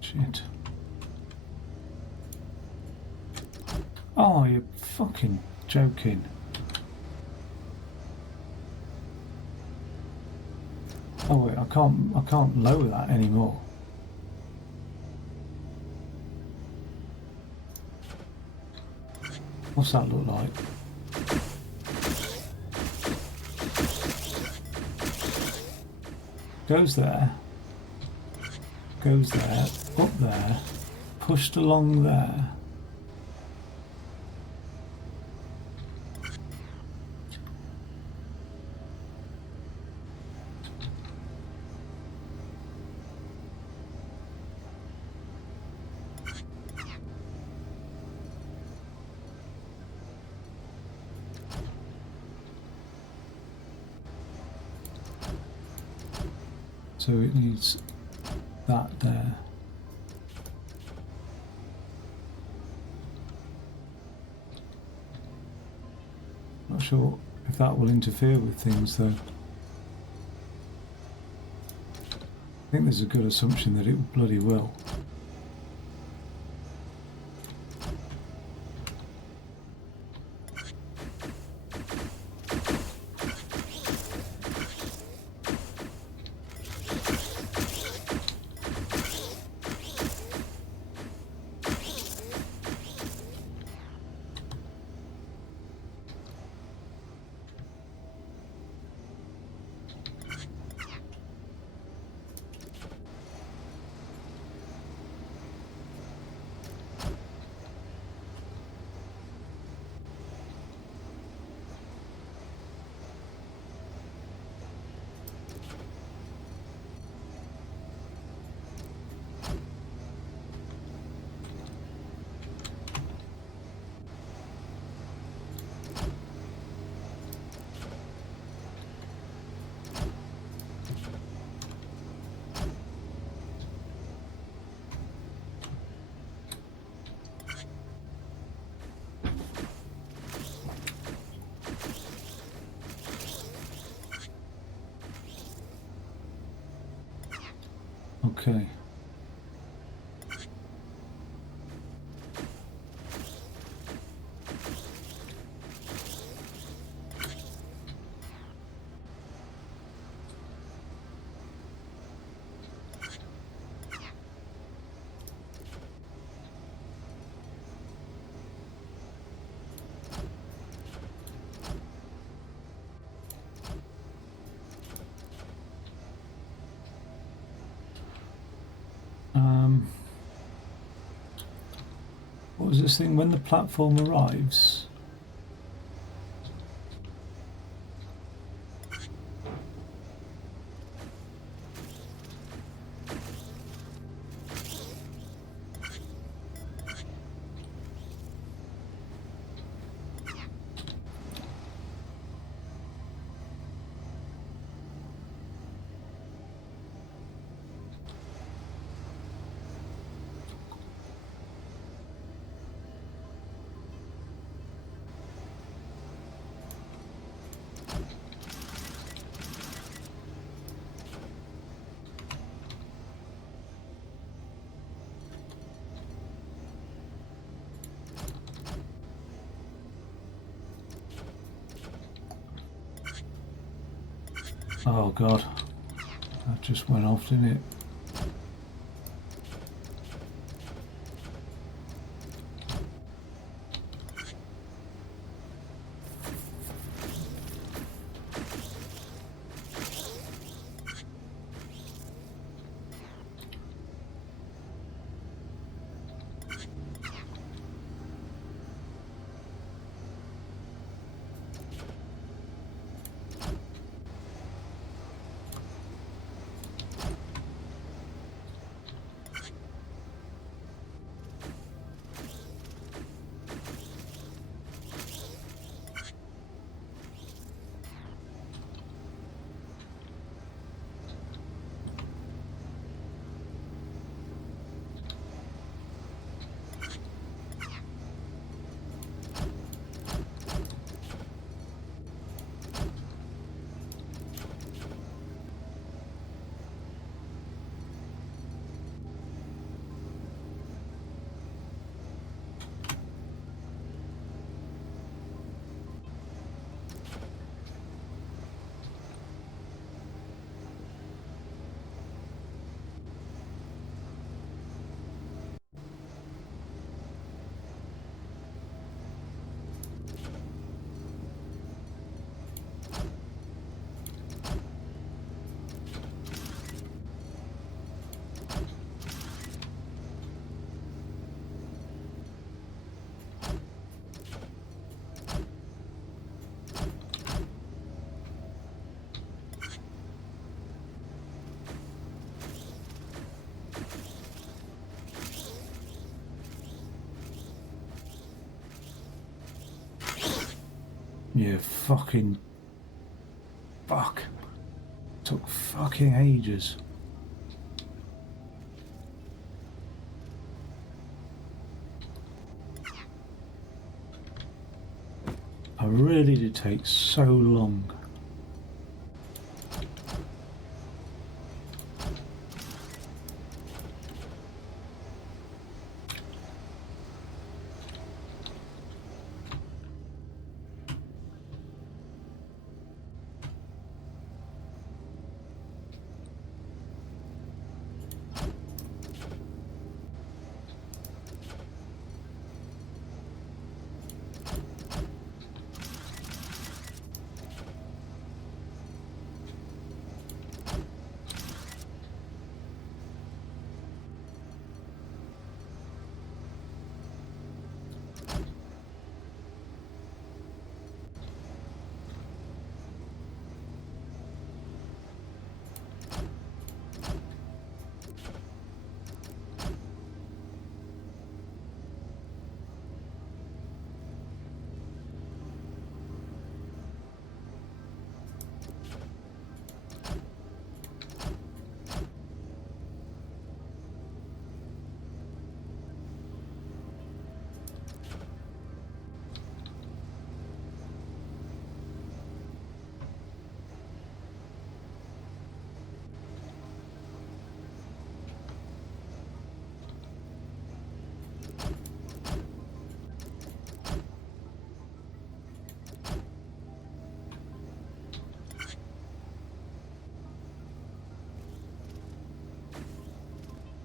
Shit. Oh, you're fucking joking. Oh wait, I can't lower that anymore. What's that look like? Goes there, up there, pushed along there. So it needs that there. Not sure if that will interfere with things though. I think there's a good assumption that it bloody will. Okay. What was this thing? When the platform arrives? Oh god. That just went off, didn't it? Yeah, fucking... Fuck. Took fucking ages. I really did take so long.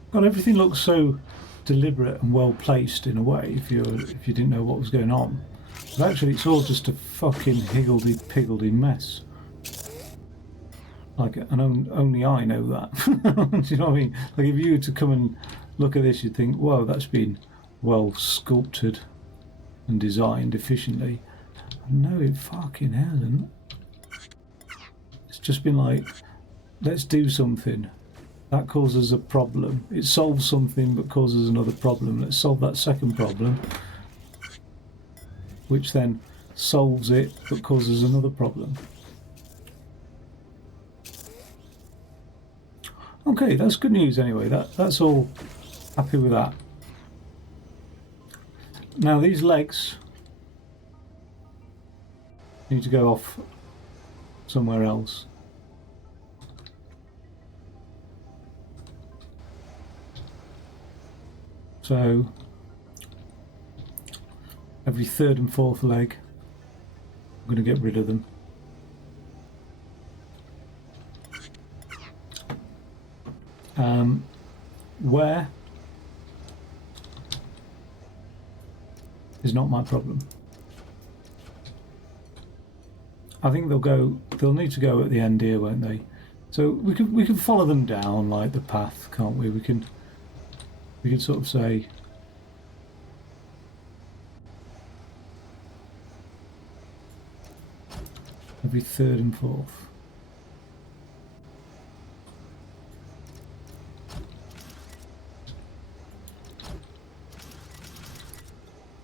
God, everything looks so deliberate and well placed in a way. If you didn't know what was going on, but actually it's all just a fucking higgledy-piggledy mess. Like, and only I know that. Do you know what I mean? Like, if you were to come and look at this, you'd think, "Whoa, that's been well sculpted and designed efficiently." No, it fucking hasn't. It's just been like, let's do something. That causes a problem. It solves something but causes another problem. Let's solve that second problem, which then solves it but causes another problem. Okay, that's good news anyway. That's all. Happy with that. Now these legs need to go off somewhere else. So every third and fourth leg, I'm going to get rid of them. Where is not my problem. I think they'll need to go at the end here, won't they? So we can follow them down like the path, can't we? We can sort of say every third and fourth.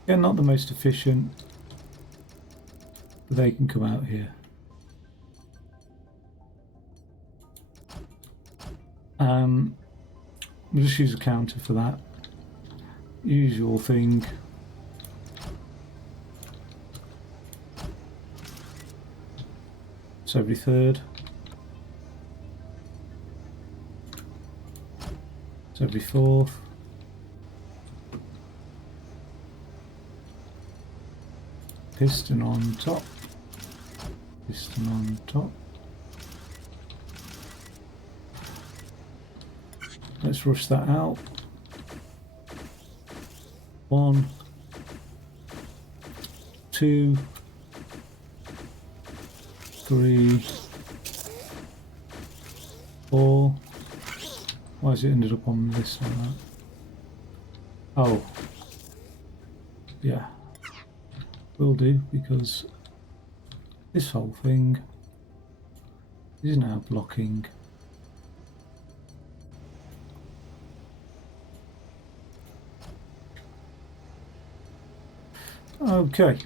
Yeah, not the most efficient, but they can come out here. We'll just use a counter for that. Usual thing. So every third. So every fourth. Piston on top. Piston on top. Let's rush that out. 1, 2, 3, 4. Why has it ended up on this like that? Oh, yeah, will do, because this whole thing is now blocking. Okay.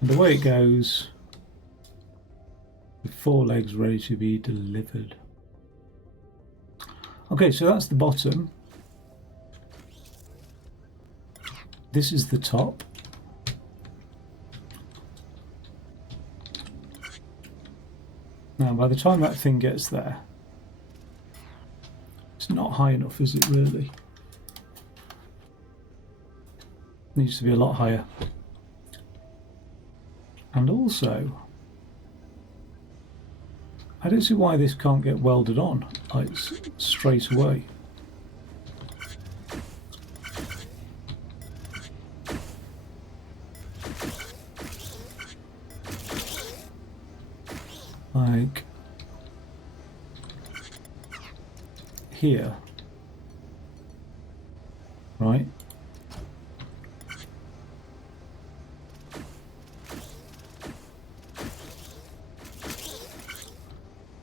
And away it goes, with 4 legs ready to be delivered. Okay, so that's the bottom. This is the top. Now, by the time that thing gets there, it's not high enough, is it really? It needs to be a lot higher. And also, I don't see why this can't get welded on, like straight away. Like here, right?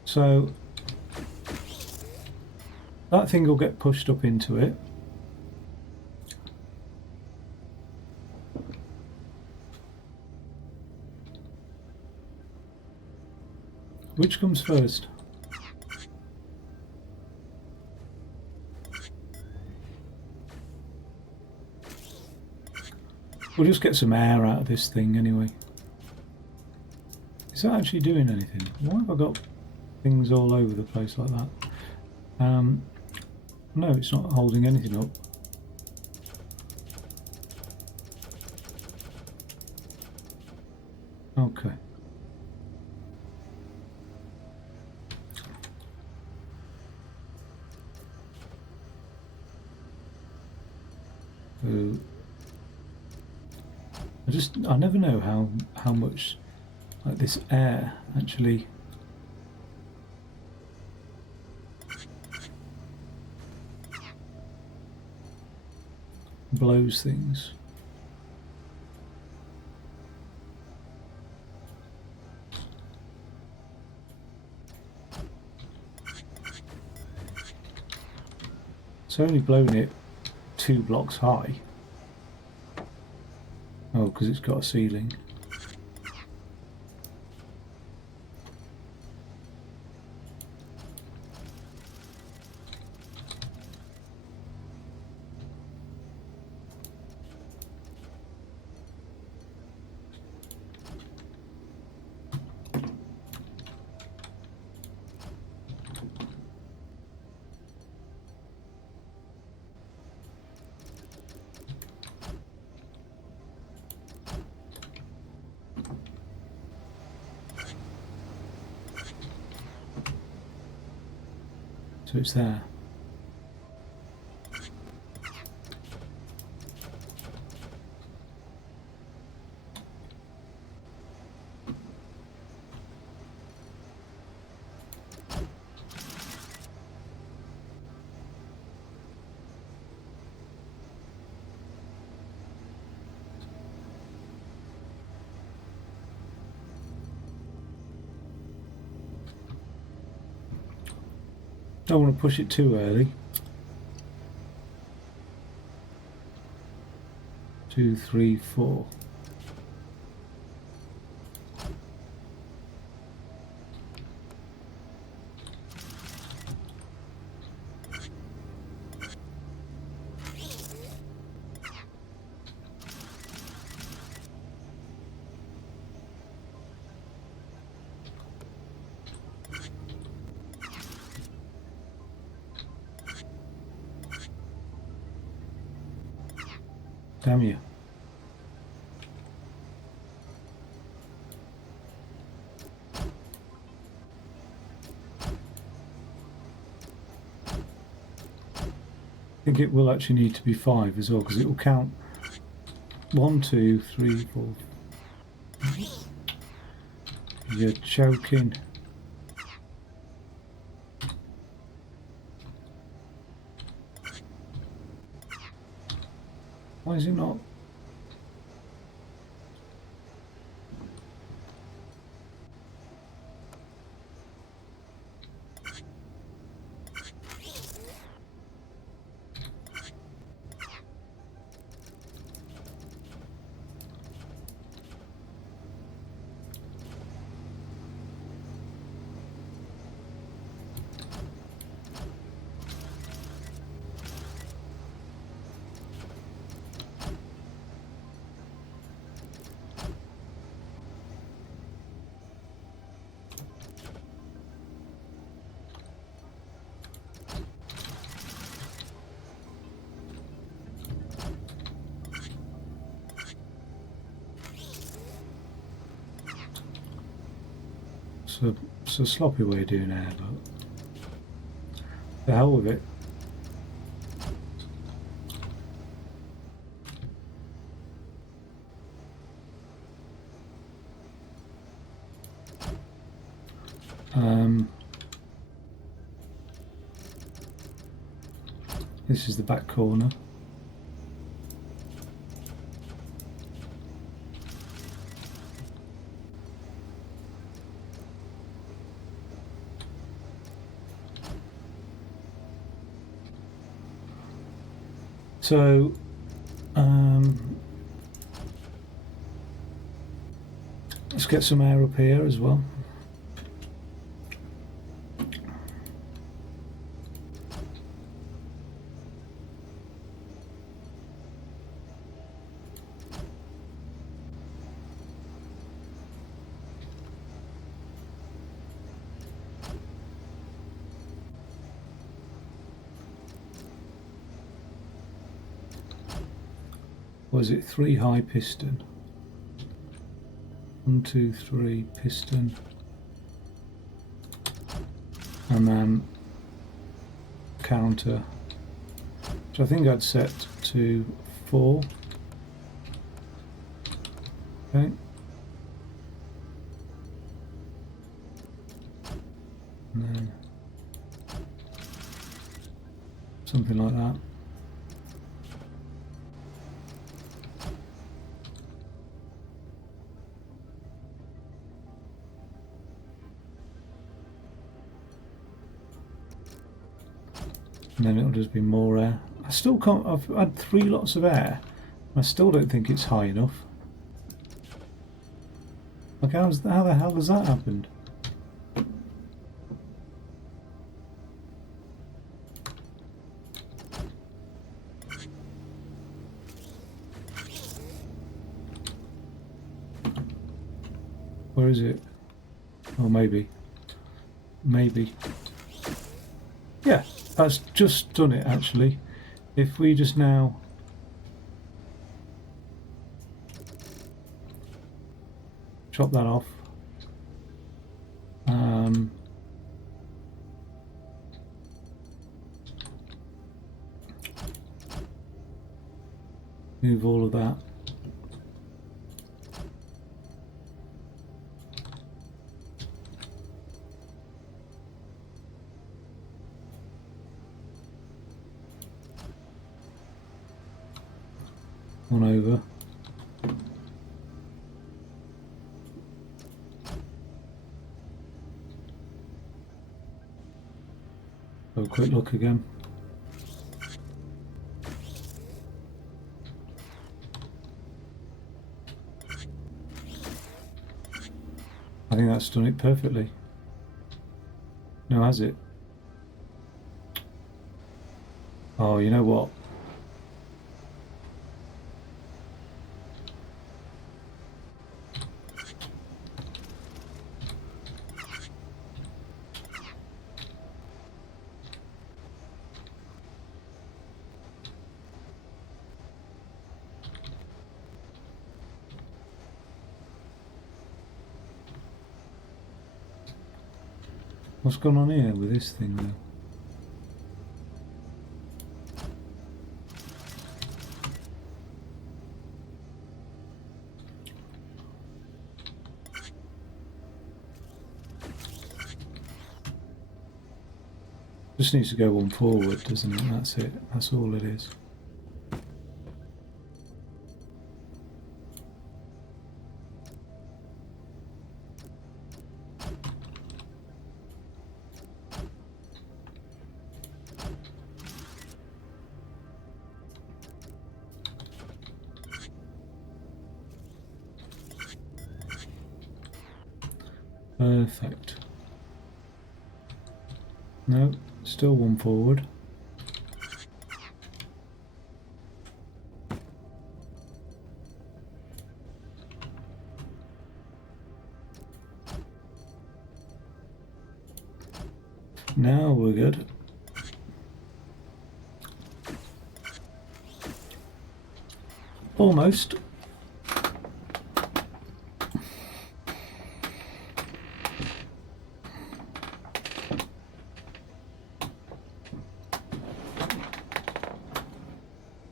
So that thing will get pushed up into it. Which comes first? We'll just get some air out of this thing anyway. Is that actually doing anything? Why have I got things all over the place like that? No, it's not holding anything up. Okay. So I never know how much like this air actually blows things. It's only blown it 2 blocks high. Oh, because it's got a ceiling. So it's there. Don't want to push it too early. 2, 3, 4. Damn you. I think it will actually need to be 5 as well, because it will count 1, 2, 3, 4. You're choking. Why is it not? It's a sloppy way of doing it, but the hell with it. This is the back corner. So, let's get some air up here as well. Was it 3 high piston? 1, 2, 3 piston, and then counter, which I think I'd set to 4. Okay. And then something like that. And then it'll just be more air. I still can't, I've had 3 lots of air. I still don't think it's high enough. Like how the hell has that happened? Where is it? Oh, maybe. Yeah, that's just done it actually. If we just now chop that off, move all of that. One over. Have a quick look again. I think that's done it perfectly. No, has it? Oh, you know what? What's going on here with this thing though? Just needs to go one forward, doesn't it? That's it. That's all it is. Perfect. No, still one forward. Now we're good. Almost.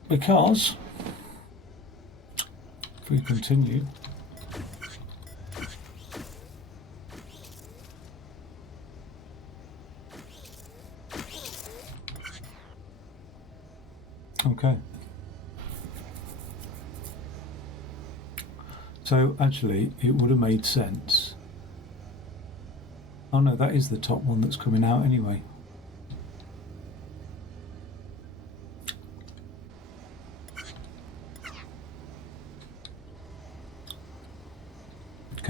Because if we continue, okay. So actually it would have made sense. Oh no, that is the top one that's coming out anyway.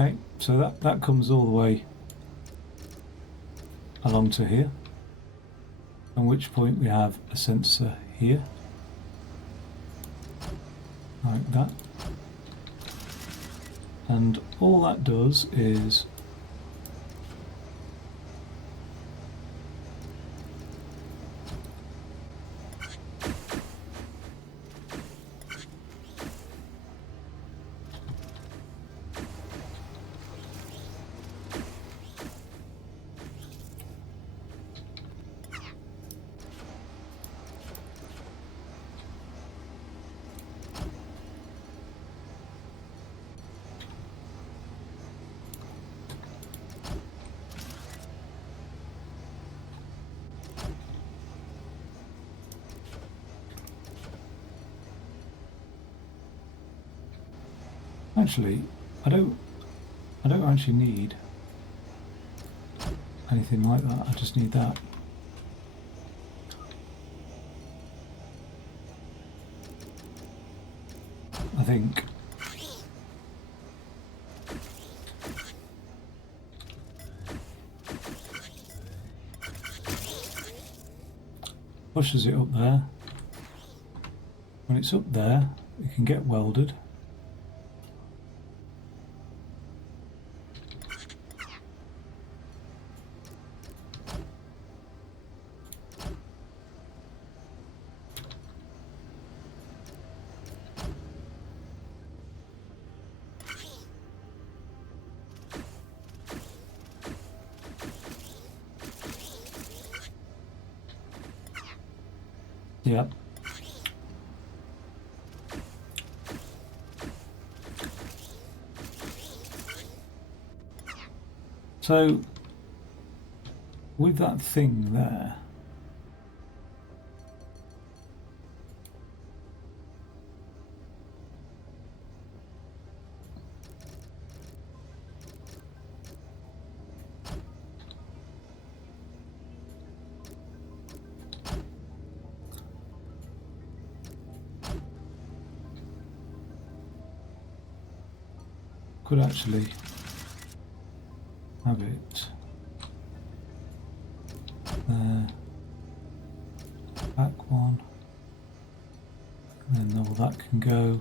Okay, so that comes all the way along to here, at which point we have a sensor here, like that. And all that does is actually I don't actually need anything like that. I just need that. I think. Pushes it up there. When it's up there, it can get welded. Yeah. So, with that thing there, could actually have it there, back one, and then all that can go.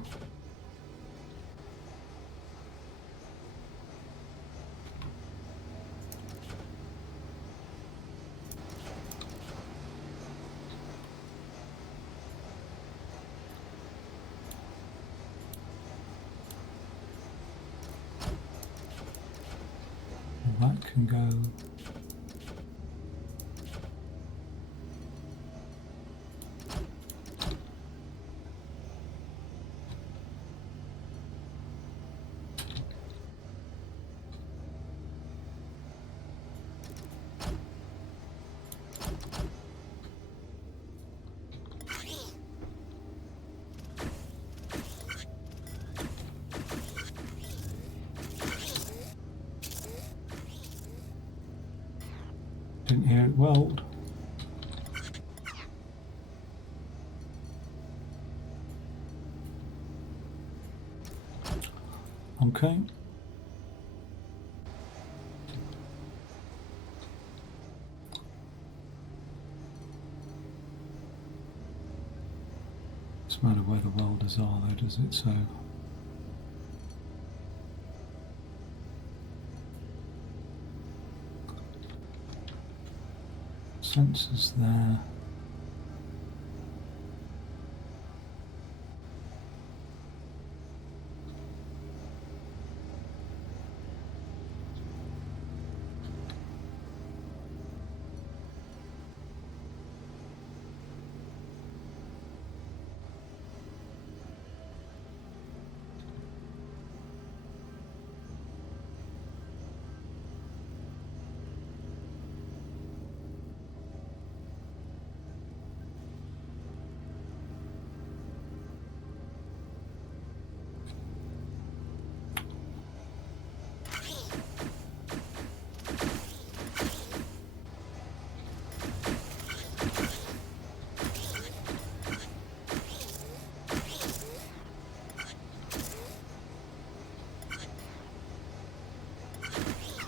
All that can go. Didn't hear it weld. Okay. Doesn't matter where the welders are though, does it? So sensors there.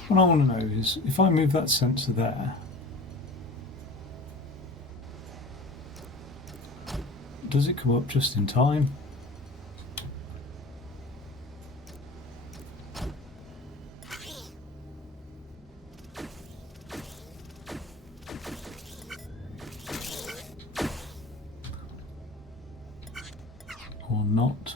What I want to know is, if I move that sensor there, does it come up just in time? Or not?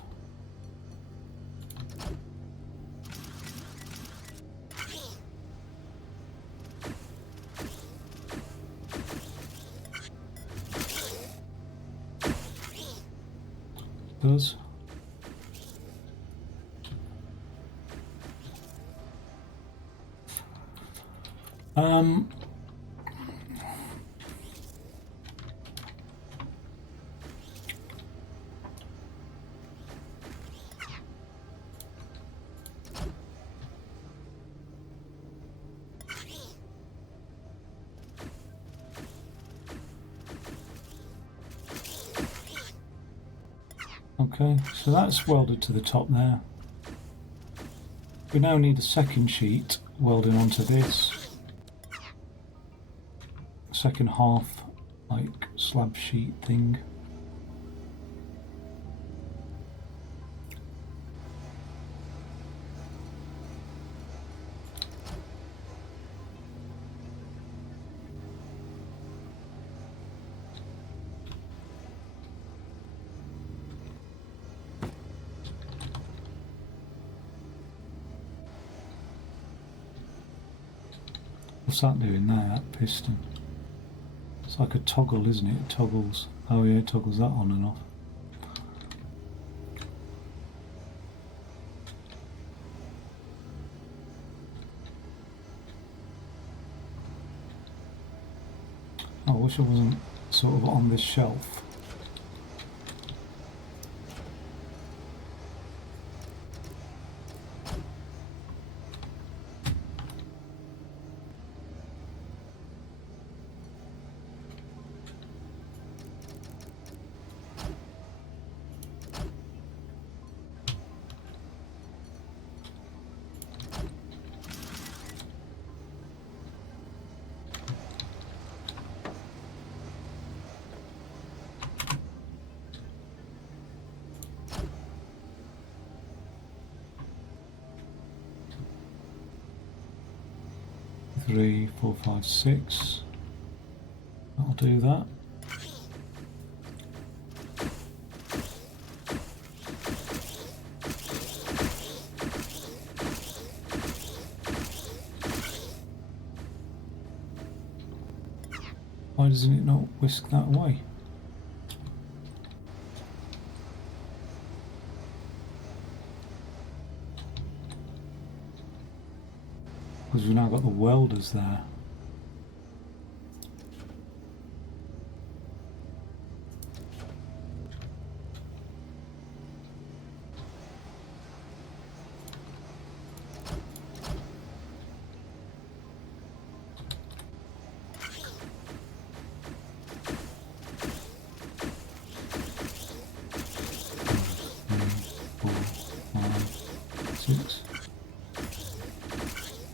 Does. Okay, so that's welded to the top there. We now need a second sheet welding onto this. Second half, like, slab sheet thing. What's that doing there, that piston? It's like a toggle, isn't it? It toggles. Oh yeah, it toggles that on and off. I wish I wasn't sort of on this shelf. Three, four, five, six. I'll do that. Why doesn't it not whisk that away? Because we've now got the welders there.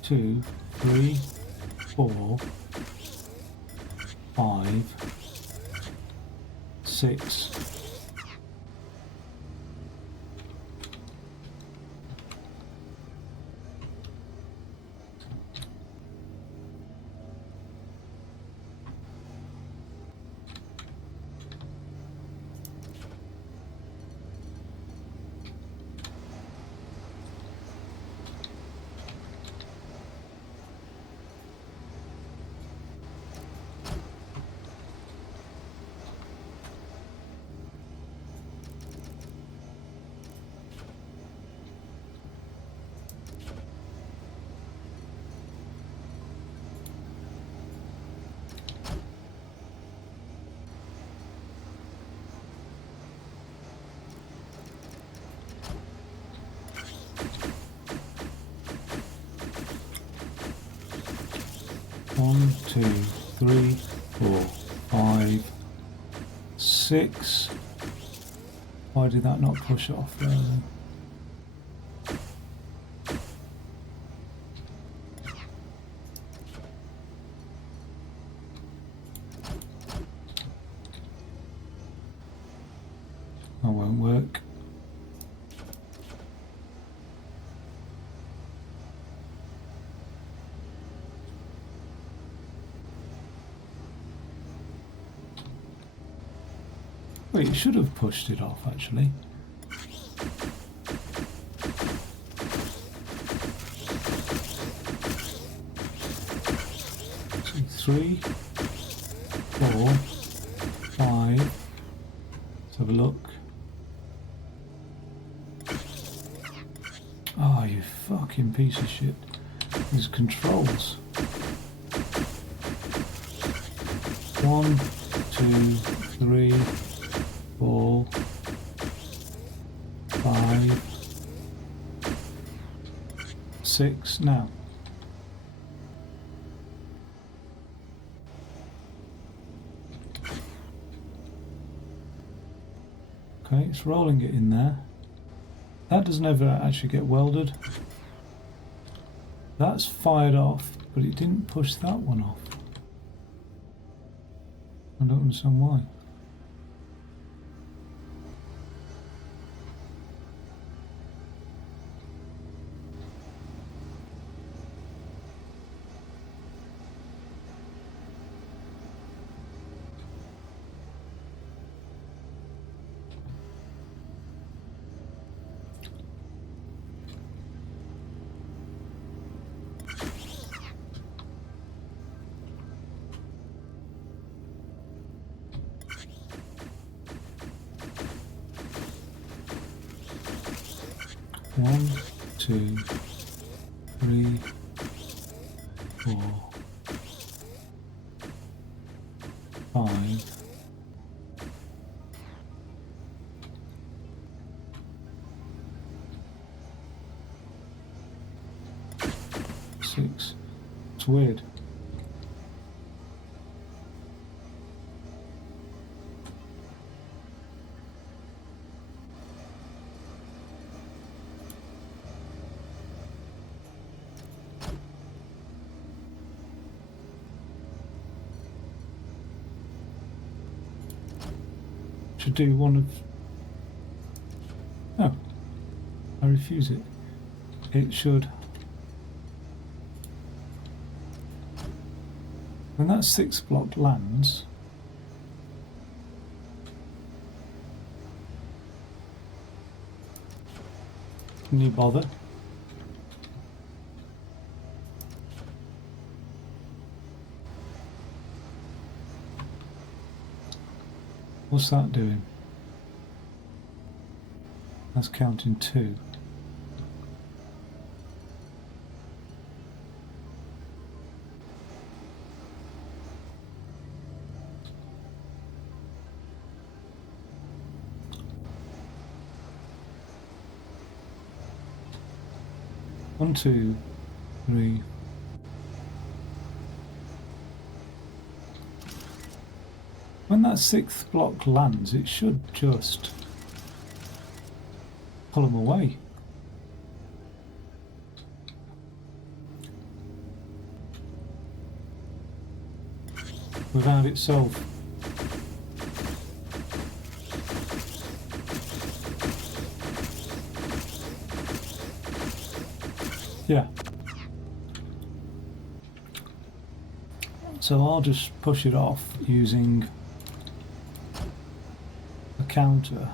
Two, three, four, five, six. One, two, three, four, five, six. Why did that not push off there then? That won't work. Wait, it should have pushed it off actually. So 3, 4, 5. Let's have a look. Oh, you fucking piece of shit. These controls. 1, 2, 3, 4, 5, 6 now. Okay, it's rolling it in there. That doesn't ever actually get welded. That's fired off, but it didn't push that one off. I don't understand why. One, two, three, four, 5. Six. It's weird. Should do one of... No, I refuse it. It should... When that 6 block lands, can you bother? What's that doing? That's counting 2. One, two, three. When that 6th block lands, it should just pull them away. Without itself. Yeah. So I'll just push it off using a counter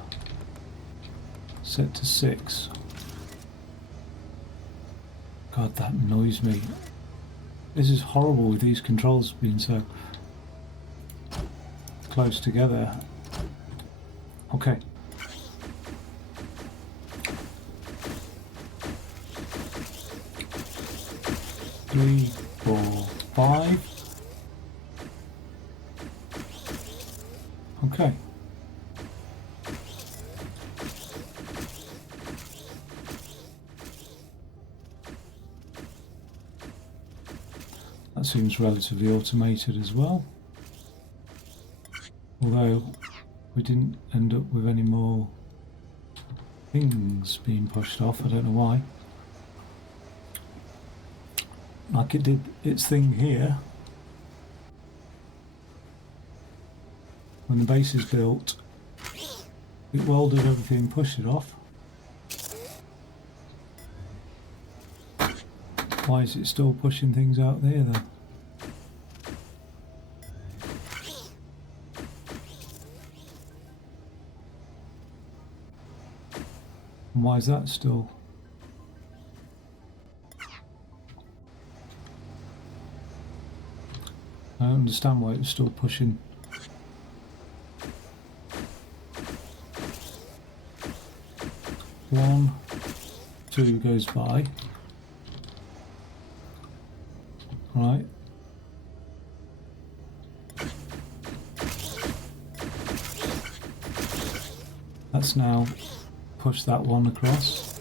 set to 6. God, that annoys me. This is horrible with these controls being so close together. Okay. 3, 4, 5. Okay. That seems relatively automated as well. Although we didn't end up with any more things being pushed off, I don't know why. Like it did its thing here. When the base is built, it welded everything and pushed it off. Why is it still pushing things out there then? And why is that still? I don't understand why it's still pushing. One, 2 goes by. Right. That's now push that one across.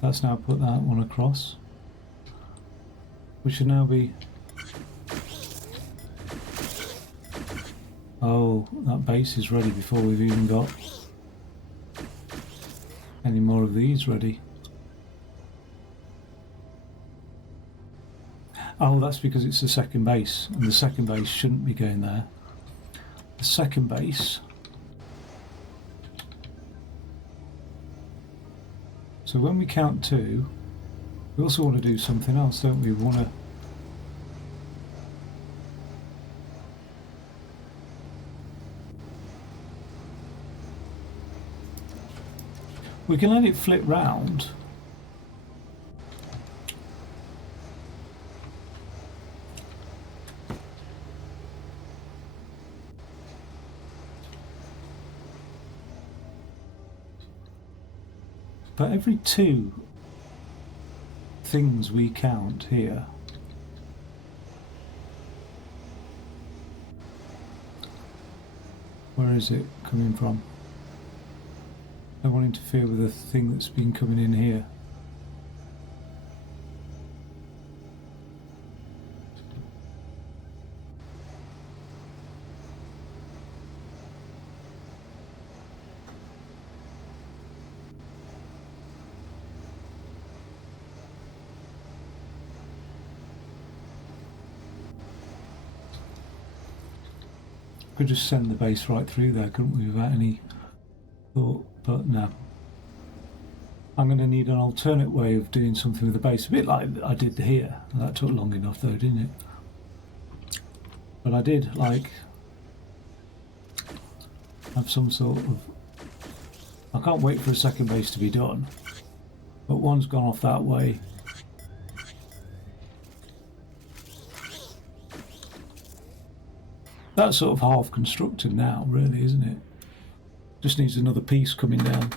That's now put that one across. We should now be... Oh, that base is ready before we've even got any more of these ready. Oh, that's because it's the second base, and the second base shouldn't be going there. The second base... So when we count 2, we also want to do something else, don't we? We want to... We can let it flip round. But every 2 things we count here, Where is it coming from? I don't want to interfere with the thing that's been coming in here. Could just send the base right through there, couldn't we, without any thought? But no. I'm going to need an alternate way of doing something with the base, a bit like I did here. That took long enough though, didn't it? But I did, like, have some sort of... I can't wait for a second base to be done, but one's gone off that way. That's sort of half constructed now, really, isn't it? Just needs another piece coming down.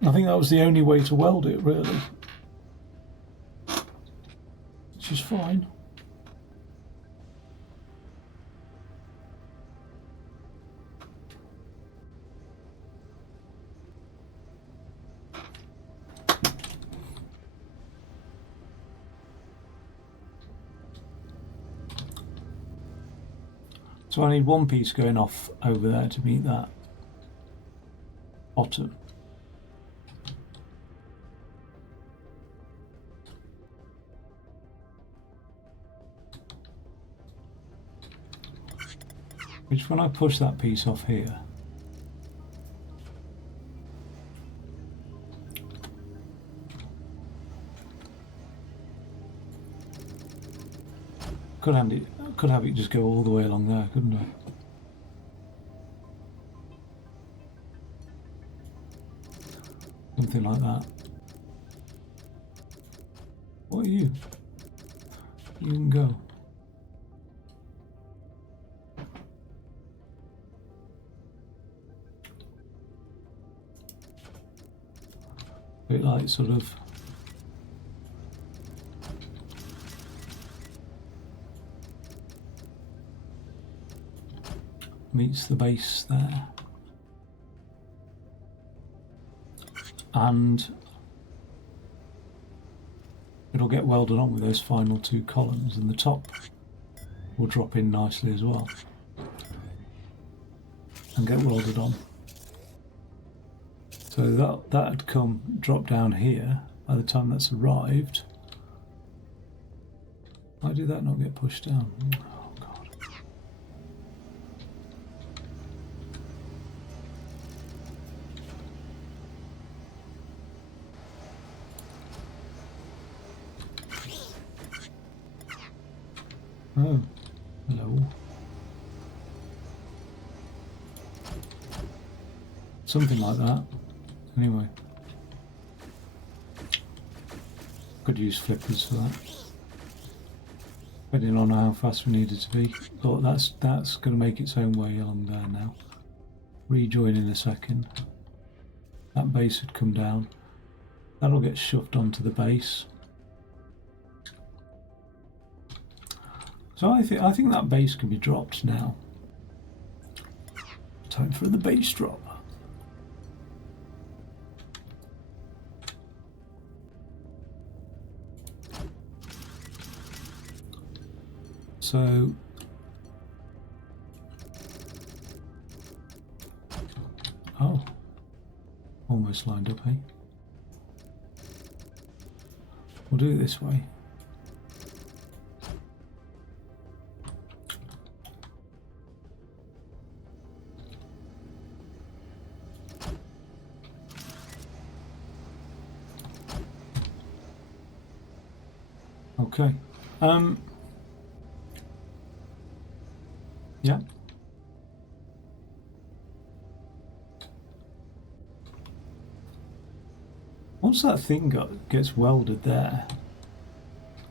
I think that was the only way to weld it, really. Which is fine. So I need one piece going off over there to meet that bottom. Which, when I push that piece off here, could have it just go all the way along there, couldn't I? Something like that. What are you? You can go. A bit like sort of meets the base there, and it'll get welded on with those final two columns, and the top will drop in nicely as well and get welded on. So that'd drop down here by the time that's arrived. Why did that not get pushed down? Oh God. Oh, hello. Something like that. Anyway. Could use flippers for that. Depending on how fast we need it to be. But that's going to make its own way along there now. Rejoin in a second. That base would come down. That'll get shoved onto the base. So I think that base can be dropped now. Time for the base drop. So oh, almost lined up, eh? We'll do it this way. Okay. Yeah. Once that thing gets welded there,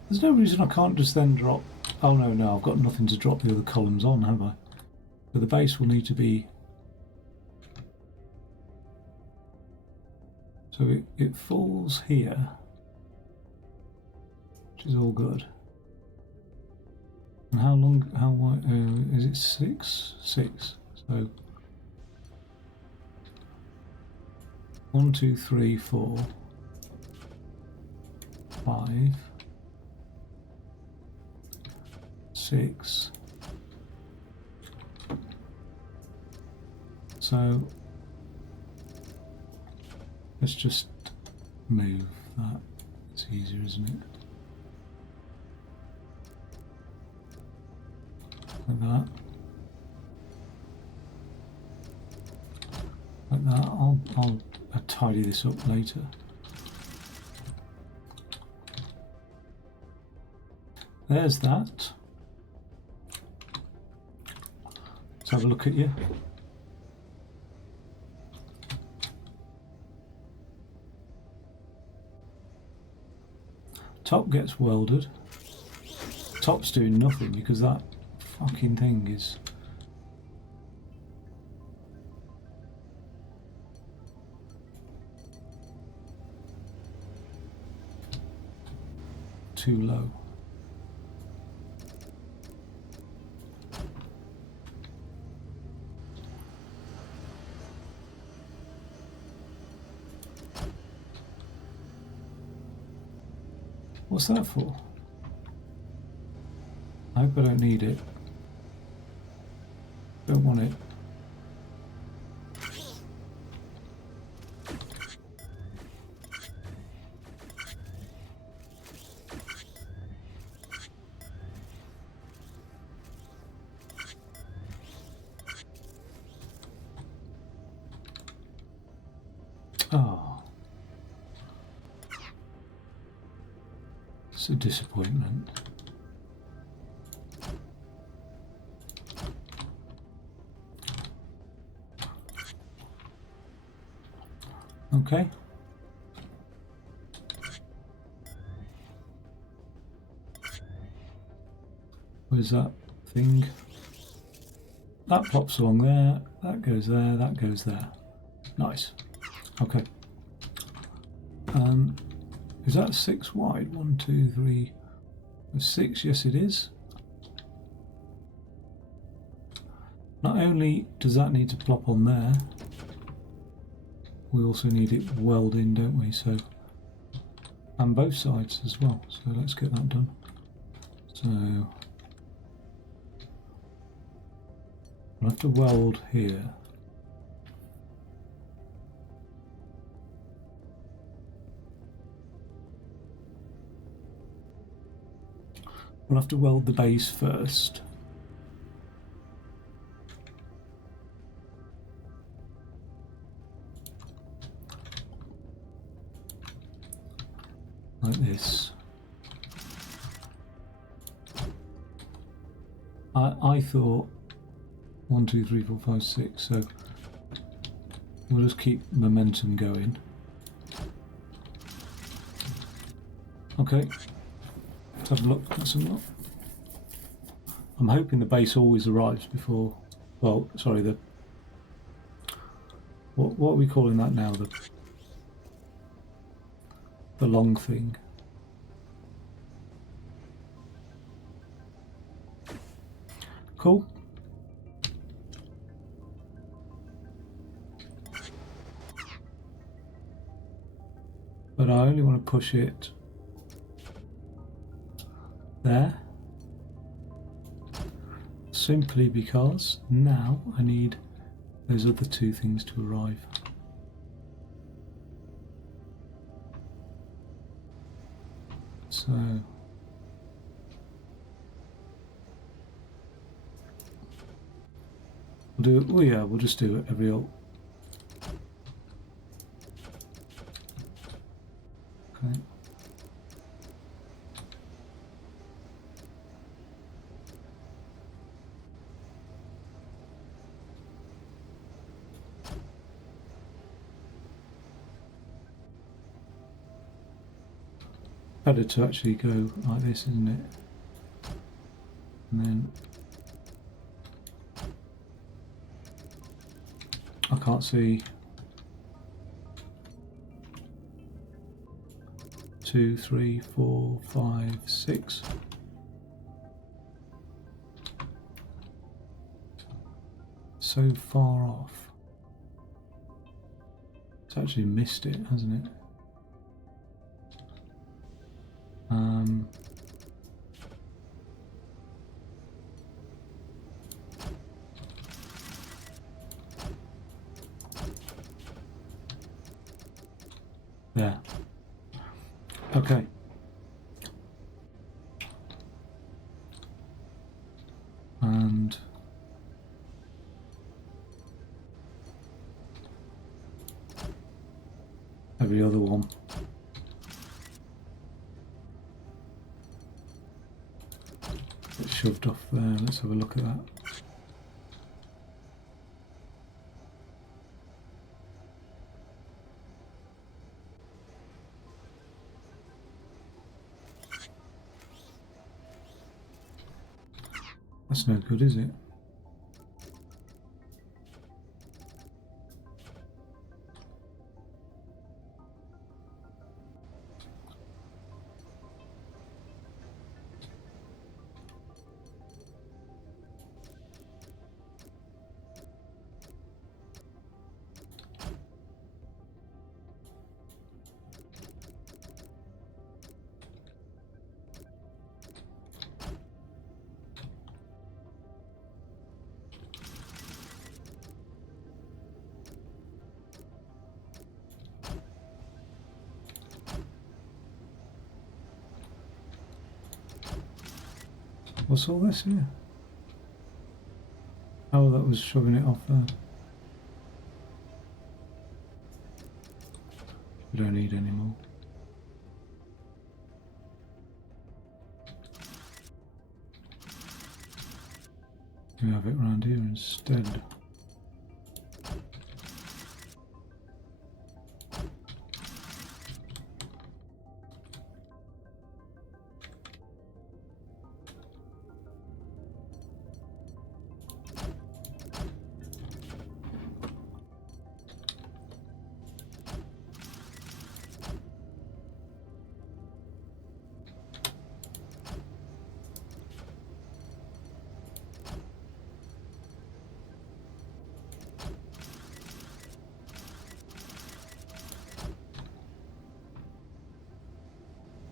there's no reason I can't just then drop... Oh no, I've got nothing to drop the other columns on, have I? But the base will need to be... So it falls here, which is all good. And how long? How wide? Is it 6? 6. So 1, 2, 3, 4, 5, 6. So let's just move that. It's easier, isn't it? Like that. Like that. I'll tidy this up later. There's that. Let's have a look at you. Top gets welded. Top's doing nothing because that fucking thing is too low. What's that for? I hope I don't need it. Don't want it. Oh. It's a disappointment. Okay. Where's that thing? That plops along there, that goes there, that goes there. Nice. Okay. Is that 6 wide? 1, 2, 3, 6? Yes, it is. Not only does that need to plop on there, we also need it welded in, don't we? So, and both sides as well. So let's get that done. So I'll have to weld here. We'll have to weld the base first. Like this. I thought 1, 2, 3, 4, 5, 6, so we'll just keep momentum going. Okay, let's have a look. Let's have a look. I'm hoping the base always arrives before. Well, sorry, the what are we calling that now? The long thing. Cool. But I only want to push it there. Simply because now I need those other two things to arrive. So we'll do it. Oh yeah, we'll just do it every old. Okay. Better to actually go like this, isn't it? And then I can't see 2, 3, 4, 5, 6. so far off. It's actually missed it, hasn't it? Yeah. Okay. And every other one. It's shoved off there. Let's have a look at that. That's no good, is it? What's all this here? Oh, that was shoving it off there. We don't need any more. We have it around here instead.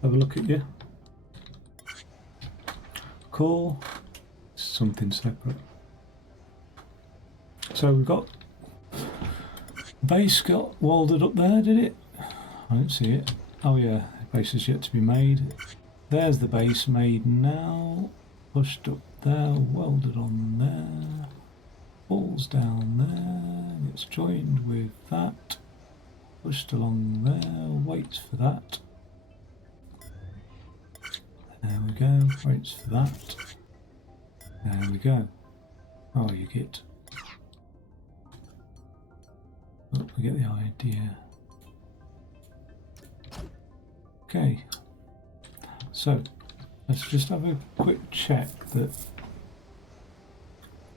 Have a look at you. Cool. Something separate. So we've got base got welded up there, did it? I don't see it. Oh yeah, the base is yet to be made. There's the base made now. Pushed up there, welded on there. Falls down there. It's joined with that. Pushed along there. Waits for that. There we go. Waits for that. There we go. Oh, you get. Oh, we get the idea. Okay. So, let's just have a quick check that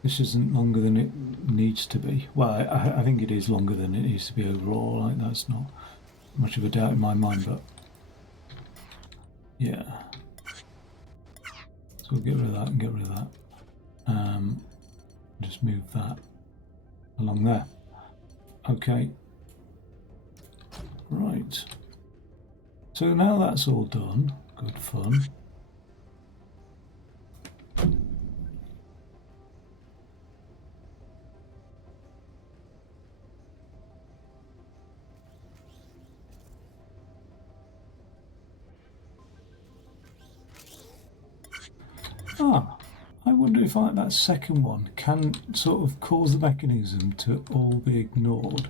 this isn't longer than it needs to be. Well, I think it is longer than it needs to be overall. Like, that's not much of a doubt in my mind, but yeah. So we'll get rid of that and get rid of that. Just move that along there. Okay. Right. So now that's all done. Good fun. Ah, I wonder if that second one can sort of cause the mechanism to all be ignored.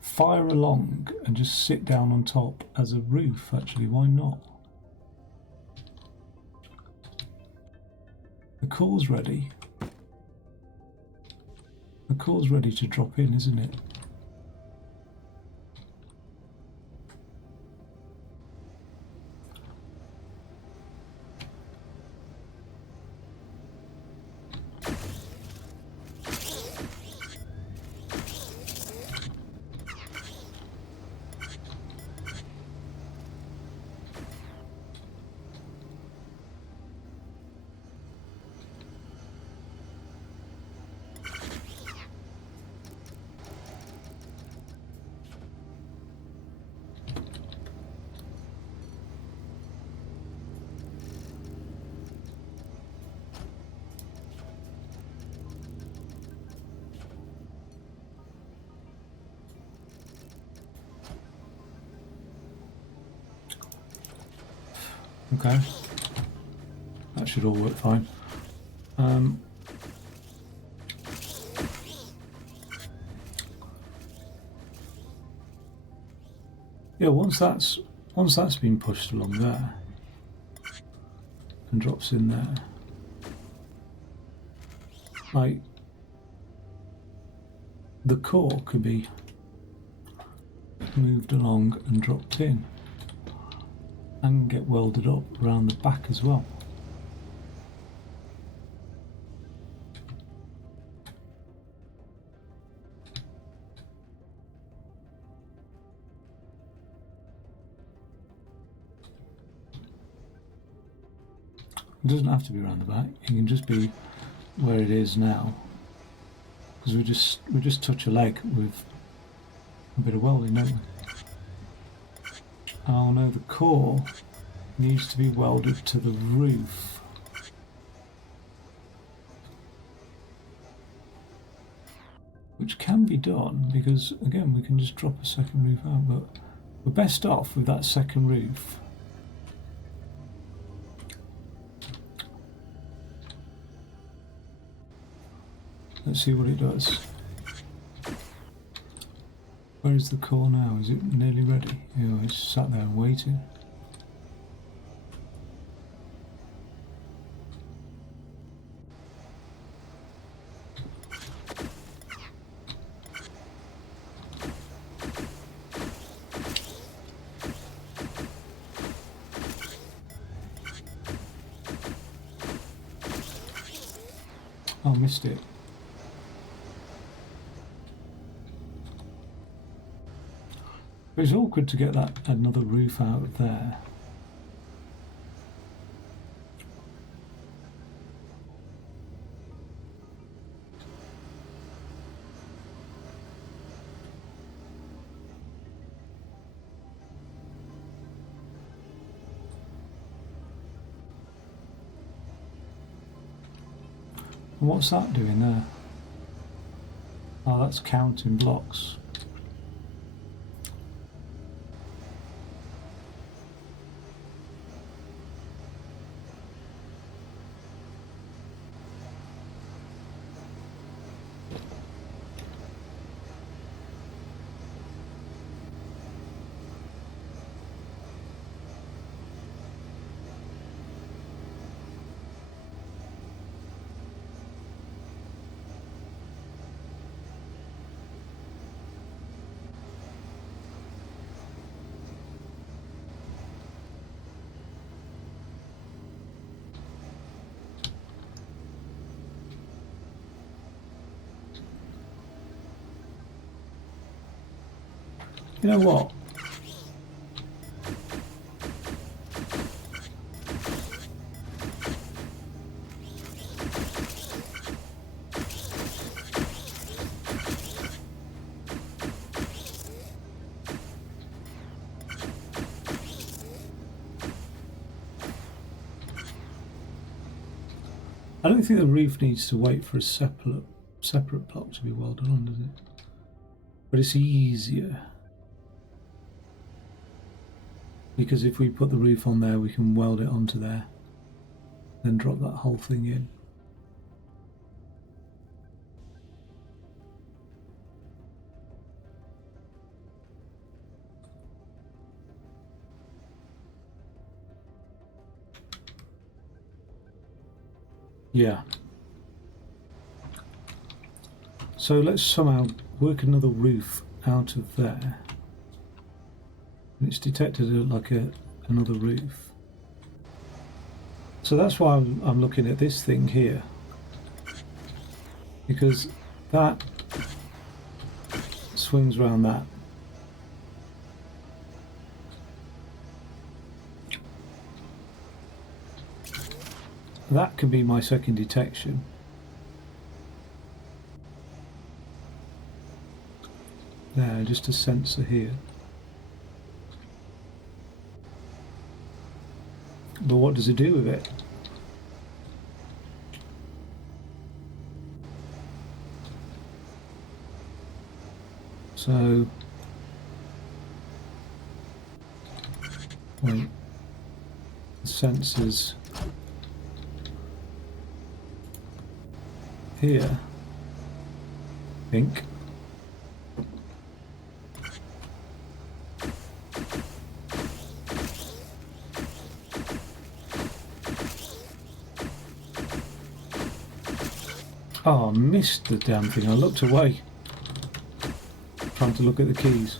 Fire along and just sit down on top as a roof, actually, why not? The core's ready. The core's ready to drop in, isn't it? Okay. That should all work fine. Yeah, once that's been pushed along there and drops in there, like the core could be moved along and dropped in and get welded up around the back as well. It doesn't have to be around the back. It can just be where it is now, because we just touch a leg with a bit of welding, don't we? Oh no, the core needs to be welded to the roof. Which can be done, because again we can just drop a second roof out, but we're best off with that second roof. Let's see what it does. Where is the core now? Is it nearly ready? Oh, it's sat there waiting. Oh, missed it. It's awkward to get that another roof out of there. And what's that doing there? Oh, that's counting blocks. You know what? I don't think the roof needs to wait for a separate block to be welded on, does it? But it's easier. Because if we put the roof on there, we can weld it onto there, then drop that whole thing in. Yeah. So let's somehow work another roof out of there. And it's detected like another roof. So that's why I'm looking at this thing here, because that swings around that. That can be my second detection. There, just a sensor here. But what does it do with it? So, wait. the sensors here. I think. Oh, I missed the damn thing. I looked away, trying to look at the keys.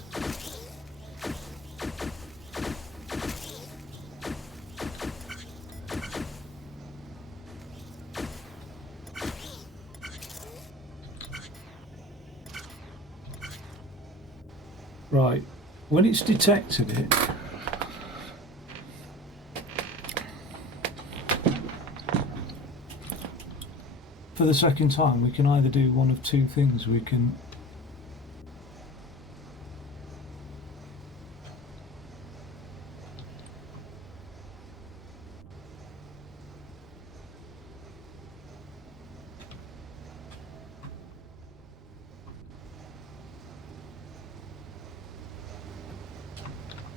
Right, when it's detected it, for the second time, we can either do one of two things. We can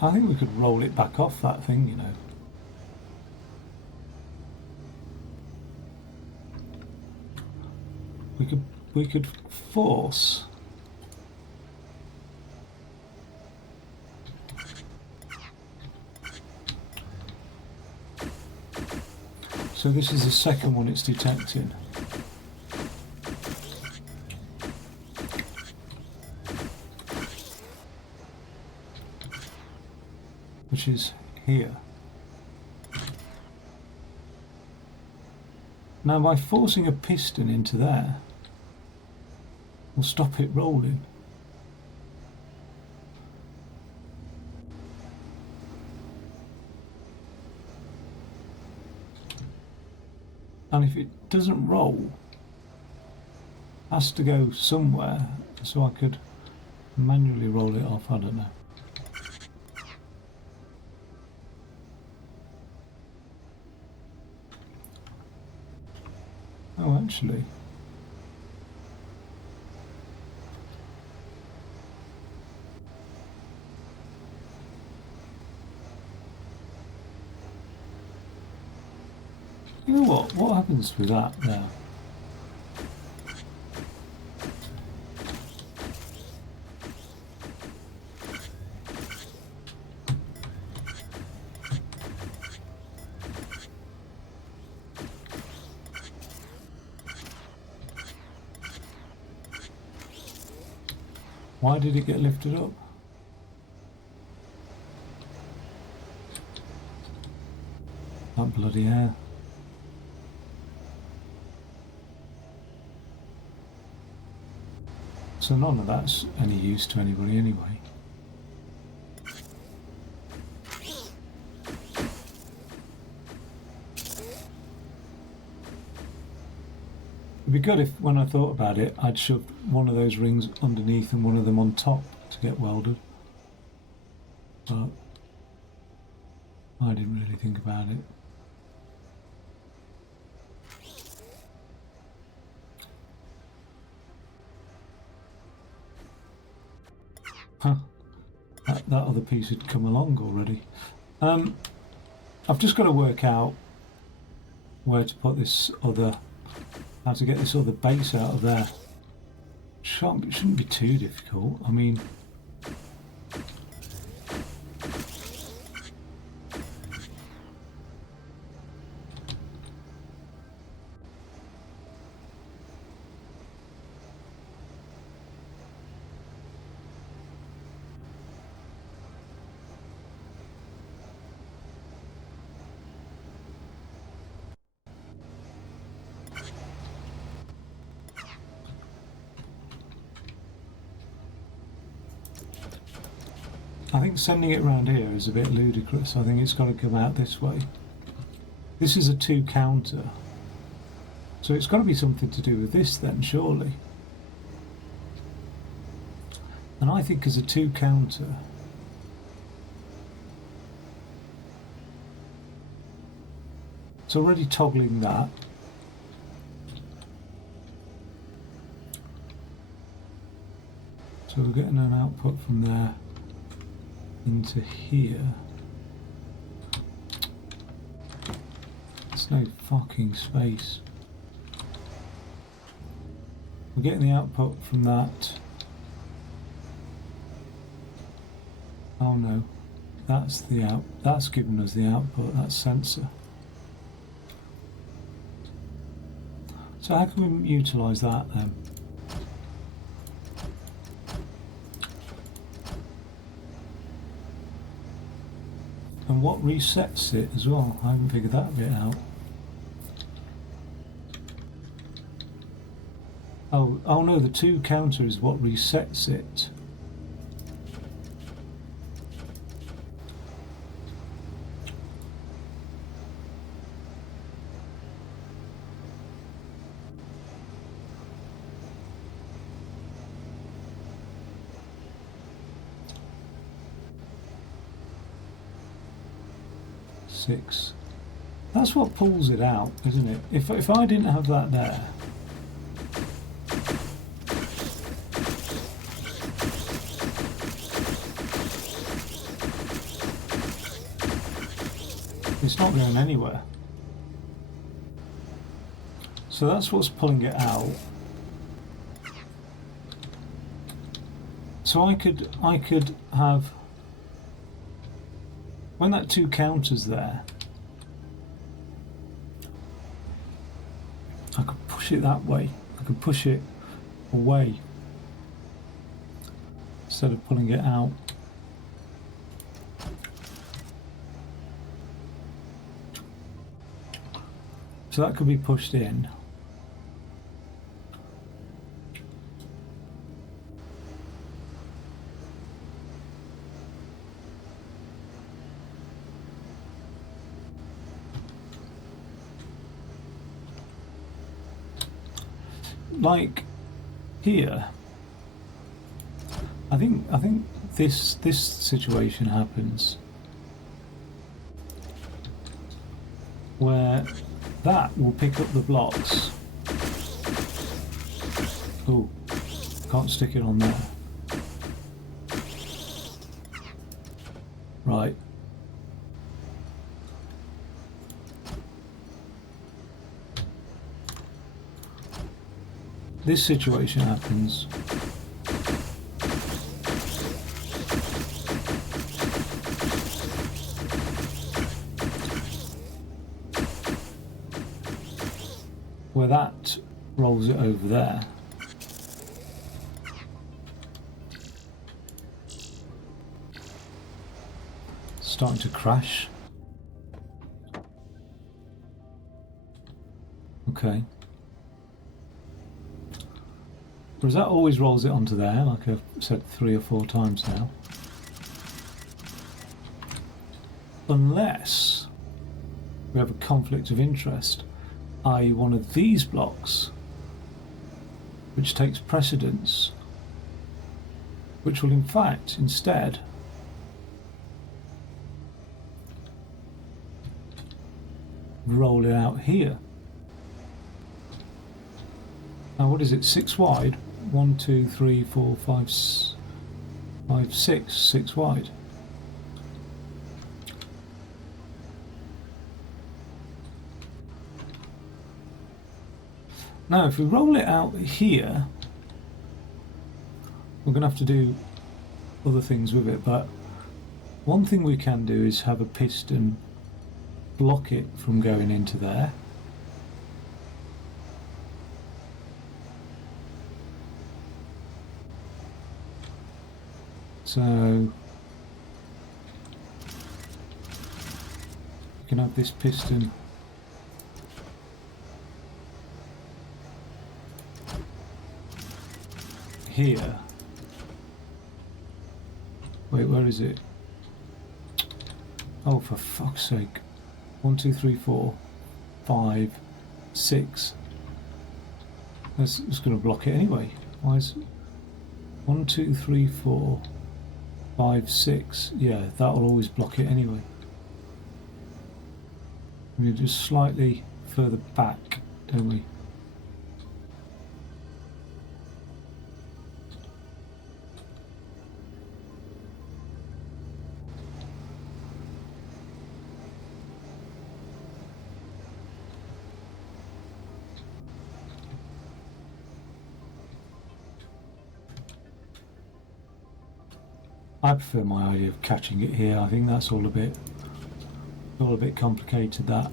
I think we could roll it back off that thing, you know. We could force so this is the second one it's detecting. Which is here. Now by forcing a piston into there, we'll stop it rolling. And if it doesn't roll, it has to go somewhere, so I could manually roll it off, I don't know. Oh, actually. You know what? What happens with that now? Why did it get lifted up? That bloody air. So none of that's any use to anybody anyway. It'd be good if, when I thought about it, I'd shoved one of those rings underneath and one of them on top to get welded. But I didn't really think about it. Huh. That other piece had come along already. I've just got to work out where to put this other, how to get this other base out of there. It shouldn't be too difficult. I mean, I think sending it around here is a bit ludicrous. I think it's got to come out this way. This is a 2 counter. So it's got to be something to do with this then, surely. And I think as a 2 counter, it's already toggling that. So we're getting an output from there into here. There's no fucking space. We're getting the output from that. Oh no, that's the out. That's giving us the output. That sensor. So how can we utilise that then? And what resets it as well? I haven't figured that bit out. Oh no, the 2 counter is what resets it. Six. That's what pulls it out, isn't it? If I didn't have that there, it's not going anywhere. So that's what's pulling it out. So I could have, when that 2 counters there, I could push it that way. I could push it away instead of pulling it out. So that could be pushed in. Like here, I think this situation happens where that will pick up the blocks. Oh, can't stick it on there. Right. This situation happens where that rolls it over there. Starting to crash. Okay. Whereas that always rolls it onto there, like I've said 3 or 4 times now. Unless we have a conflict of interest, i.e. one of these blocks, which takes precedence, which will in fact instead roll it out here. Now what is it, 6 wide? 1, 2, 3, 4, 5, 5, 6, 6 wide. Now if we roll it out here, we're going to have to do other things with it, but one thing we can do is have a piston block it from going into there. So you can have this piston here. Wait, where is it? Oh, for fuck's sake. 1, 2, 3, 4, 5, 6. That's going to block it anyway. Why is it? 1, 2, 3, 4, 5, 6. Yeah, that'll always block it anyway. We just slightly further back, don't we? I prefer my idea of catching it here. I think that's all a bit complicated, that.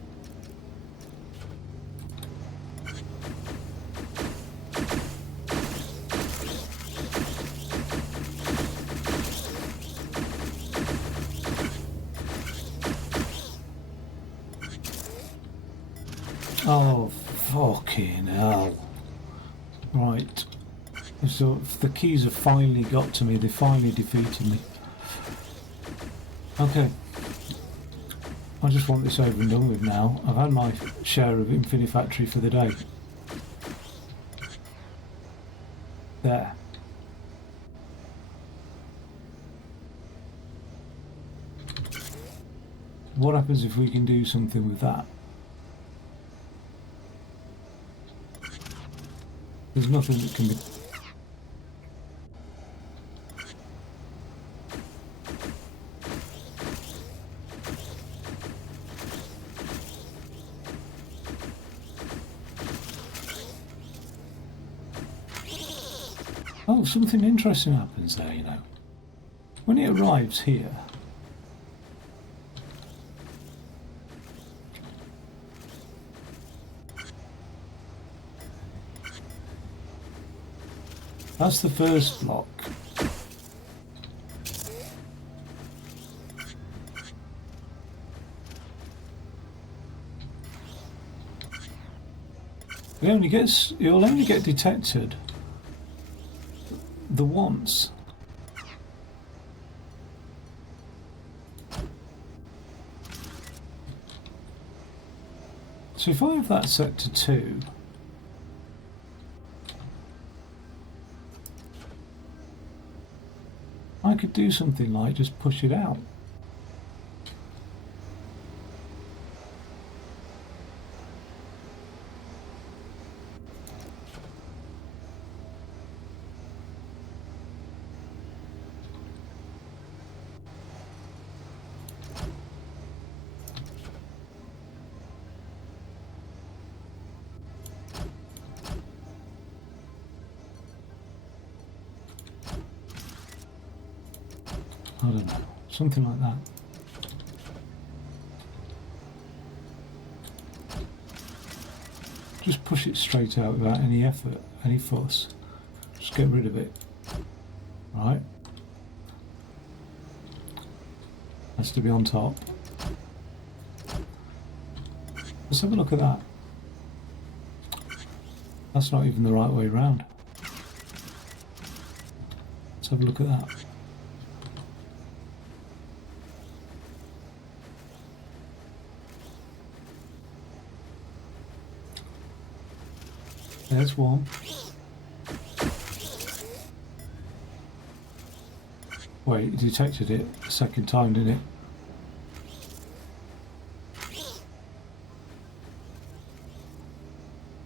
Oh, fucking hell. Right. So the keys have finally got to me. They finally defeated me. Okay. I just want this over and done with now. I've had my share of Infinifactory for the day. There. What happens if we can do something with that? There's nothing that can be... Oh, something interesting happens there, you know. When it arrives here... That's the first block. It'll only get detected the once. So if I have that set to 2, I could do something like just push it out. I don't know, something like that. Just push it straight out without any effort, any fuss. Just get rid of it. Right. Has to be on top. Let's have a look at that. That's not even the right way round. Let's have a look at that. There's one. Wait, it detected it a second time, didn't it?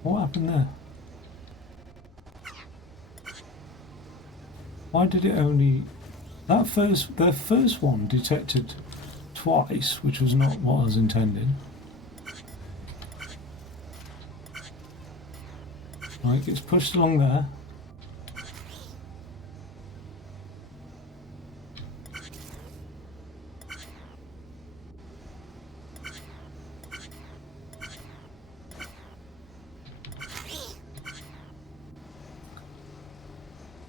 What happened there? Why did it only... the first one detected twice, which was not what I was intending. Right, it gets pushed along there.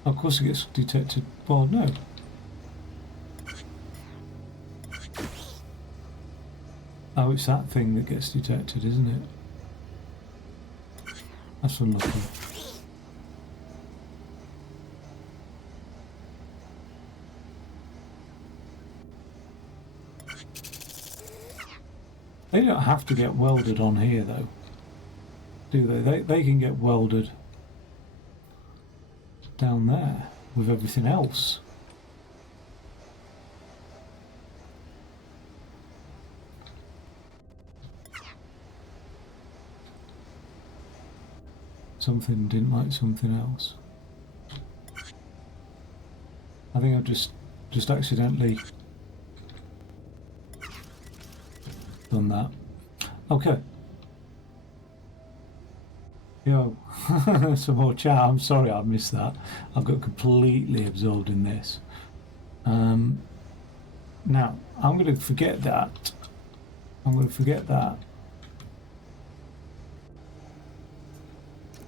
Of course it gets detected. Well, no. Oh, it's that thing that gets detected, isn't it? That's unlucky. They don't have to get welded on here, though, do they? They can get welded down there with everything else. Something didn't like something else. I think I've just accidentally done that. Okay. Yo, some more chat. I'm sorry I missed that. I've got completely absorbed in this. Now, I'm going to forget that. I'm going to forget that.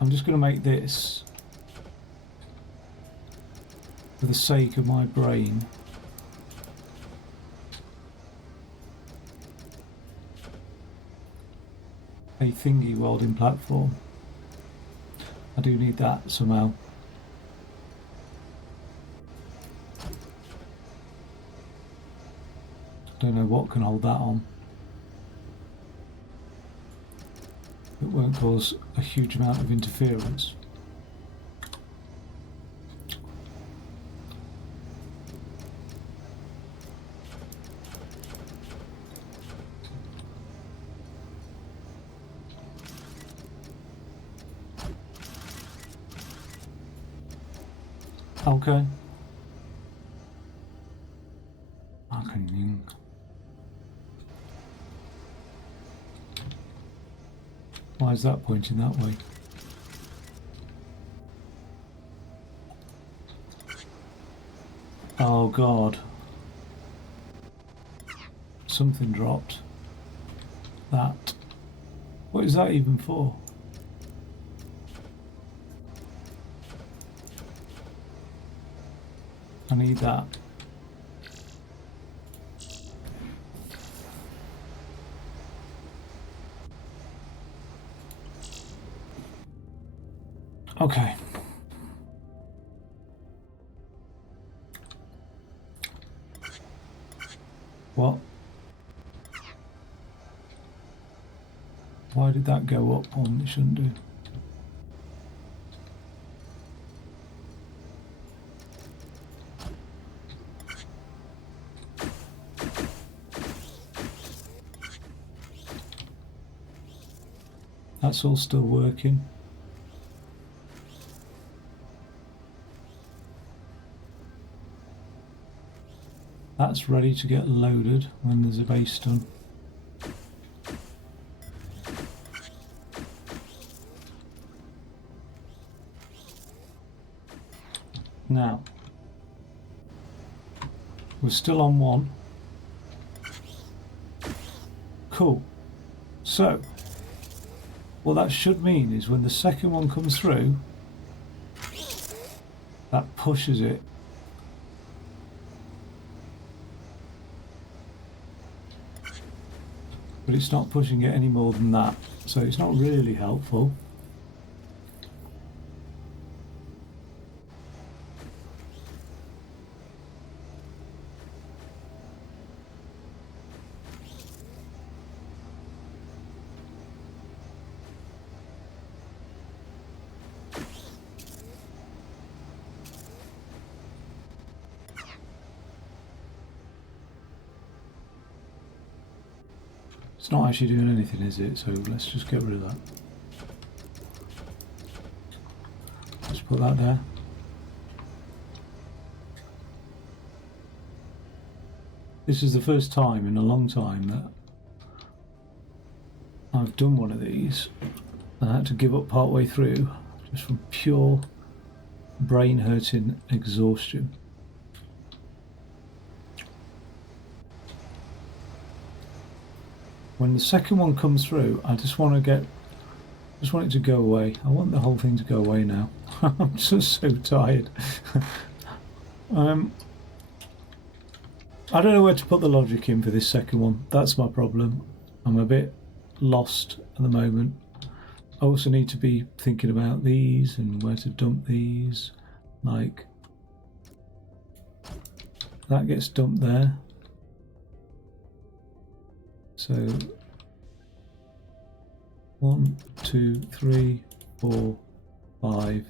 I'm just going to make this for the sake of my brain. A thingy welding platform. I do need that somehow. Don't know what can hold that on. It won't cause a huge amount of interference. Okay. Why is that pointing that way? Oh God. Something dropped. That. What is that even for? I need that. Okay. What? Why did that go up when it shouldn't do? That's all still working. That's ready to get loaded when there's a base done. Now, we're still on one. Cool. So, what that should mean is when the second one comes through, that pushes it. But it's not pushing it any more than that, so it's not really helpful. It's not actually doing anything, is it? So let's just get rid of that. Let's put that there. This is the first time in a long time that I've done one of these. I had to give up partway through just from pure brain hurting exhaustion. When the second one comes through, I just want it to go away. I want the whole thing to go away now. I'm just so tired. I don't know where to put the logic in for this second one. That's my problem. I'm a bit lost at the moment. I also need to be thinking about these and where to dump these. Like, that gets dumped there. So 1, 2, 3, 4, 5,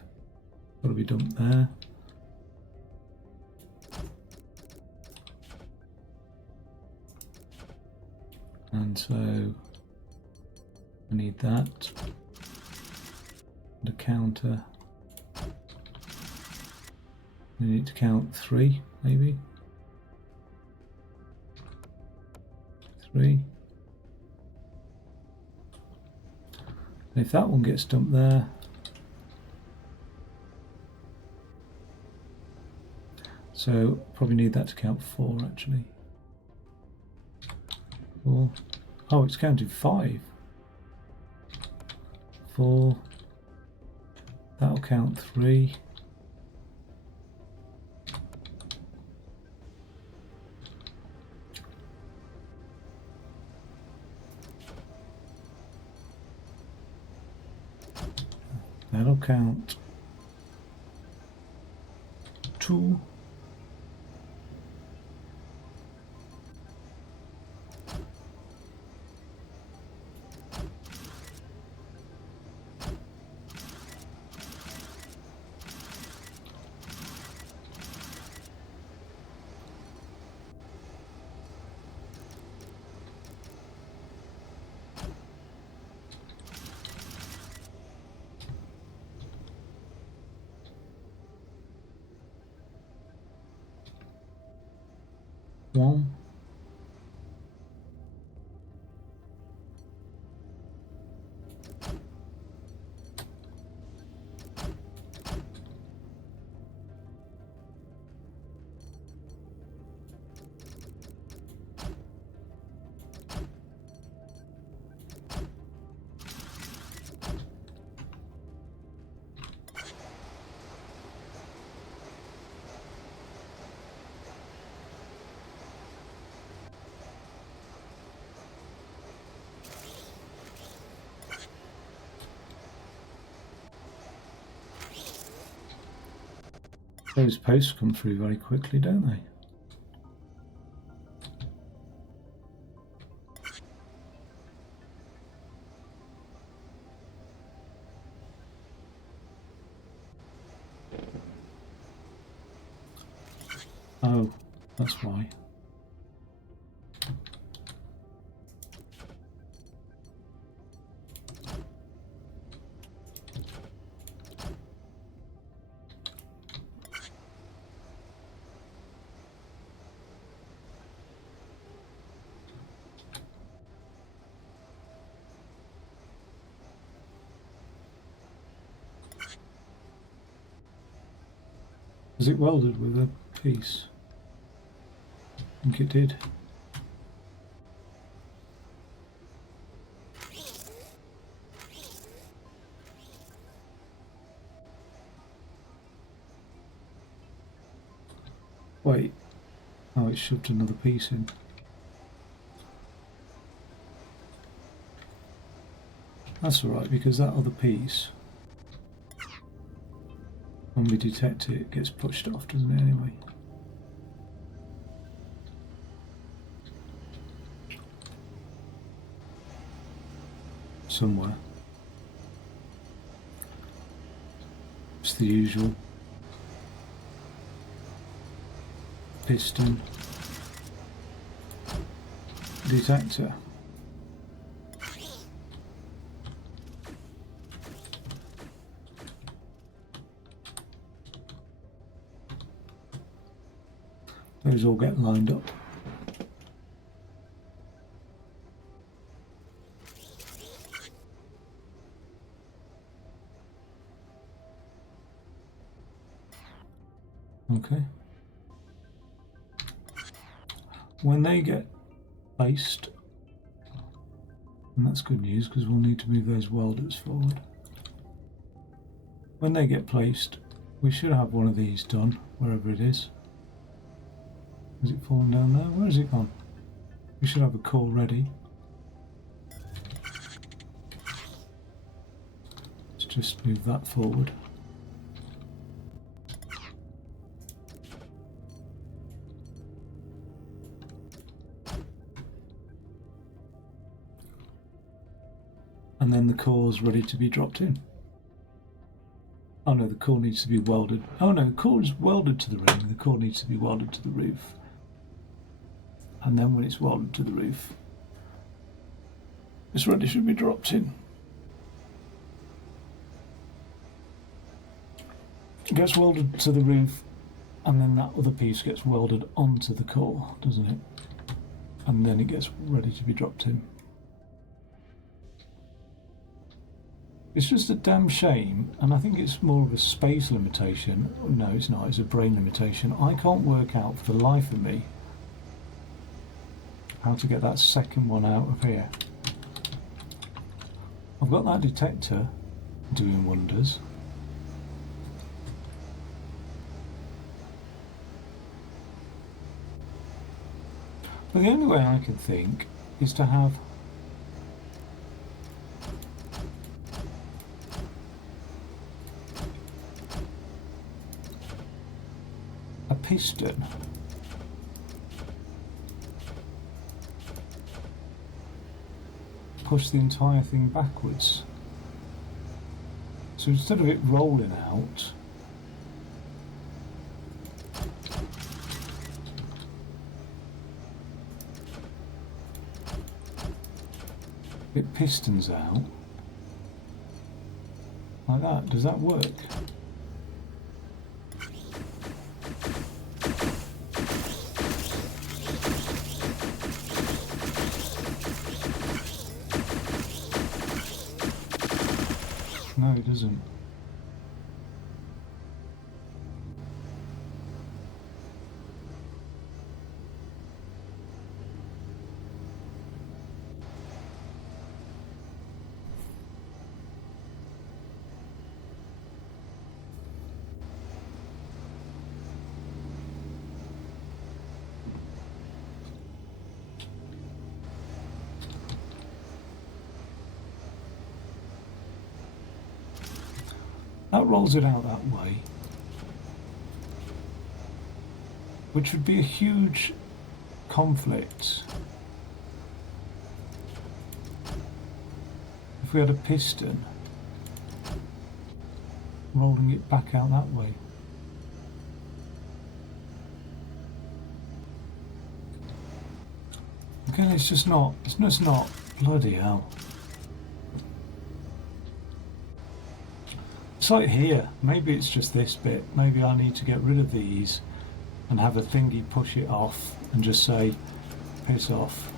got to be dumped there. And so I need that. The counter. I need to count 3, maybe. 3. And if that one gets dumped there, So probably need that to count 4 actually. 4. Oh, it's counted 5. 4. That'll count 3. That'll count 2. One. Those posts come through very quickly, don't they? Oh, that's why. Was it welded with a piece? I think it did. Wait. Oh, it shoved another piece in. That's alright, because that other piece, when we detect it, it gets pushed off, doesn't it, anyway? Somewhere. It's the usual. Piston. Detector. Those all get lined up. Okay. When they get placed, and that's good news because we'll need to move those welders forward. When they get placed, we should have one of these done, wherever it is. Has it fallen down there? Where has it gone? We should have a core ready. Let's just move that forward. And then the core's ready to be dropped in. Oh no, the core needs to be welded. Oh no, the core is welded to the ring. The core needs to be welded to the roof. And then when it's welded to the roof, it's ready to be dropped in. It gets welded to the roof, and then that other piece gets welded onto the core, doesn't it? And then it gets ready to be dropped in. It's just a damn shame, and I think it's more of a space limitation. No, it's not. It's a brain limitation. I can't work out for the life of me how to get that second one out of here. I've got that detector doing wonders. But the only way I can think is to have a piston push the entire thing backwards. So instead of it rolling out, it pistons out like that. Does that work? No, it doesn't. That rolls it out that way, which would be a huge conflict if we had a piston rolling it back out that way. Again, it's just not, bloody hell. It's like here, maybe it's just this bit. Maybe I need to get rid of these and have a thingy push it off and just say, piss off.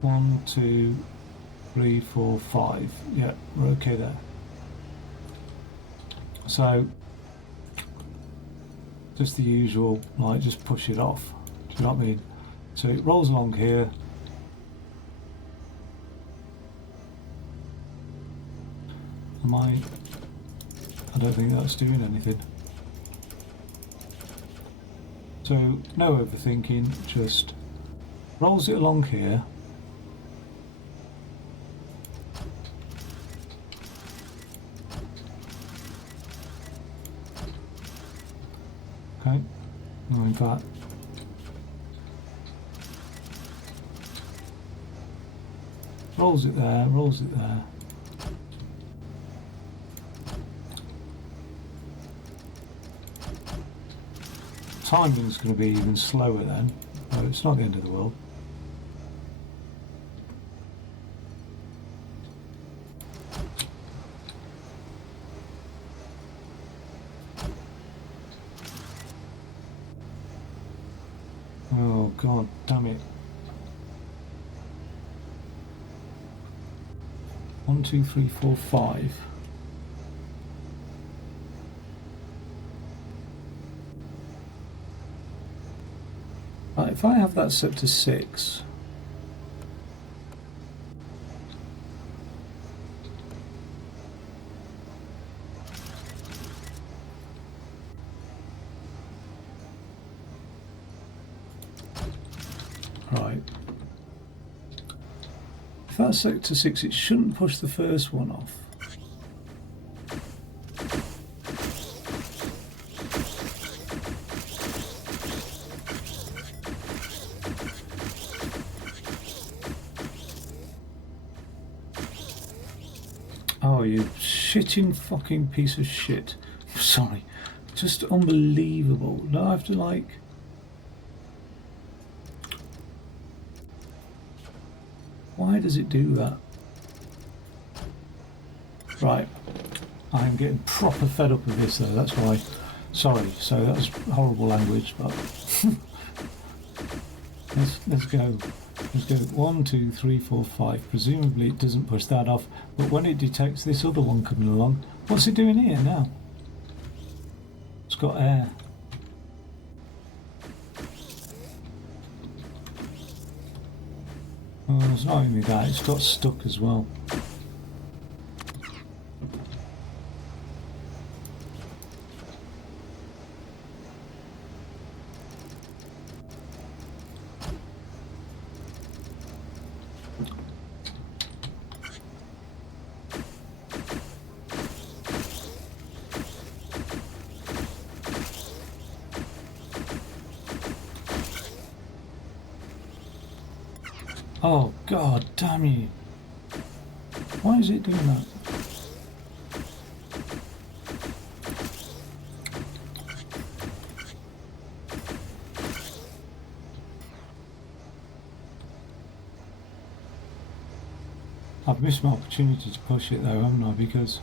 1, 2, 3, 4, 5. Yeah, we're okay there. So, just the usual, like just push it off. Do you know what I mean? So it rolls along here. I don't think that's doing anything. So no overthinking, just rolls it along here. Okay, no, in fact, rolls it there, rolls it there. Timing's going to be even slower then, but it's not the end of the world. Oh god damn it. 1, 2, 3, 4, 5. Right, if I have that set to 6, right. If that's set to 6, it shouldn't push the first one off. Oh, you shitting fucking piece of shit. Sorry. Just unbelievable. No, I have to like... Why does it do that? Right. I'm getting proper fed up with this though, that's why. Sorry, so that was horrible language, but... let's go. Let's go 1, 2, 3, 4, 5. Presumably it doesn't push that off, but when it detects this other one coming along, what's it doing here now? It's got air. Oh, it's not only that, it's got stuck as well. Oh, god damn you. Why is it doing that? I've missed my opportunity to push it though, haven't I? Because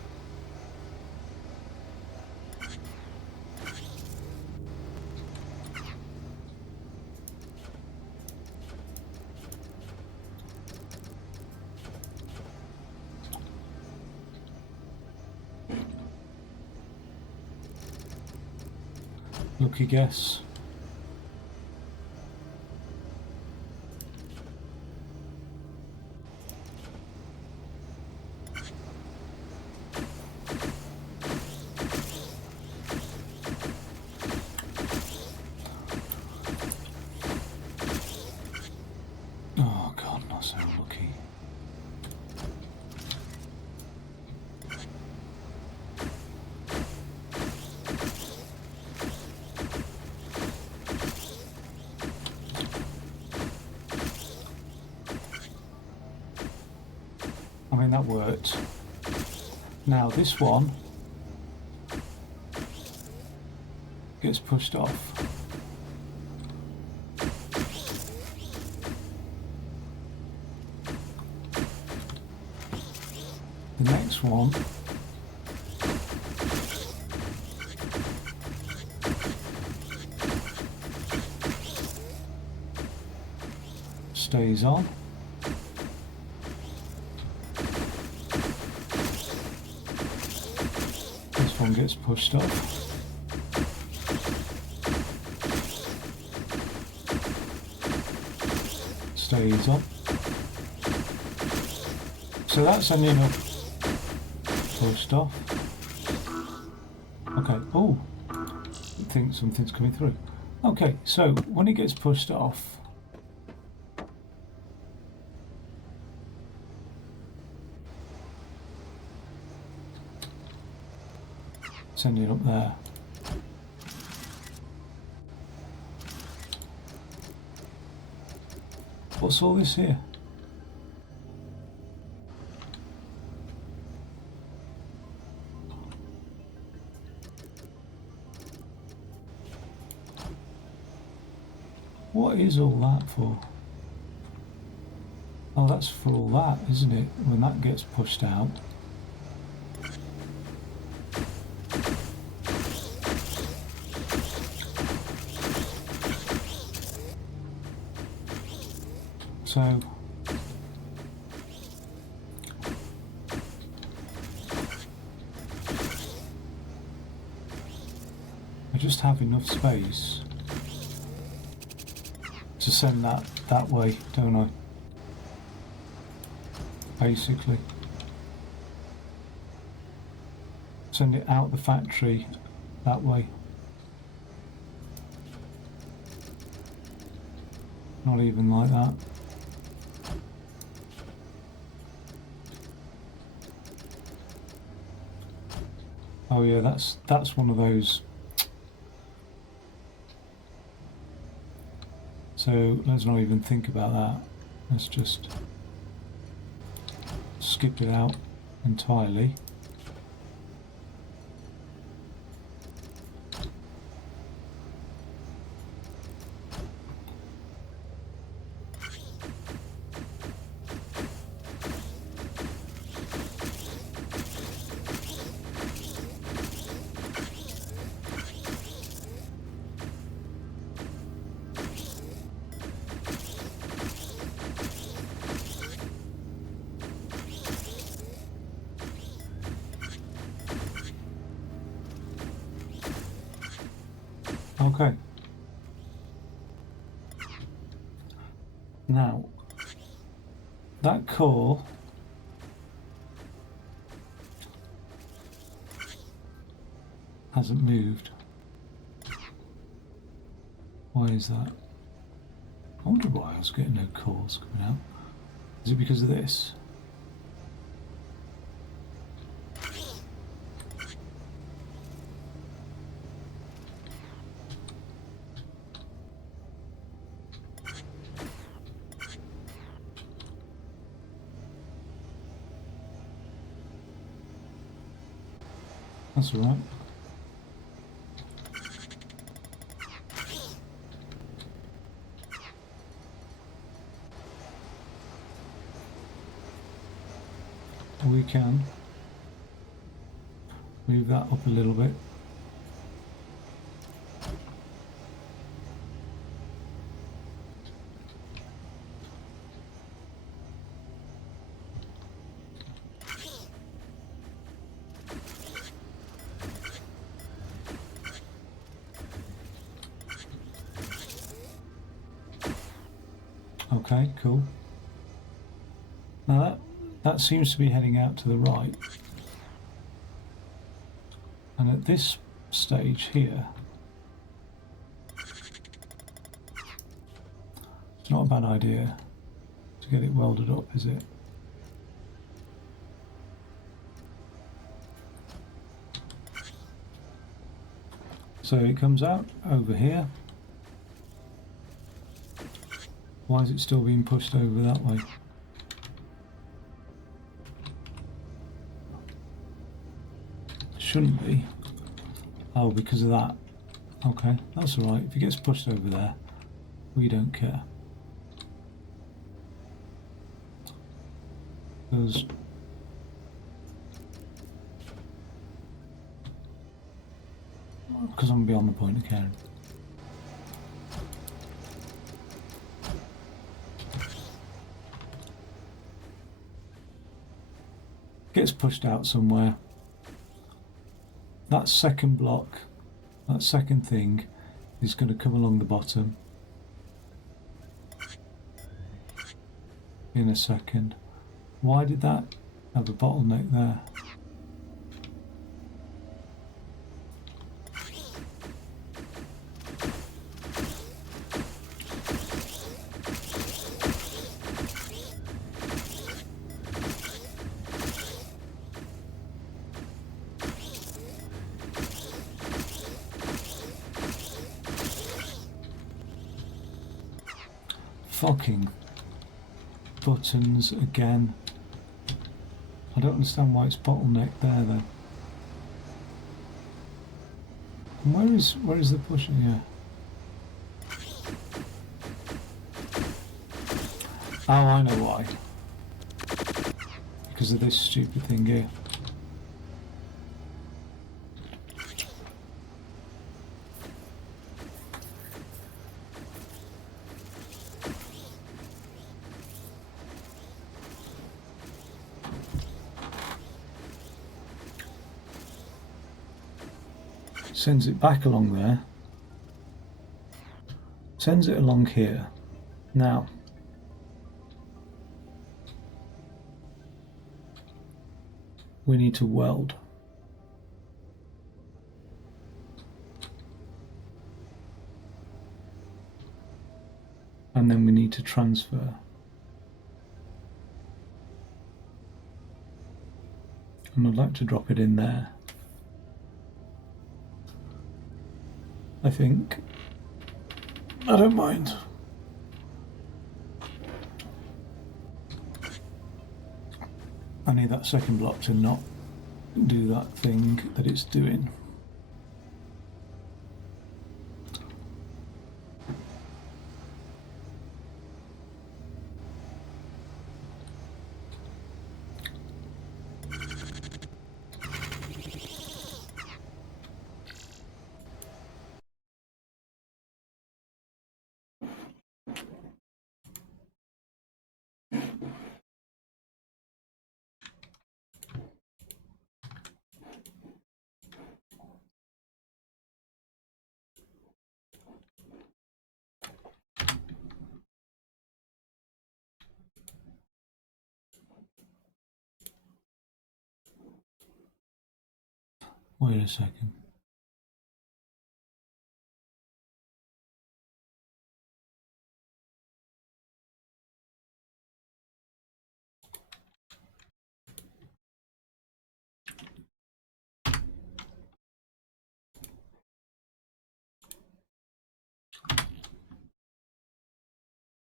lucky guess. Oh god, not so lucky. I mean, that worked. Now this one gets pushed off. The next one stays on. This one gets pushed off. Stays on. So that's ending up pushed off. Okay, oh, I think something's coming through. Okay, so when it gets pushed off, it's ending up there. What's all this here? What is all that for? Oh, that's for all that, isn't it? When that gets pushed out. So I just have enough space to send that way, don't I? Basically. Send it out the factory that way. Not even like that. Oh yeah, that's one of those. So let's not even think about that. Let's just skip it out entirely. Okay. Now, that core hasn't moved. Why is that? I wonder why I was getting no cores coming out. Is it because of this? That's all right. We can move that up a little bit. Okay, cool. Now that seems to be heading out to the right. And at this stage here, it's not a bad idea to get it welded up, is it? So it comes out over here. Why is it still being pushed over that way? Shouldn't be. Oh, because of that. Okay, that's alright. If it gets pushed over there, we don't care. Because I'm beyond the point of caring. Gets pushed out somewhere. That second block, that second thing, is going to come along the bottom in a second. Why did that have a bottleneck there? Fucking buttons again. I don't understand why it's bottlenecked there though. And where is the push? Yeah. Oh, I know why. Because of this stupid thing here. Sends it back along there. Sends it along here. Now, we need to weld. And then we need to transfer. And I'd like to drop it in there. I think. I don't mind. I need that second block to not do that thing that it's doing. Wait a second.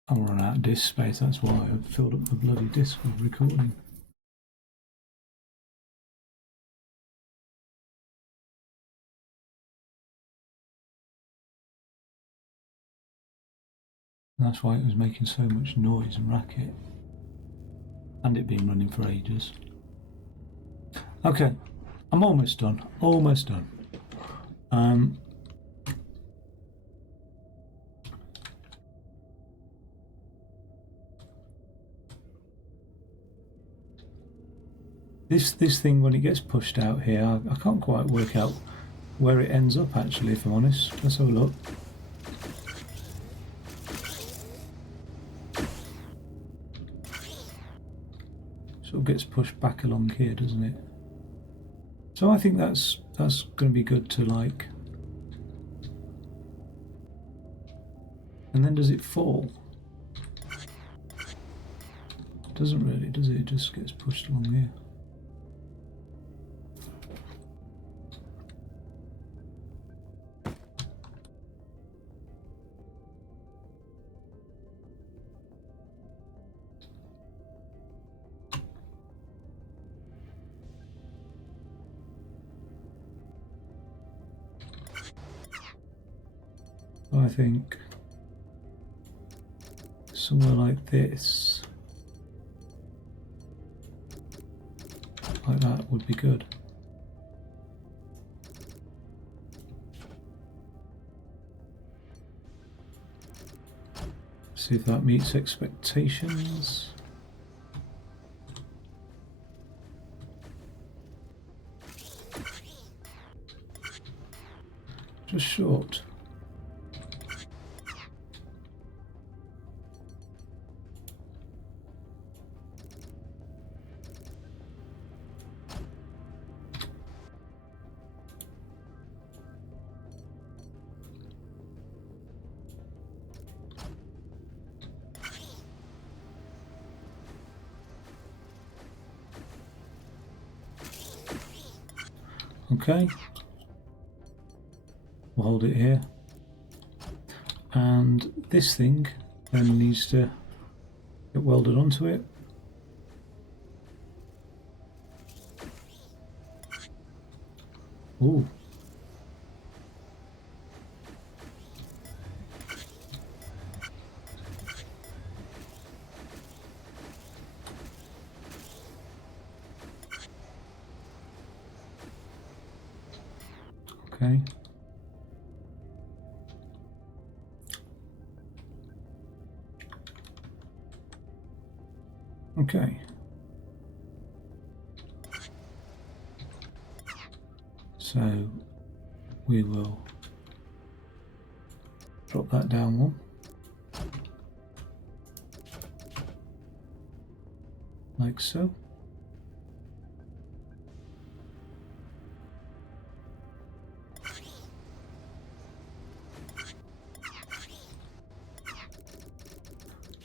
I'm running out of disk space, that's why I've filled up the bloody disk with recording. That's why it was making so much noise and racket. And it been running for ages. Okay, I'm almost done. Almost done. This thing, when it gets pushed out here, I can't quite work out where it ends up actually, if I'm honest. Let's have a look. Sort of gets pushed back along here, doesn't it? So I think that's going to be good to like. And then does it fall? It doesn't really, does it? It just gets pushed along here. I think somewhere like this, like that, would be good. See if that meets expectations. Just short. Okay, we'll hold it here, and this thing then needs to get welded onto it. Ooh. Okay. Okay. So we will drop that down one. Like so.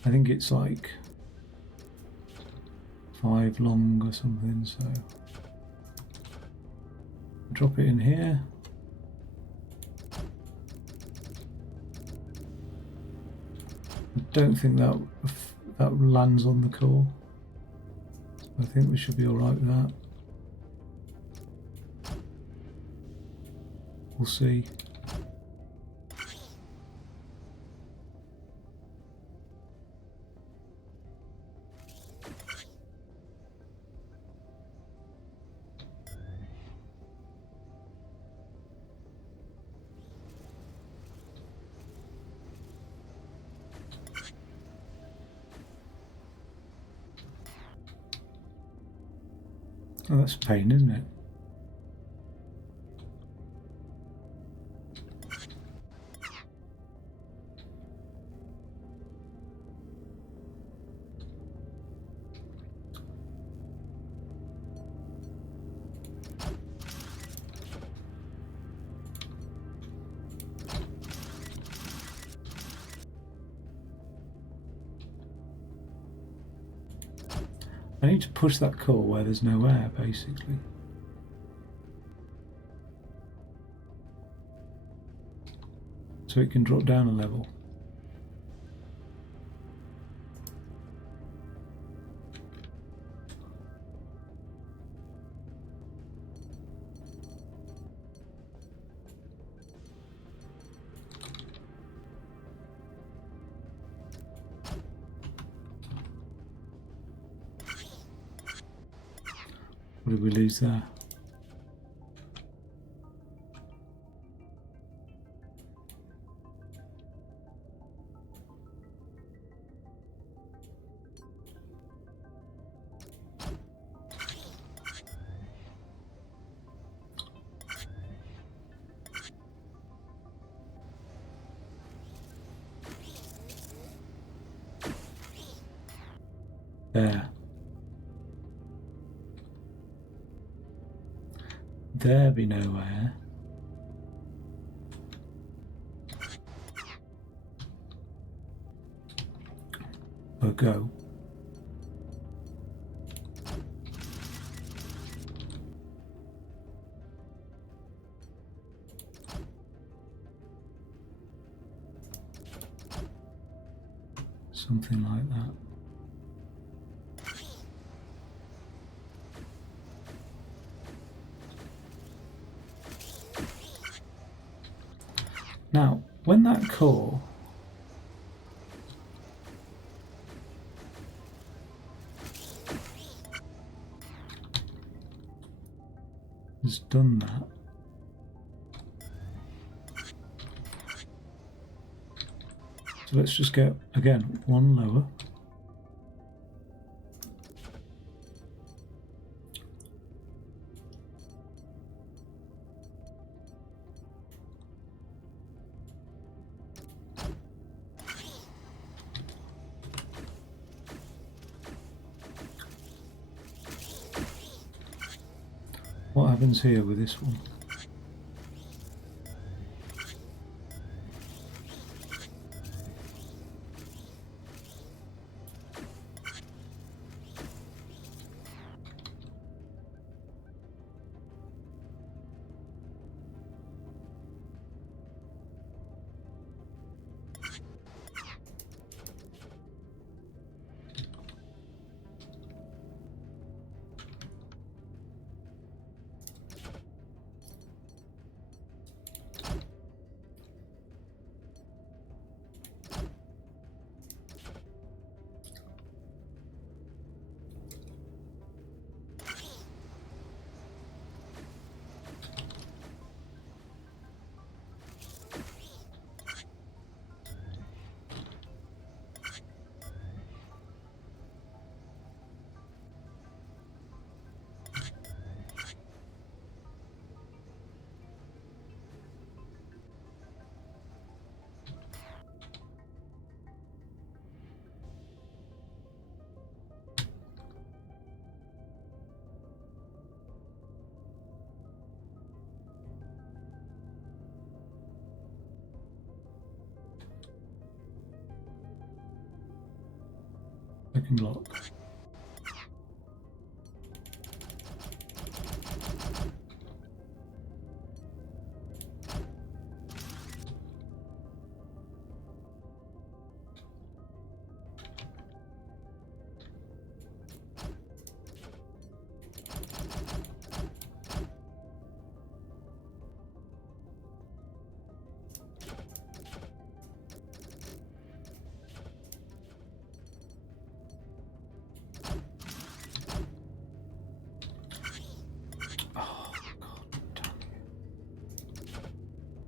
I think it's like 5 long or something, so drop it in here. I don't think that lands on the core. I think we should be all right with that. We'll see. Oh, that's a pain, isn't it? I need to push that core where there's no air, basically. So it can drop down a level. What did we lose there? There. There be no air. Or go. Something like that. Now, when that core has done that, so let's just go again one lower. What happens here with this one? Second block.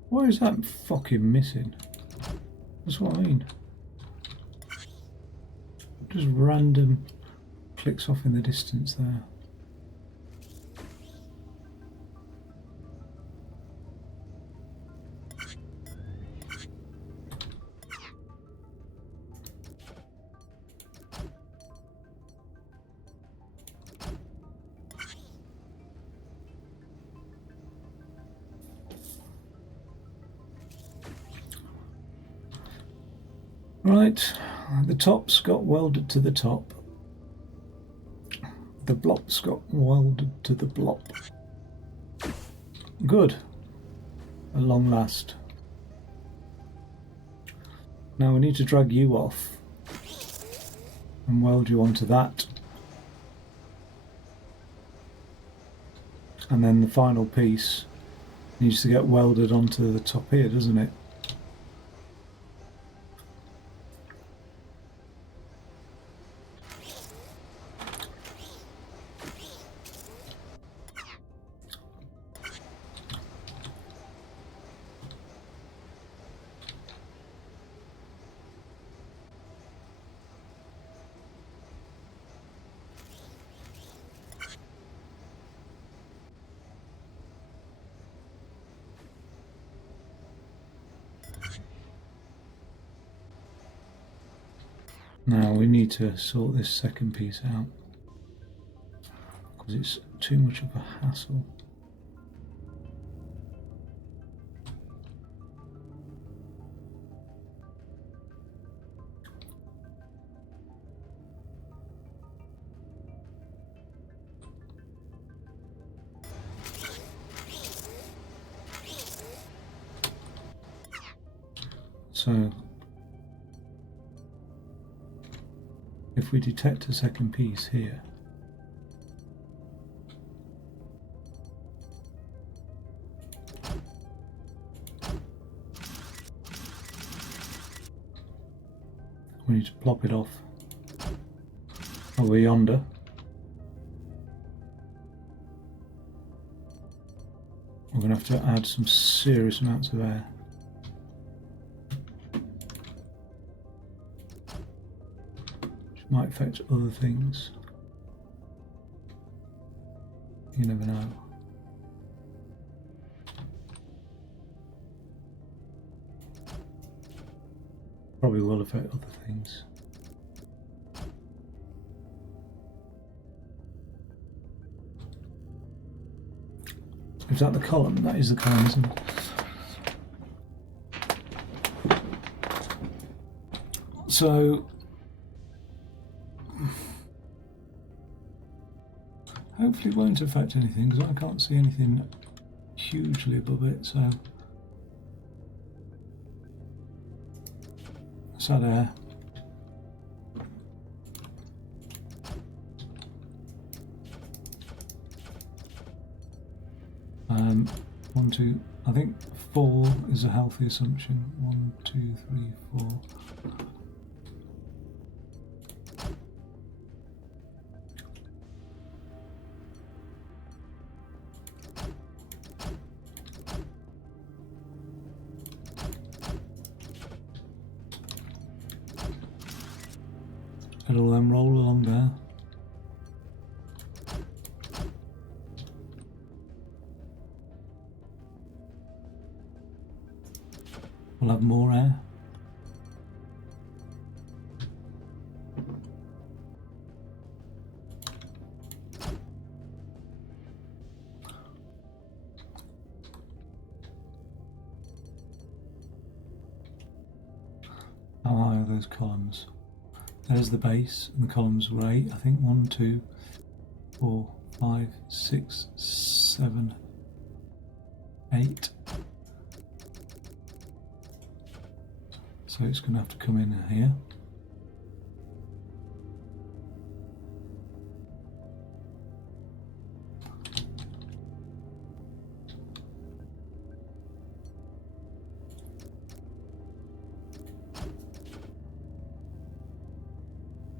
Why is that fucking missing? That's what I mean. Just random clicks off in the distance there. Right, the top's got welded to the top. The blob's got welded to the blob. Good. At long last. Now we need to drag you off and weld you onto that. And then the final piece needs to get welded onto the top here, doesn't it? Now we need to sort this second piece out because it's too much of a hassle. So if we detect a second piece here, we need to plop it off over yonder. We're going to have to add some serious amounts of air. Might affect other things. You never know. Probably will affect other things. Is that the column? That is the column, isn't it? So hopefully it won't affect anything because I can't see anything hugely above it, so let's add air. One, two, I think 4 is a healthy assumption. 1, 2, 3, 4. It'll then roll along there. We'll have more air. How high are those columns? There's the base, and the columns were 8. I think 1, 2, 4, 5, 6, 7, 8. So it's going to have to come in here.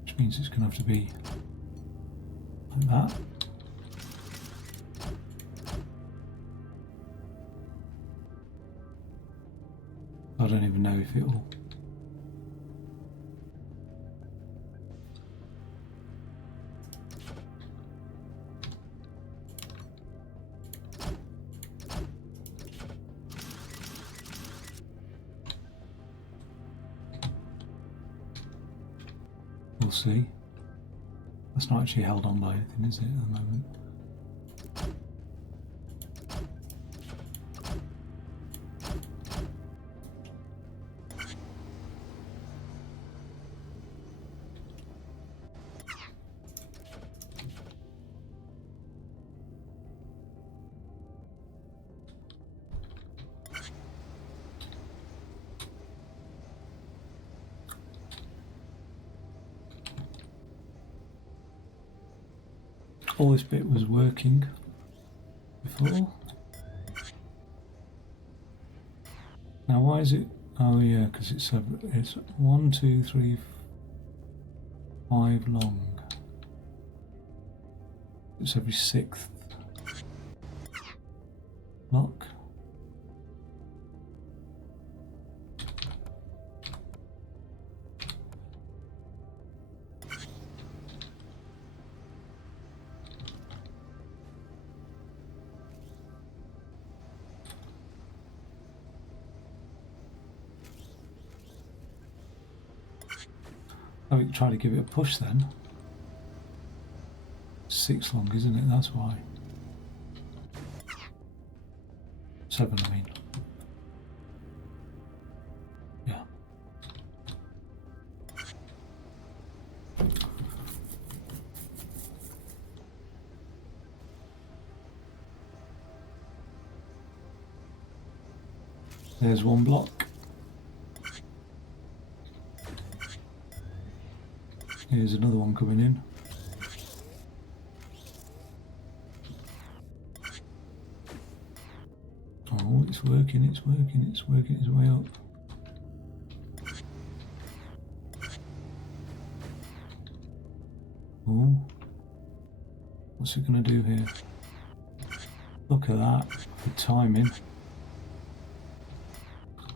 Which means it's going to have to be like that. I don't even know if it will. We'll see. That's not actually held on by anything, is it, at the moment? all this bit was working before. Now why is it? Oh yeah, because it's 1, 2, 3, 5 long. It's every 6th block. I would try to give it a push then. 6 long, isn't it? That's why. 7, I mean. Yeah. There's one block. Here's another one coming in. Oh, it's working, it's working, it's working its way up. Oh, what's it going to do here? Look at that, the timing.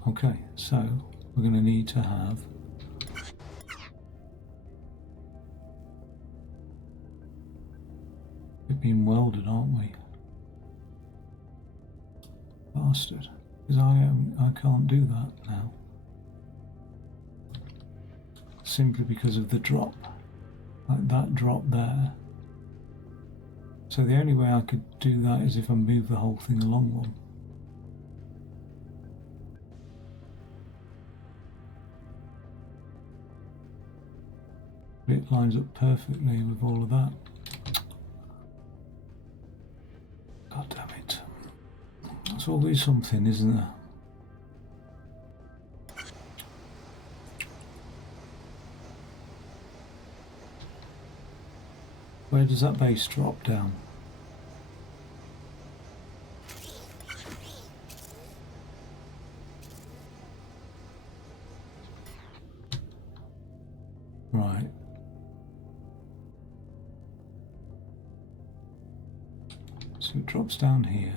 Okay, so we're going to need to have it being welded, aren't we? Bastard, because I can't do that now. Simply because of the drop, like that drop there. So the only way I could do that is if I move the whole thing along one. It lines up perfectly with all of that. God damn it. That's always something, isn't there? Where does that base drop down? Right. So it drops down here.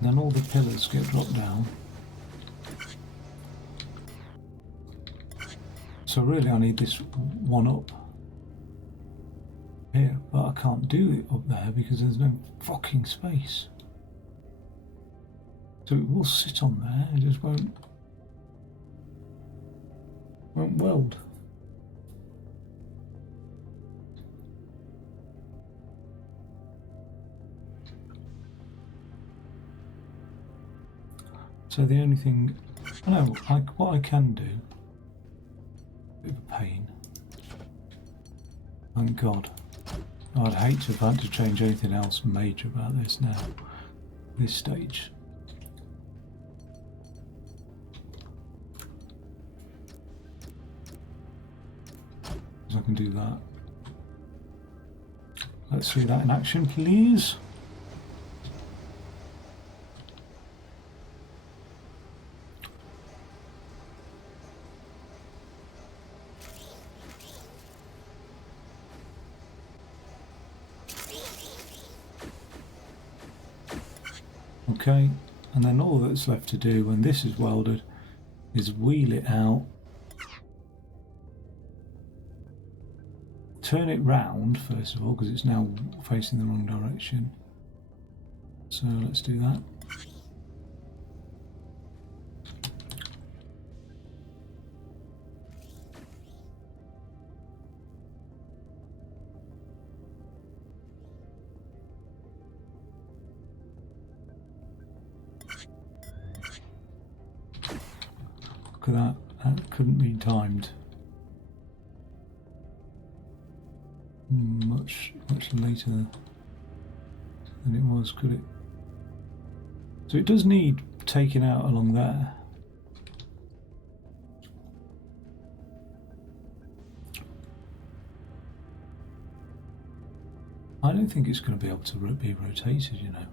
Then all the pillars get dropped down. So really I need this one up here, but I can't do it up there because there's no fucking space. So it will sit on there, it just won't weld. So the only thing, what I can do, bit of a pain. Thank God. I'd hate to have had to change anything else major about this now, this stage. So I can do that. Let's see that in action, please. Okay, and then all that's left to do when this is welded is wheel it out, turn it round first of all because it's now facing the wrong direction. So let's do that. Look at that, that couldn't be timed much later than it was, could it? So it does need taking out along there. I don't think it's going to be able to be rotated, you know.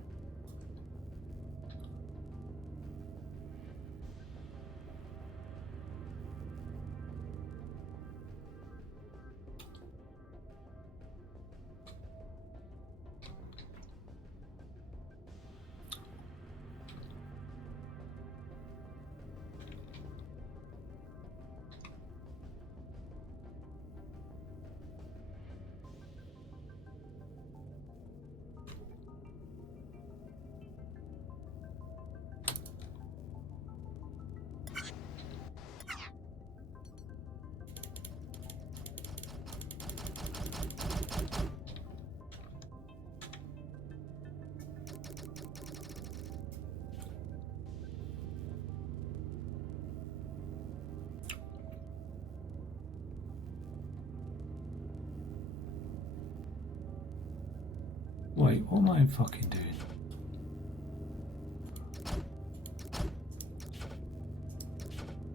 Wait, what am I fucking doing?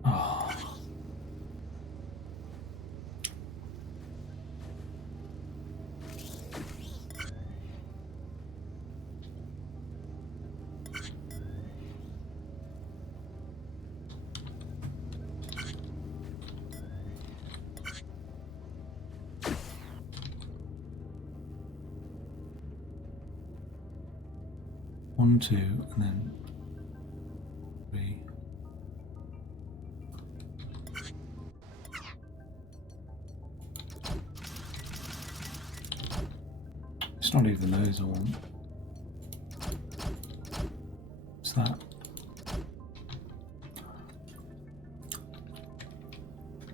Oh. One, two, and then three. It's not even those I want. What's that?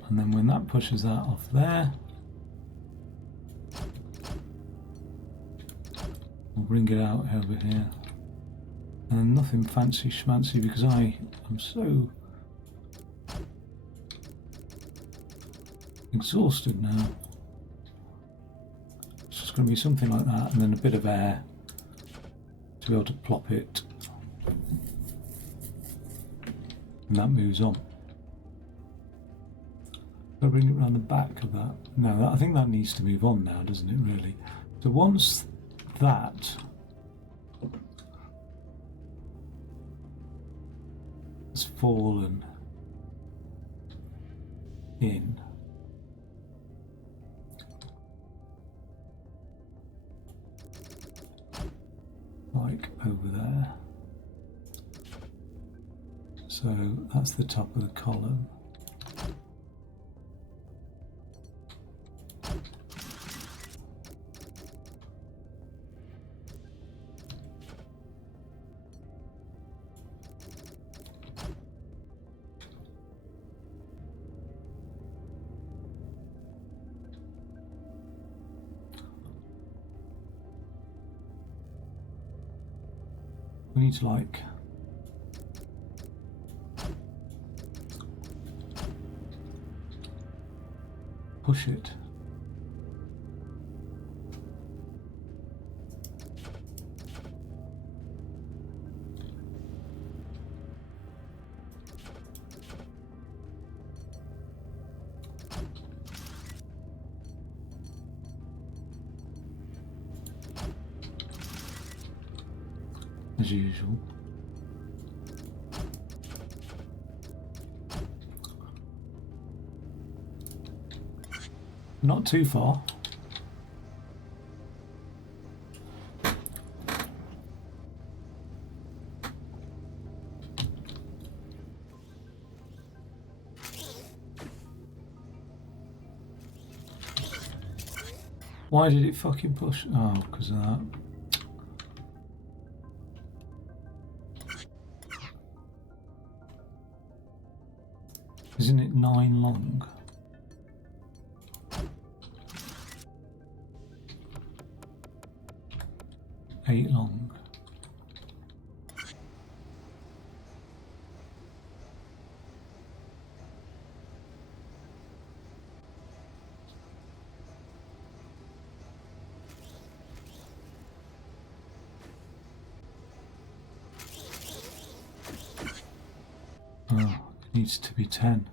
And then when that pushes that off there, we'll bring it out over here. And nothing fancy schmancy because I am so exhausted now. It's just going to be something like that, and then a bit of air to be able to plop it, and that moves on. I'll bring it around the back of that. No, I think that needs to move on now, doesn't it? Really. So once that has fallen in, like over there, so that's the top of the column. We need to like push it. As usual. Not too far. Why did it fucking push? Oh, because of that. Isn't it 9 long? Eight long. Oh, it needs to be 10.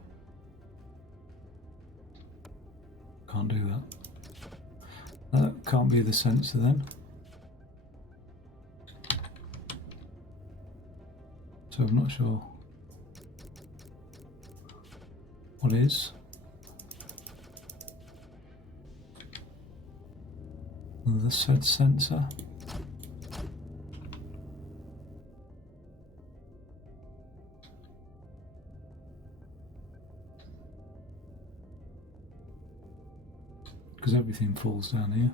Can't do that. can't be the sensor then. So I'm not sure what is. The said sensor. Because everything falls down here.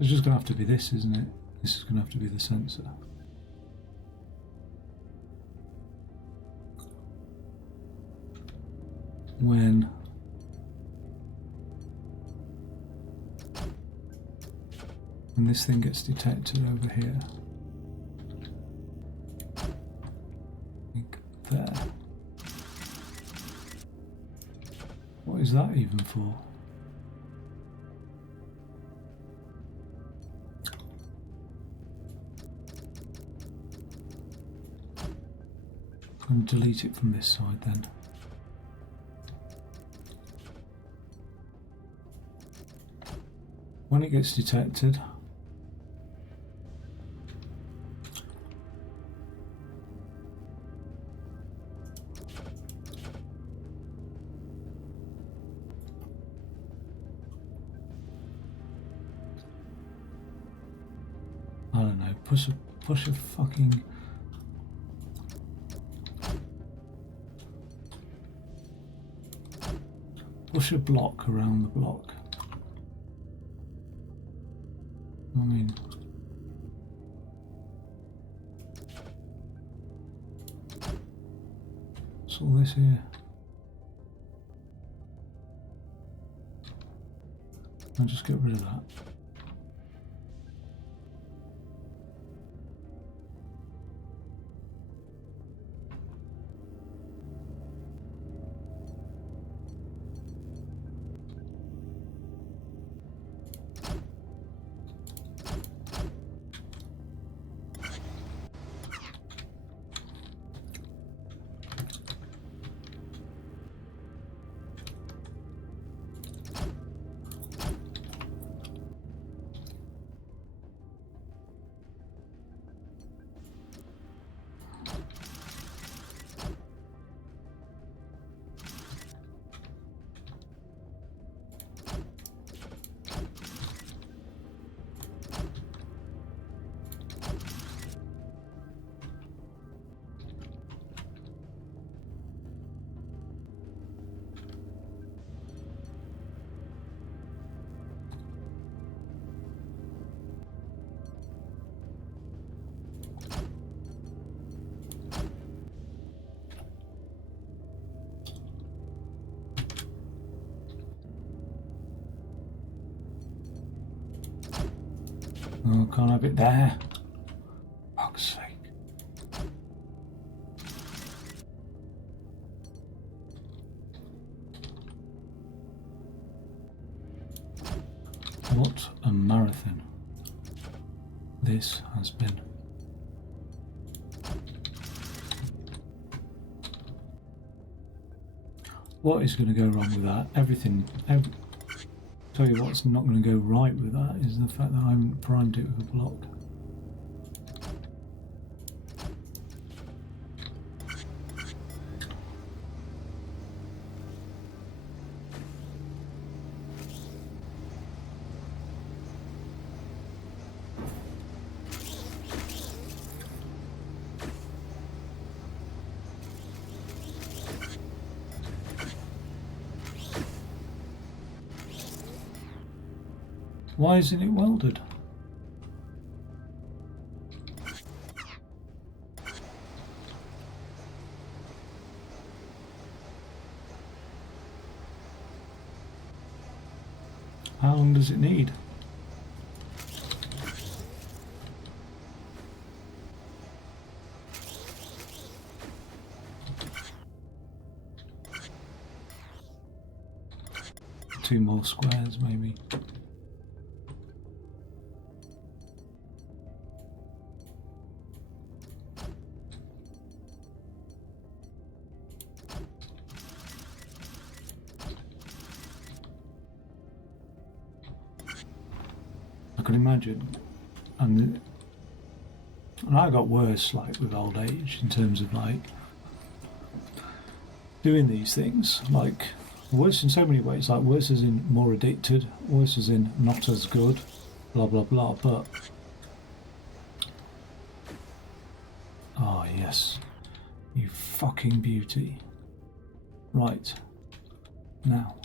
It's just going to have to be this, isn't it? This is going to have to be the sensor. When this thing gets detected over here, I think there. What is that even for? I'm going to delete it from this side then. When it gets detected, I don't know, push a fucking push a block around the block. I mean, what's all this here? I'll just get rid of that. Oh, can't have it there. Fuck's sake. What a marathon this has been. What is going to go wrong with that? Everything. Tell you what's not going to go right with that is the fact that I haven't primed it with a block. Why isn't it welded? How long does it need? Two more squares, maybe. can imagine, and I got worse like with old age in terms of like doing these things, like worse in so many ways, like worse as in more addicted, worse as in not as good, blah blah blah. But oh yes, you fucking beauty. Right, now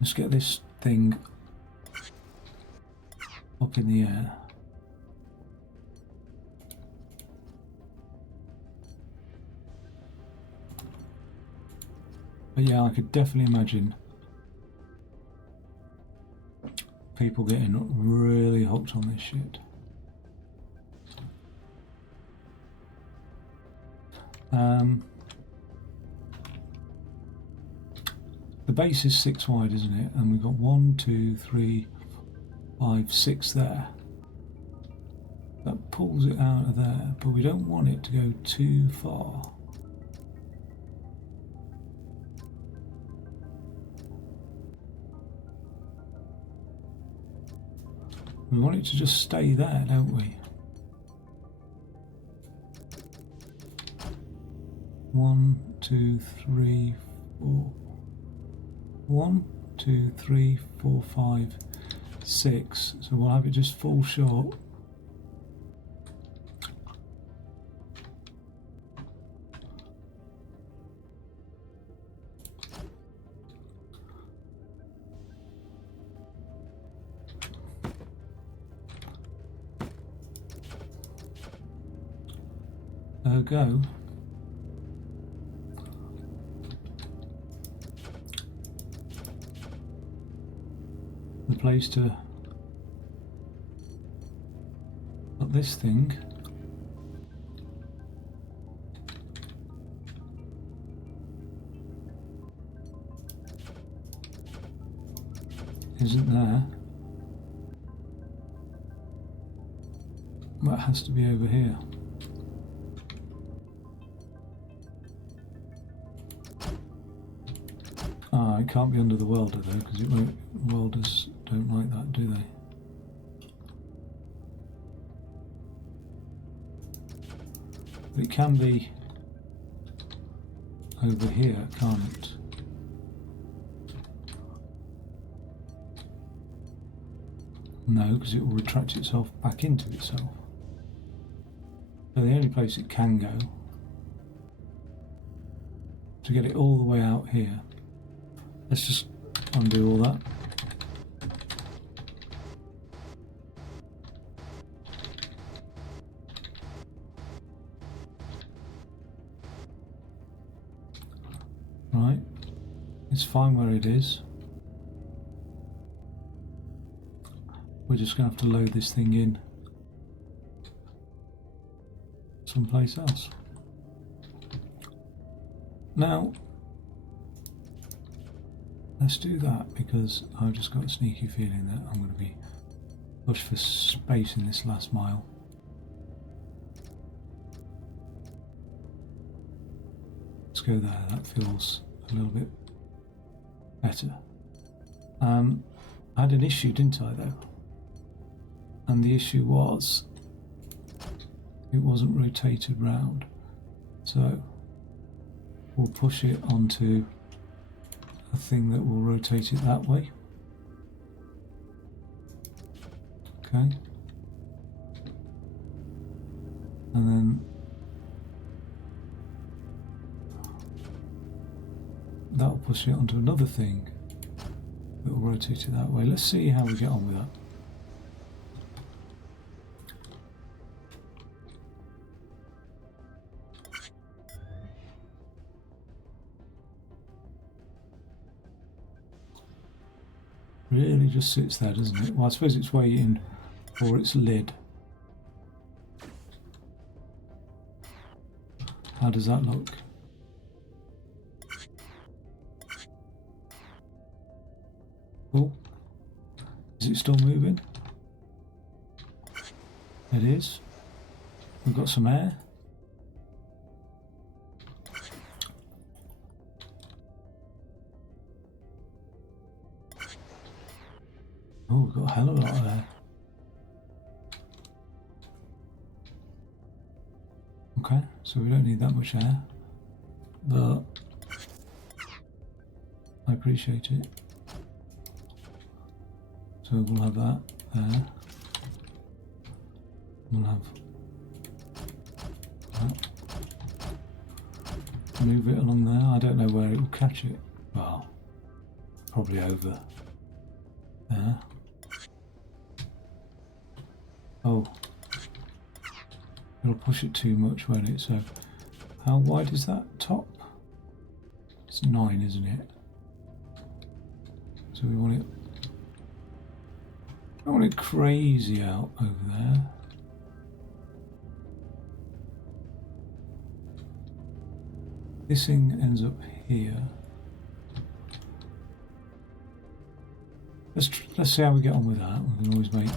let's get this thing up in the air. But yeah, I could definitely imagine people getting really hooked on this shit. The base is 6 wide, isn't it? And we've got 1, 2, 3, 5, 6 there. That pulls it out of there, but we don't want it to go too far. We want it to just stay there, don't we? 1, 2, 3, 4. 1, 2, 3, 4, 5, 6. So we'll have it just fall short. Ergo, the place to put this thing isn't there. That has to be over here. Ah, it can't be under the welder though, because it won't. Welders don't like that, do they? But it can be over here, can't it? No, because it will retract itself back into itself. So the only place it can go to get it all the way out here. Let's just undo all that. Right, it's fine where it is. We're just going to have to load this thing in someplace else. Now, let's do that, because I've just got a sneaky feeling that I'm going to be pushed for space in this last mile. Let's go there, that feels a little bit better. I had an issue, didn't I, though? And the issue was it wasn't rotated round. So we'll push it onto a thing that will rotate it that way. Okay. And then that'll push it onto another thing that will rotate it that way. Let's see how we get on with that. Really just sits there, doesn't it? Well, I suppose it's waiting for its lid. How does that look? Oh, is it still moving? It is. We've got some air. Oh, we've got a hell of a lot there. Okay, so we don't need that much air, but I appreciate it. So we'll have that there. We'll have that. Move it along there. I don't know where it will catch it. Well, probably over there. Oh, it'll push it too much, won't it? So how wide is that top? It's 9, isn't it? So we want it, I want it crazy out over there. This thing ends up here. Let's see how we get on with that. We can always make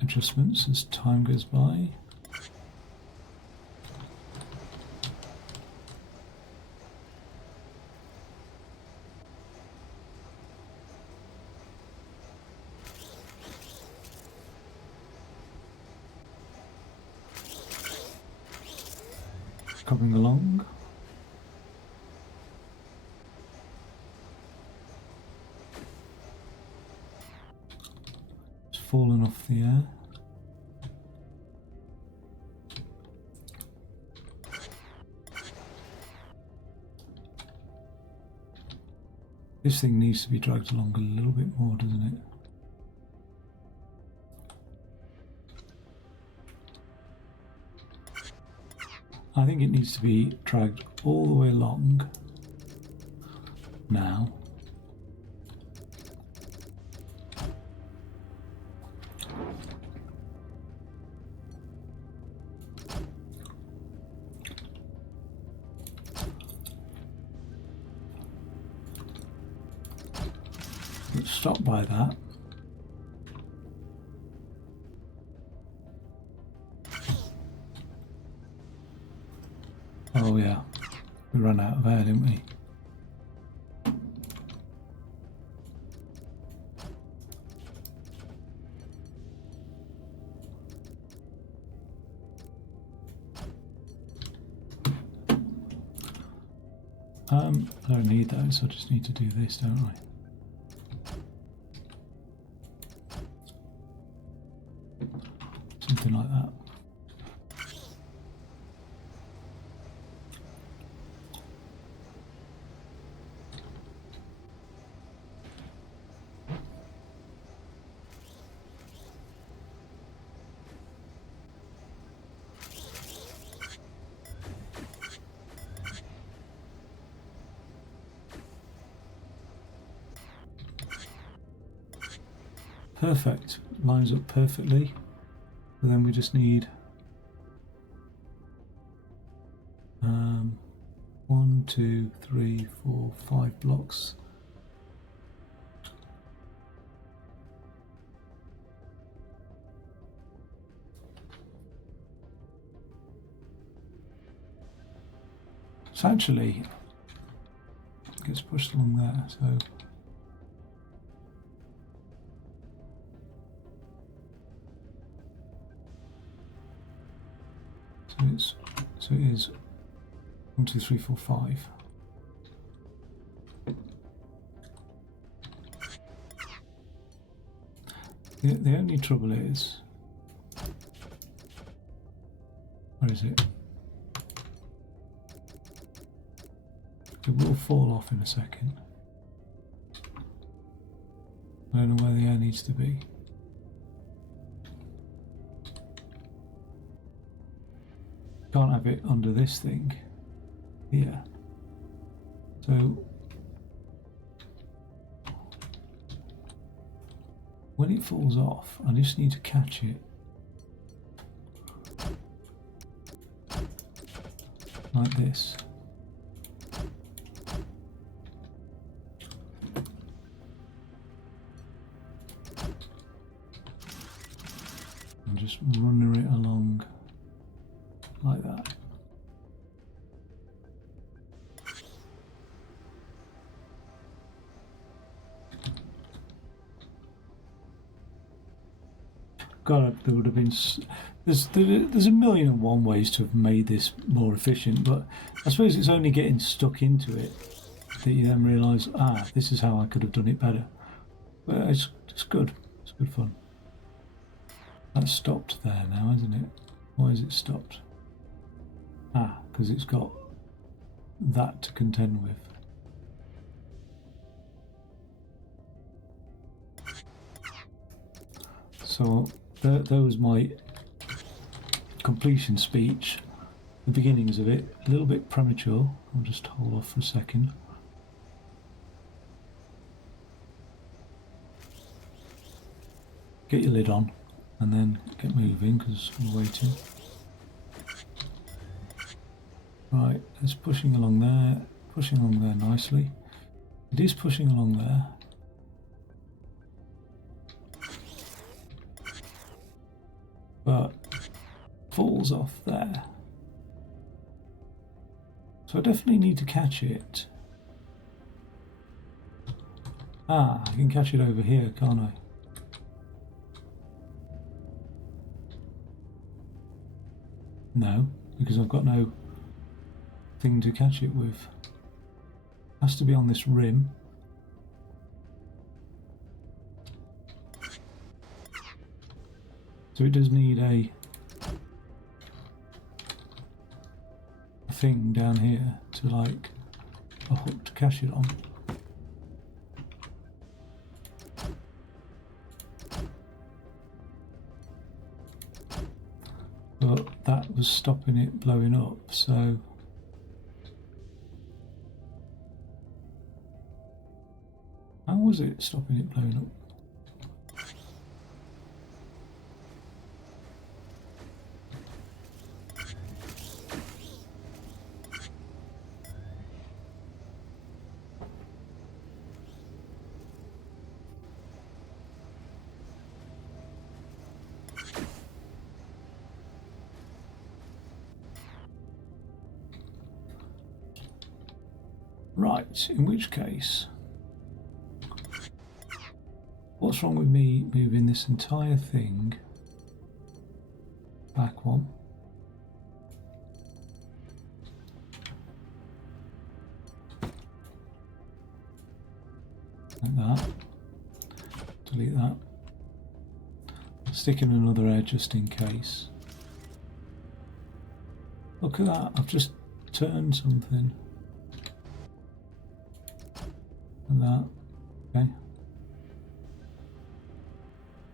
adjustments as time goes by. Coming along. It's fallen off the air. This thing needs to be dragged along a little bit more, doesn't it? I think it needs to be dragged all the way along now. Let's stop by that. Oh yeah, we ran out of air, didn't we? I don't need those, I just need to do this, don't I? Something like that. Perfect, lines up perfectly. And then we just need 1, 2, 3, 4, 5 blocks. So actually, it gets pushed along there. So it is 1, 2, 3, 4, 5. The only trouble is, where is it? It will fall off in a second. I don't know where the air needs to be. Can't have it under this thing here. So when it falls off, I just need to catch it like this. And just run it along like that. God, there would have been. There's a million and one ways to have made this more efficient, but I suppose it's only getting stuck into it that you then realise, this is how I could have done it better. But it's good. It's good fun. That's stopped there now, isn't it? Why is it stopped? Because it's got that to contend with. So there was my completion speech, the beginnings of it, a little bit premature. I'll just hold off for a second. Get your lid on and then get moving because we're waiting. Right, it's pushing along there nicely. It is pushing along there. But falls off there. So I definitely need to catch it. I can catch it over here, can't I? No, because I've got no thing to catch it with. Has to be on this rim. So it does need a thing down here to like a hook to catch it on. But that was stopping it blowing up, so how was it stopping it blowing up? Right, in which case, what's wrong with me moving this entire thing back one? Like that. Delete that. Stick in another edge just in case. Look at that, I've just turned something. Like that. Okay.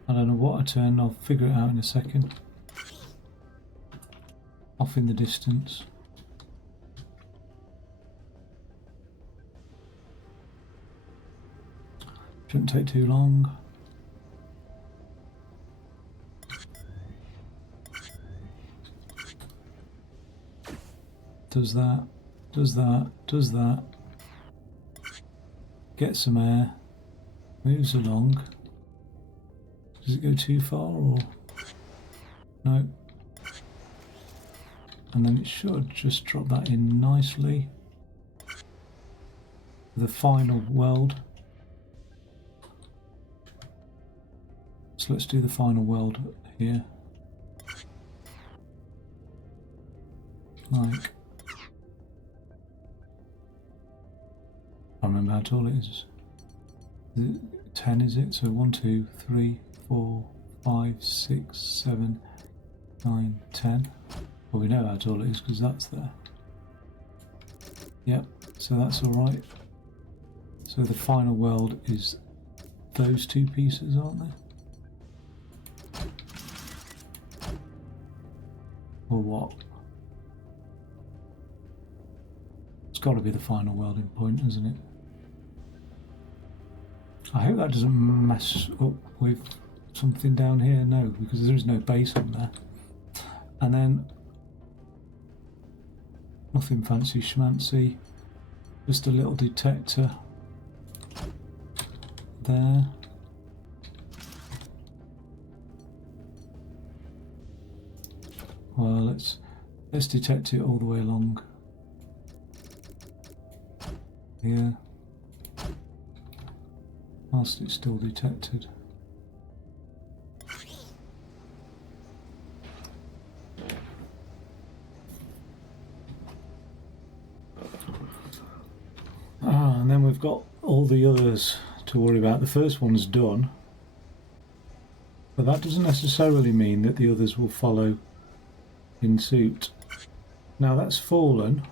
I don't know what I turned, I'll figure it out in a second. Off in the distance. Shouldn't take too long. Does that, does that, does that. Get some air. Moves along. Does it go too far or no? And then it should just drop that in nicely. The final weld. So let's do the final weld here. Like, I don't remember how tall it is. Is it 10, is it? So 1, 2, 3, 4, 5, 6, 7, 9, 10. Well, we know how tall it is because that's there. Yep, so that's alright. So the final weld is those two pieces, aren't they? Or what? It's got to be the final welding point, isn't it? I hope that doesn't mess up with something down here. No, because there is no base on there. And then nothing fancy schmancy, just a little detector there. Well, let's detect it all the way along here, whilst it's still detected. we've got all the others to worry about. The first one's done, but that doesn't necessarily mean that the others will follow in suit. Now that's fallen.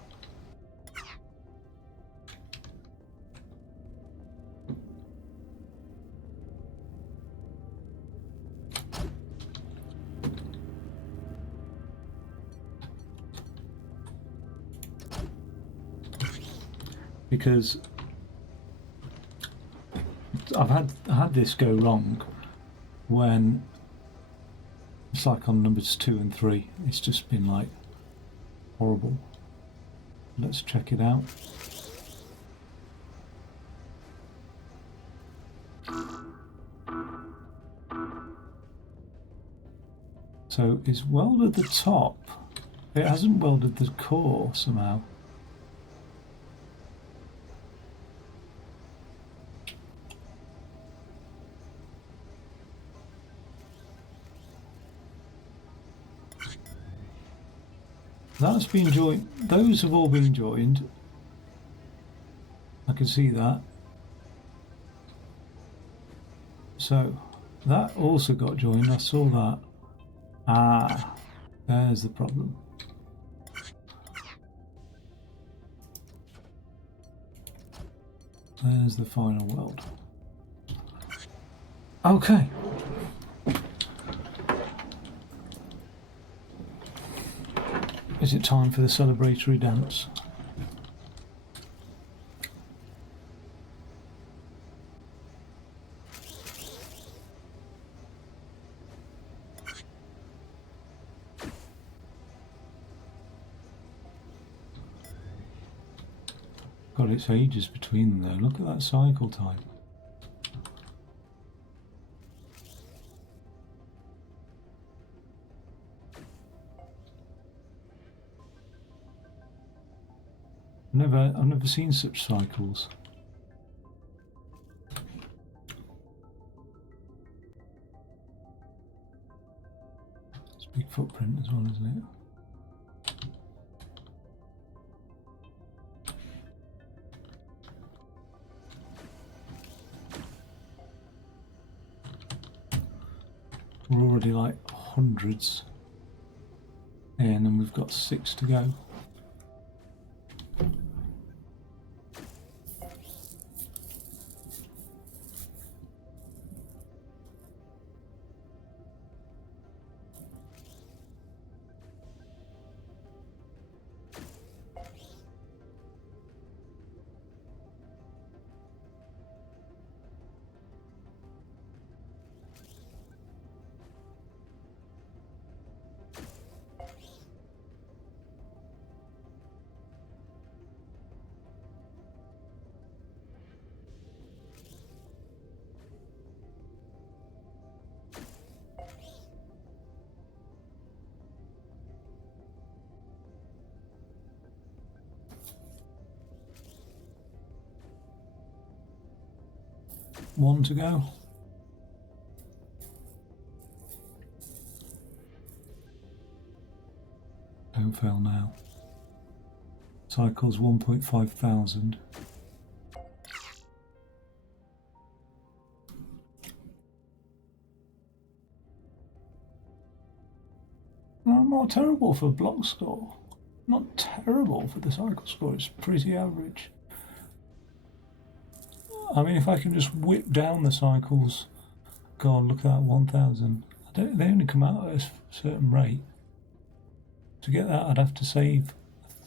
Because I've had this go wrong when it's like on numbers 2 and 3. It's just been like horrible. Let's check it out. So it's welded the top. It hasn't welded the core somehow. That's been joined. Those have all been joined. I can see that. So that also got joined. I saw that. Ah, there's the problem. There's the final weld. Okay. Is it time for the celebratory dance? God, it's ages between them though. Look at that cycle time. I've never seen such cycles. It's a big footprint as well, isn't it? We're already like hundreds in, and we've got 6 to go. One to go. Don't fail now. Cycles 1.5 thousand. No, not terrible for block score. Not terrible for the cycle score. It's pretty average. I mean, if I can just whip down the cycles, God, look at that 1,000. They only come out at a certain rate. To get that, I'd have to save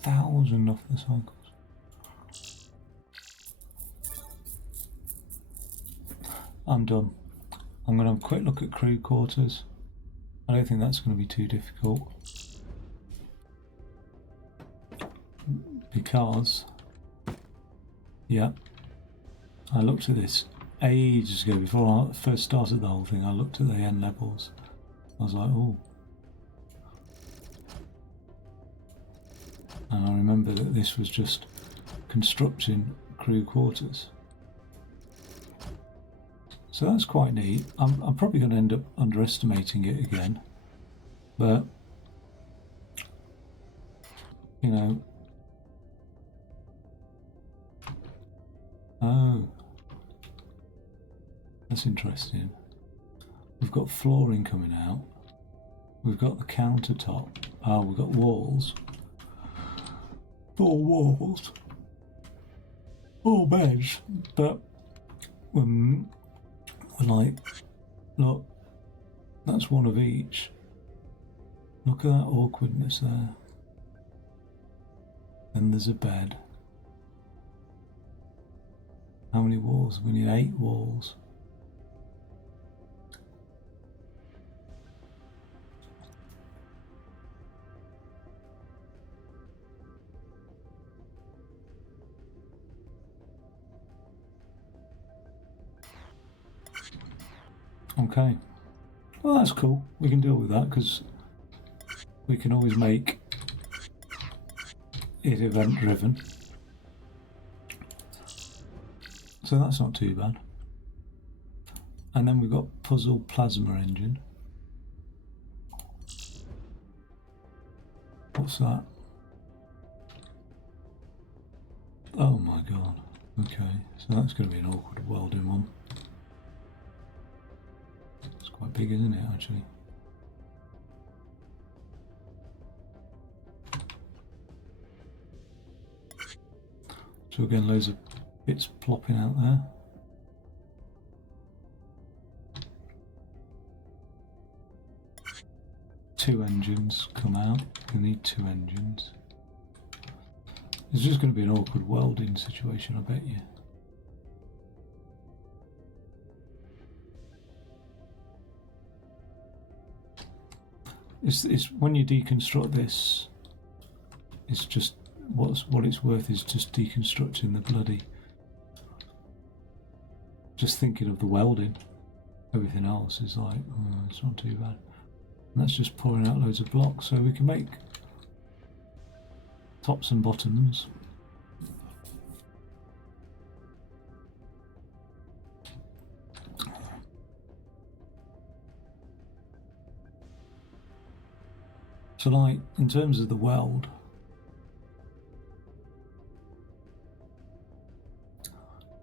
1,000 off the cycles. I'm done. I'm going to have a quick look at crew quarters. I don't think that's going to be too difficult. Because, yeah, I looked at this ages ago before I first started the whole thing. I looked at the N levels. I was like, oh. And I remember that this was just constructing crew quarters. So that's quite neat. I'm probably going to end up underestimating it again. But, you know, Oh, that's interesting. We've got flooring coming out. We've got the countertop. Oh, we've got walls. 4 walls. 4 beds. But we're like, look, that's one of each. Look at that awkwardness there. Then there's a bed. How many walls? We need 8 walls. Okay. Well, that's cool. We can deal with that because we can always make it event driven. So that's not too bad. And then we've got puzzle plasma engine. What's that? Oh my god. Okay, so that's going to be an awkward welding one. It's quite big, isn't it, actually? So again, loads of bits plopping out there. Two engines come out. We need 2 engines. It's just going to be an awkward welding situation, I bet you. It's when you deconstruct this, it's just what it's worth is just deconstructing the bloody. Just thinking of the welding. Everything else is like, oh, it's not too bad. And that's just pouring out loads of blocks, so we can make tops and bottoms. So like, in terms of the weld,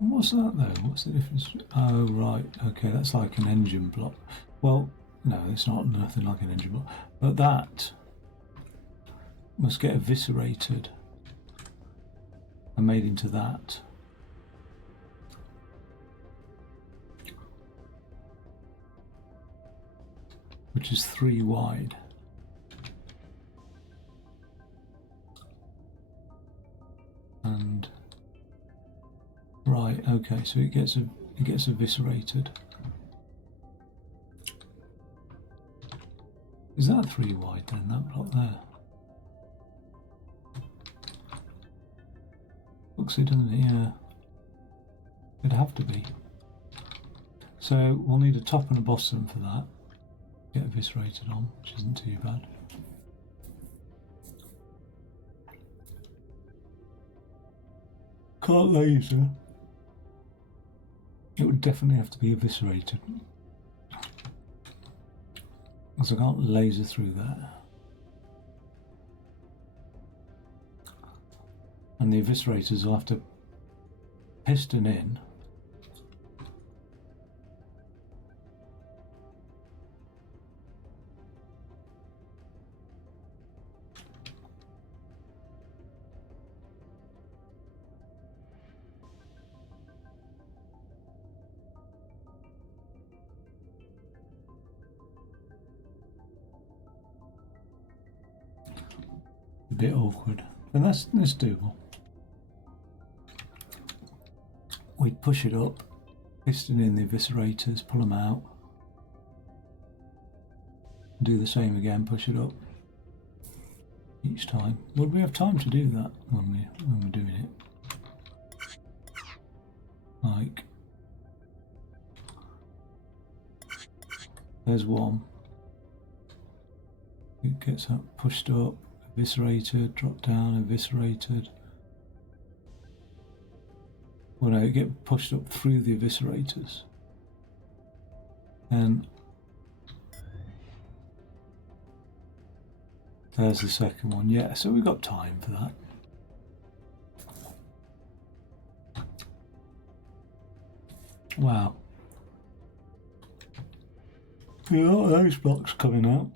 what's that though? What's the difference? Oh right, okay, that's like an engine block. Well, no, it's not nothing like an engine block. But that must get eviscerated and made into that. Which is 3 wide. And right, okay, so it gets eviscerated. Is that 3 wide then, that block there? Looks it, doesn't it? Yeah. It'd have to be. So we'll need a top and a bottom for that. Get eviscerated on, which isn't too bad. Can't laser. It would definitely have to be eviscerated. Because I can't laser through that. And the eviscerators will have to piston in. A bit awkward, but that's doable. We'd push it up, piston in the eviscerators, pull them out, do the same again, push it up each time. Would we have time to do that when we're doing it? Like, there's one. It gets up, pushed up, eviscerated, drop down, eviscerated. Well, no, it gets pushed up through the eviscerators. And there's the second one. Yeah, so we've got time for that. Wow. A lot of those blocks coming out.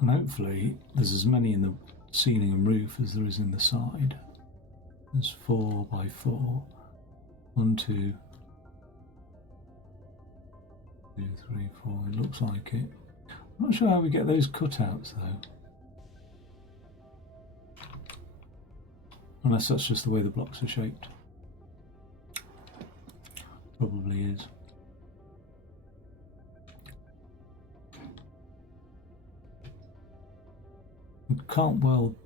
And hopefully there's as many in the ceiling and roof as there is in the side. There's 4 by 4. 1, 2, 2, 3, 4. It looks like it. I'm not sure how we get those cutouts though. Unless that's just the way the blocks are shaped. Probably is. We can't weld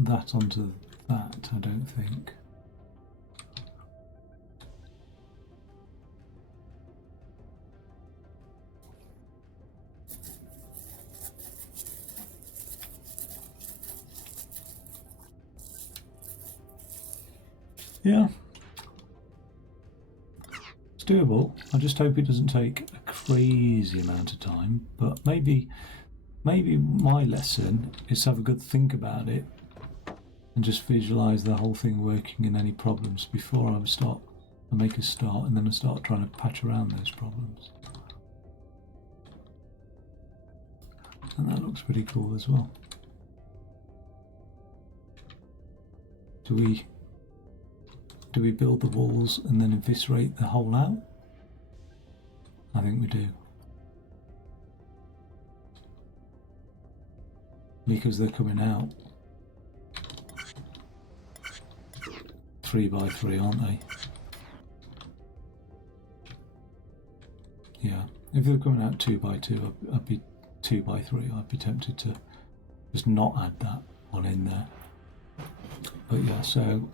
that onto that, I don't think. Yeah. It's doable. I just hope it doesn't take a crazy amount of time, but maybe my lesson is to have a good think about it and just visualize the whole thing working in any problems before I make a start, and then I start trying to patch around those problems. And that looks pretty cool as well. Do we build the walls and then eviscerate the hole out? I think we do. Because they're coming out 3 by 3, aren't they? Yeah. If they were coming out 2 by 2, I'd be 2 by 3. I'd be tempted to just not add that one in there. But yeah, so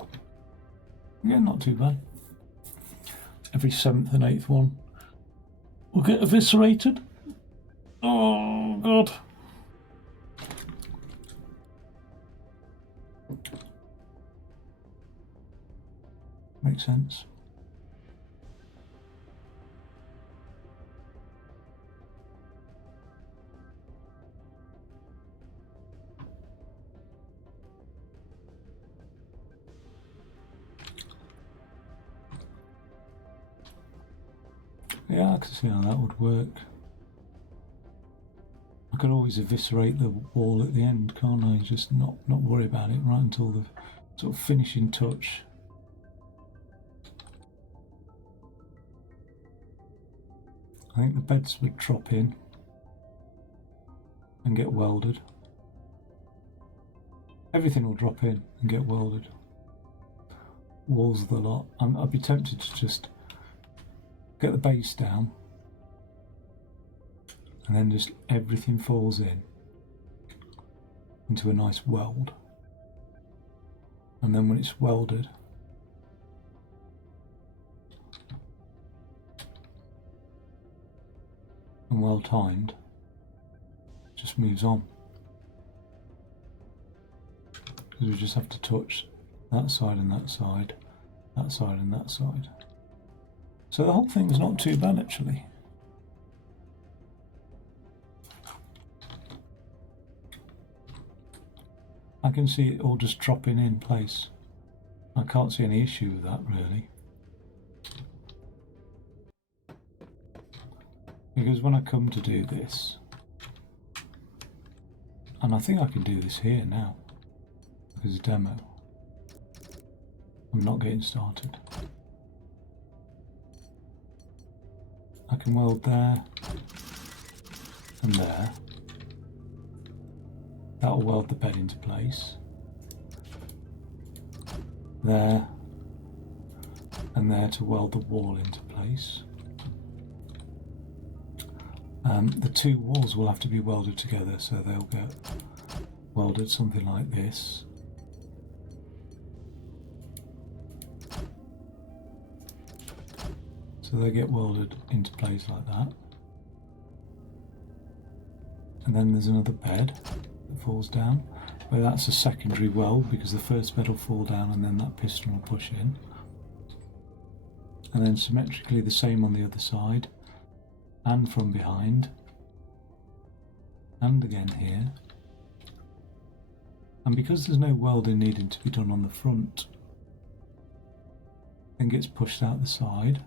yeah, not too bad. Every 7th and 8th one will get eviscerated. Oh god. Makes sense. Yeah, I can see how that would work. I could always eviscerate the wall at the end, can't I? Just not worry about it right until the sort of finishing touch. I think the beds would drop in and get welded. Everything will drop in and get welded. Walls of the lot. I'd be tempted to just get the base down and then just everything falls into a nice weld. And then when it's welded, and well timed, it just moves on. Because we just have to touch that side and that side, that side and that side. So the whole thing's not too bad actually. I can see it all just dropping in place. I can't see any issue with that really. Because when I come to do this, and I think I can do this here now, because it's a demo. I'm not getting started. I can weld there and there. That'll weld the bed into place. There and there to weld the wall into place. The two walls will have to be welded together, so they'll get welded something like this. So they get welded into place like that. And then there's another bed that falls down, but that's a secondary weld because the first bed will fall down and then that piston will push in. And then symmetrically the same on the other side, and from behind, and again here. And because there's no welding needing to be done on the front, then gets pushed out the side.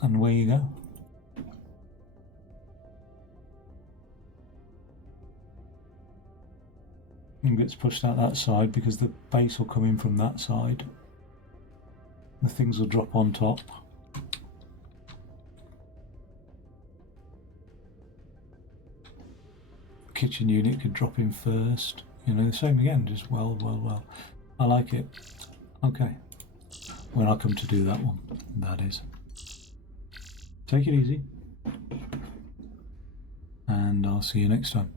And away you go. And gets pushed out that side because the base will come in from that side. The things will drop on top. Kitchen unit could drop in first. You know, the same again, just well. I like it. Okay. When I come to do that one, that is. Take it easy. And I'll see you next time.